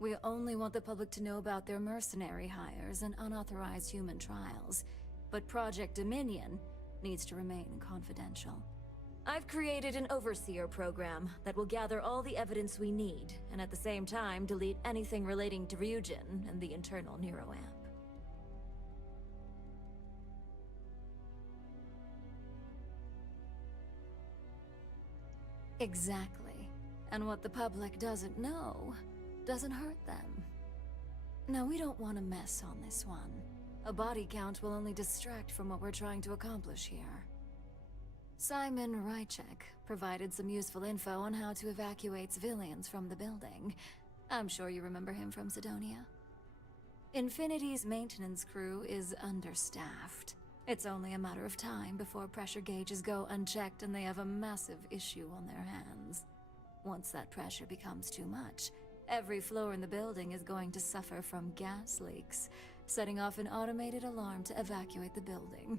We only want the public to know about their mercenary hires and unauthorized human trials, but Project Dominion needs to remain confidential. I've created an overseer program that will gather all the evidence we need, and at the same time delete anything relating to Ryujin and the internal neuroamp. Exactly. And what the public doesn't know doesn't hurt them. Now, we don't want to mess on this one. A body count will only distract from what we're trying to accomplish here. Simon Ryujin provided some useful info on how to evacuate civilians from the building. I'm sure you remember him from Sidonia. Infinity's maintenance crew is understaffed. It's only a matter of time before pressure gauges go unchecked and they have a massive issue on their hands. Once that pressure becomes too much, every floor in the building is going to suffer from gas leaks, setting off an automated alarm to evacuate the building.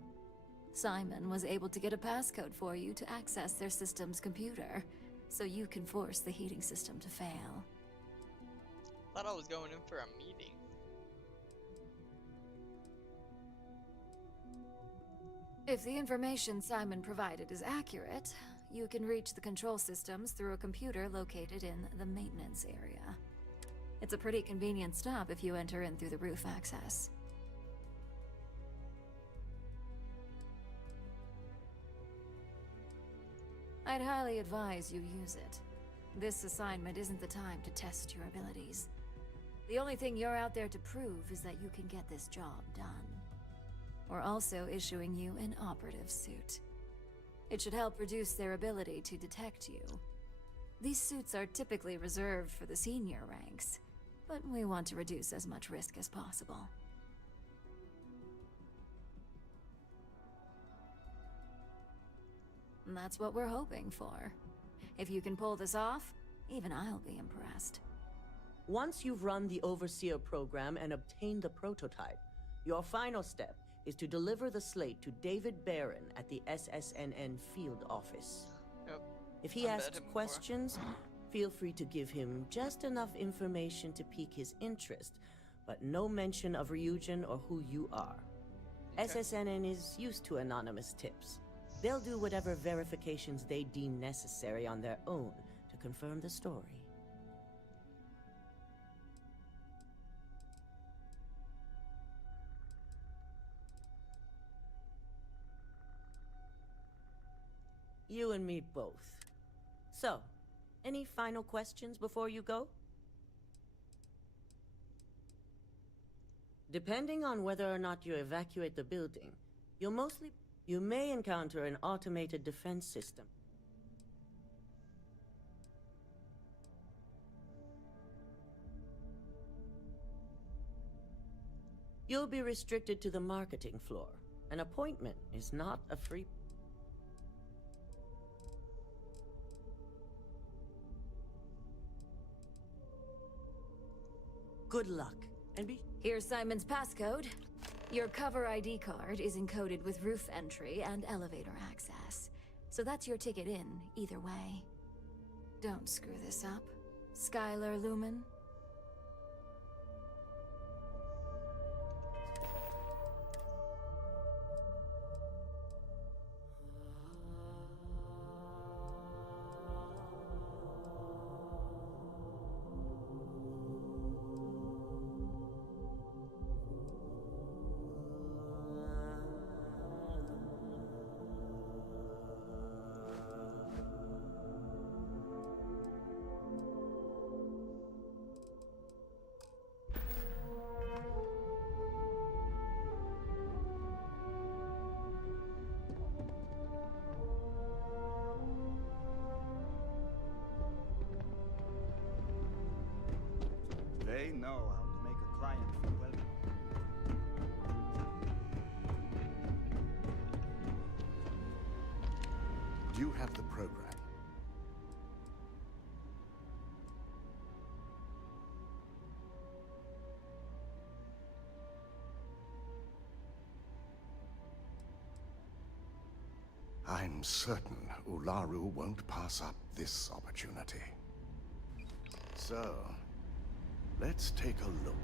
Simon was able to get a passcode for you to access their system's computer, so you can force the heating system to fail. Thought I was going in for a meeting. If the information Simon provided is accurate, you can reach the control systems through a computer located in the maintenance area. It's a pretty convenient stop if you enter in through the roof access. I'd highly advise you use it. This assignment isn't the time to test your abilities. The only thing you're out there to prove is that you can get this job done. We're also issuing you an operative suit. It should help reduce their ability to detect you. These suits are typically reserved for the senior ranks, but we want to reduce as much risk as possible. And that's what we're hoping for. If you can pull this off, even I'll be impressed. Once you've run the Overseer program and obtained the prototype, your final step is to deliver the slate to David Barron at the SSNN field office. Yep. If he I met asks him before. questions, feel free to give him just enough information to pique his interest, but no mention of Ryujin or who you are. Okay. SSNN is used to anonymous tips. They'll do whatever verifications they deem necessary on their own to confirm the story. You and me both. So, any final questions before you go? Depending on whether or not you evacuate the building, you may encounter an automated defense system. You'll be restricted to the marketing floor. An appointment is not a free... Good luck, and be... Here's Simon's passcode. Your cover ID card is encoded with roof entry and elevator access. So that's your ticket in, either way. Don't screw this up, Skylar Lumen. They know how to make a client feel welcome. You have the program. I'm certain Ularu won't pass up this opportunity. So, let's take a look.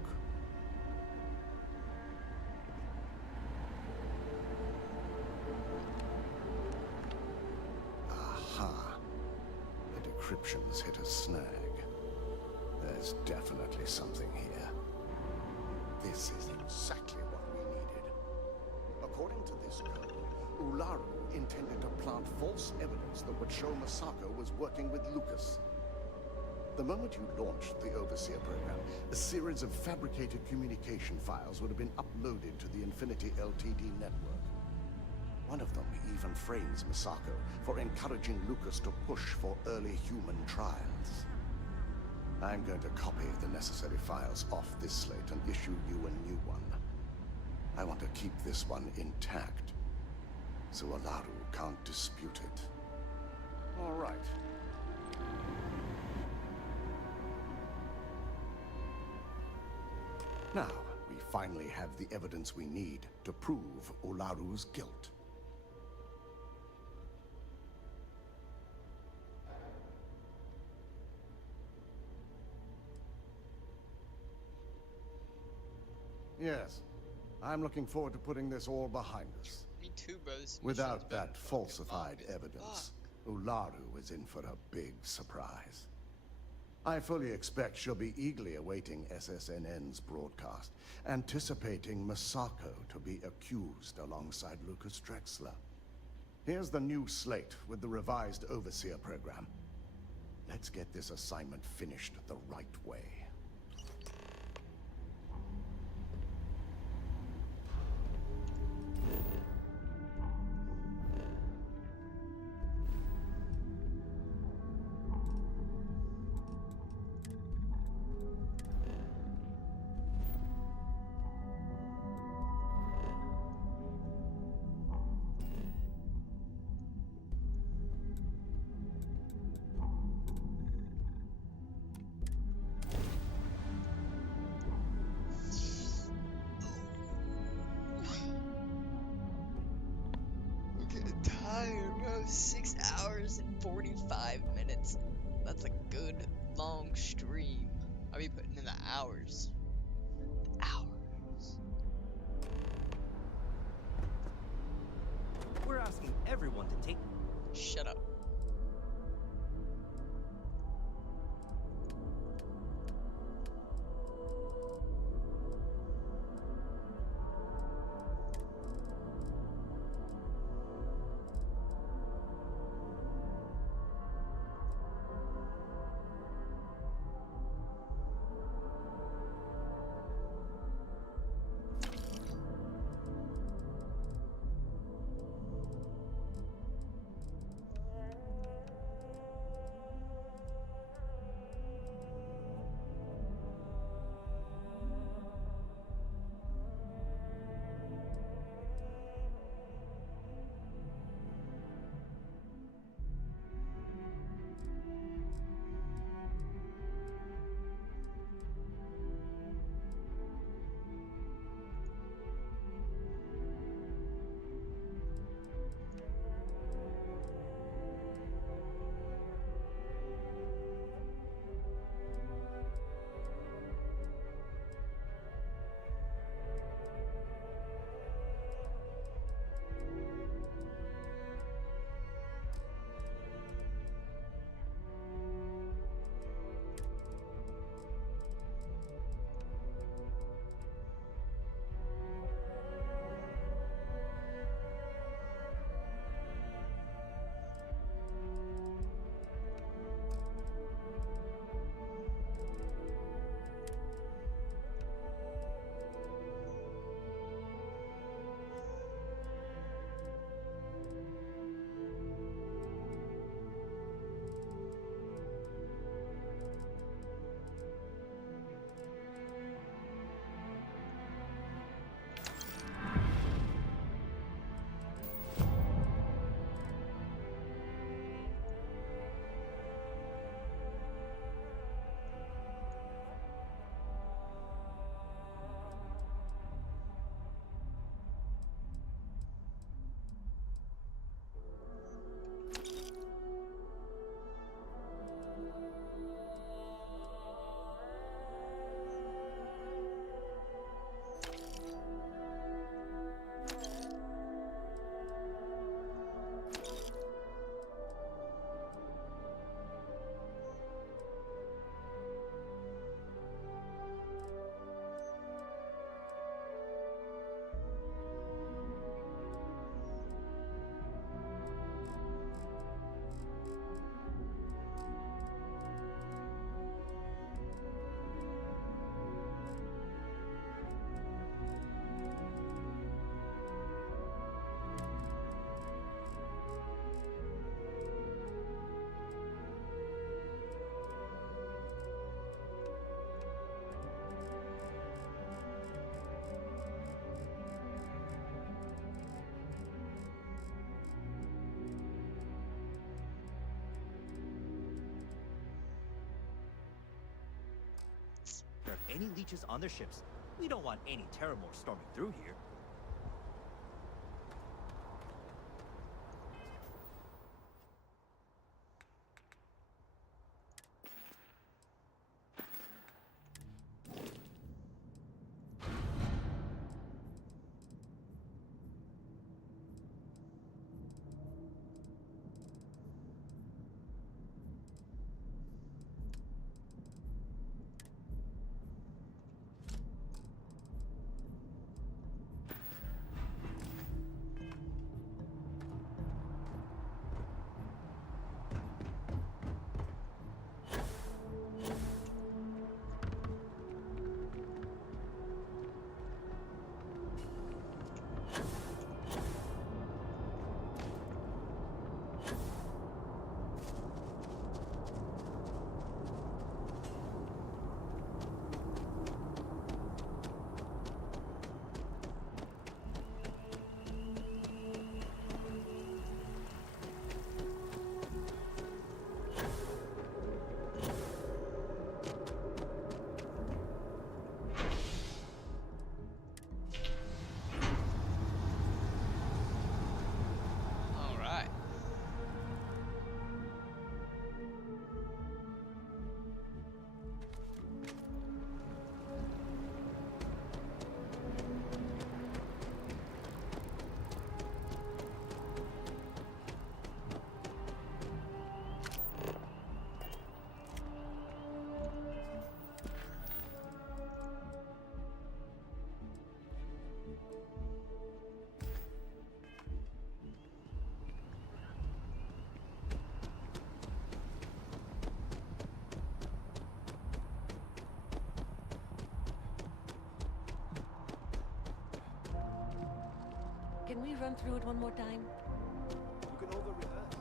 Aha. The decryption's hit a snag. There's definitely something here. This is exactly what we needed. According to this code, Ularu intended to plant false evidence that would show Masako was working with Lucas. The moment you launched the Overseer program, a series of fabricated communication files would have been uploaded to the Infinity LTD network. One of them even frames Masako for encouraging Lucas to push for early human trials. I'm going to copy the necessary files off this slate and issue you a new one. I want to keep this one intact, so Ularu can't dispute it. All right. Now, we finally have the evidence we need to prove Ularu's guilt. Yes, I'm looking forward to putting this all behind us. Me too, bro. Without that falsified evidence, Ularu is in for a big surprise. I fully expect she'll be eagerly awaiting SSNN's broadcast, anticipating Masako to be accused alongside Lucas Drexler. Here's the new slate with the revised Overseer program. Let's get this assignment finished the right way. go 6 hours and 45 minutes. That's a good long stream. I'll be putting in the hours. Hours. We're asking everyone to take... Shut up. Any leeches on their ships. We don't want any Terramore storming through here. Can we run through it one more time? You can over-rehearse.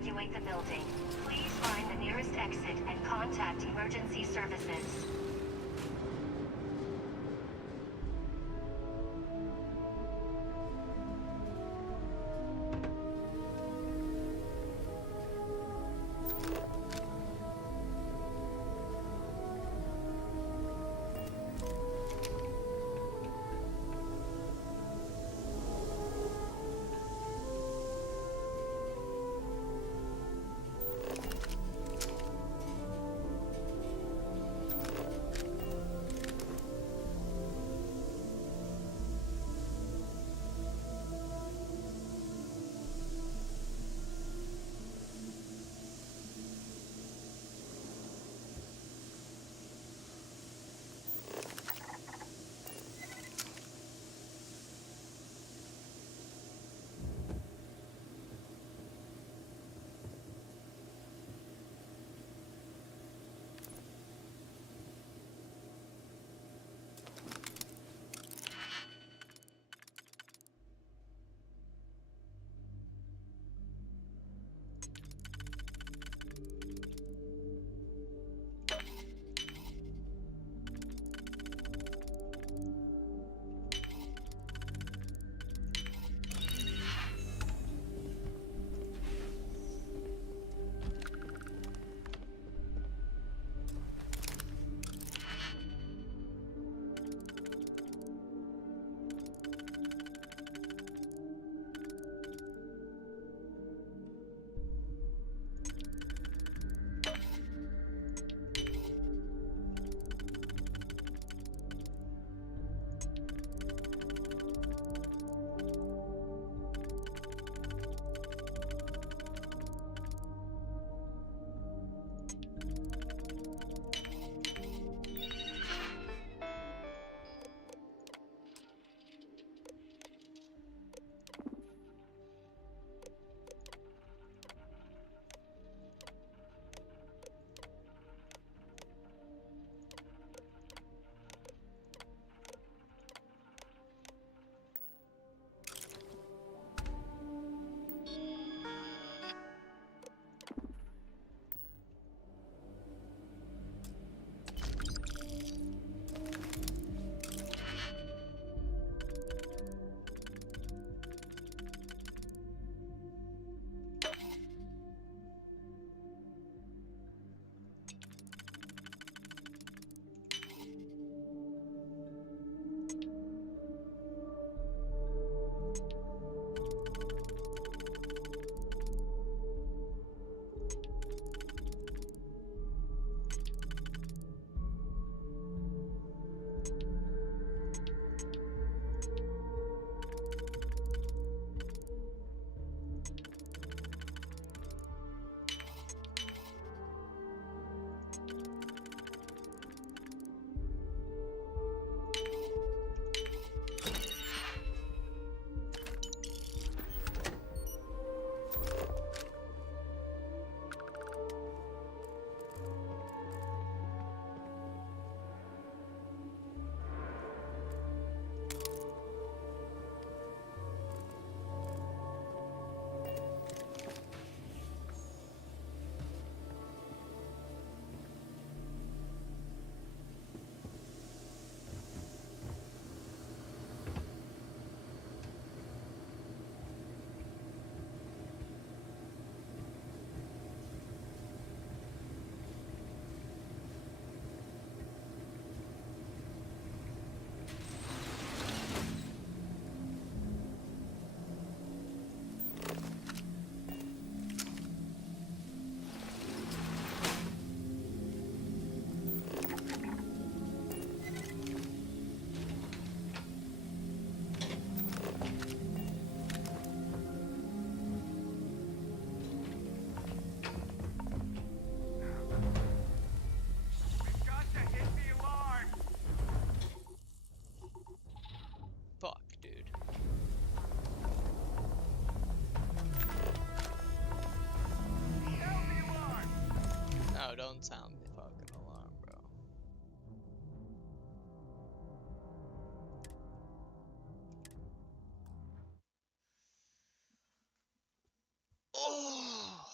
Evacuate the building. Please find the nearest exit and contact emergency services. Don't sound the fucking alarm, bro. Oh,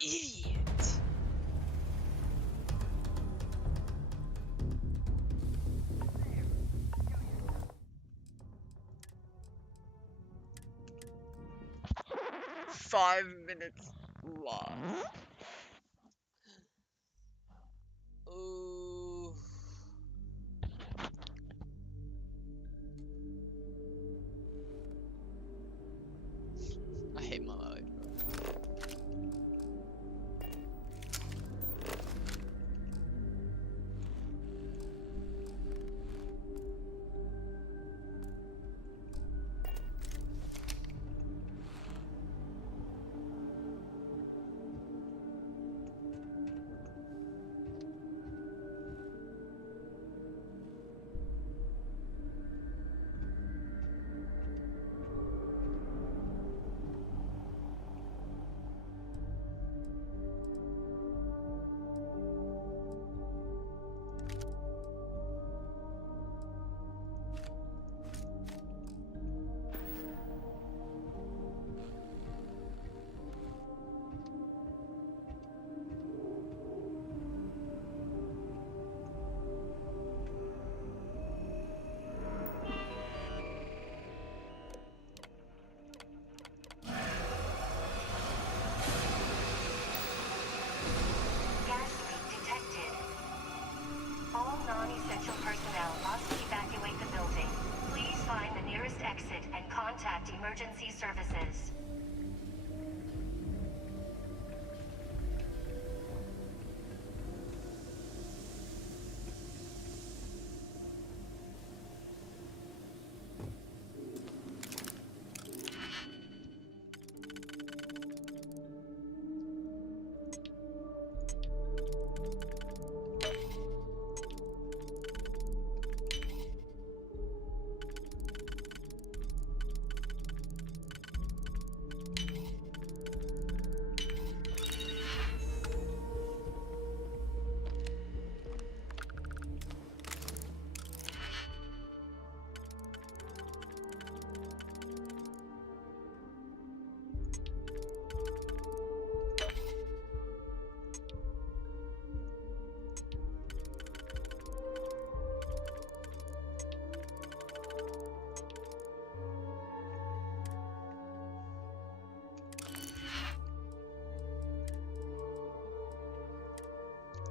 idiot. 5 minutes lost. Ooh. I hate my life, bro. Gas leak detected. All non-essential personnel must evacuate the building. Please find the nearest exit and contact emergency services.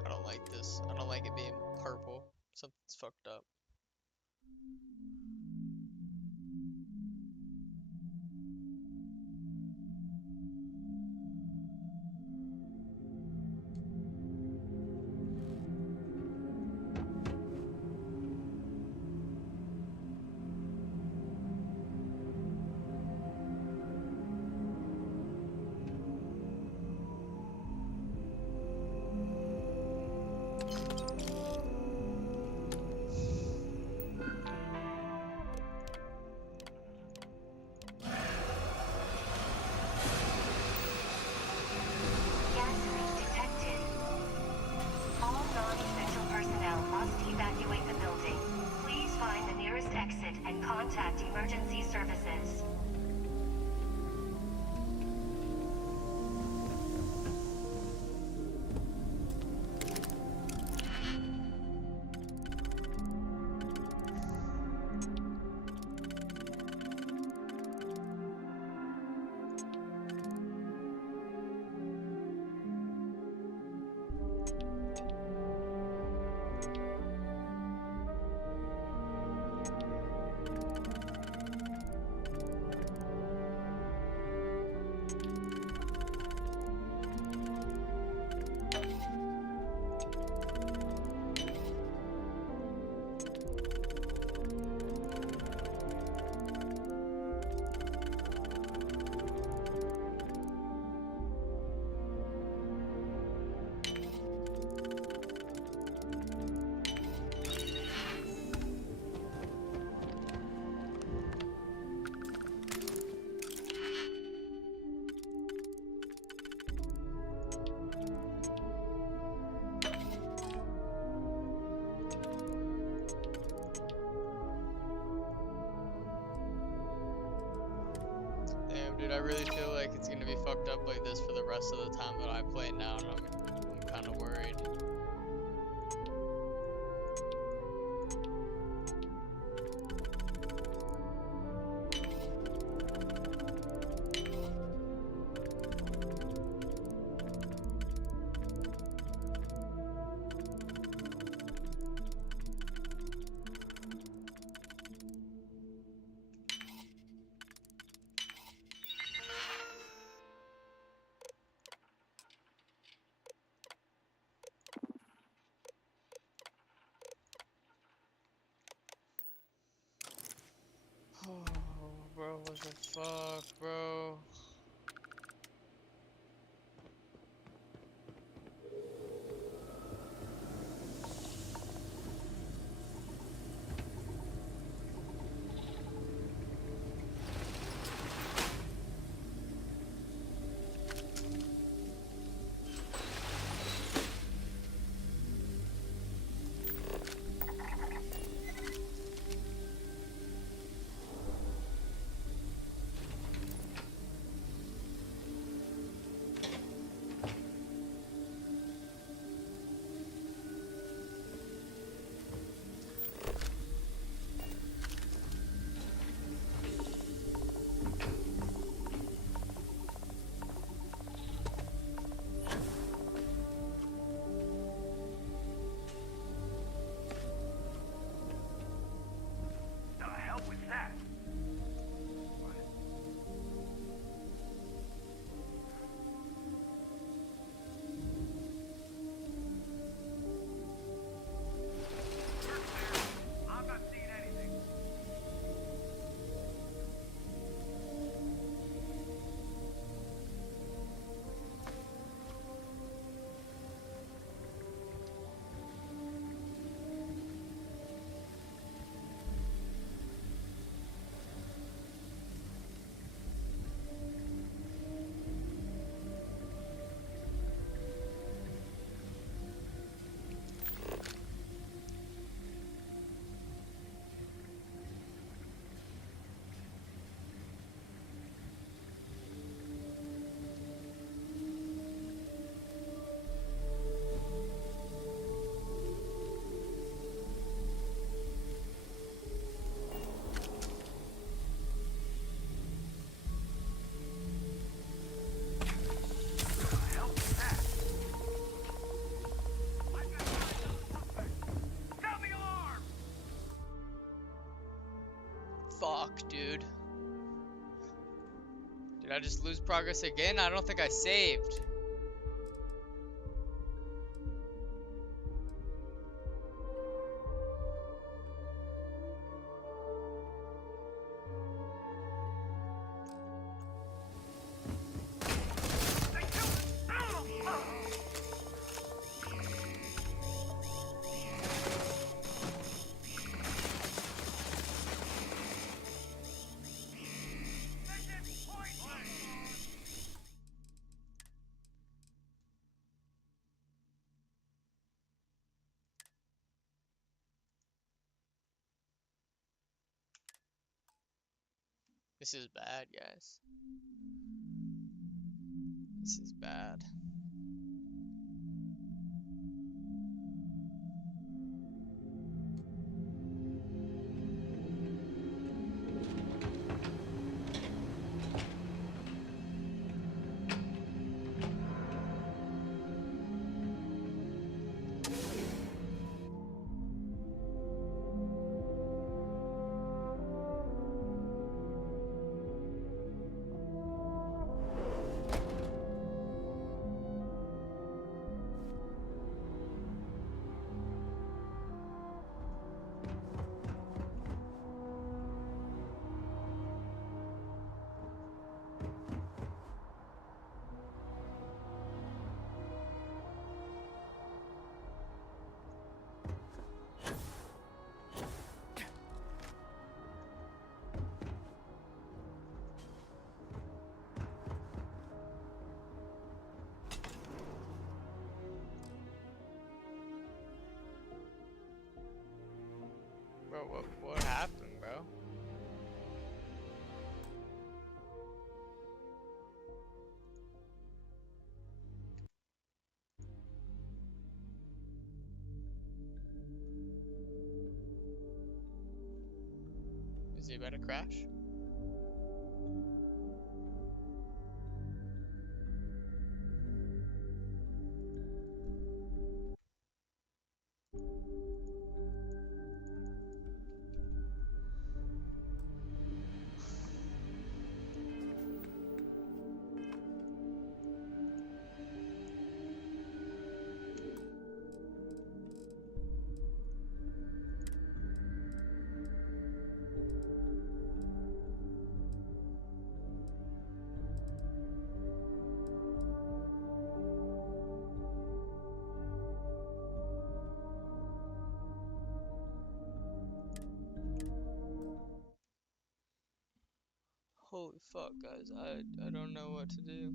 I don't like this. I don't like it being purple. Something's fucked up. really feel like it's gonna be fucked up like this for the rest of the time that I play now, and I'm kind of worried. Oh, bro, what the fuck, bro? Fuck, dude. Did I just lose progress again? I don't think I saved. This is bad, guys. This is bad. Bro, what happened, bro? he about to crash? Holy fuck, guys, I don't know what to do.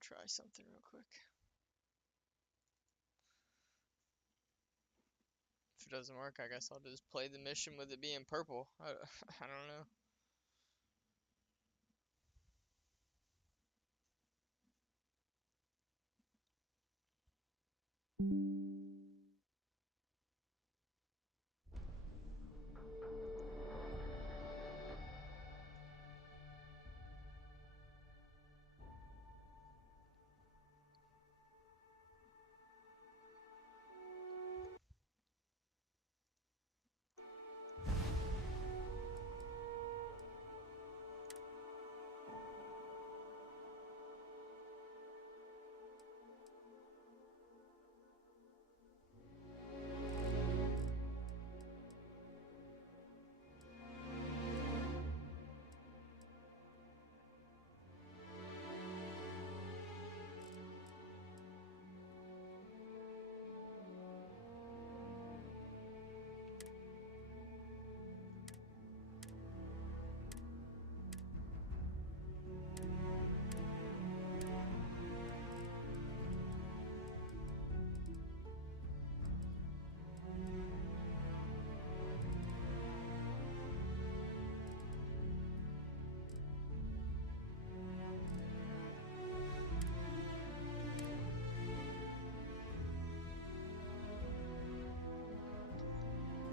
Try something real quick. If it doesn't work, I guess I'll just play the mission with it being purple. I don't know.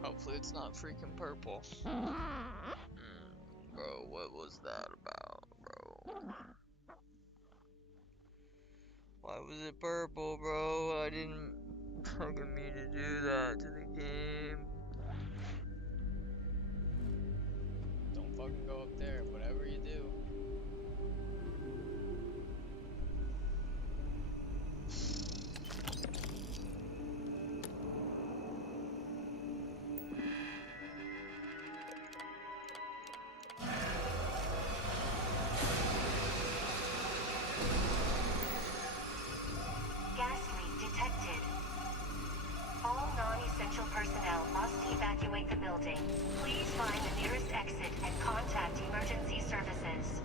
Hopefully it's not freaking purple. Bro, what was that about, bro? Why was it purple, bro? I didn't fucking mean to do that to the game. Don't fucking go up there, whatever you do. Non-essential personnel must evacuate the building. Please find the nearest exit and contact emergency services.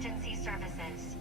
emergency services.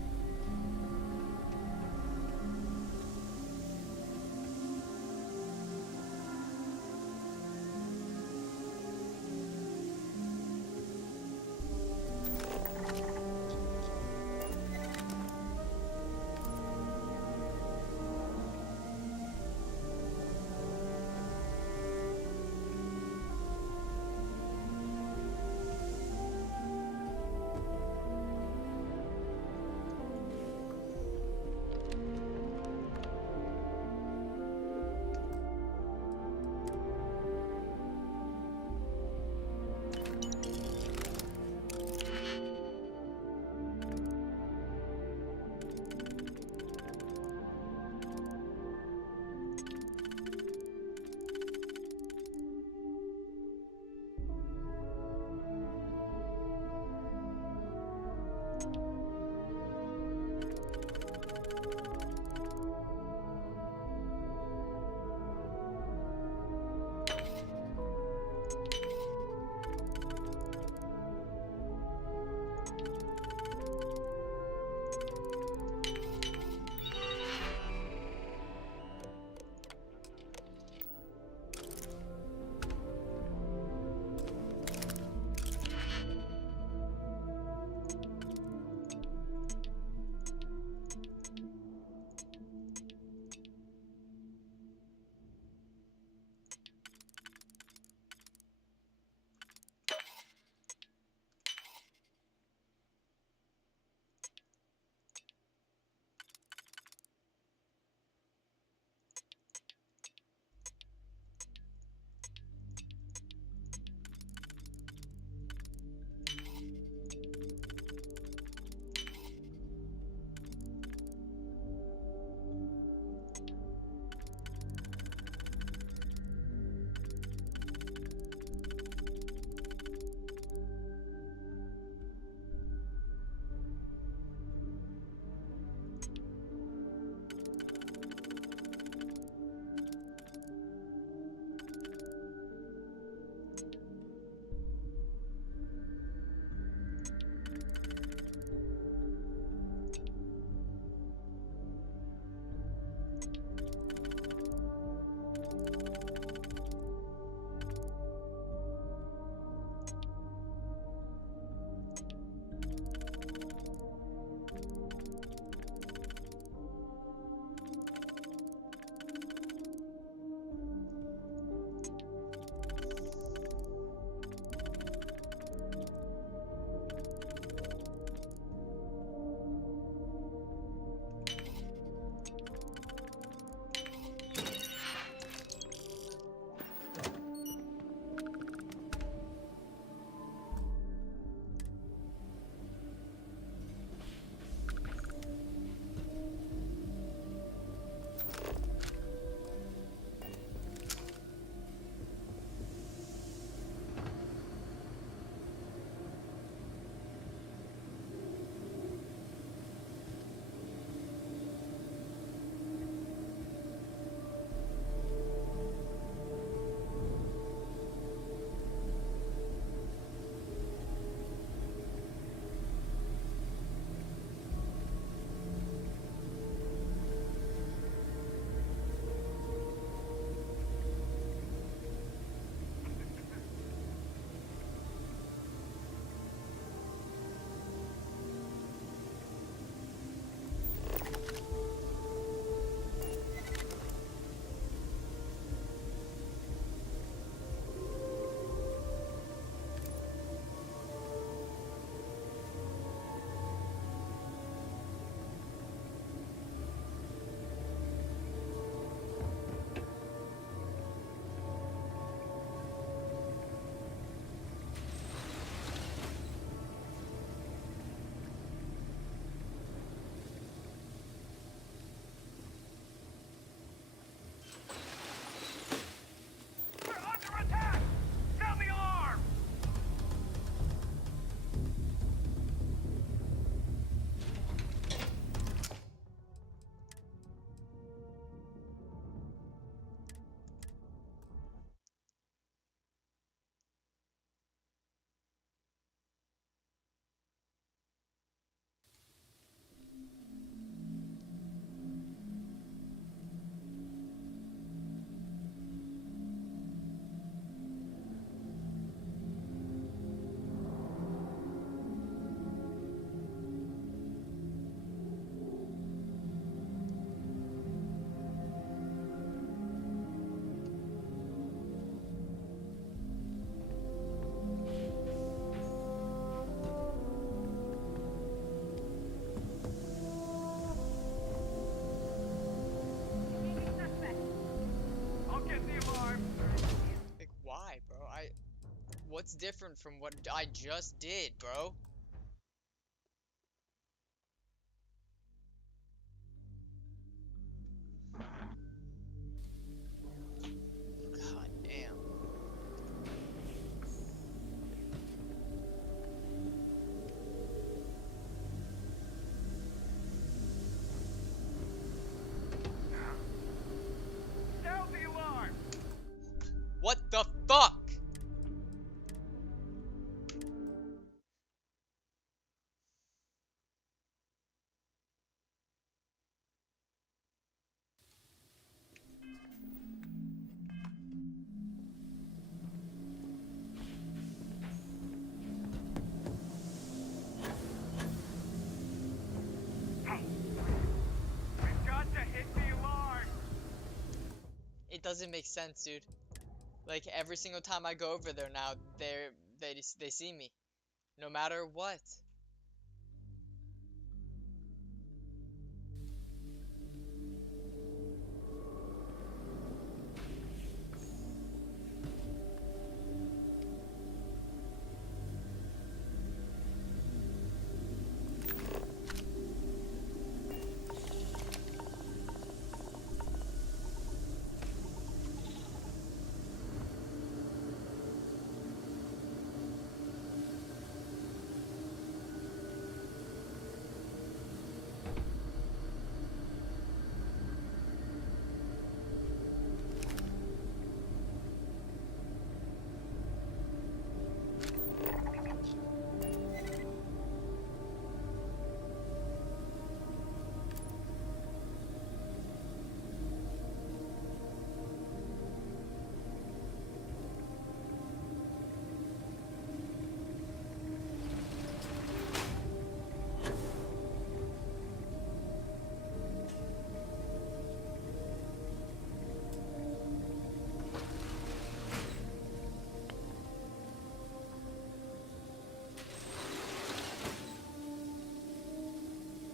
What's different from what I just did, bro? God damn. Sound the alarm! What the fuck? We've got to hit the alarm! It doesn't make sense, dude. Like every single time I go over there now, they see me, no matter what.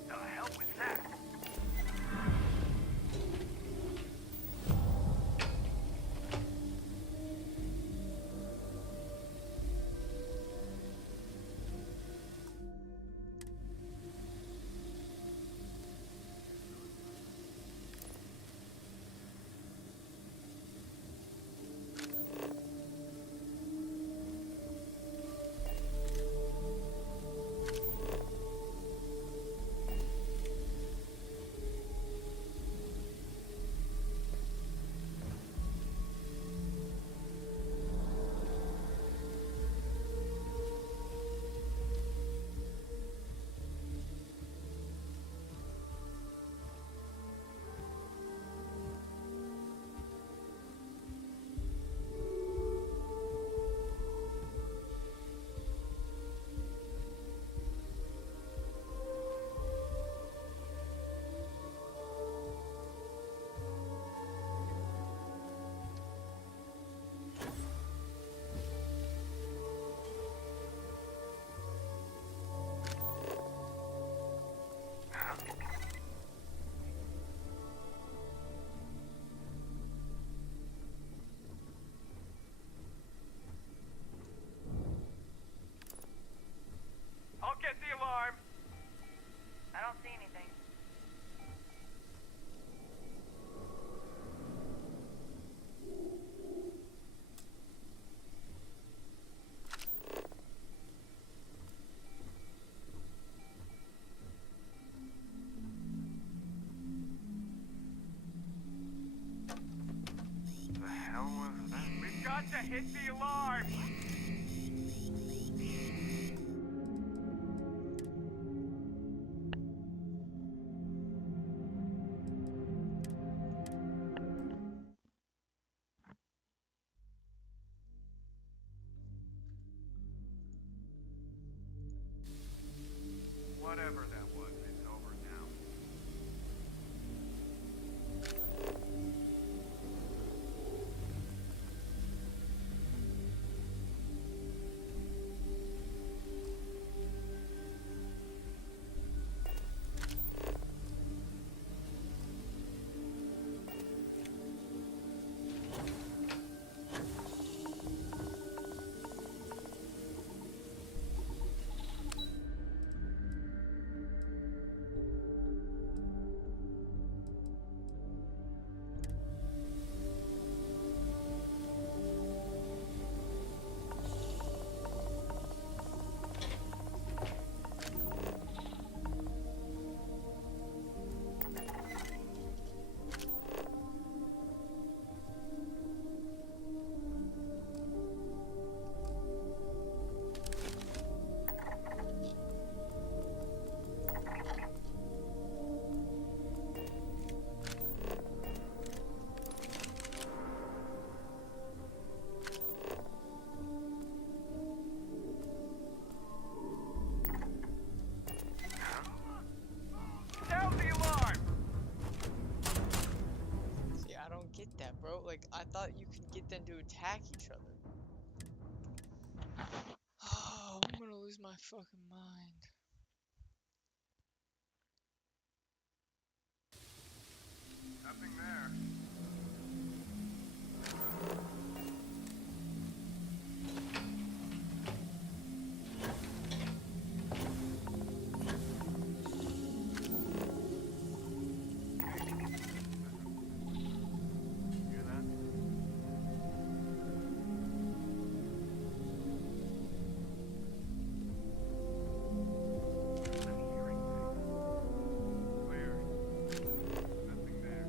The hell was that? I'll get the alarm. I don't see anything. The hell was that? We've got to hit the alarm! Whatever that was, it's over now. them to attack each other. Oh, I'm gonna lose my fucking mind. Nothing there. Hear that? I'm hearing things. Clear. Nothing there.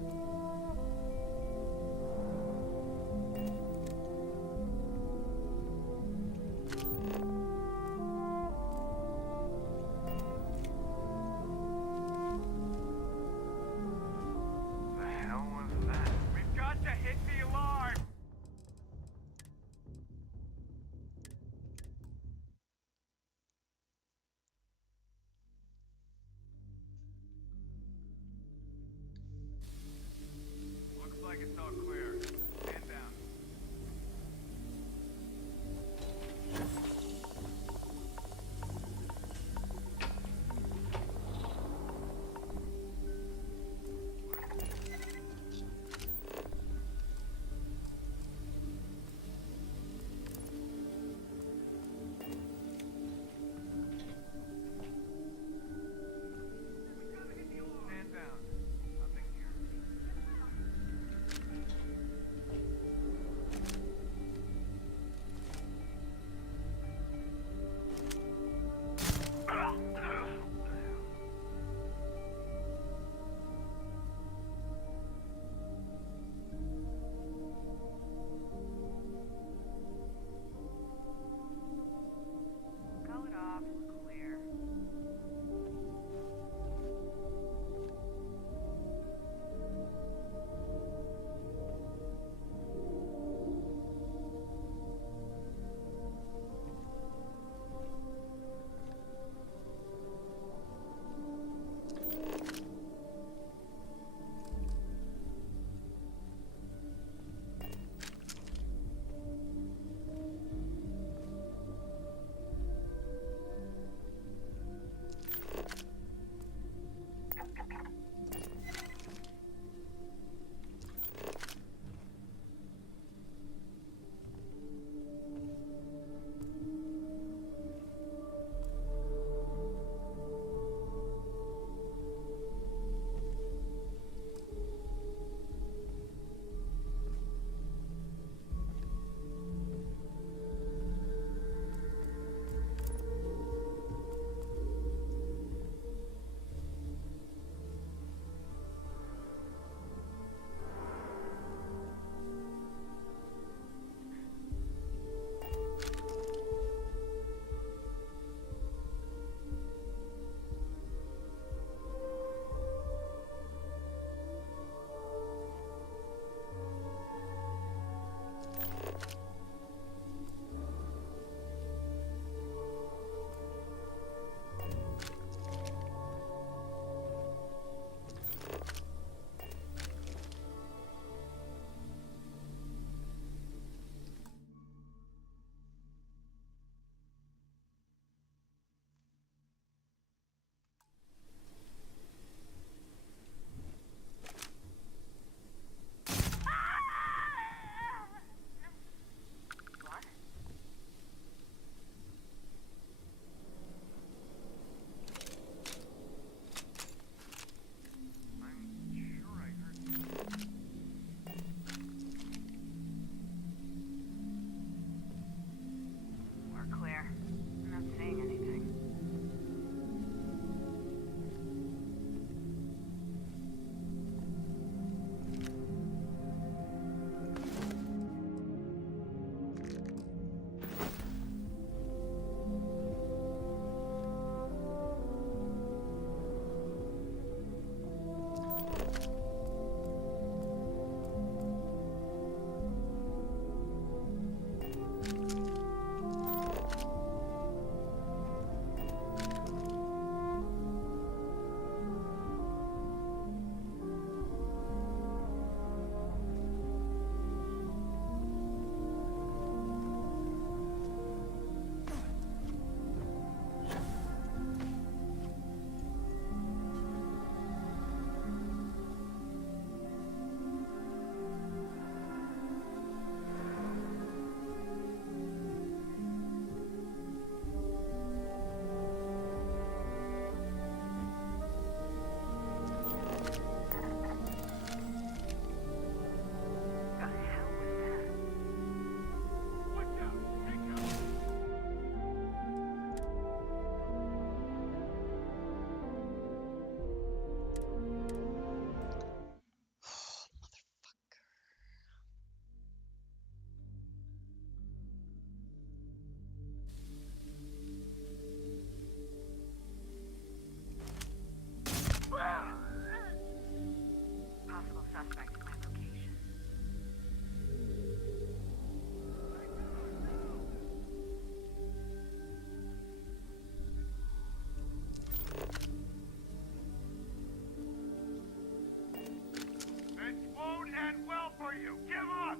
dare you? Give up!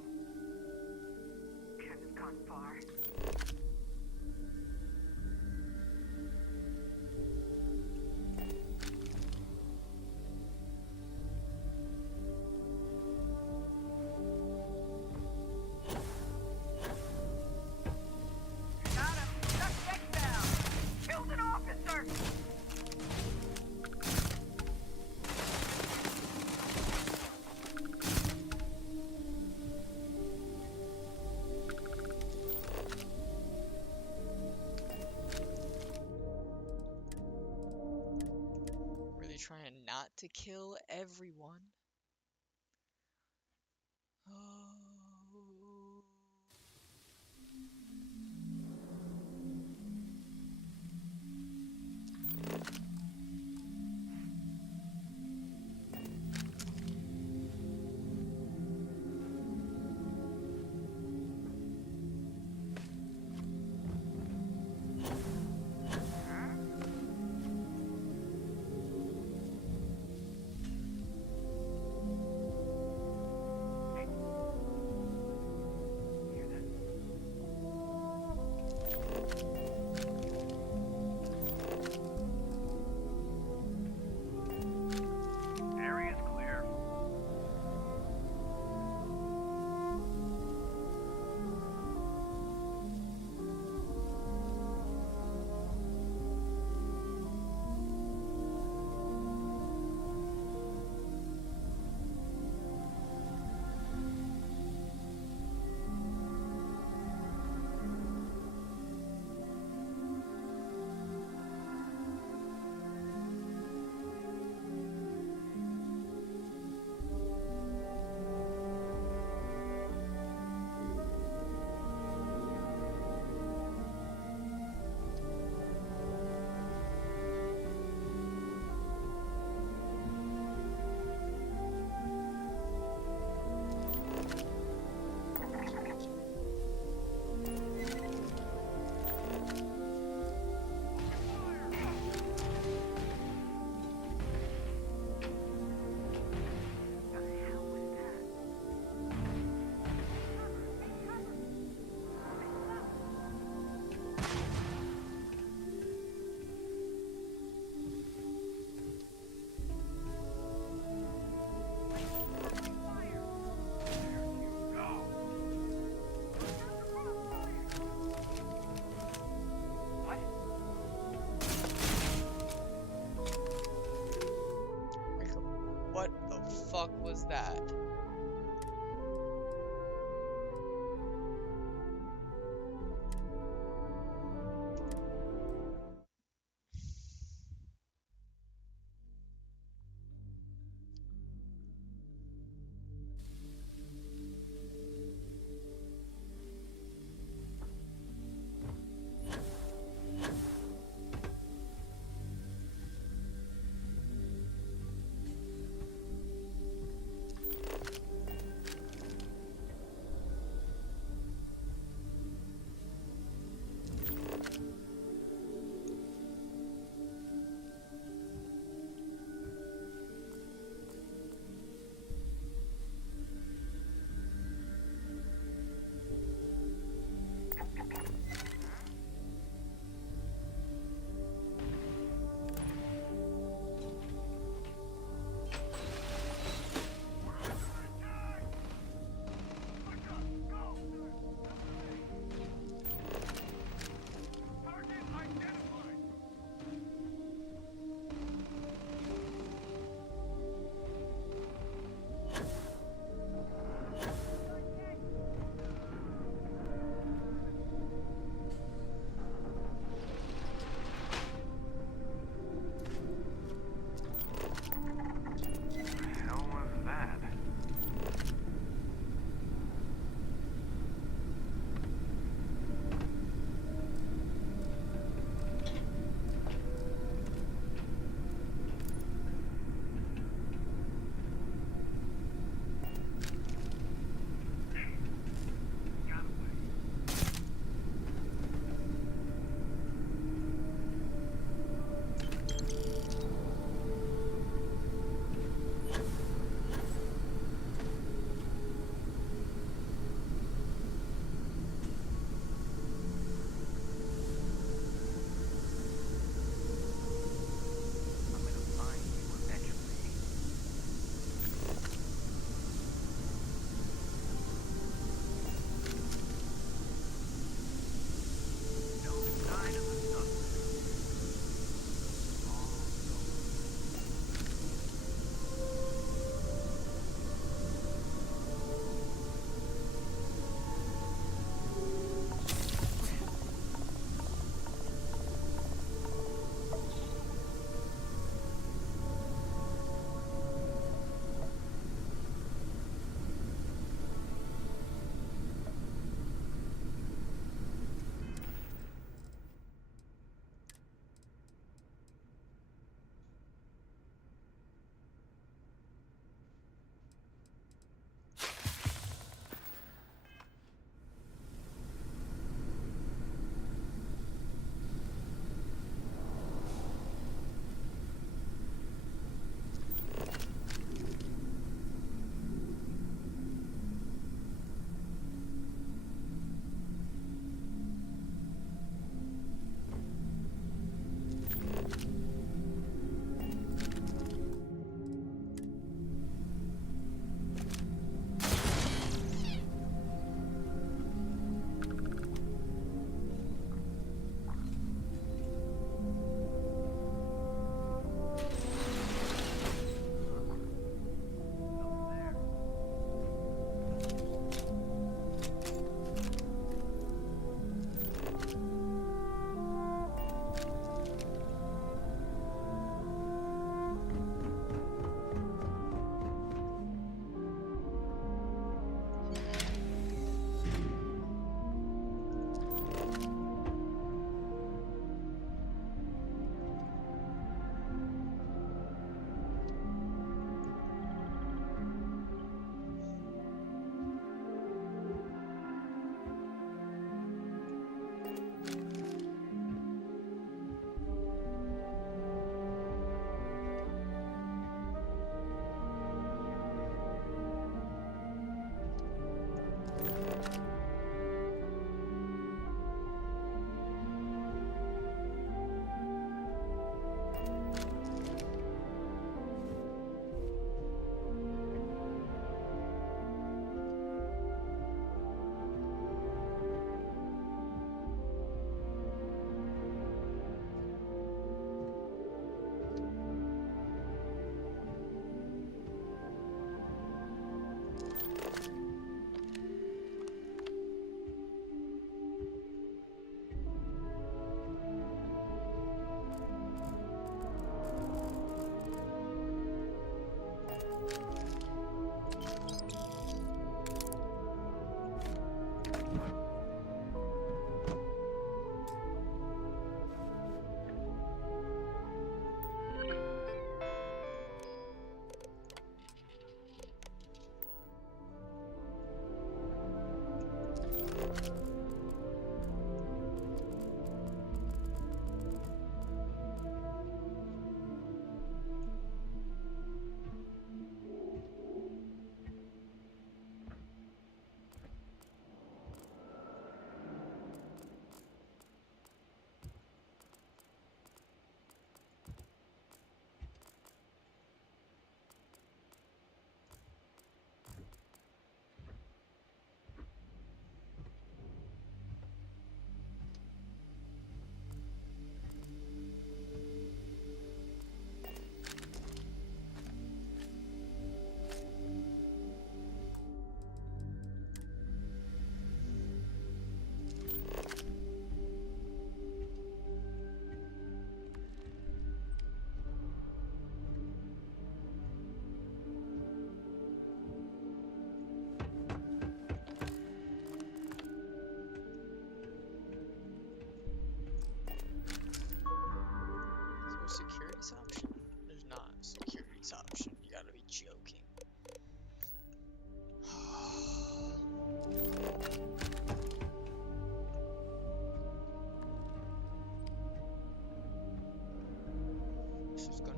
Cannon's gone far. Got him! Suspect down! Killed an officer! Really trying not to kill everyone. Area's clear. What the fuck was that?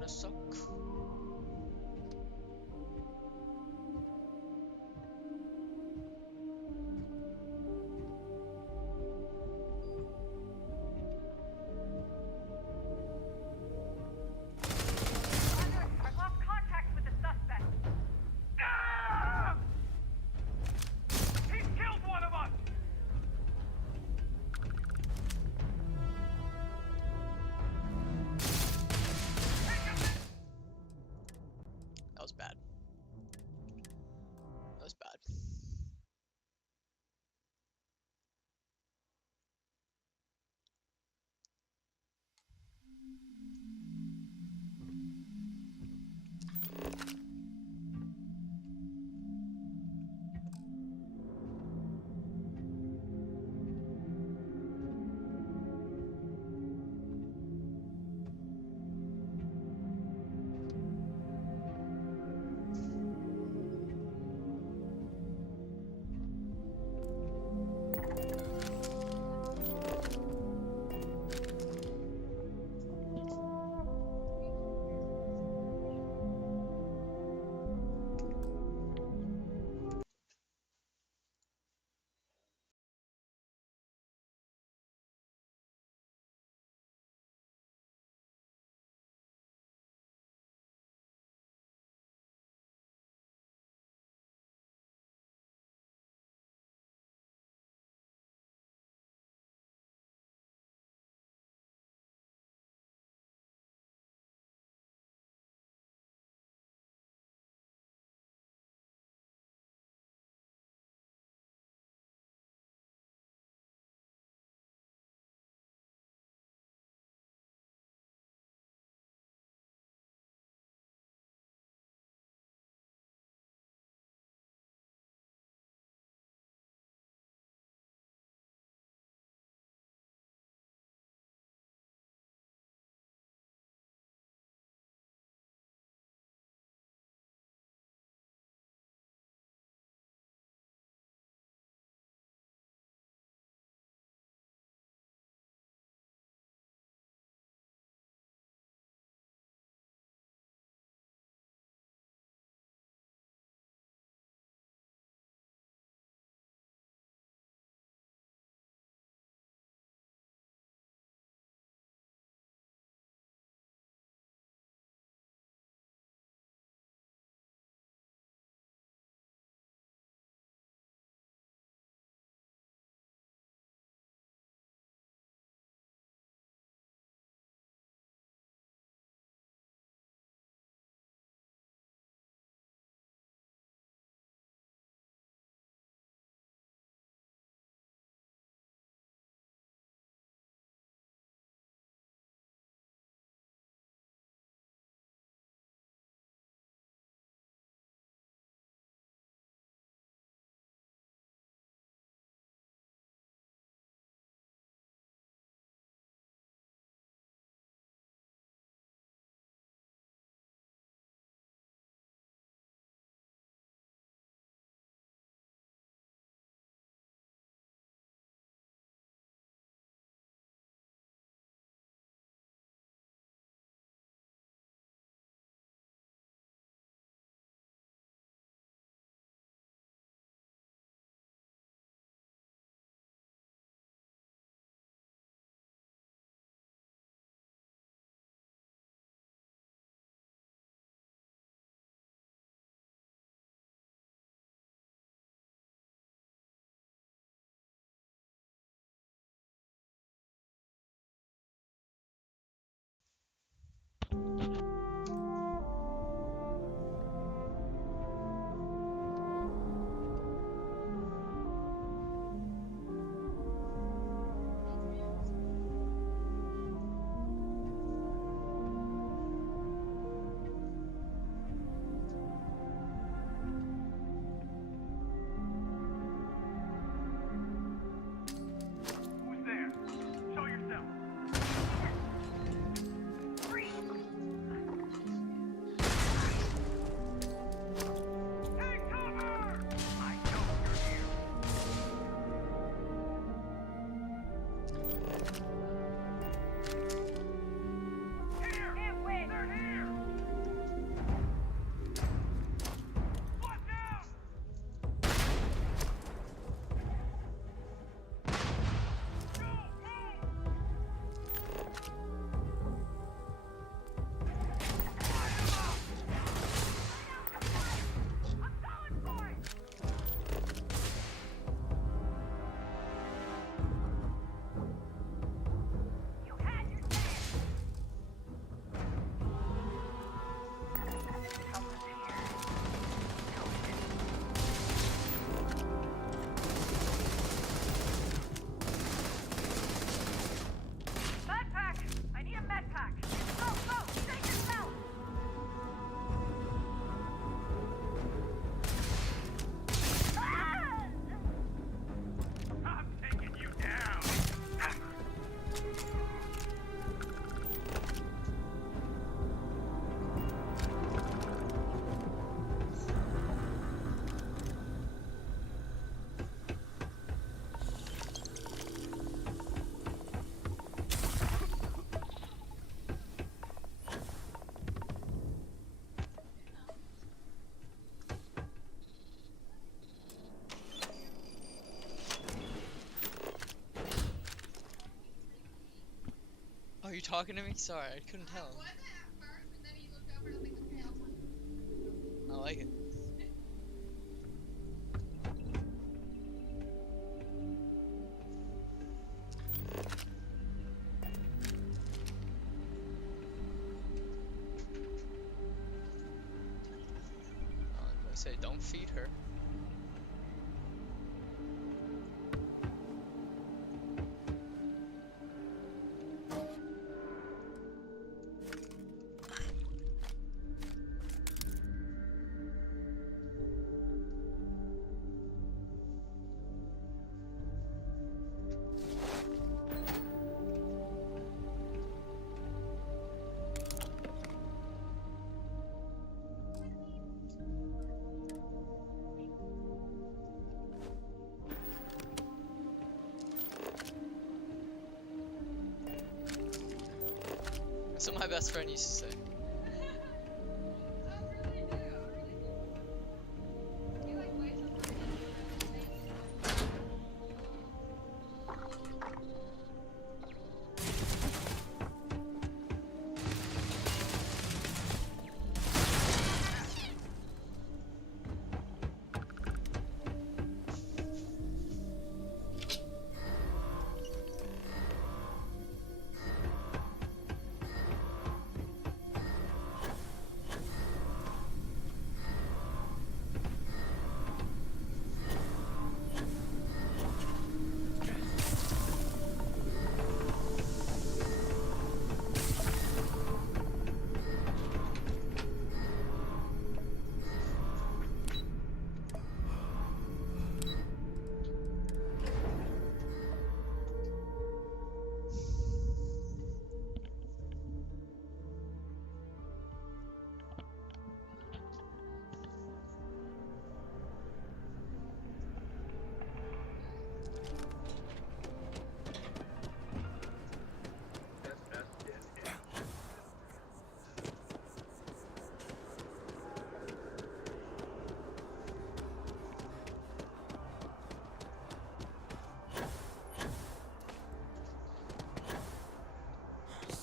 gonna suck. I've lost contact with the suspect. He's killed one of us! talking to me? Sorry, I couldn't tell. I like it. I say don't feed her. That's what my best friend used to say.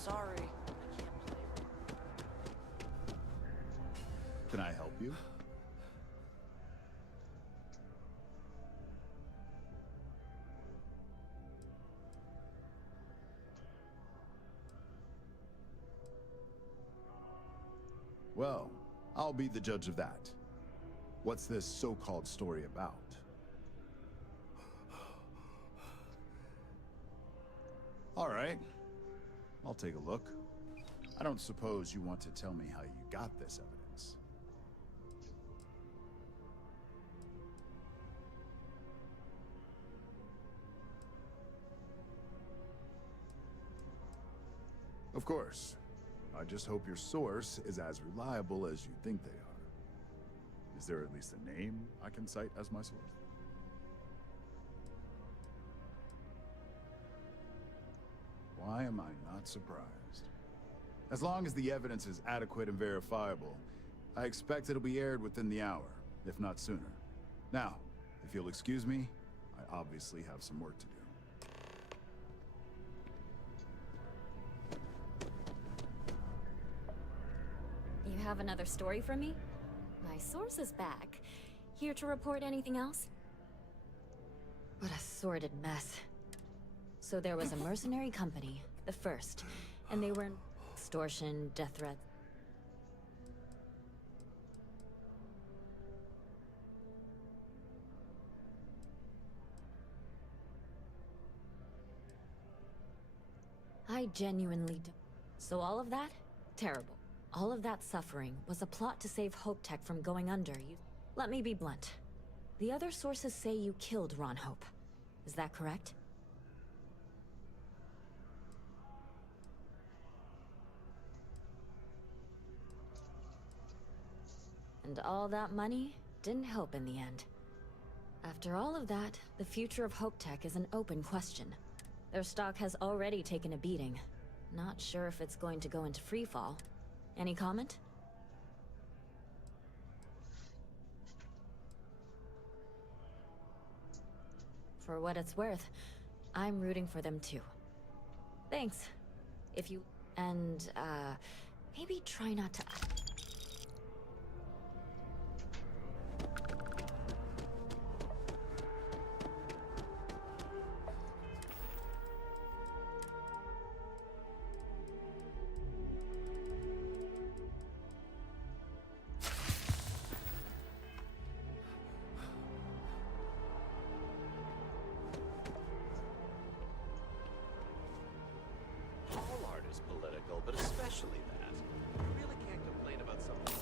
Sorry. Can I help you? Well, I'll be the judge of that. What's this so-called story about? All right. I'll take a look. I don't suppose you want to tell me how you got this evidence. Of course. I just hope your source is as reliable as you think they are. Is there at least a name I can cite as my source? Why am I not surprised? As long as the evidence is adequate and verifiable, I expect it'll be aired within the hour, if not sooner. Now, if you'll excuse me, I obviously have some work to do. You have another story for me? My source is back. Here to report anything else? What a sordid mess. So there was a mercenary company, the First, and they were extortion, death threats. I genuinely don't. So all of that? Terrible. All of that suffering was a plot to save Hope Tech from going under. Let me be blunt. The other sources say you killed Ron Hope. Is that correct? And all that money didn't help in the end. After all of that, the future of Hope Tech is an open question. Their stock has already taken a beating. Not sure if it's going to go into freefall. Any comment? For what it's worth, I'm rooting for them too. Thanks. If you... And, maybe try not to... All art is political, but especially that. You really can't complain about something.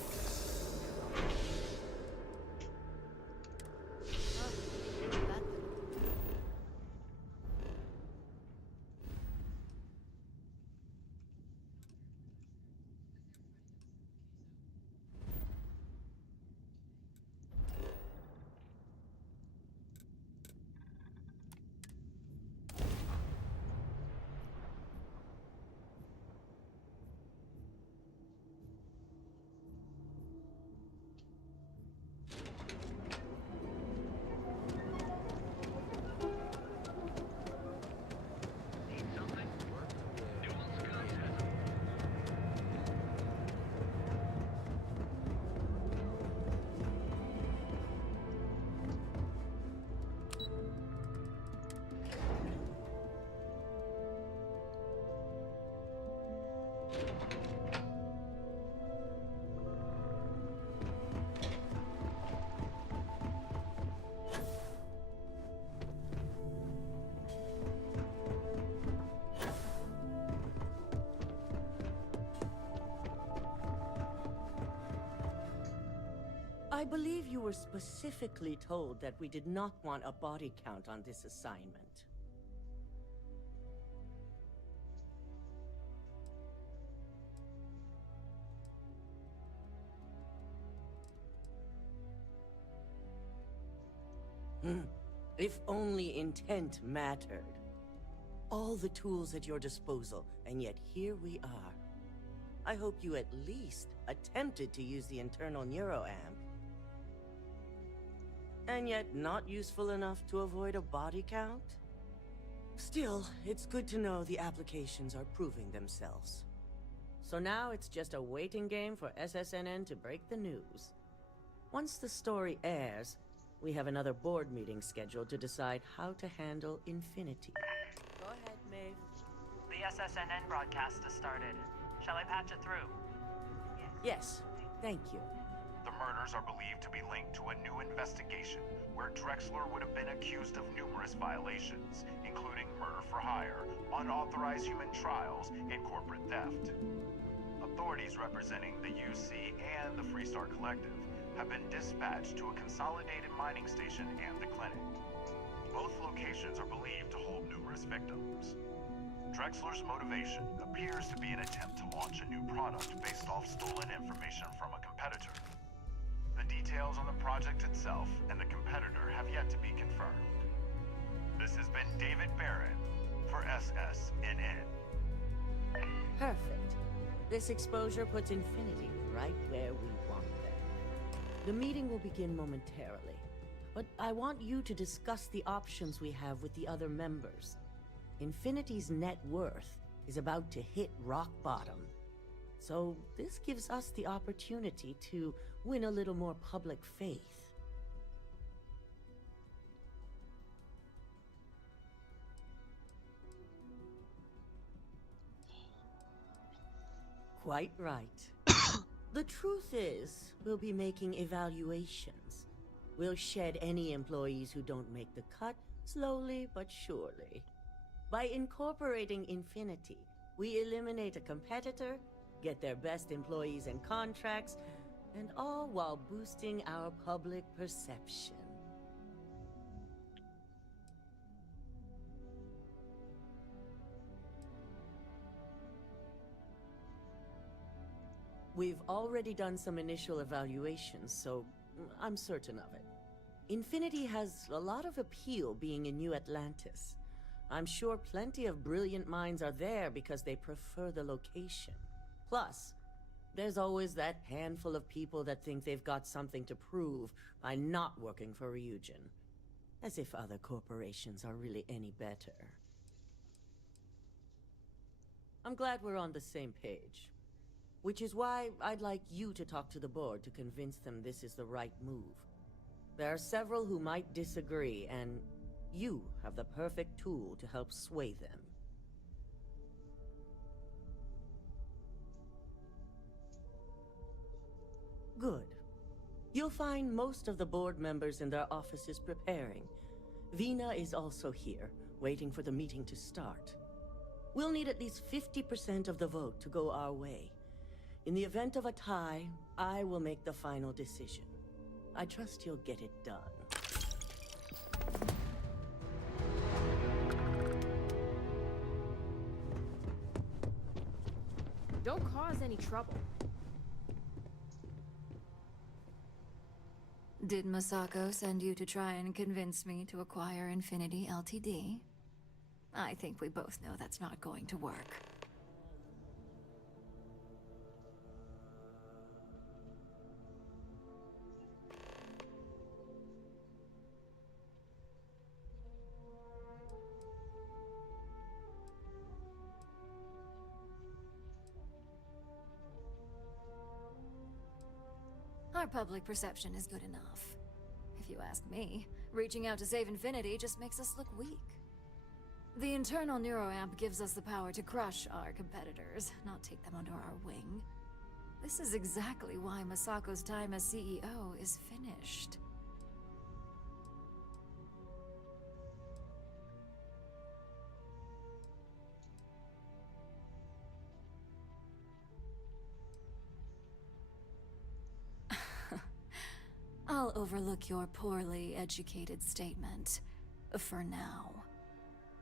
I believe you were specifically told that we did not want a body count on this assignment. If only intent mattered. All the tools at your disposal, and yet here we are. I hope you at least attempted to use the internal neuroamp. And yet not useful enough to avoid a body count? Still, it's good to know the applications are proving themselves. So now it's just a waiting game for SSNN to break the news. Once the story airs, we have another board meeting scheduled to decide how to handle Infinity. Go ahead, Maeve. The SSNN broadcast has started. Shall I patch it through? Yes, thank you. The murders are believed to be linked to a new investigation where Drexler would have been accused of numerous violations, including murder for hire, unauthorized human trials, and corporate theft. Authorities representing the UC and the Freestar Collective have been dispatched to a consolidated mining station and the clinic. Both locations are believed to hold numerous victims. Drexler's motivation appears to be an attempt to launch a new product based off stolen information from a competitor. The details on the project itself and the competitor have yet to be confirmed. This has been David Barrett for SSNN. Perfect. This exposure puts Infinity right where we want them. The meeting will begin momentarily, but I want you to discuss the options we have with the other members. Infinity's net worth is about to hit rock bottom. So this gives us the opportunity to win a little more public faith. Quite right. The truth is, we'll be making evaluations. We'll shed any employees who don't make the cut, slowly but surely. By incorporating Infinity, we eliminate a competitor, get their best employees and contracts, and all while boosting our public perception. We've already done some initial evaluations, so I'm certain of it. Infinity has a lot of appeal being in New Atlantis. I'm sure plenty of brilliant minds are there because they prefer the location. Plus, there's always that handful of people that think they've got something to prove by not working for Ryujin. As if other corporations are really any better. I'm glad we're on the same page. Which is why I'd like you to talk to the board to convince them this is the right move. There are several who might disagree, and you have the perfect tool to help sway them. Good. You'll find most of the board members in their offices preparing. Vina is also here, waiting for the meeting to start. We'll need at least 50% of the vote to go our way. In the event of a tie, I will make the final decision. I trust you'll get it done. Don't cause any trouble. Did Masako send you to try and convince me to acquire Infinity Ltd? I think we both know that's not going to work. Our public perception is good enough. If you ask me, reaching out to save Infinity just makes us look weak. The internal neuroamp gives us the power to crush our competitors, not take them under our wing. This is exactly why Masako's time as CEO is finished. I'll overlook your poorly educated statement. For now.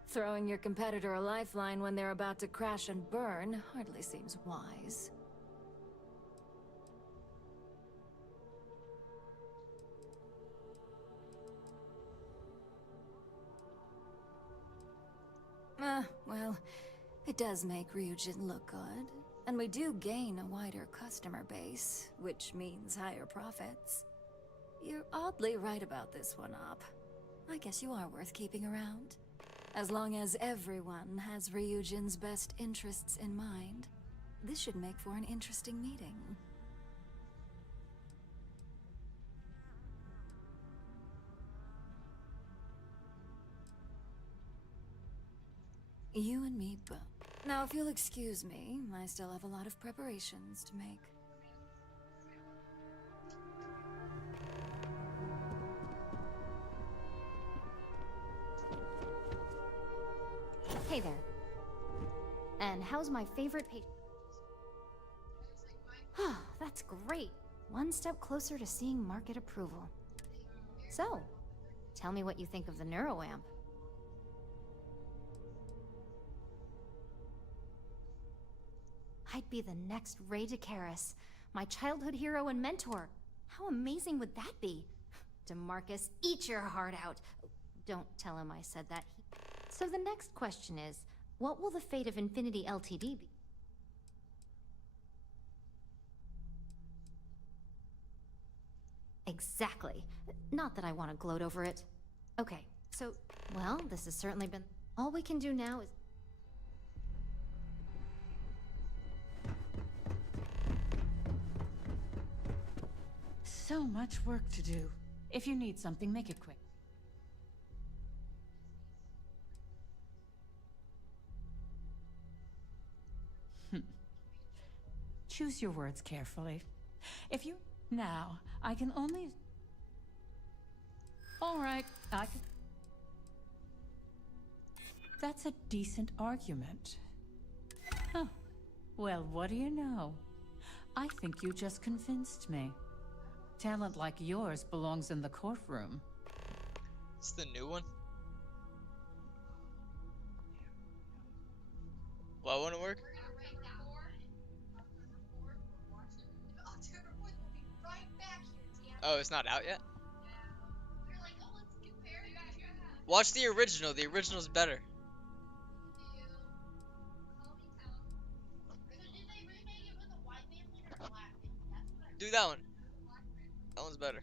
Throwing your competitor a lifeline when they're about to crash and burn hardly seems wise. Well, it does make Ryujin look good. And we do gain a wider customer base, which means higher profits. You're oddly right about this one, Op. I guess you are worth keeping around. As long as everyone has Ryujin's best interests in mind, this should make for an interesting meeting. You and me both. Now, if you'll excuse me, I still have a lot of preparations to make. Hey there. And how's my favorite patient? That's great. One step closer to seeing market approval. So, tell me what you think of the neuroamp. I'd be the next Ray DeCaris, my childhood hero and mentor. How amazing would that be? DeMarcus, eat your heart out. Don't tell him I said that. So the next question is, what will the fate of Infinity Ltd be? Exactly. Not that I want to gloat over it. Okay, so, well, this has certainly been... All we can do now is... So much work to do. If you need something, make it quick. Choose your words carefully. If you... Now, I can only... All right, I can... That's a decent argument. Huh. Well, what do you know? I think you just convinced me. Talent like yours belongs in the courtroom. It's the new one. Why won't it work? Oh, it's not out yet? Watch the original. The original's better. Do that one. That one's better.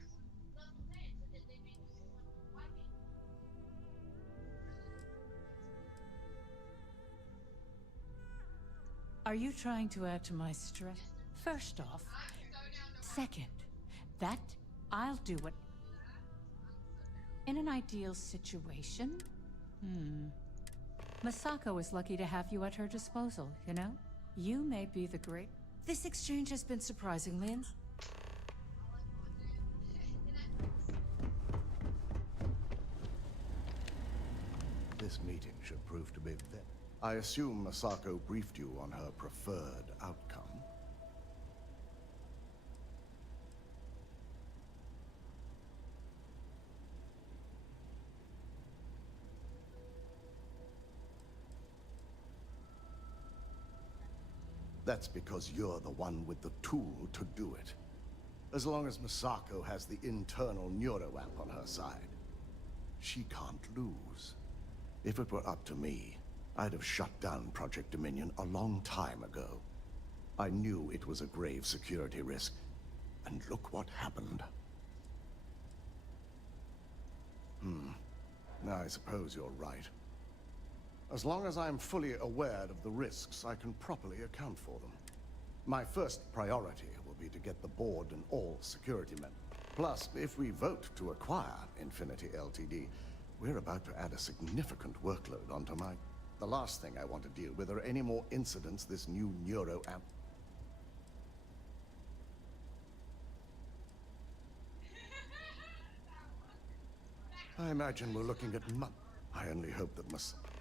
Are you trying to add to my stress? First off. Second, that I'll do it. In an ideal situation? Masako is lucky to have you at her disposal, you know? You may be the great... This exchange has been surprisingly... This meeting should prove to be I assume Masako briefed you on her preferred outcome. That's because you're the one with the tool to do it. As long as Masako has the internal neuroamp on her side, she can't lose. If it were up to me, I'd have shut down Project Dominion a long time ago. I knew it was a grave security risk, and look what happened. I suppose you're right. As long as I'm fully aware of the risks, I can properly account for them. My first priority will be to get the board and all security men. Plus, if we vote to acquire Infinity Ltd, we're about to add a significant workload onto my... The last thing I want to deal with are any more incidents this new neuroamp... I imagine we're looking at I only hope that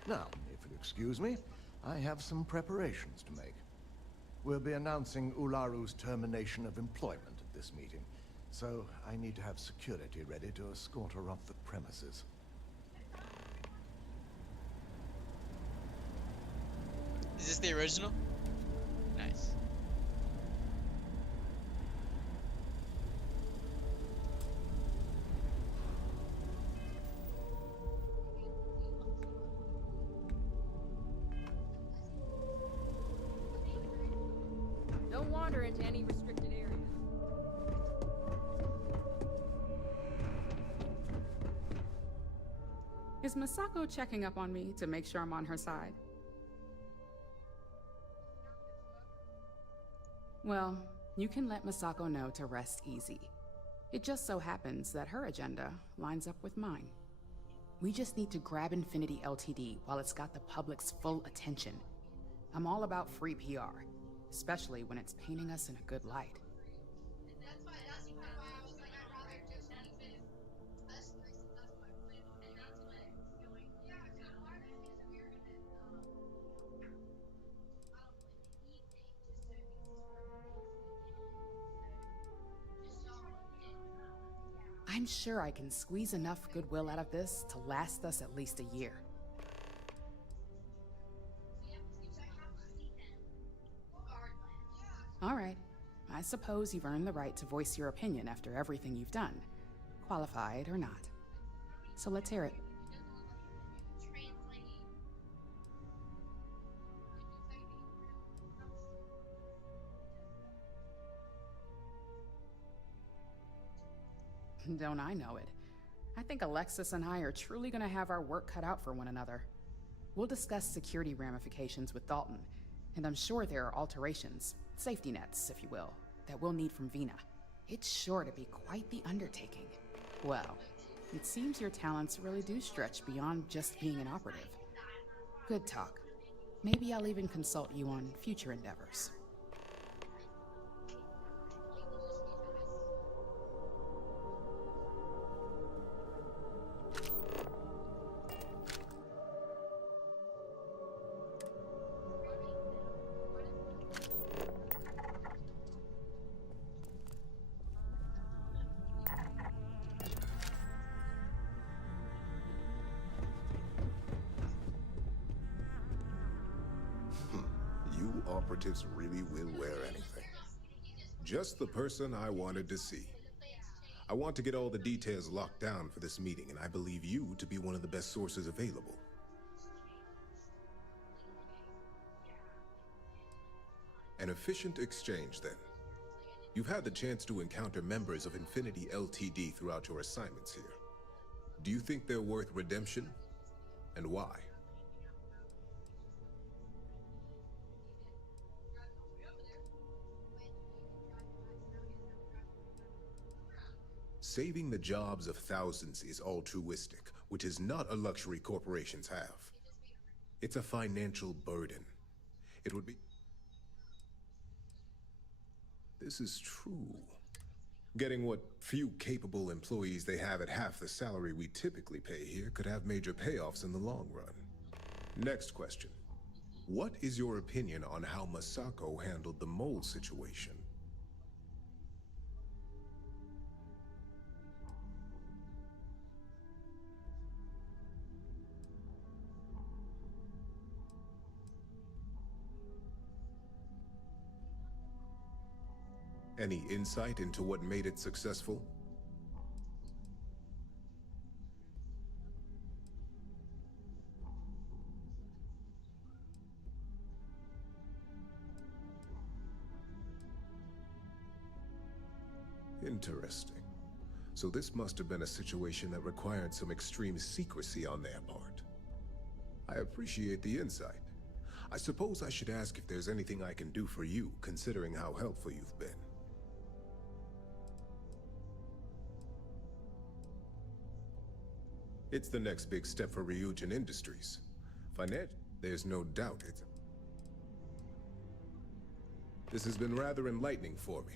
Now, if you'll excuse me, I have some preparations to make. We'll be announcing Ularu's termination of employment at this meeting, so I need to have security ready to escort her off the premises. Is this the original? Nice. Don't wander into any restricted areas. Is Masako checking up on me to make sure I'm on her side? Well, you can let Masako know to rest easy. It just so happens that her agenda lines up with mine. We just need to grab Infinity Ltd while it's got the public's full attention. I'm all about free PR, especially when it's painting us in a good light. I'm sure I can squeeze enough goodwill out of this to last us at least a year. All right. I suppose you've earned the right to voice your opinion after everything you've done, qualified or not. So let's hear it. Don't I know it? I think Alexis and I are truly going to have our work cut out for one another. We'll discuss security ramifications with Dalton, and I'm sure there are alterations, safety nets, if you will, that we'll need from Vina. It's sure to be quite the undertaking. Well, it seems your talents really do stretch beyond just being an operative. Good talk. Maybe I'll even consult you on future endeavors. You operatives really will wear anything. Just the person I wanted to see. I want to get all the details locked down for this meeting, and I believe you to be one of the best sources available. An efficient exchange, then. You've had the chance to encounter members of Infinity Ltd throughout your assignments here. Do you think they're worth redemption? And why? saving the jobs of thousands is altruistic, which is not a luxury corporations have. It's a financial burden. It would be... This is true. Getting what few capable employees they have at half the salary we typically pay here could have major payoffs in the long run. Next question. What is your opinion on how Masako handled the mole situation? Any insight into what made it successful? Interesting. So this must have been a situation that required some extreme secrecy on their part. I appreciate the insight. I suppose I should ask if there's anything I can do for you, considering how helpful you've been. It's the next big step for Ryujin Industries. There's no doubt it's... This has been rather enlightening for me.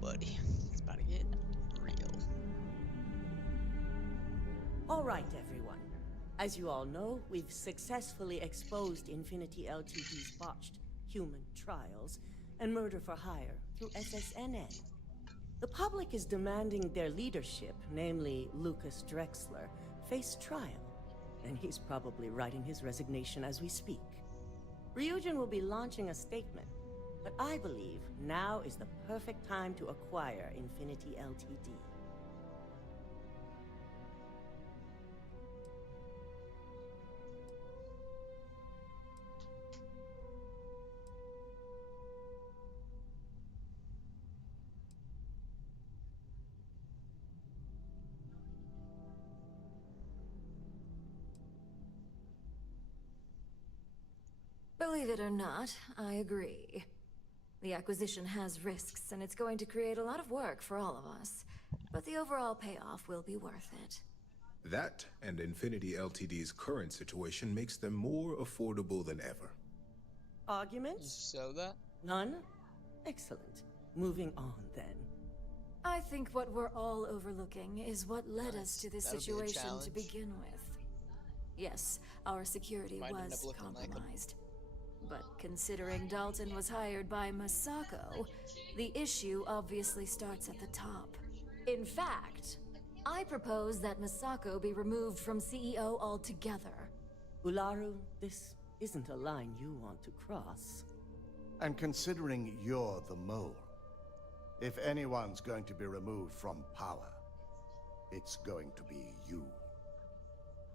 Buddy, it's about to get real. All right, everyone. As you all know, we've successfully exposed Infinity Ltd's botched human trials and murder for hire through SSNN. The public is demanding their leadership, namely Lucas Drexler, face trial, and he's probably writing his resignation as we speak. Ryujin will be launching a statement, but I believe now is the perfect time to acquire Infinity Ltd. Believe it or not, I agree. The acquisition has risks, and it's going to create a lot of work for all of us. But the overall payoff will be worth it. That and Infinity Ltd's current situation makes them more affordable than ever. Arguments? So that? None? Excellent. Moving on, then. I think what we're all overlooking is what led us to this situation to begin with. Yes, our security was compromised. But considering Dalton was hired by Masako, the issue obviously starts at the top. In fact, I propose that Masako be removed from CEO altogether. Ularu, this isn't a line you want to cross. And considering you're the mole, if anyone's going to be removed from power, it's going to be you.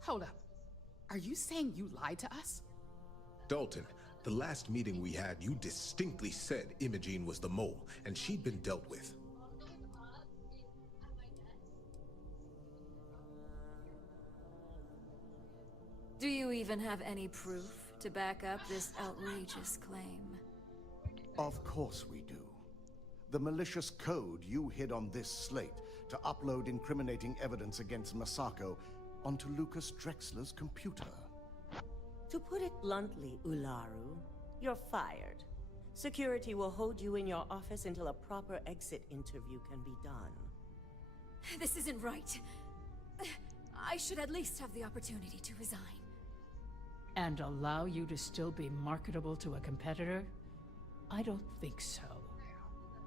Hold up. Are you saying you lied to us? Dalton, the last meeting we had, you distinctly said Imogene was the mole, and she'd been dealt with. Do you even have any proof to back up this outrageous claim? Of course we do. The malicious code you hid on this slate to upload incriminating evidence against Masako onto Lucas Drexler's computer. To put it bluntly, Ularu, you're fired. Security will hold you in your office until a proper exit interview can be done. This isn't right. I should at least have the opportunity to resign. And allow you to still be marketable to a competitor? I don't think so.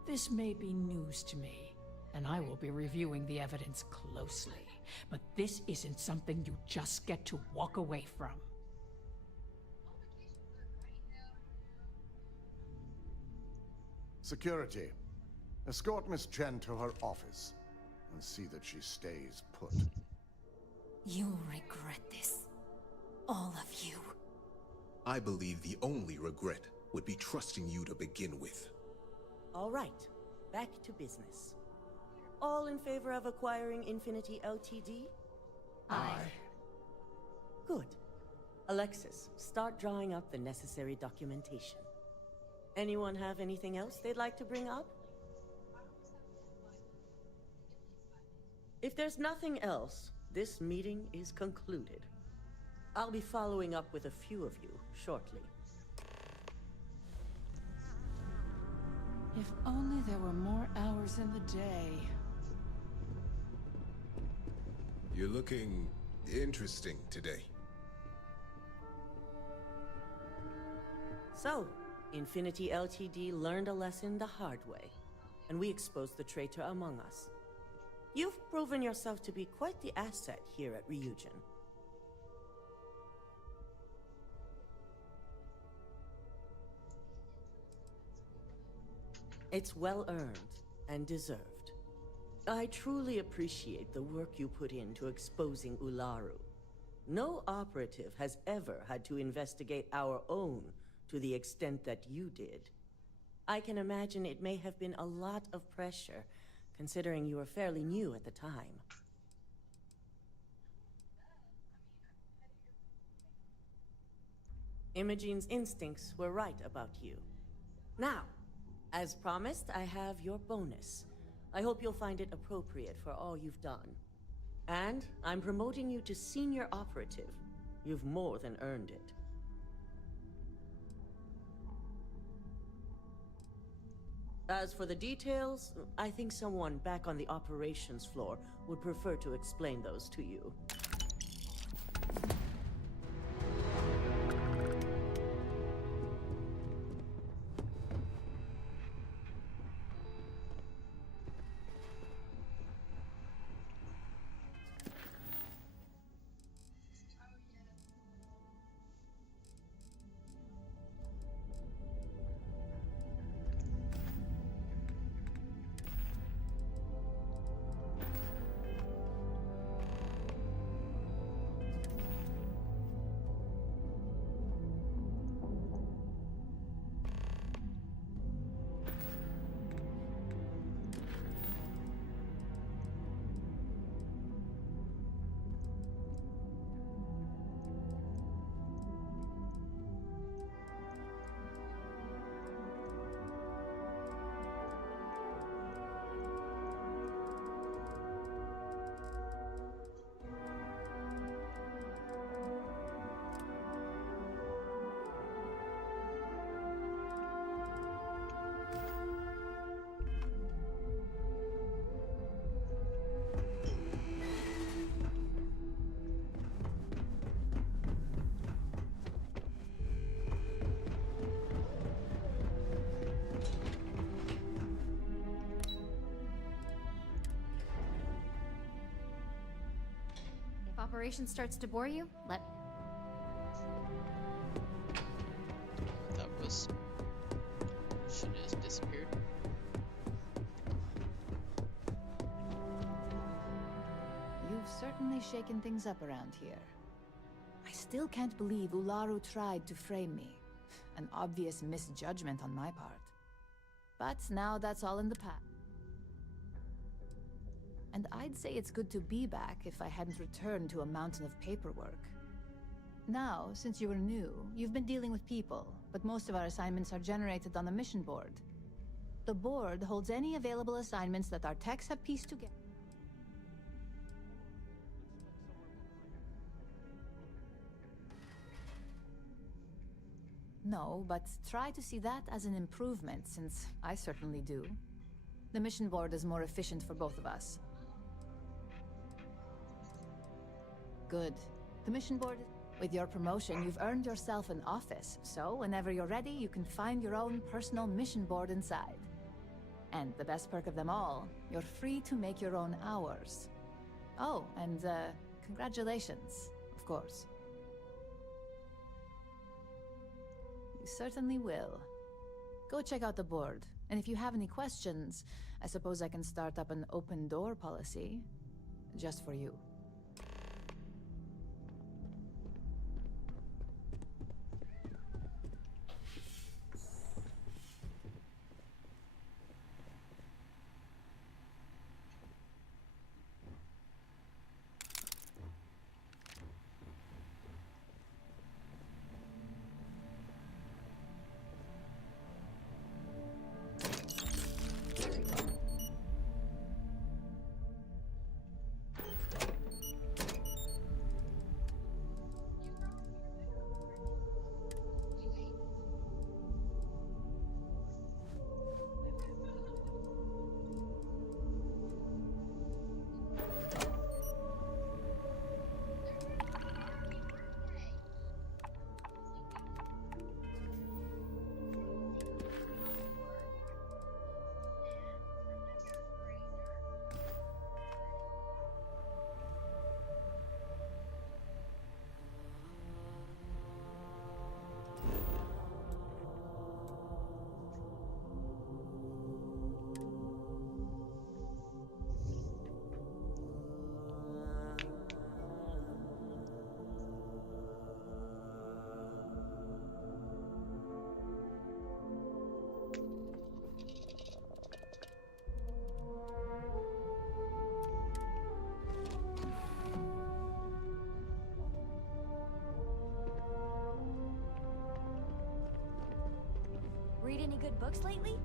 This may be news to me, and I will be reviewing the evidence closely. But this isn't something you just get to walk away from. Security, escort Miss Chen to her office and see that she stays put. You'll regret this. All of you. I believe the only regret would be trusting you to begin with. All right, back to business. All in favor of acquiring Infinity Ltd? Aye. Good. Alexis, start drawing up the necessary documentation. Anyone have anything else they'd like to bring up? If there's nothing else, this meeting is concluded. I'll be following up with a few of you shortly. If only there were more hours in the day. You're looking interesting today. So, Infinity Ltd learned a lesson the hard way, and we exposed the traitor among us. You've proven yourself to be quite the asset here at Ryujin. It's well earned and deserved. I truly appreciate the work you put into exposing Ularu. No operative has ever had to investigate our own to the extent that you did. I can imagine it may have been a lot of pressure, considering you were fairly new at the time. Imogene's instincts were right about you. Now, as promised, I have your bonus. I hope you'll find it appropriate for all you've done. And I'm promoting you to senior operative. You've more than earned it. As for the details, I think someone back on the operations floor would prefer to explain those to you. Operation starts to bore you, let... That was... She just disappeared. You've certainly shaken things up around here. I still can't believe Ularu tried to frame me. An obvious misjudgment on my part. But now that's all in the past. And I'd say it's good to be back if I hadn't returned to a mountain of paperwork. Now, since you were new, you've been dealing with people, but most of our assignments are generated on the mission board. The board holds any available assignments that our techs have pieced together. No, but try to see that as an improvement, since I certainly do. The mission board is more efficient for both of us. Good. The mission board... With your promotion, you've earned yourself an office, so whenever you're ready, you can find your own personal mission board inside. And the best perk of them all, you're free to make your own hours. Oh, and congratulations, of course. You certainly will. Go check out the board, and if you have any questions, I suppose I can start up an open door policy. Just for you. Read any good books lately?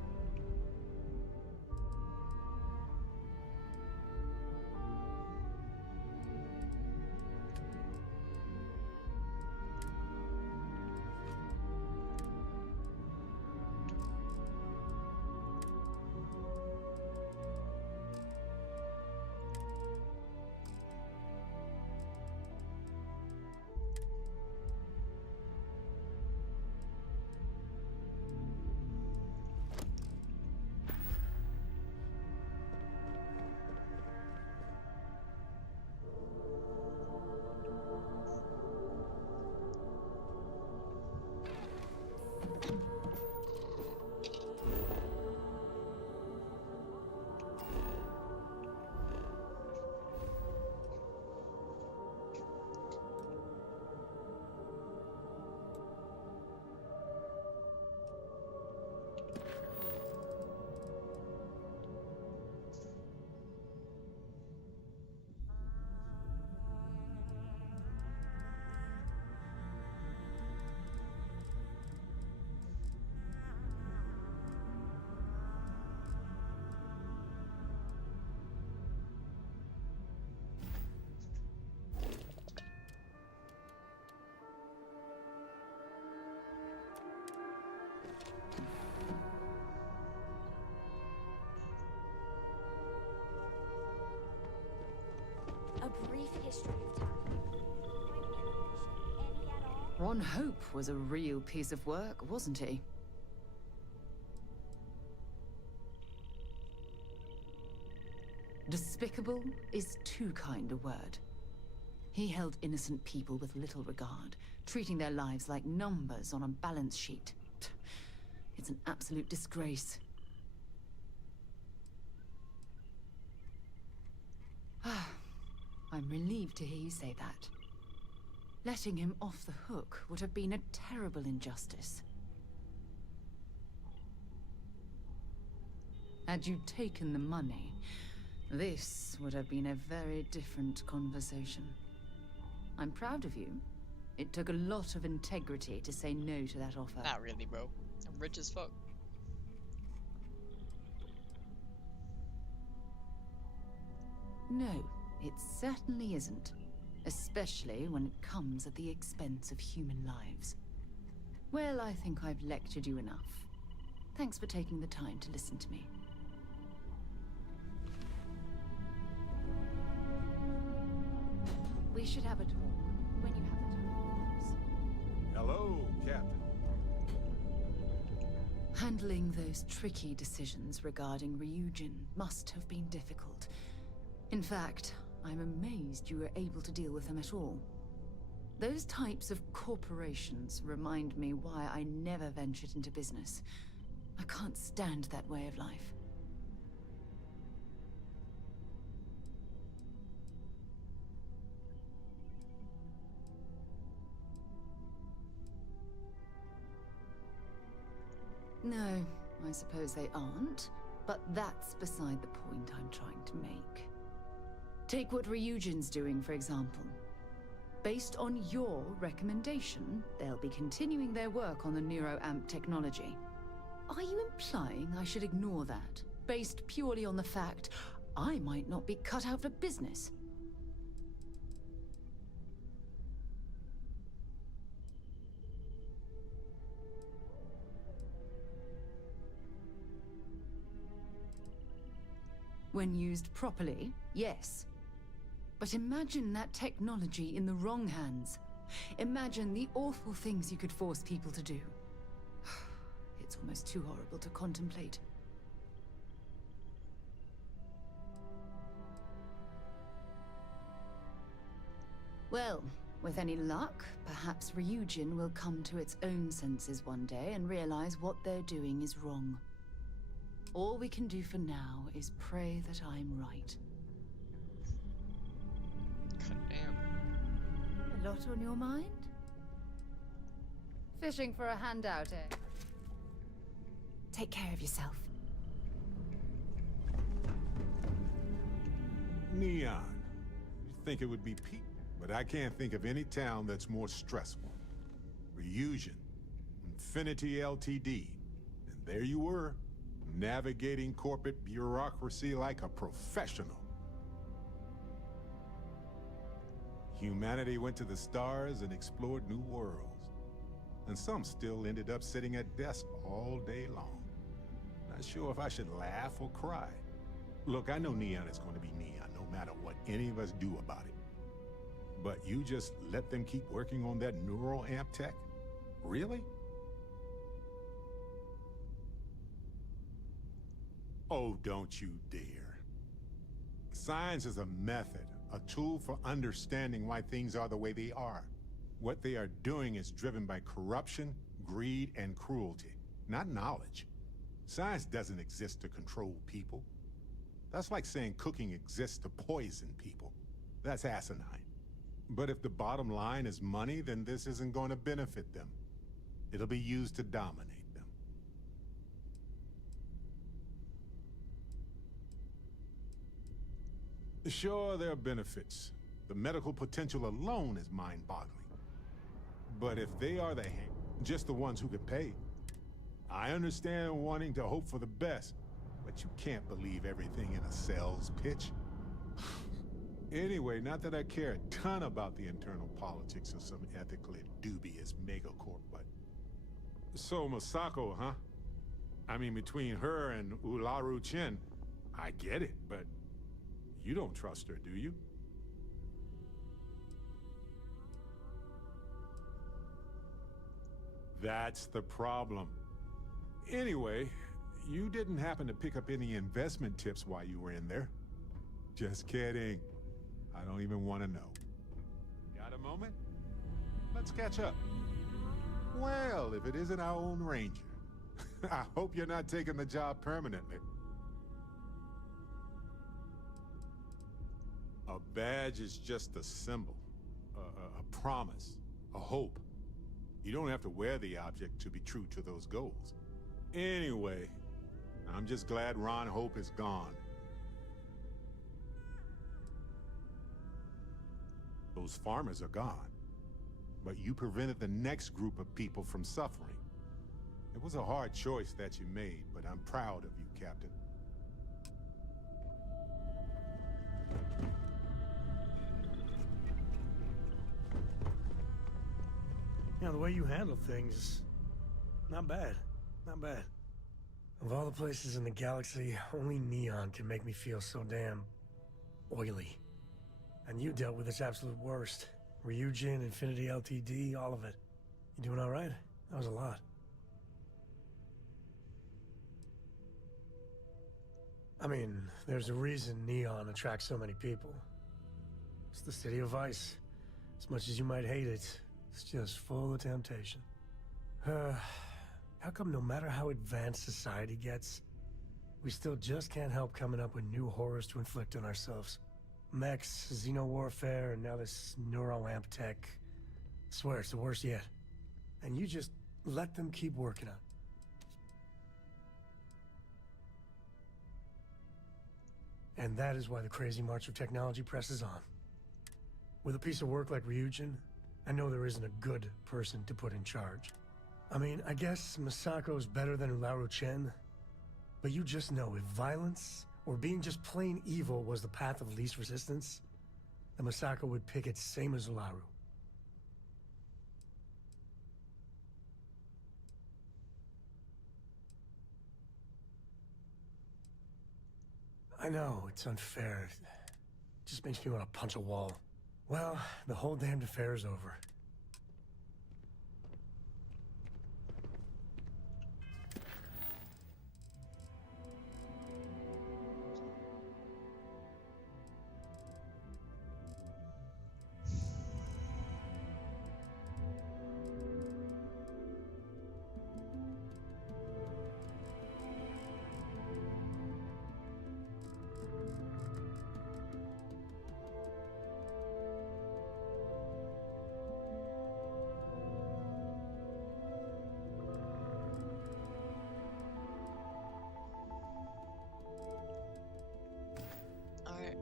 A brief history of time. Ron Hope was a real piece of work, wasn't he? Despicable is too kind a word. He held innocent people with little regard, treating their lives like numbers on a balance sheet. It's an absolute disgrace. I'm relieved to hear you say that. Letting him off the hook would have been a terrible injustice. Had you taken the money, this would have been a very different conversation. I'm proud of you, It took a lot of integrity to say no to that offer. Not really, bro. I'm rich as fuck. No, it certainly isn't. Especially when it comes at the expense of human lives. Well, I think I've lectured you enough. Thanks for taking the time to listen to me. We should have a talk when you have the time, of course. Hello, Captain. Handling those tricky decisions regarding Ryujin must have been difficult. In fact, I'm amazed you were able to deal with them at all. Those types of corporations remind me why I never ventured into business. I can't stand that way of life. No, I suppose they aren't, but that's beside the point I'm trying to make. Take what Ryujin's doing, for example. Based on your recommendation, they'll be continuing their work on the NeuroAmp technology. Are you implying I should ignore that, based purely on the fact I might not be cut out for business? When used properly, yes. But imagine that technology in the wrong hands. Imagine the awful things you could force people to do. It's almost too horrible to contemplate. Well, with any luck, perhaps Ryujin will come to its own senses one day and realize what they're doing is wrong. All we can do for now is pray that I'm right. God damn. A lot on your mind? Fishing for a handout, eh? Take care of yourself. Neon. You'd think it would be peak, but I can't think of any town that's more stressful. Ryujin, Infinity Ltd. And there you were, navigating corporate bureaucracy like a professional. Humanity went to the stars and explored new worlds. And some still ended up sitting at desks all day long. Not sure if I should laugh or cry. Look, I know Neon is going to be Neon, no matter what any of us do about it. But you just let them keep working on that neural amp tech? Really? Oh, don't you dare. Science is a method, a tool for understanding why things are the way they are. What they are doing is driven by corruption, greed, and cruelty, not knowledge. Science doesn't exist to control people. That's like saying cooking exists to poison people. That's asinine. But if the bottom line is money, then this isn't going to benefit them. It'll be used to dominate them. Sure, there are benefits. The medical potential alone is mind-boggling. But if they are just the ones who can pay, I understand wanting to hope for the best, but you can't believe everything in a sales pitch. Anyway, not that I care a ton about the internal politics of some ethically dubious megacorp, but... So, Masako, huh? I mean, between her and Ularu Chen, I get it, but you don't trust her, do you? That's the problem. Anyway, you didn't happen to pick up any investment tips while you were in there. Just kidding. I don't even want to know. Got a moment? Let's catch up. Well, if it isn't our own Ranger. I hope you're not taking the job permanently. A badge is just a symbol, a promise, a hope. You don't have to wear the object to be true to those goals. Anyway, I'm just glad Ron Hope is gone. Those farmers are gone. but you prevented the next group of people from suffering. It was a hard choice that you made, but I'm proud of you, Captain. Yeah, the way you handle things, not bad. Not bad. Of all the places in the galaxy, only Neon can make me feel so damn oily. And you dealt with its absolute worst. Ryujin, Infinity LTD, all of it. You doing all right? That was a lot. I mean, there's a reason Neon attracts so many people. It's the city of ice. As much as you might hate it, it's just full of temptation. How come no matter how advanced society gets, we still just can't help coming up with new horrors to inflict on ourselves? Mechs, xeno-warfare, and now this neuro-amp tech. Swear it's the worst yet. And you just let them keep working on it. And that is why the crazy march of technology presses on. With a piece of work like Ryujin, I know there isn't a good person to put in charge. I mean, I guess Masako's better than Ularu Chen, but you just know if violence or being just plain evil was the path of least resistance, then Masako would pick it same as Ularu. I know, it's unfair. It just makes me want to punch a wall. Well, the whole damned affair is over.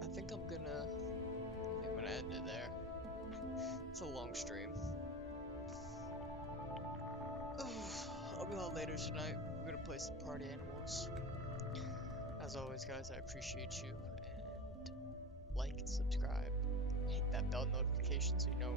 I think I'm gonna end it there. It's a long stream. I'll be on later tonight. We're gonna play some party animals. As always, guys, I appreciate you, and like and subscribe. Hit that bell notification so you know